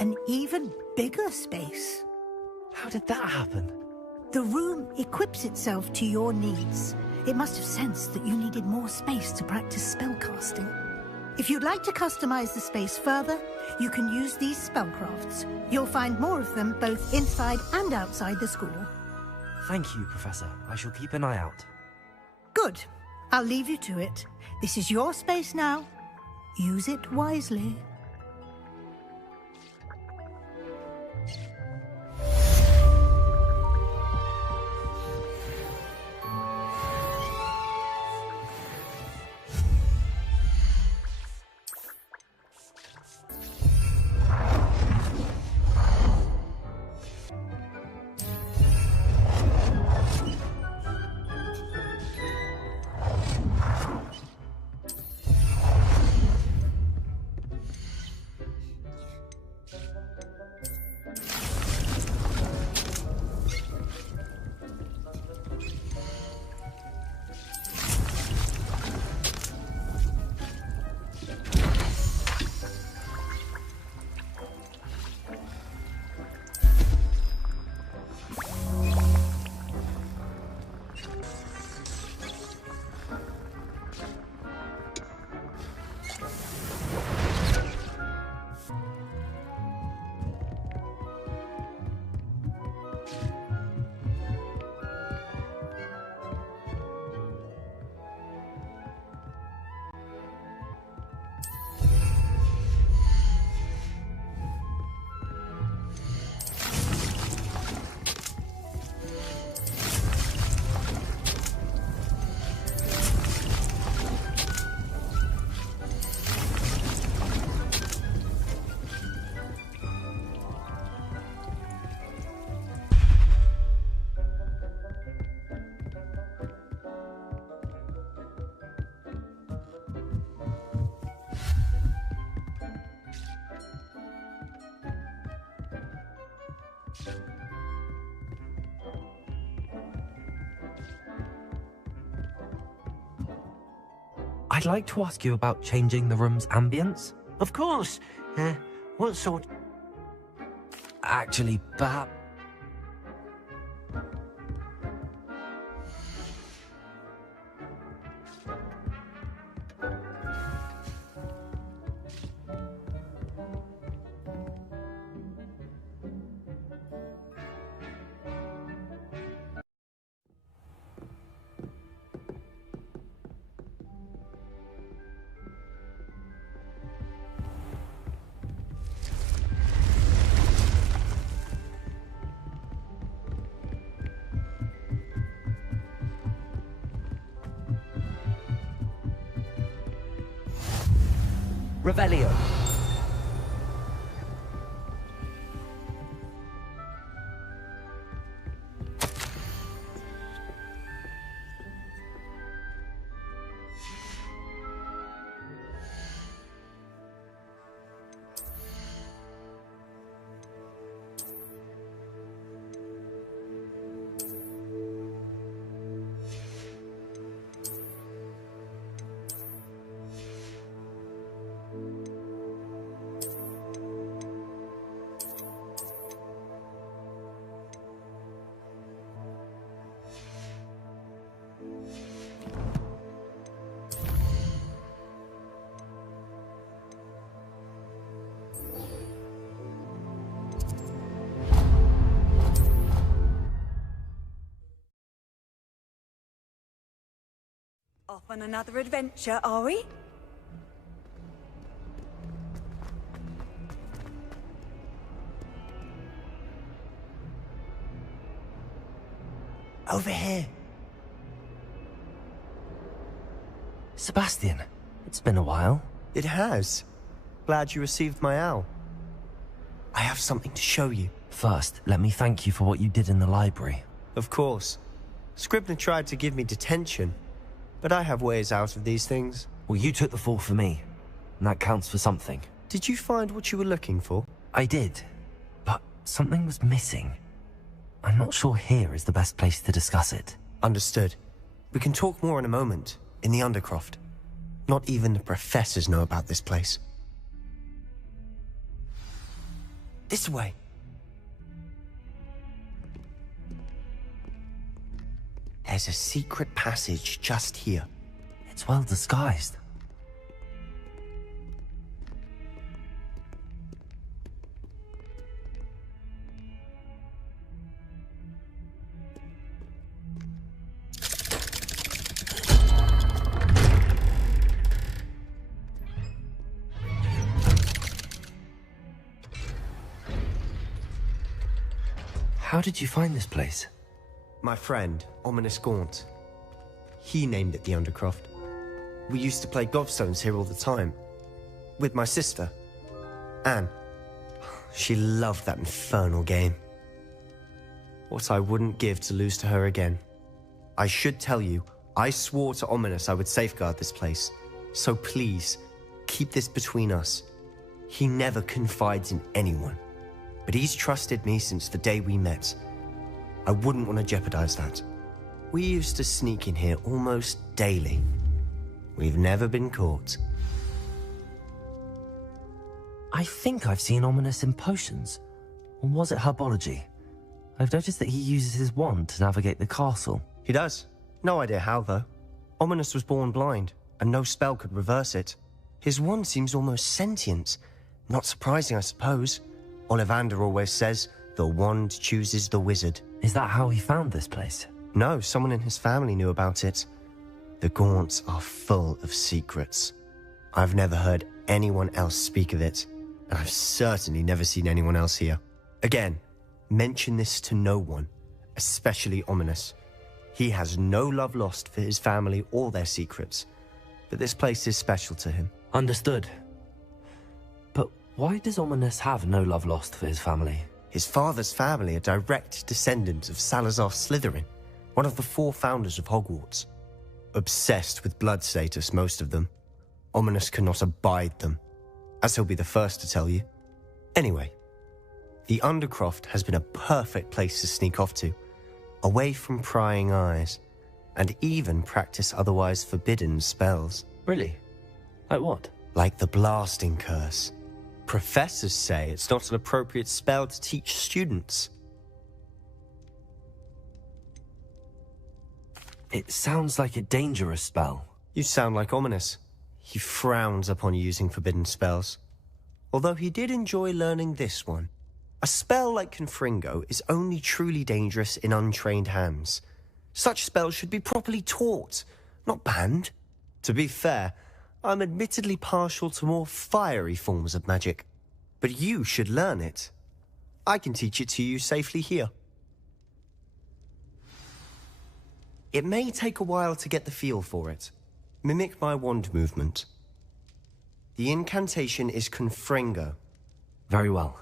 An even bigger space. How did that happen? The room equips itself to your needs. It must have sensed that you needed more space to practice spellcasting. If you'd like to customize the space further, you can use these spellcrafts. You'll find more of them both inside and outside the school. Thank you, Professor. I shall keep an eye out. Good. I'll leave you to it. This is your space now. Use it wisely. I'd like to ask you about changing the room's ambience. Of course. What sort? Actually, perhaps... Revelio. Off on another adventure, are we? Over here. Sebastian, it's been a while. It has. Glad you received my owl. I have something to show you. First, let me thank you for what you did in the library. Of course. Scribner tried to give me detention, but I have ways out of these things. Well, you took the fall for me, and that counts for something. Did you find what you were looking for? I did, but something was missing. I'm not sure here is the best place to discuss it. Understood. We can talk more in a moment, in the Undercroft. Not even the professors know about this place. This way. There's a secret passage just here. It's well disguised. How did you find this place? My friend, Ominous Gaunt. He named it the Undercroft. We used to play gobstones here all the time. With my sister, Anne. She loved that infernal game. What I wouldn't give to lose to her again. I should tell you, I swore to Ominous I would safeguard this place. So please, keep this between us. He never confides in anyone. But he's trusted me since the day we met. I wouldn't want to jeopardize that. We used to sneak in here almost daily. We've never been caught. I think I've seen Ominous in potions. Or was it herbology? I've noticed that he uses his wand to navigate the castle. He does. No idea how, though. Ominous was born blind, and no spell could reverse it. His wand seems almost sentient. Not surprising, I suppose. Ollivander always says, the wand chooses the wizard. Is that how he found this place? No, someone in his family knew about it. The Gaunts are full of secrets. I've never heard anyone else speak of it, and I've certainly never seen anyone else here. Again, mention this to no one, especially Ominous. He has no love lost for his family or their secrets, but this place is special to him. Understood. But why does Ominous have no love lost for his family? His father's family are direct descendants of Salazar Slytherin, one of the 4 founders of Hogwarts. Obsessed with blood status, most of them. Ominous cannot abide them, as he'll be the first to tell you. Anyway, the Undercroft has been a perfect place to sneak off to, away from prying eyes, and even practice otherwise forbidden spells. Really? Like what? Like the Blasting Curse. Professors say it's not an appropriate spell to teach students. It sounds like a dangerous spell. You sound like Ominous. He frowns upon using forbidden spells. Although he did enjoy learning this one. A spell like Confringo is only truly dangerous in untrained hands. Such spells should be properly taught, not banned. To be fair, I'm admittedly partial to more fiery forms of magic. But you should learn it. I can teach it to you safely here. It may take a while to get the feel for it. Mimic my wand movement. The incantation is Confringo. Very well.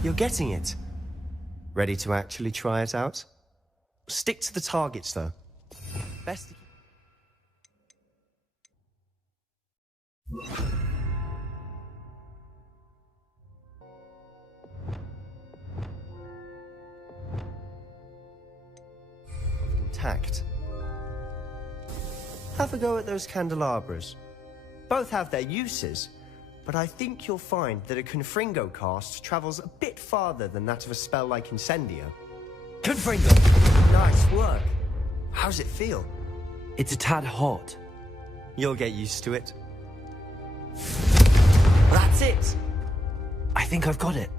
You're getting it. Ready to actually try it out? Stick to the targets, though. Best. Intact. Have a go at those candelabras. Both have their uses, but I think you'll find that a Confringo cast travels a bit farther than that of a spell like Incendio. Confringo! Nice work. How's it feel? It's a tad hot. You'll get used to it. That's it! I think I've got it.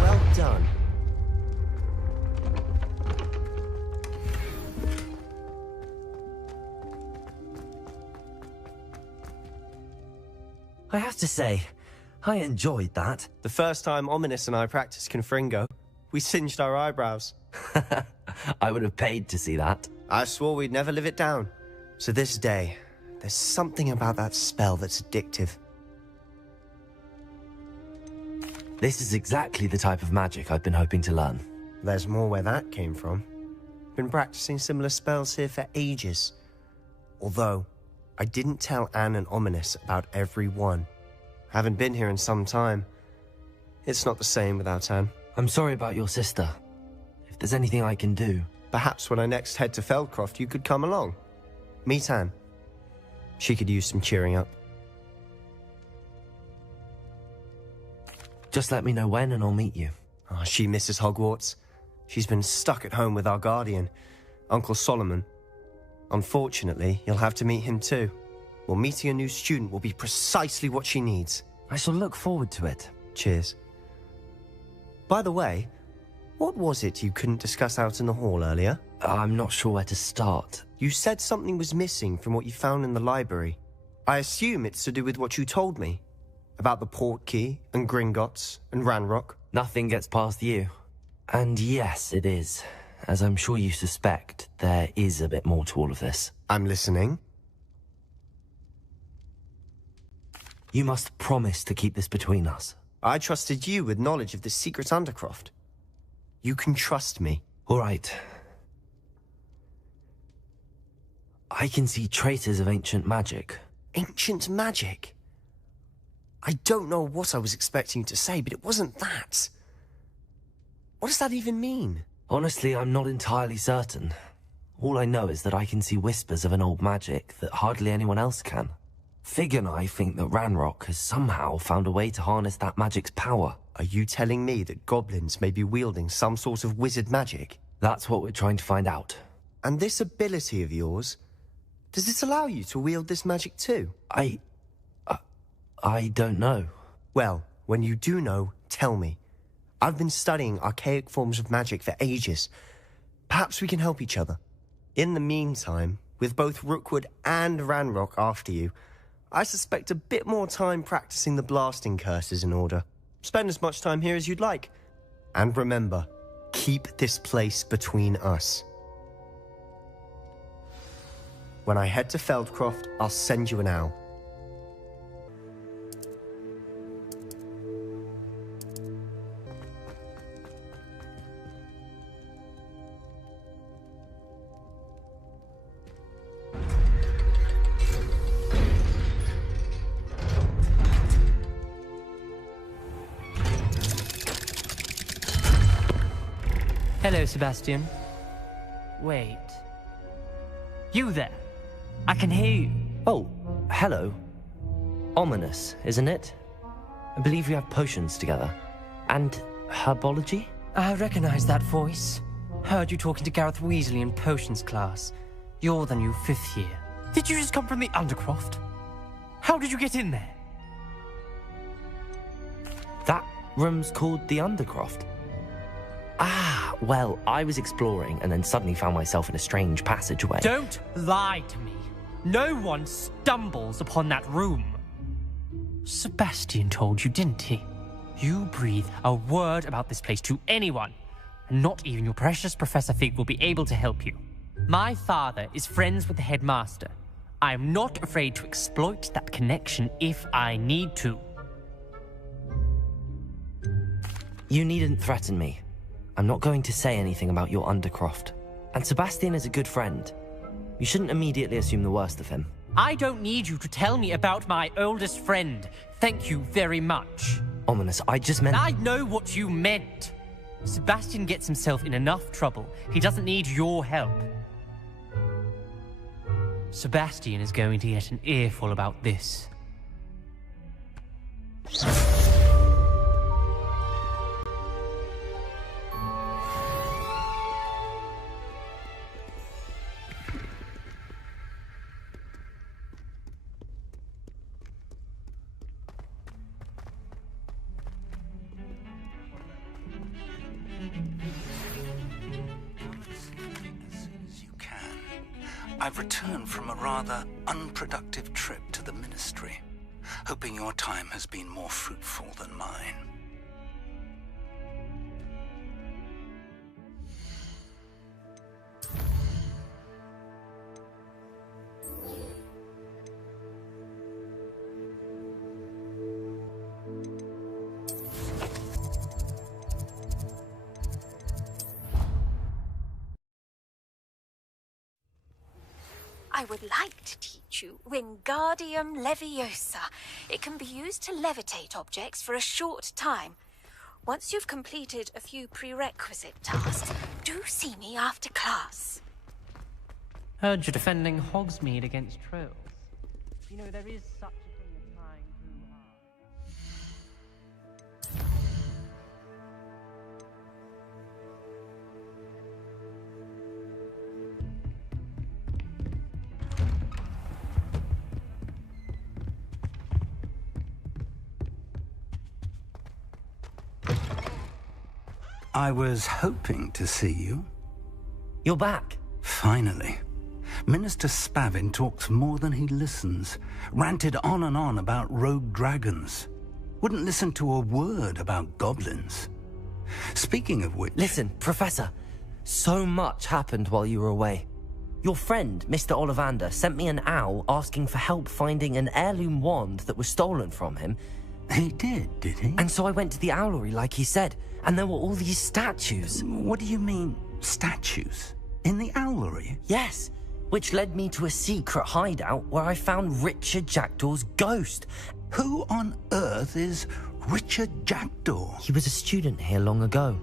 Well done. I have to say, I enjoyed that. The first time Ominous and I practiced Confringo, we singed our eyebrows. I would have paid to see that. I swore we'd never live it down. So this day, there's something about that spell that's addictive. This is exactly the type of magic I've been hoping to learn. There's more where that came from. Been practicing similar spells here for ages. Although, I didn't tell Anne and Ominous about every one. Haven't been here in some time. It's not the same without Anne. I'm sorry about your sister. If there's anything I can do... Perhaps when I next head to Feldcroft, you could come along. Meet Anne. She could use some cheering up. Just let me know when and I'll meet you. Oh, she misses Hogwarts. She's been stuck at home with our guardian, Uncle Solomon. Unfortunately, you'll have to meet him too. Well, meeting a new student will be precisely what she needs. I shall look forward to it. Cheers. By the way, what was it you couldn't discuss out in the hall earlier? I'm not sure where to start. You said something was missing from what you found in the library. I assume it's to do with what you told me. About the Portkey, and Gringotts, and Ranrock. Nothing gets past you. And yes, it is. As I'm sure you suspect, there is a bit more to all of this. I'm listening. You must promise to keep this between us. I trusted you with knowledge of the secret Undercroft. You can trust me. All right. I can see traces of ancient magic. Ancient magic? I don't know what I was expecting you to say, but it wasn't that. What does that even mean? Honestly, I'm not entirely certain. All I know is that I can see whispers of an old magic that hardly anyone else can. Fig and I think that Ranrock has somehow found a way to harness that magic's power. Are you telling me that goblins may be wielding some sort of wizard magic? That's what we're trying to find out. And this ability of yours, does it allow you to wield this magic too? I don't know. Well, when you do know, tell me. I've been studying archaic forms of magic for ages. Perhaps we can help each other. In the meantime, with both Rookwood and Ranrock after you, I suspect a bit more time practicing the blasting curse is in order. Spend as much time here as you'd like. And remember, keep this place between us. When I head to Feldcroft, I'll send you an owl. Hello, Sebastian. Wait. You there? I can hear you. Oh, hello. Ominous, isn't it? I believe we have potions together. And herbology? I recognize that voice. Heard you talking to Gareth Weasley in potions class. You're the new 5th year. Did you just come from the Undercroft? How did you get in there? That room's called the Undercroft. Ah, well, I was exploring and then suddenly found myself in a strange passageway. Don't lie to me. No one stumbles upon that room. Sebastian told you, didn't he? You breathe a word about this place to anyone, and not even your precious Professor Fig will be able to help you. My father is friends with the headmaster. I am not afraid to exploit that connection if I need to. You needn't threaten me. I'm not going to say anything about your Undercroft. And Sebastian is a good friend. You shouldn't immediately assume the worst of him. I don't need you to tell me about my oldest friend. Thank you very much. Ominous, I just meant... I know what you meant. Sebastian gets himself in enough trouble. He doesn't need your help. Sebastian is going to get an earful about this. I've returned from a rather unproductive trip to the Ministry, hoping your time has been more fruitful than mine. I would like to teach you Wingardium Leviosa. It can be used to levitate objects for a short time. Once you've completed a few prerequisite tasks, do see me after class. Heard you're defending Hogsmeade against trolls. You know, there is such a thing as trying too hard. I was hoping to see you. You're back. Finally. Minister Spavin talks more than he listens. Ranted on and on about rogue dragons. Wouldn't listen to a word about goblins. Speaking of which... Listen, Professor. So much happened while you were away. Your friend, Mr. Ollivander, sent me an owl asking for help finding an heirloom wand that was stolen from him. He did he? And so I went to the owlery like he said, and there were all these statues. What do you mean, statues? In the owlery? Yes, which led me to a secret hideout where I found Richard Jackdaw's ghost. Who on earth is Richard Jackdaw? He was a student here long ago.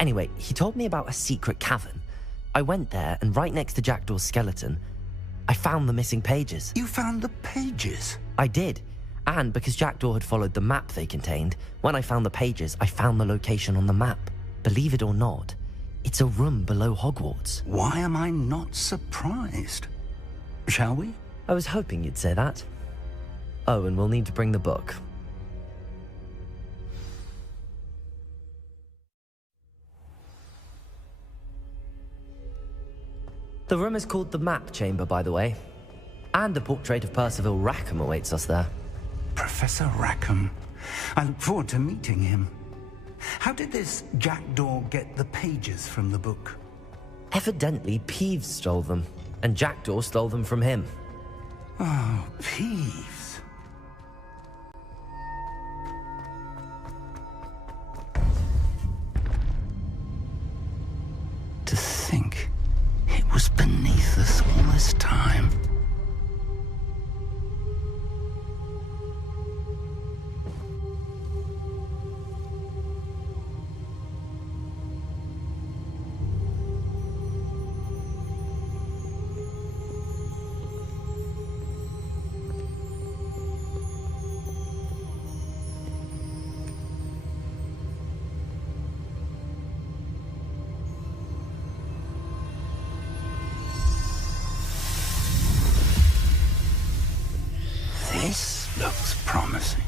Anyway, he told me about a secret cavern. I went there, and right next to Jackdaw's skeleton, I found the missing pages. You found the pages? I did. And because Jackdaw had followed the map they contained, when I found the pages, I found the location on the map. Believe it or not, it's a room below Hogwarts. Why am I not surprised? Shall we? I was hoping you'd say that. Oh, and we'll need to bring the book. The room is called the Map Chamber, by the way. And a portrait of Percival Rackham awaits us there. Professor Rackham. I look forward to meeting him. How did this Jackdaw get the pages from the book? Evidently, Peeves stole them, and Jackdaw stole them from him. Oh, Peeves. To think it was beneath us all this time. This looks promising.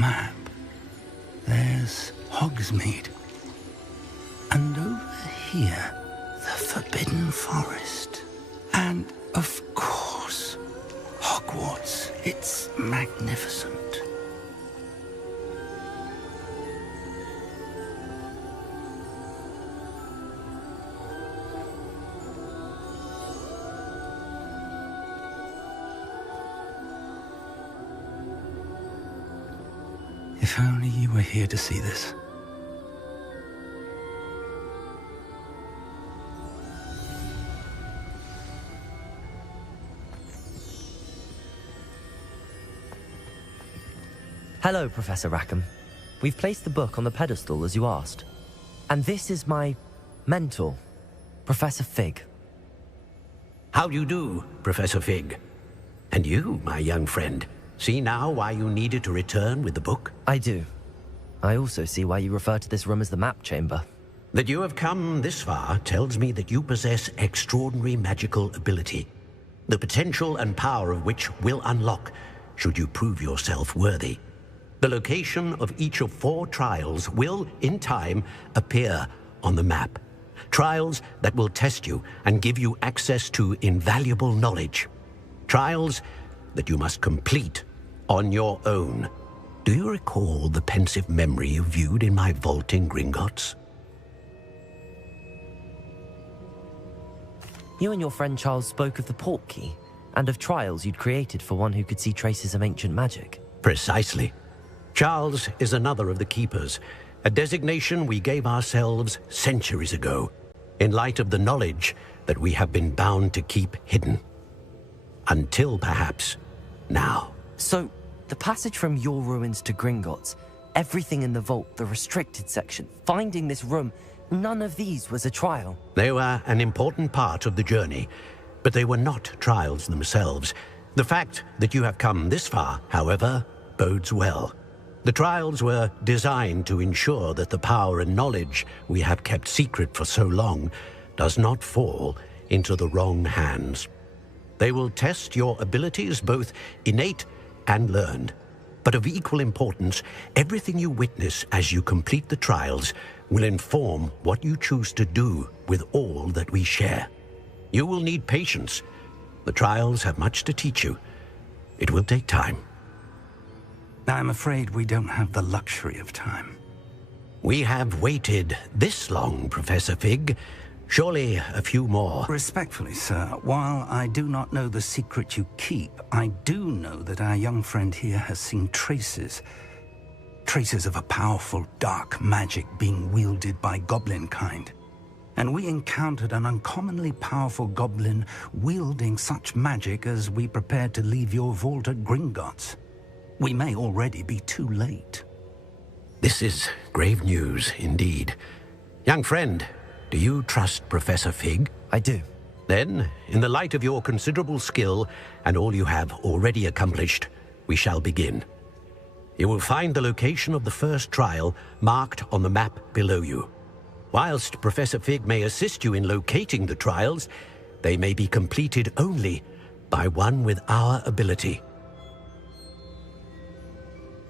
Map. There's Hogsmeade. And over here, the Forbidden Forest. And, of course, Hogwarts. It's magnificent. If only you were here to see this. Hello, Professor Rackham. We've placed the book on the pedestal as you asked. And this is my mentor, Professor Fig. How do you do, Professor Fig? And you, my young friend, see now why you needed to return with the book? I do. I also see why you refer to this room as the map chamber. That you have come this far tells me that you possess extraordinary magical ability, the potential and power of which will unlock should you prove yourself worthy. The location of each of 4 trials will, in time, appear on the map. Trials that will test you and give you access to invaluable knowledge. Trials that you must complete on your own. Do you recall the pensive memory you viewed in my vault in Gringotts? You and your friend Charles spoke of the port key, and of trials you'd created for one who could see traces of ancient magic. Precisely. Charles is another of the Keepers, a designation we gave ourselves centuries ago, in light of the knowledge that we have been bound to keep hidden. Until, perhaps, now. So, the passage from your ruins to Gringotts, everything in the vault, the restricted section, finding this room, none of these was a trial. They were an important part of the journey, but they were not trials themselves. The fact that you have come this far, however, bodes well. The trials were designed to ensure that the power and knowledge we have kept secret for so long does not fall into the wrong hands. They will test your abilities, both innate and learned. But of equal importance, everything you witness as you complete the trials will inform what you choose to do with all that we share. You will need patience. The trials have much to teach you. It will take time. I'm afraid we don't have the luxury of time. We have waited this long, Professor Fig. Surely a few more. Respectfully, sir, while I do not know the secret you keep, I do know that our young friend here has seen traces of a powerful dark magic being wielded by goblin kind. And we encountered an uncommonly powerful goblin wielding such magic as we prepared to leave your vault at Gringotts. We may already be too late. This is grave news indeed. Young friend, do you trust Professor Fig? I do. Then, in the light of your considerable skill and all you have already accomplished, we shall begin. You will find the location of the first trial marked on the map below you. Whilst Professor Fig may assist you in locating the trials, they may be completed only by one with our ability.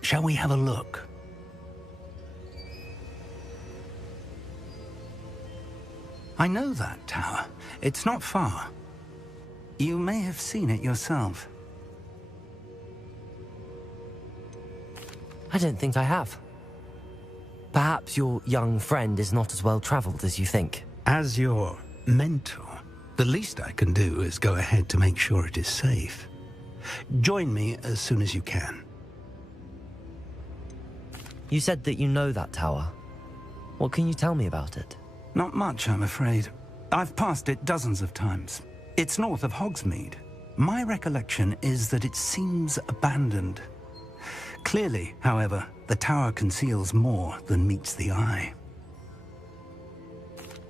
Shall we have a look? I know that tower. It's not far. You may have seen it yourself. I don't think I have. Perhaps your young friend is not as well traveled as you think. As your mentor, the least I can do is go ahead to make sure it is safe. Join me as soon as you can. You said that you know that tower. What can you tell me about it? Not much, I'm afraid. I've passed it dozens of times. It's north of Hogsmeade. My recollection is that it seems abandoned. Clearly, however, the tower conceals more than meets the eye.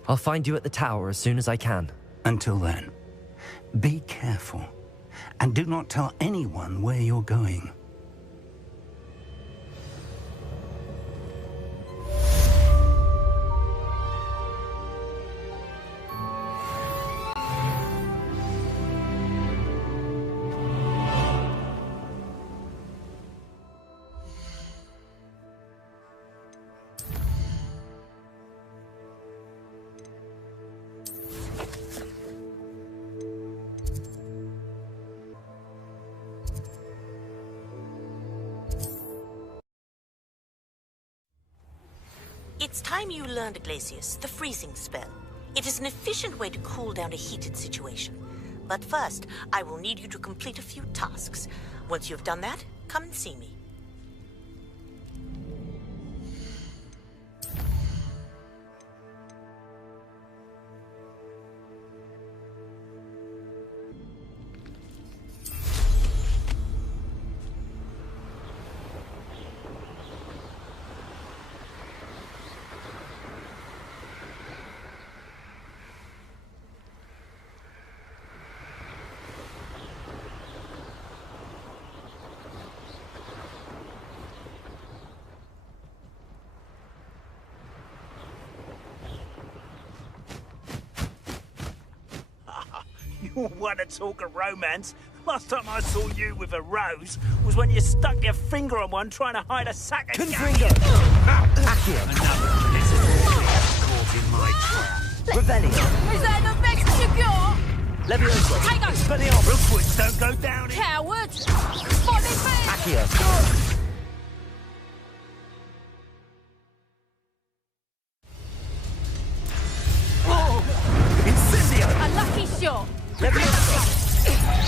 I'll find you at the tower as soon as I can. Until then, be careful, and do not tell anyone where you're going. It's time you learned, Glacius, the freezing spell. It is an efficient way to cool down a heated situation. But first, I will need you to complete a few tasks. Once you've done that, come and see me. Wanna talk of romance? Last time I saw you with a rose was when you stuck your finger on one trying to hide a sack of Confringo! Accio! Caught in my trap. Revelio! Is that the best you got? Levioso! Hang on! Expelliarmus! Rookwards don't go down in... Coward! Follow me! Accio! Incendio! A lucky shot! Levioso!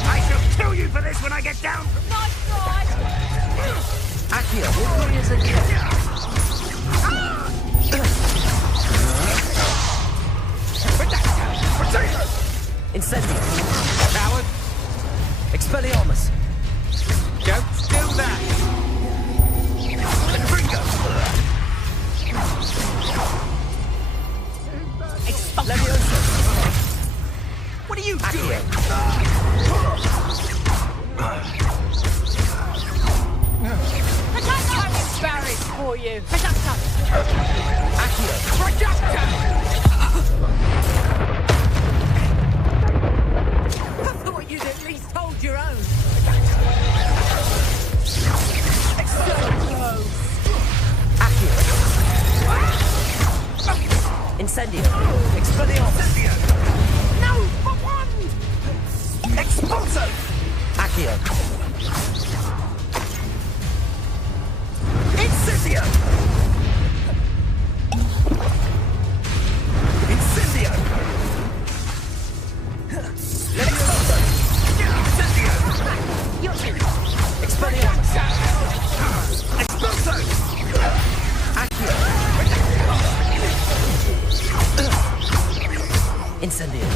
I shall kill you for this when I get down! Nice try! Accio! Victorious again! Incendio! Coward! Expelliarmus! Don't do that! Confringo! Levioso! What are you Accio! doing? Protect I'm embarrassed for you! Accio! I thought you'd at least hold your own! So close! Accio! Incendio! Expelliarmus! No! For one! Expulso! Accio! Incendio! Incendio! Levioso! Incendio! Expelliarmus! Expulso! Accio! Incendio!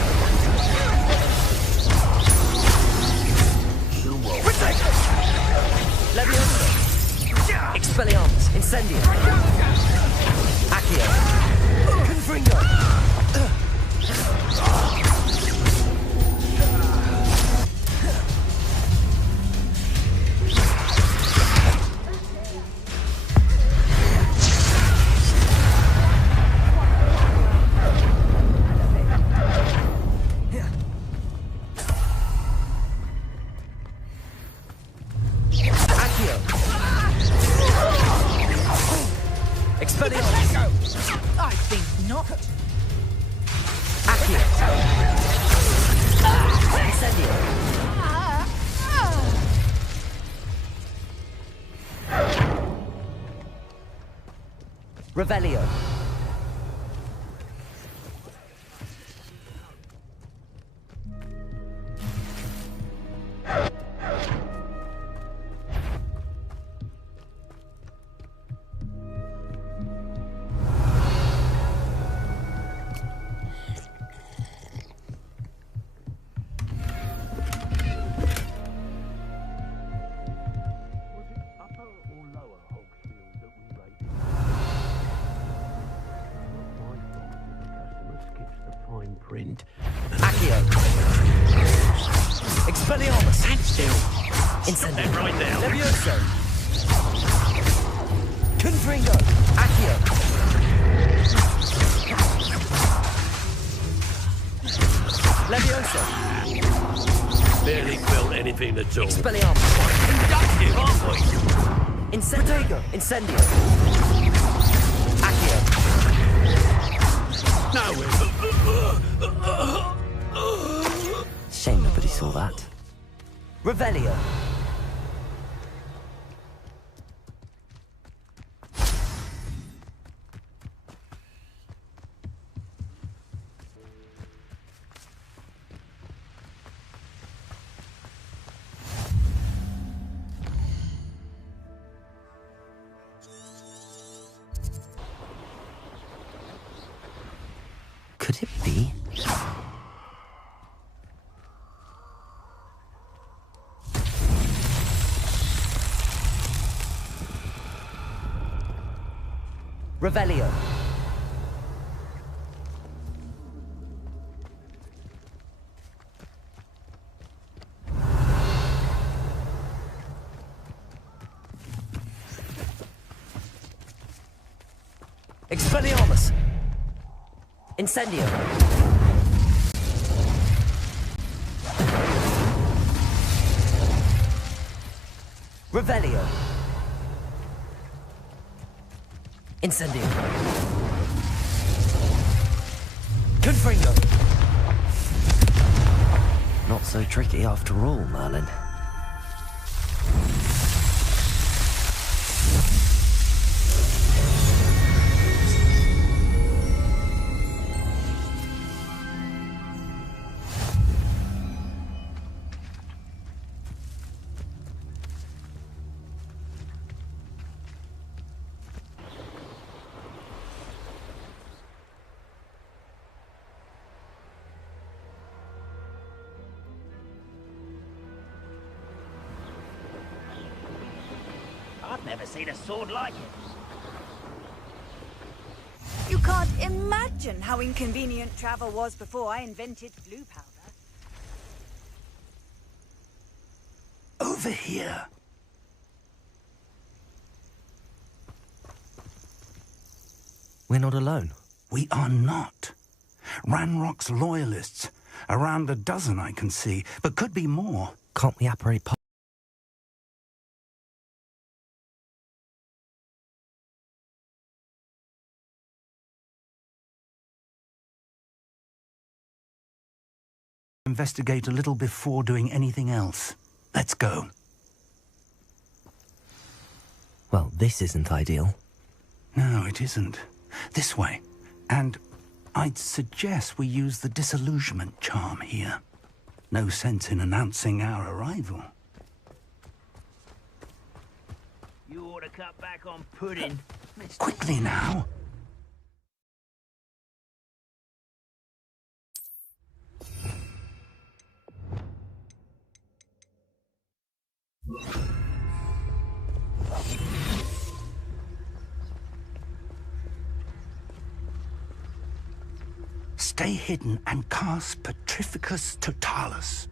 Levioso! Expelliarmus! Incendio! Accio! Confringo! Accio! Expelliarmus! I think not. Accio! Incendio! Revelio! Print. Accio! Expelliarmus! Stand still. Incendio! Right now. Levioso! Confringo! Accio! Levioso! Barely felt anything at all. Expelliarmus! Inductive, aren't we? Incendio! Incendio! Accio! Nowhere. Shame nobody saw that. Revelio! Could it be? Revelio. Expelliarmus. Incendio. Revelio. Incendio. Confringo. Not so tricky after all, Merlin. I've never seen a sword like it. You can't imagine how inconvenient travel was before I invented blue powder. Over here. We're not alone. We are not. Ranrock's loyalists. Around a dozen I can see, but could be more. Can't we apparate investigate a little before doing anything else. Let's go. Well, this isn't ideal. No, it isn't. This way. And I'd suggest we use the disillusionment charm here. No sense in announcing our arrival. You ought to cut back on pudding. Quickly now. Stay hidden and cast Petrificus Totalis.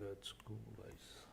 Let's go, guys.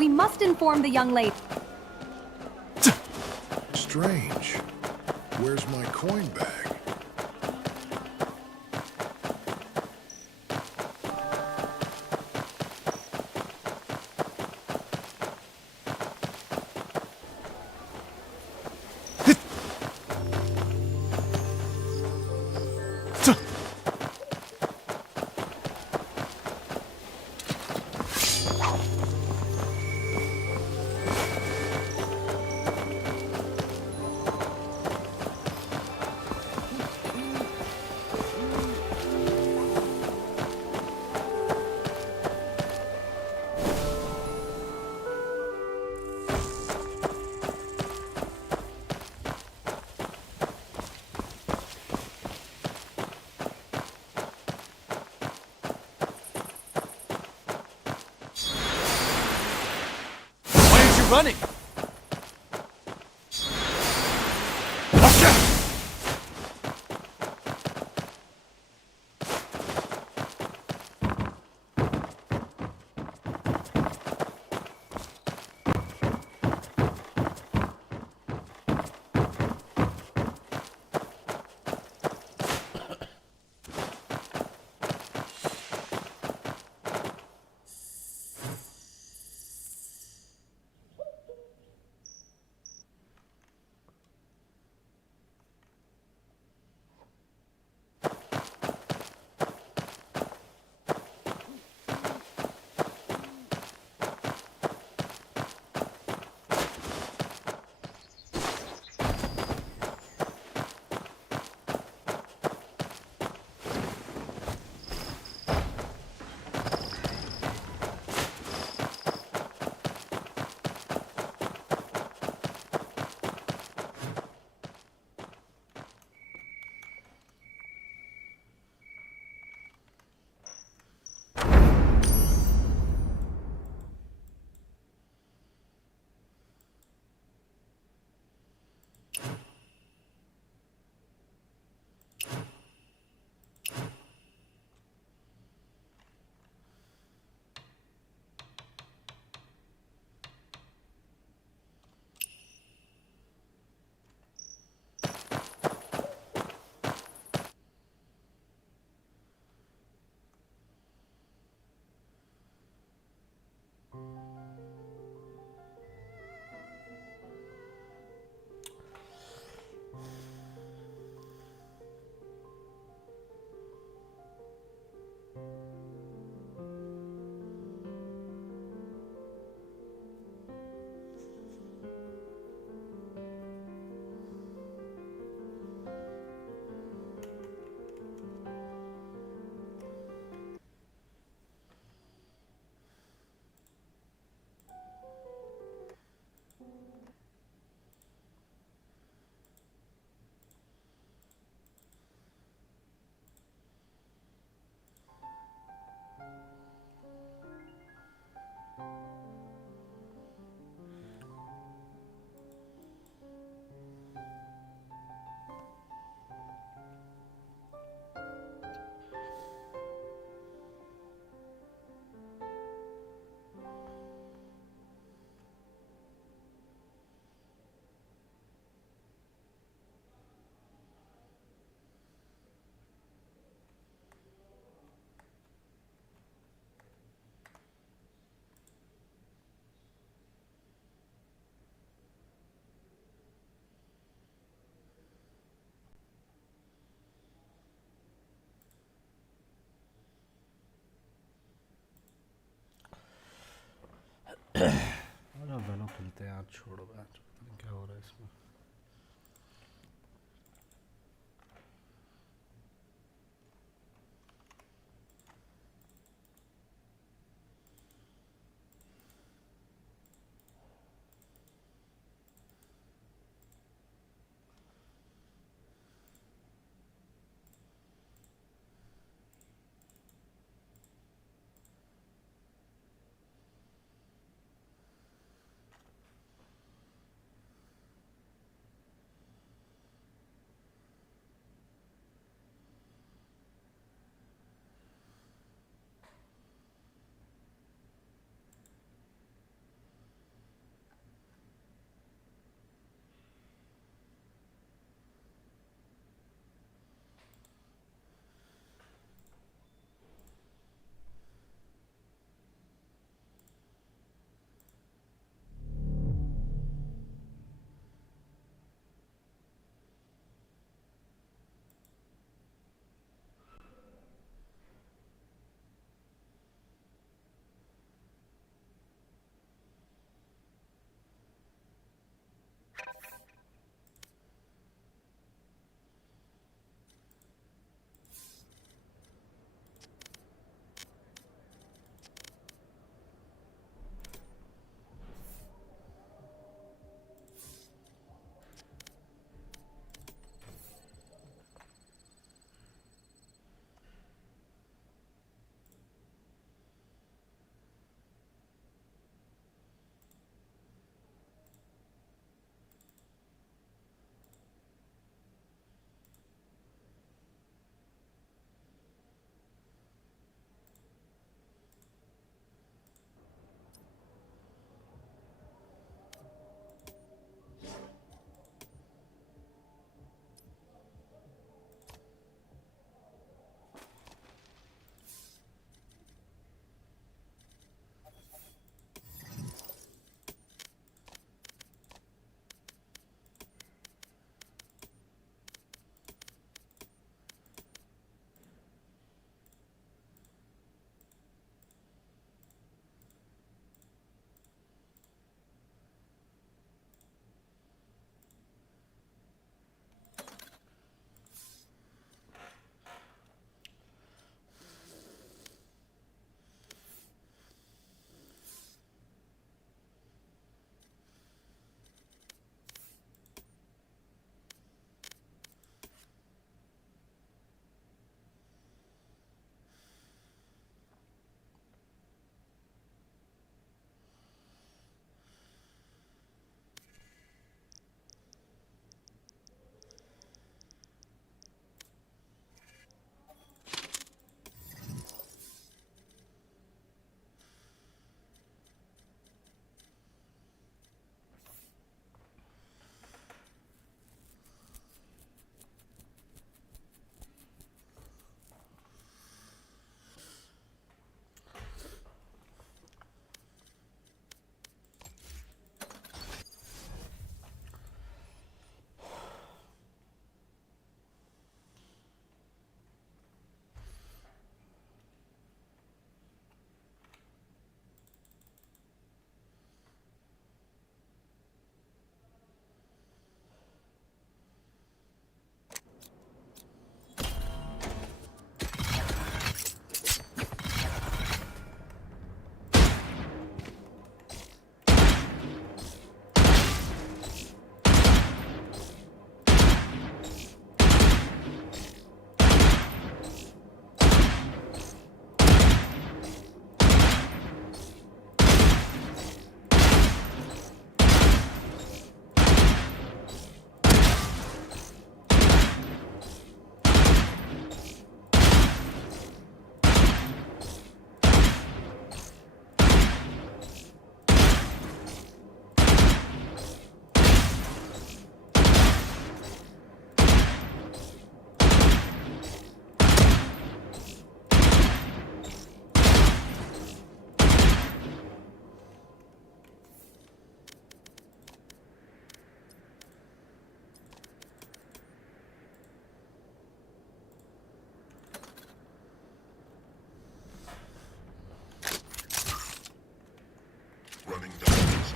We must inform the young lady. Strange. Where's my coin bag? Running! वेलो खेलते हैं आज, छोड़ो batch, पता नहीं क्या हो रहा है इसमें।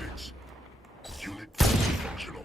surroundings. Unit fully functional.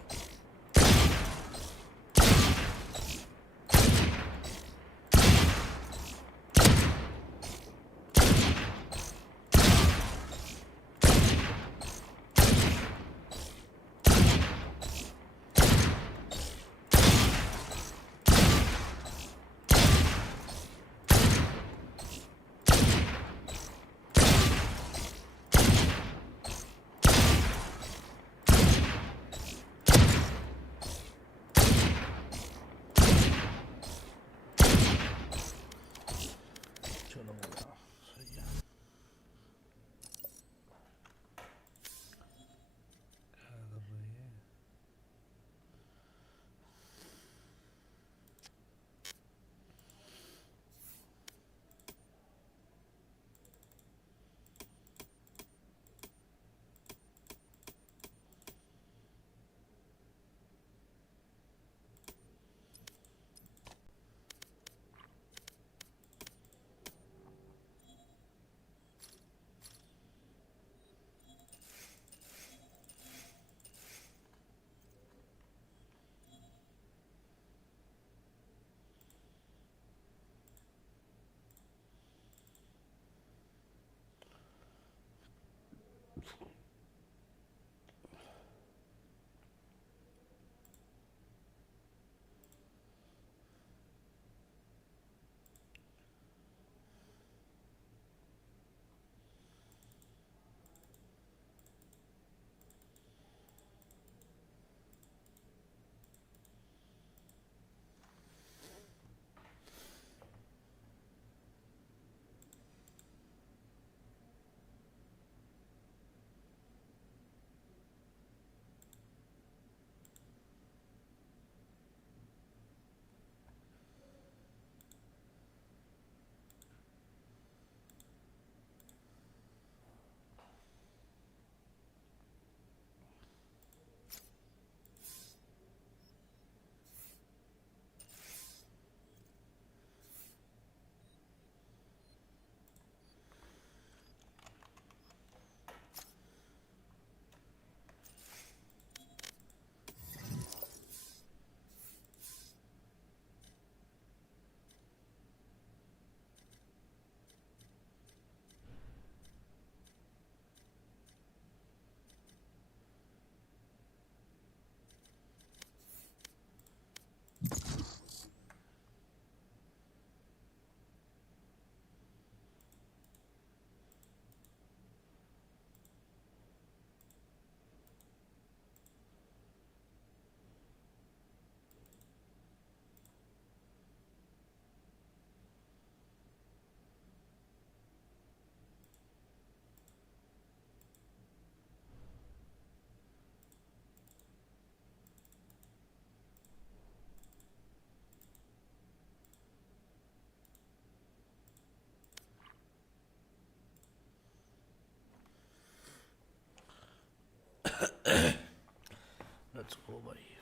Let's go over here.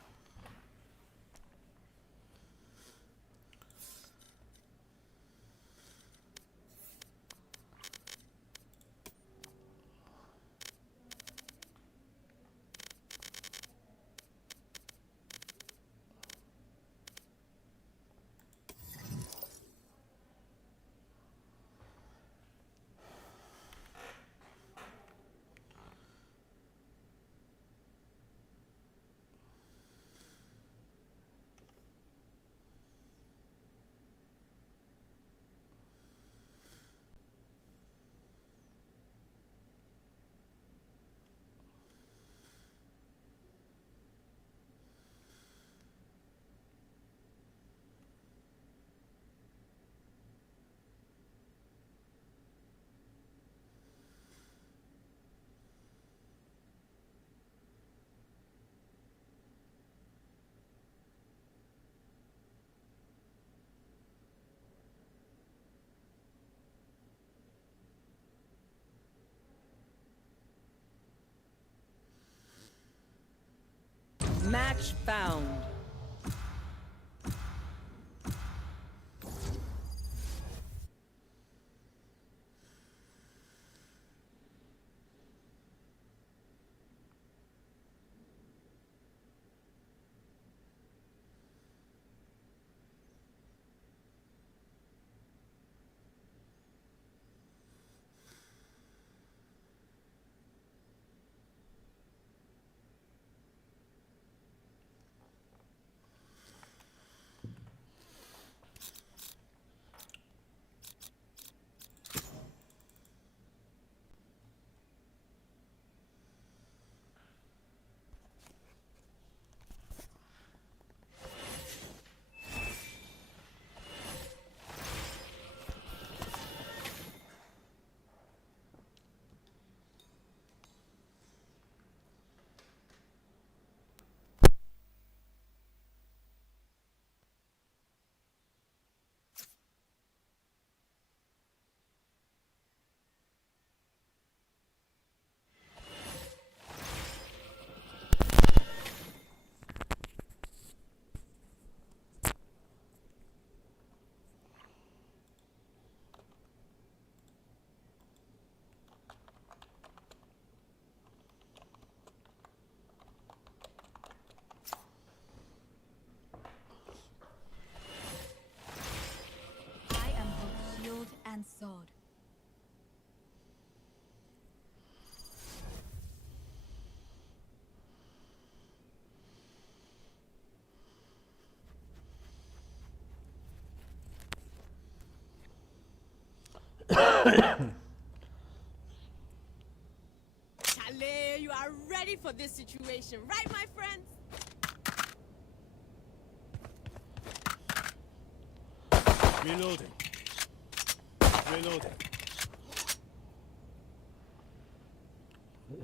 Match found. Chale, you are ready for this situation, right, my friends? Reloading. Reloading.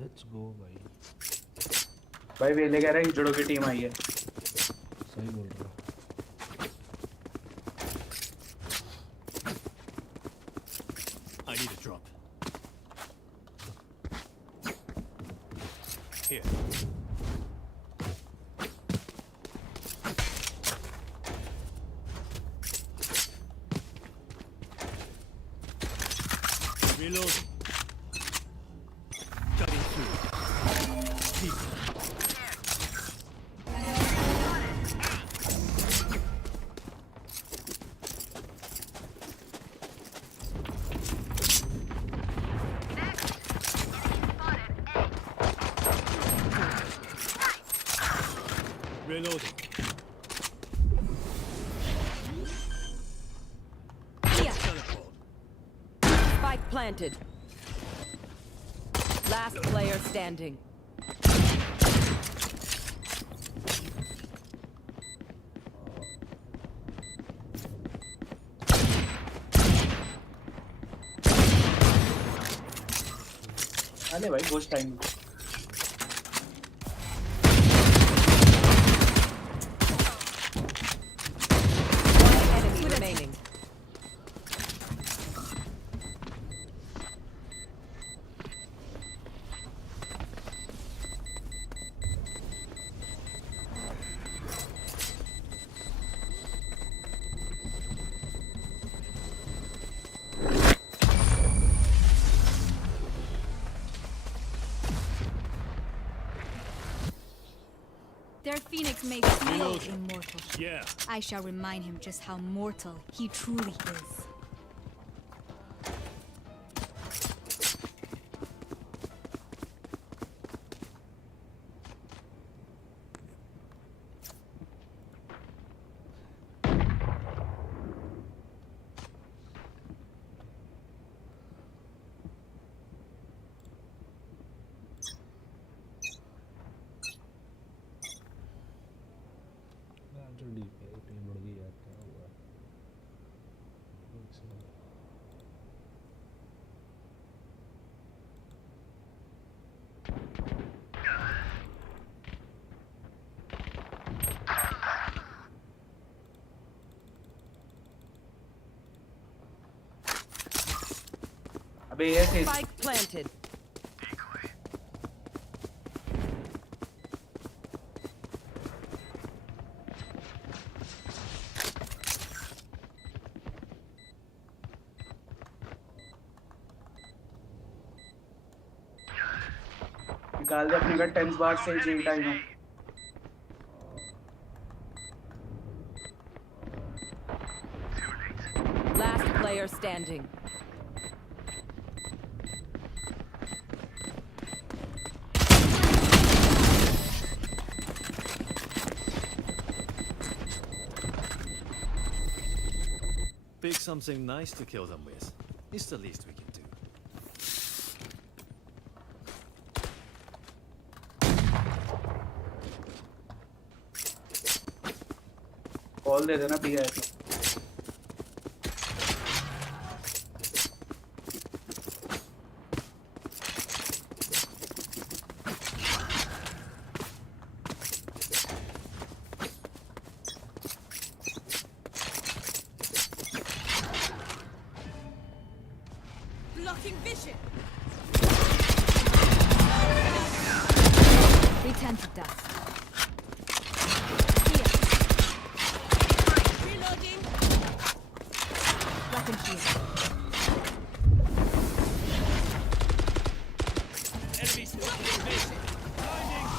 Let's go भाई. भाई वेले कह रहा है जुड़ो की टीम आई है. सही बोल रहा. I need a drop. Here. Reloading. Cutting through. Deep. Reloading. Spike planted. Last player standing. अरे भाई ghost time. Enemy remaining. Their phoenix may feel Reloading. immortal. Yeah. I shall remind him just how mortal he truly is. जो deep है team बढ़ गई यार क्या हुआ. अबे ये थे. Spike planted. निकाल दे अपने का 10 बार से जेल टाइम है. Last player standing. Pick something nice to kill them with. It's the least we can do. Call दे देना पिया है तो. Blocking vision. They tend to dust. Reloading. Weapon shield. Enemy blocking vision. Blinding.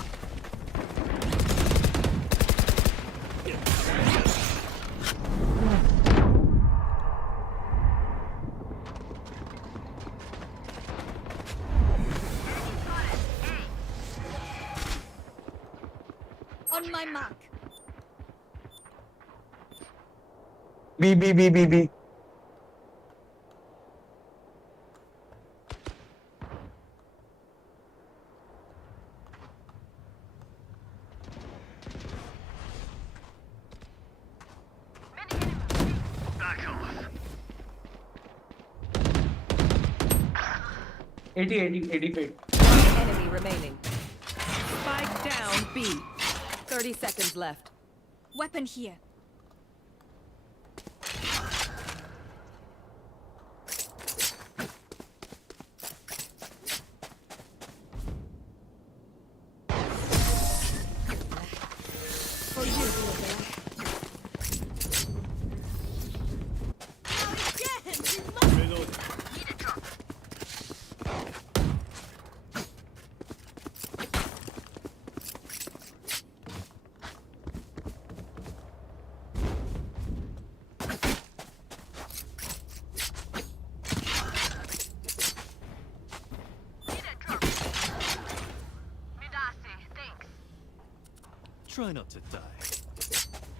On my mark. B. 80 feet. One enemy remaining. Spike down B. 30 seconds left. Weapon here. For you, Reload. Try not to die.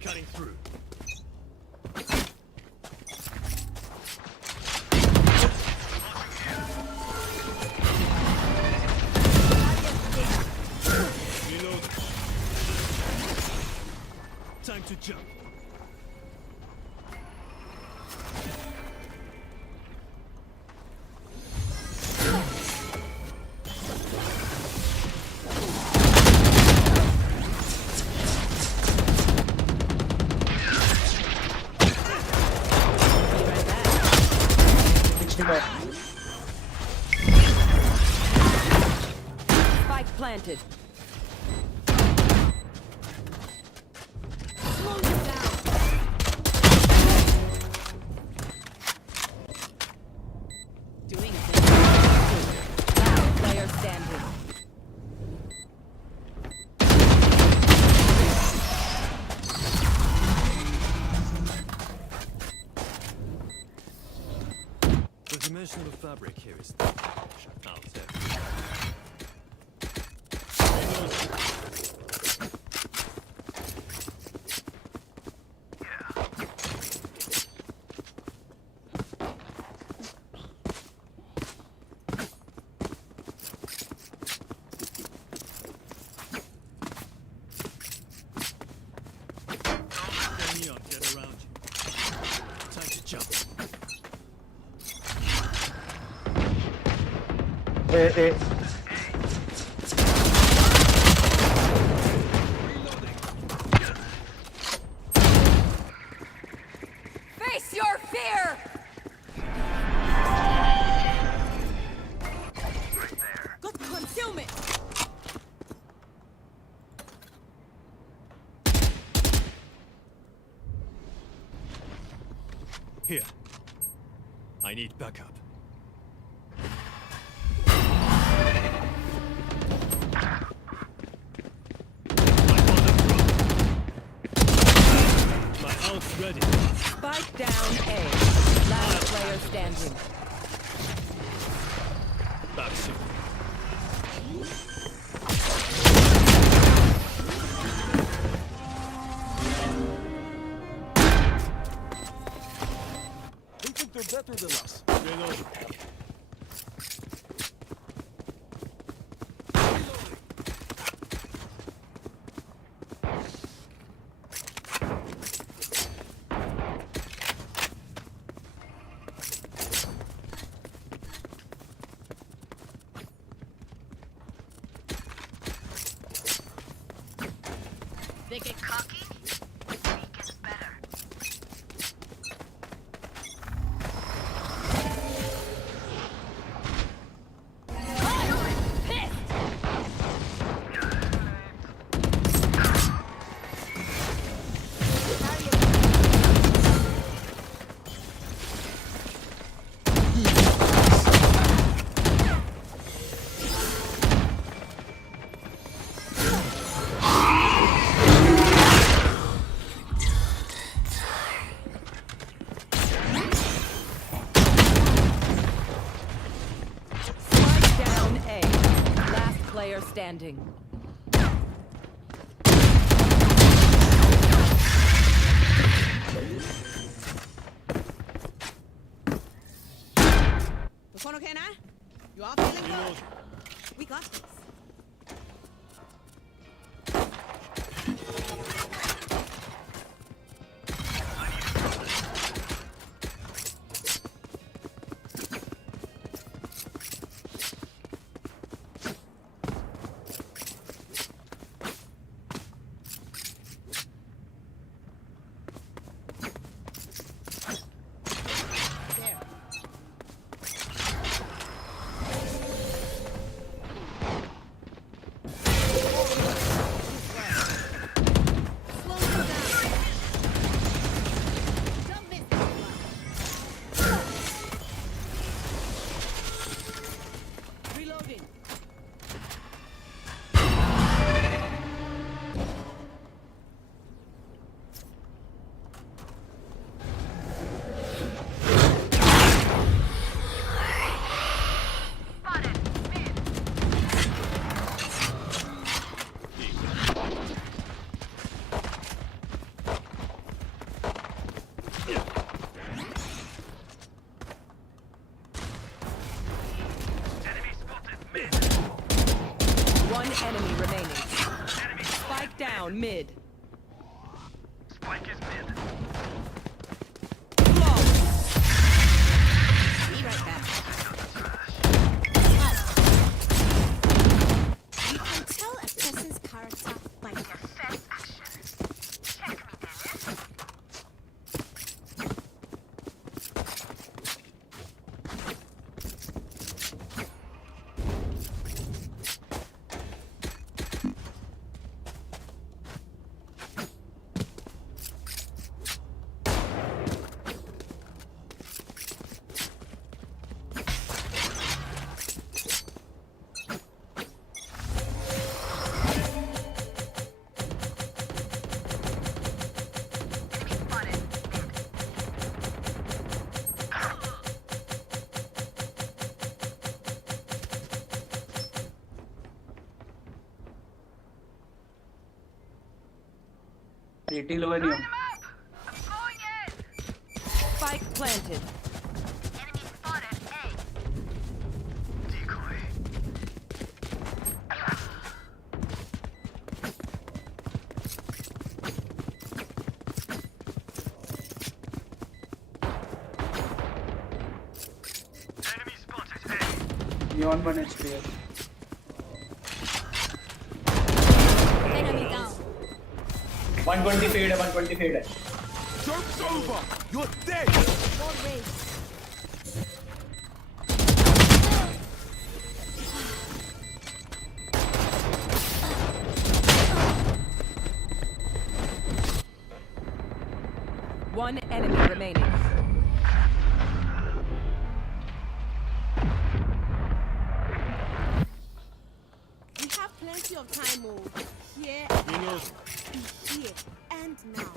Cutting through. Reload. Time to jump. Spike planted. Doing it. Last player standing. The dimensional fabric here is out there. Neon, get around you. Time to jump. Face your fear! Got concealment! Here. I need backup. My ult's ready. Spike down A. Last player standing. Back soon. They think they're better than us. Reload. They get cocky. Player standing. The phone okay now? You all feeling good? We got this. down mid. Spike is mid. Be right back. You can tell a person's character by their first actions. Check me, Dennis. Tilonium. Spike planted. Enemy spotted. A. Decoy. Enemy spotted. A. Neon 1 HP. Enemy down. 120 fade, 120 fade. Joke's over! You're dead! More race. One enemy remaining. We have plenty of time, oh. Here, here, and now.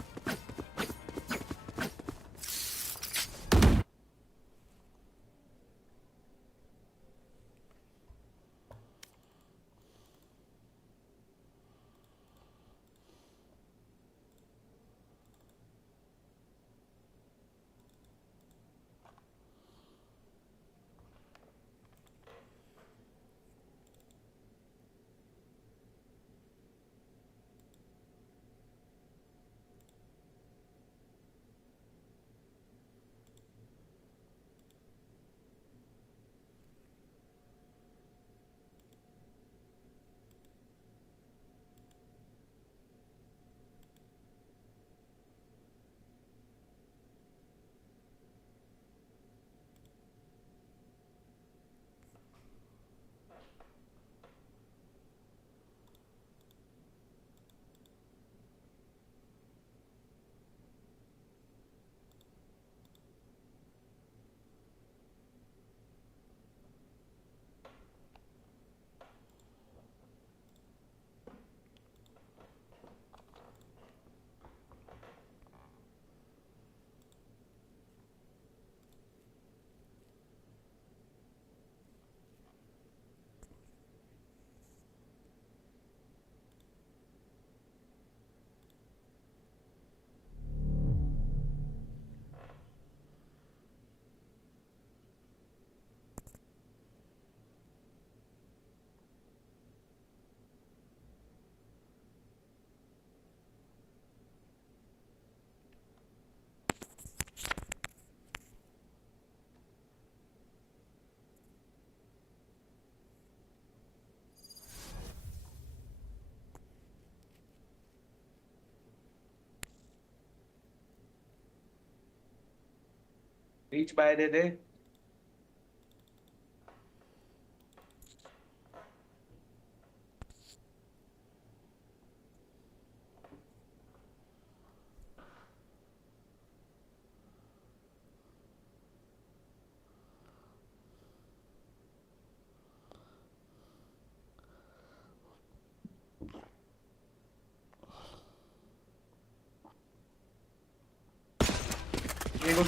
Reach by the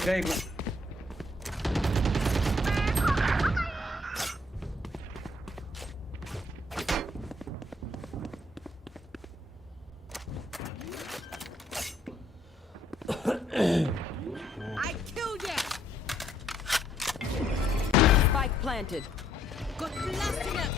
Very good. I killed you. Spike planted. Got blasted up.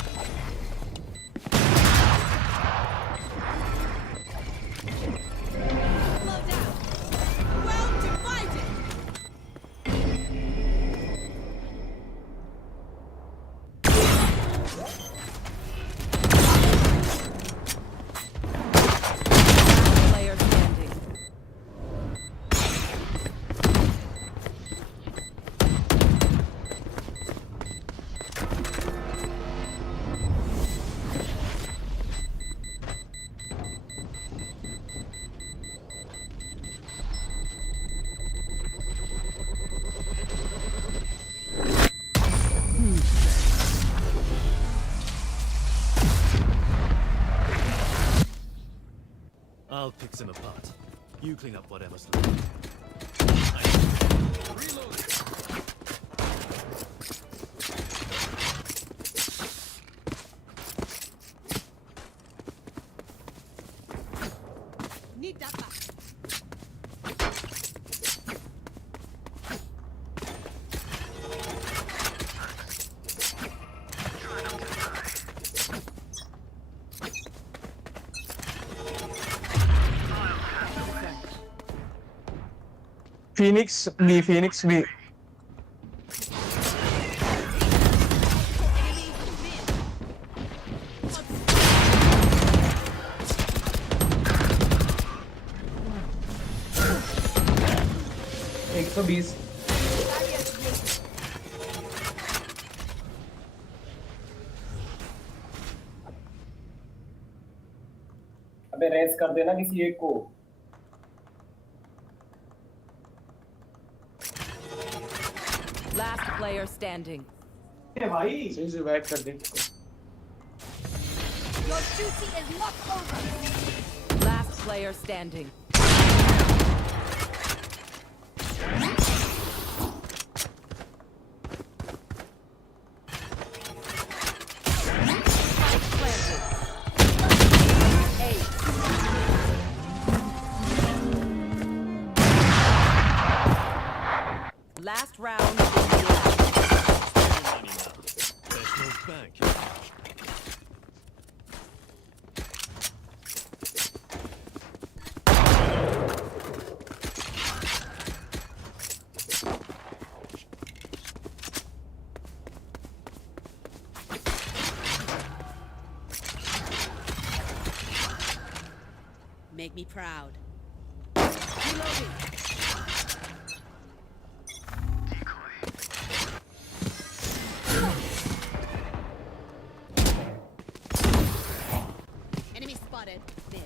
I'll pick them apart. You clean up whatever's left. Reloading. Need that back. Phoenix B, Phoenix B. एक 120 अबे race कर देना किसी एक को Last player standing. भाई सही से बैक कर दे Your duty is not over. Last player standing. Last round. There's no bank. Make me proud. Reloading. Enemy spotted. Mid.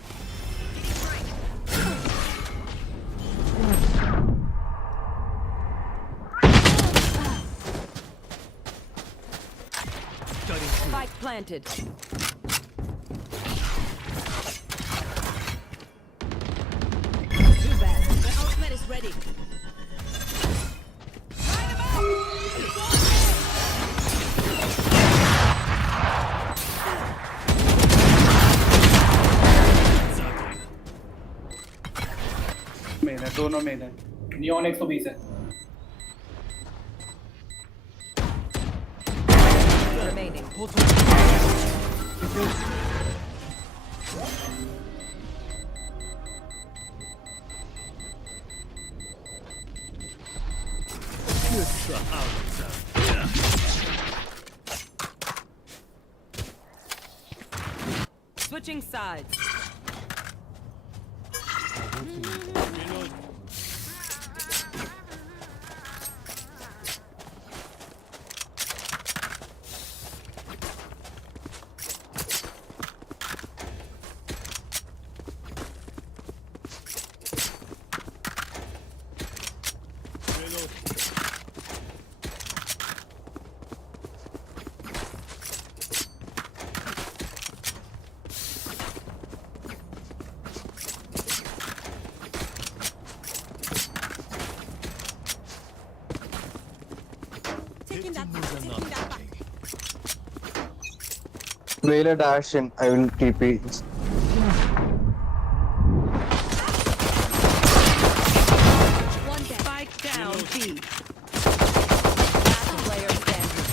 Spike planted. Too bad. The ultimate is ready. Main है दोनों main है neon 120 है Remaining. Switching sides. Taking that back. Taking that back. Whale dash in I will TP One dead. Spike down. B. Last player standing.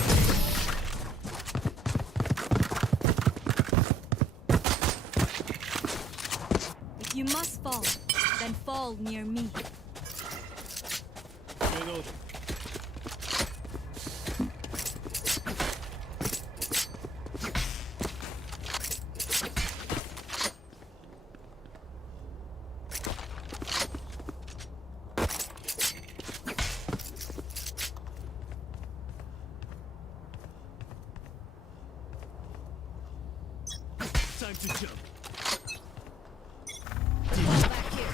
If you must fall, then fall near me. Time to jump. Back here.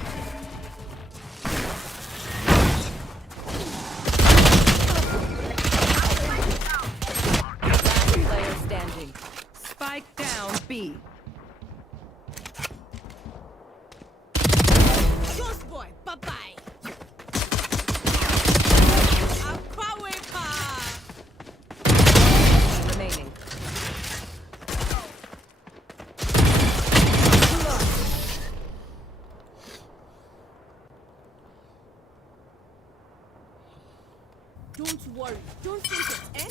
worry. Don't think it, eh?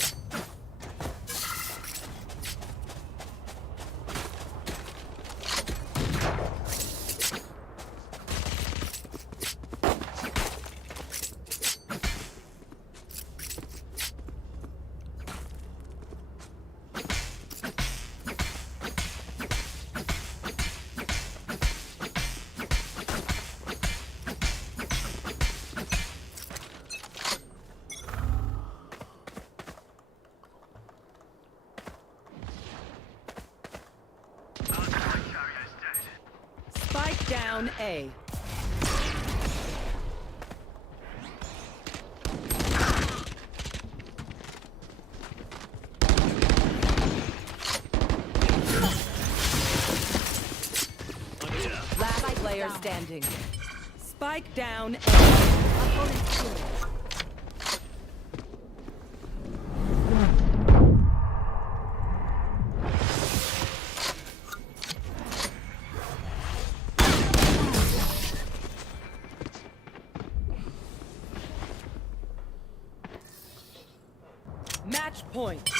Spike down A. Last player standing. Spike down A. Match point.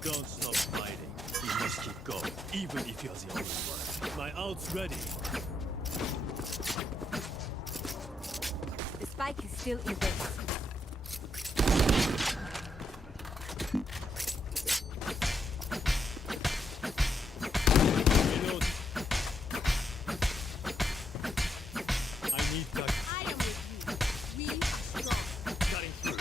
Don't stop fighting. You must keep going, even if you're the only one. My ult's ready. The spike is still in base. I need that. I am with you. We are strong. Cutting through.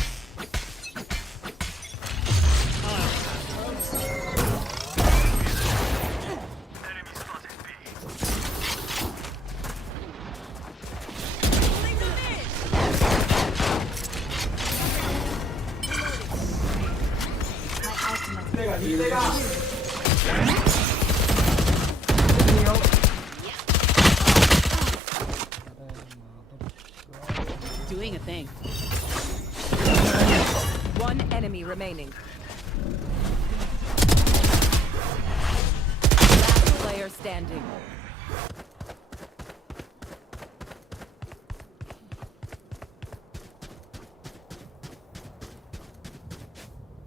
Doing a thing. One enemy remaining. Last player standing.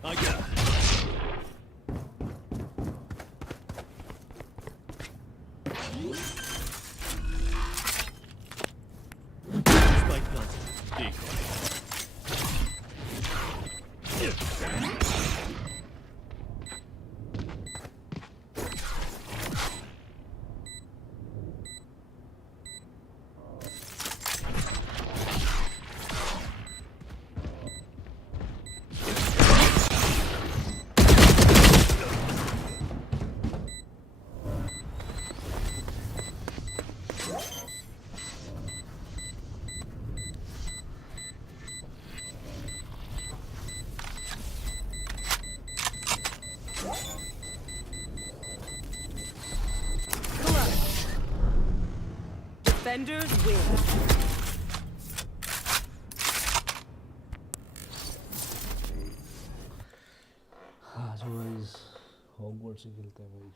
I got it. Spike planted. Decoy. Defenders win. आज wise Hogwarts से खेलते हैं भाई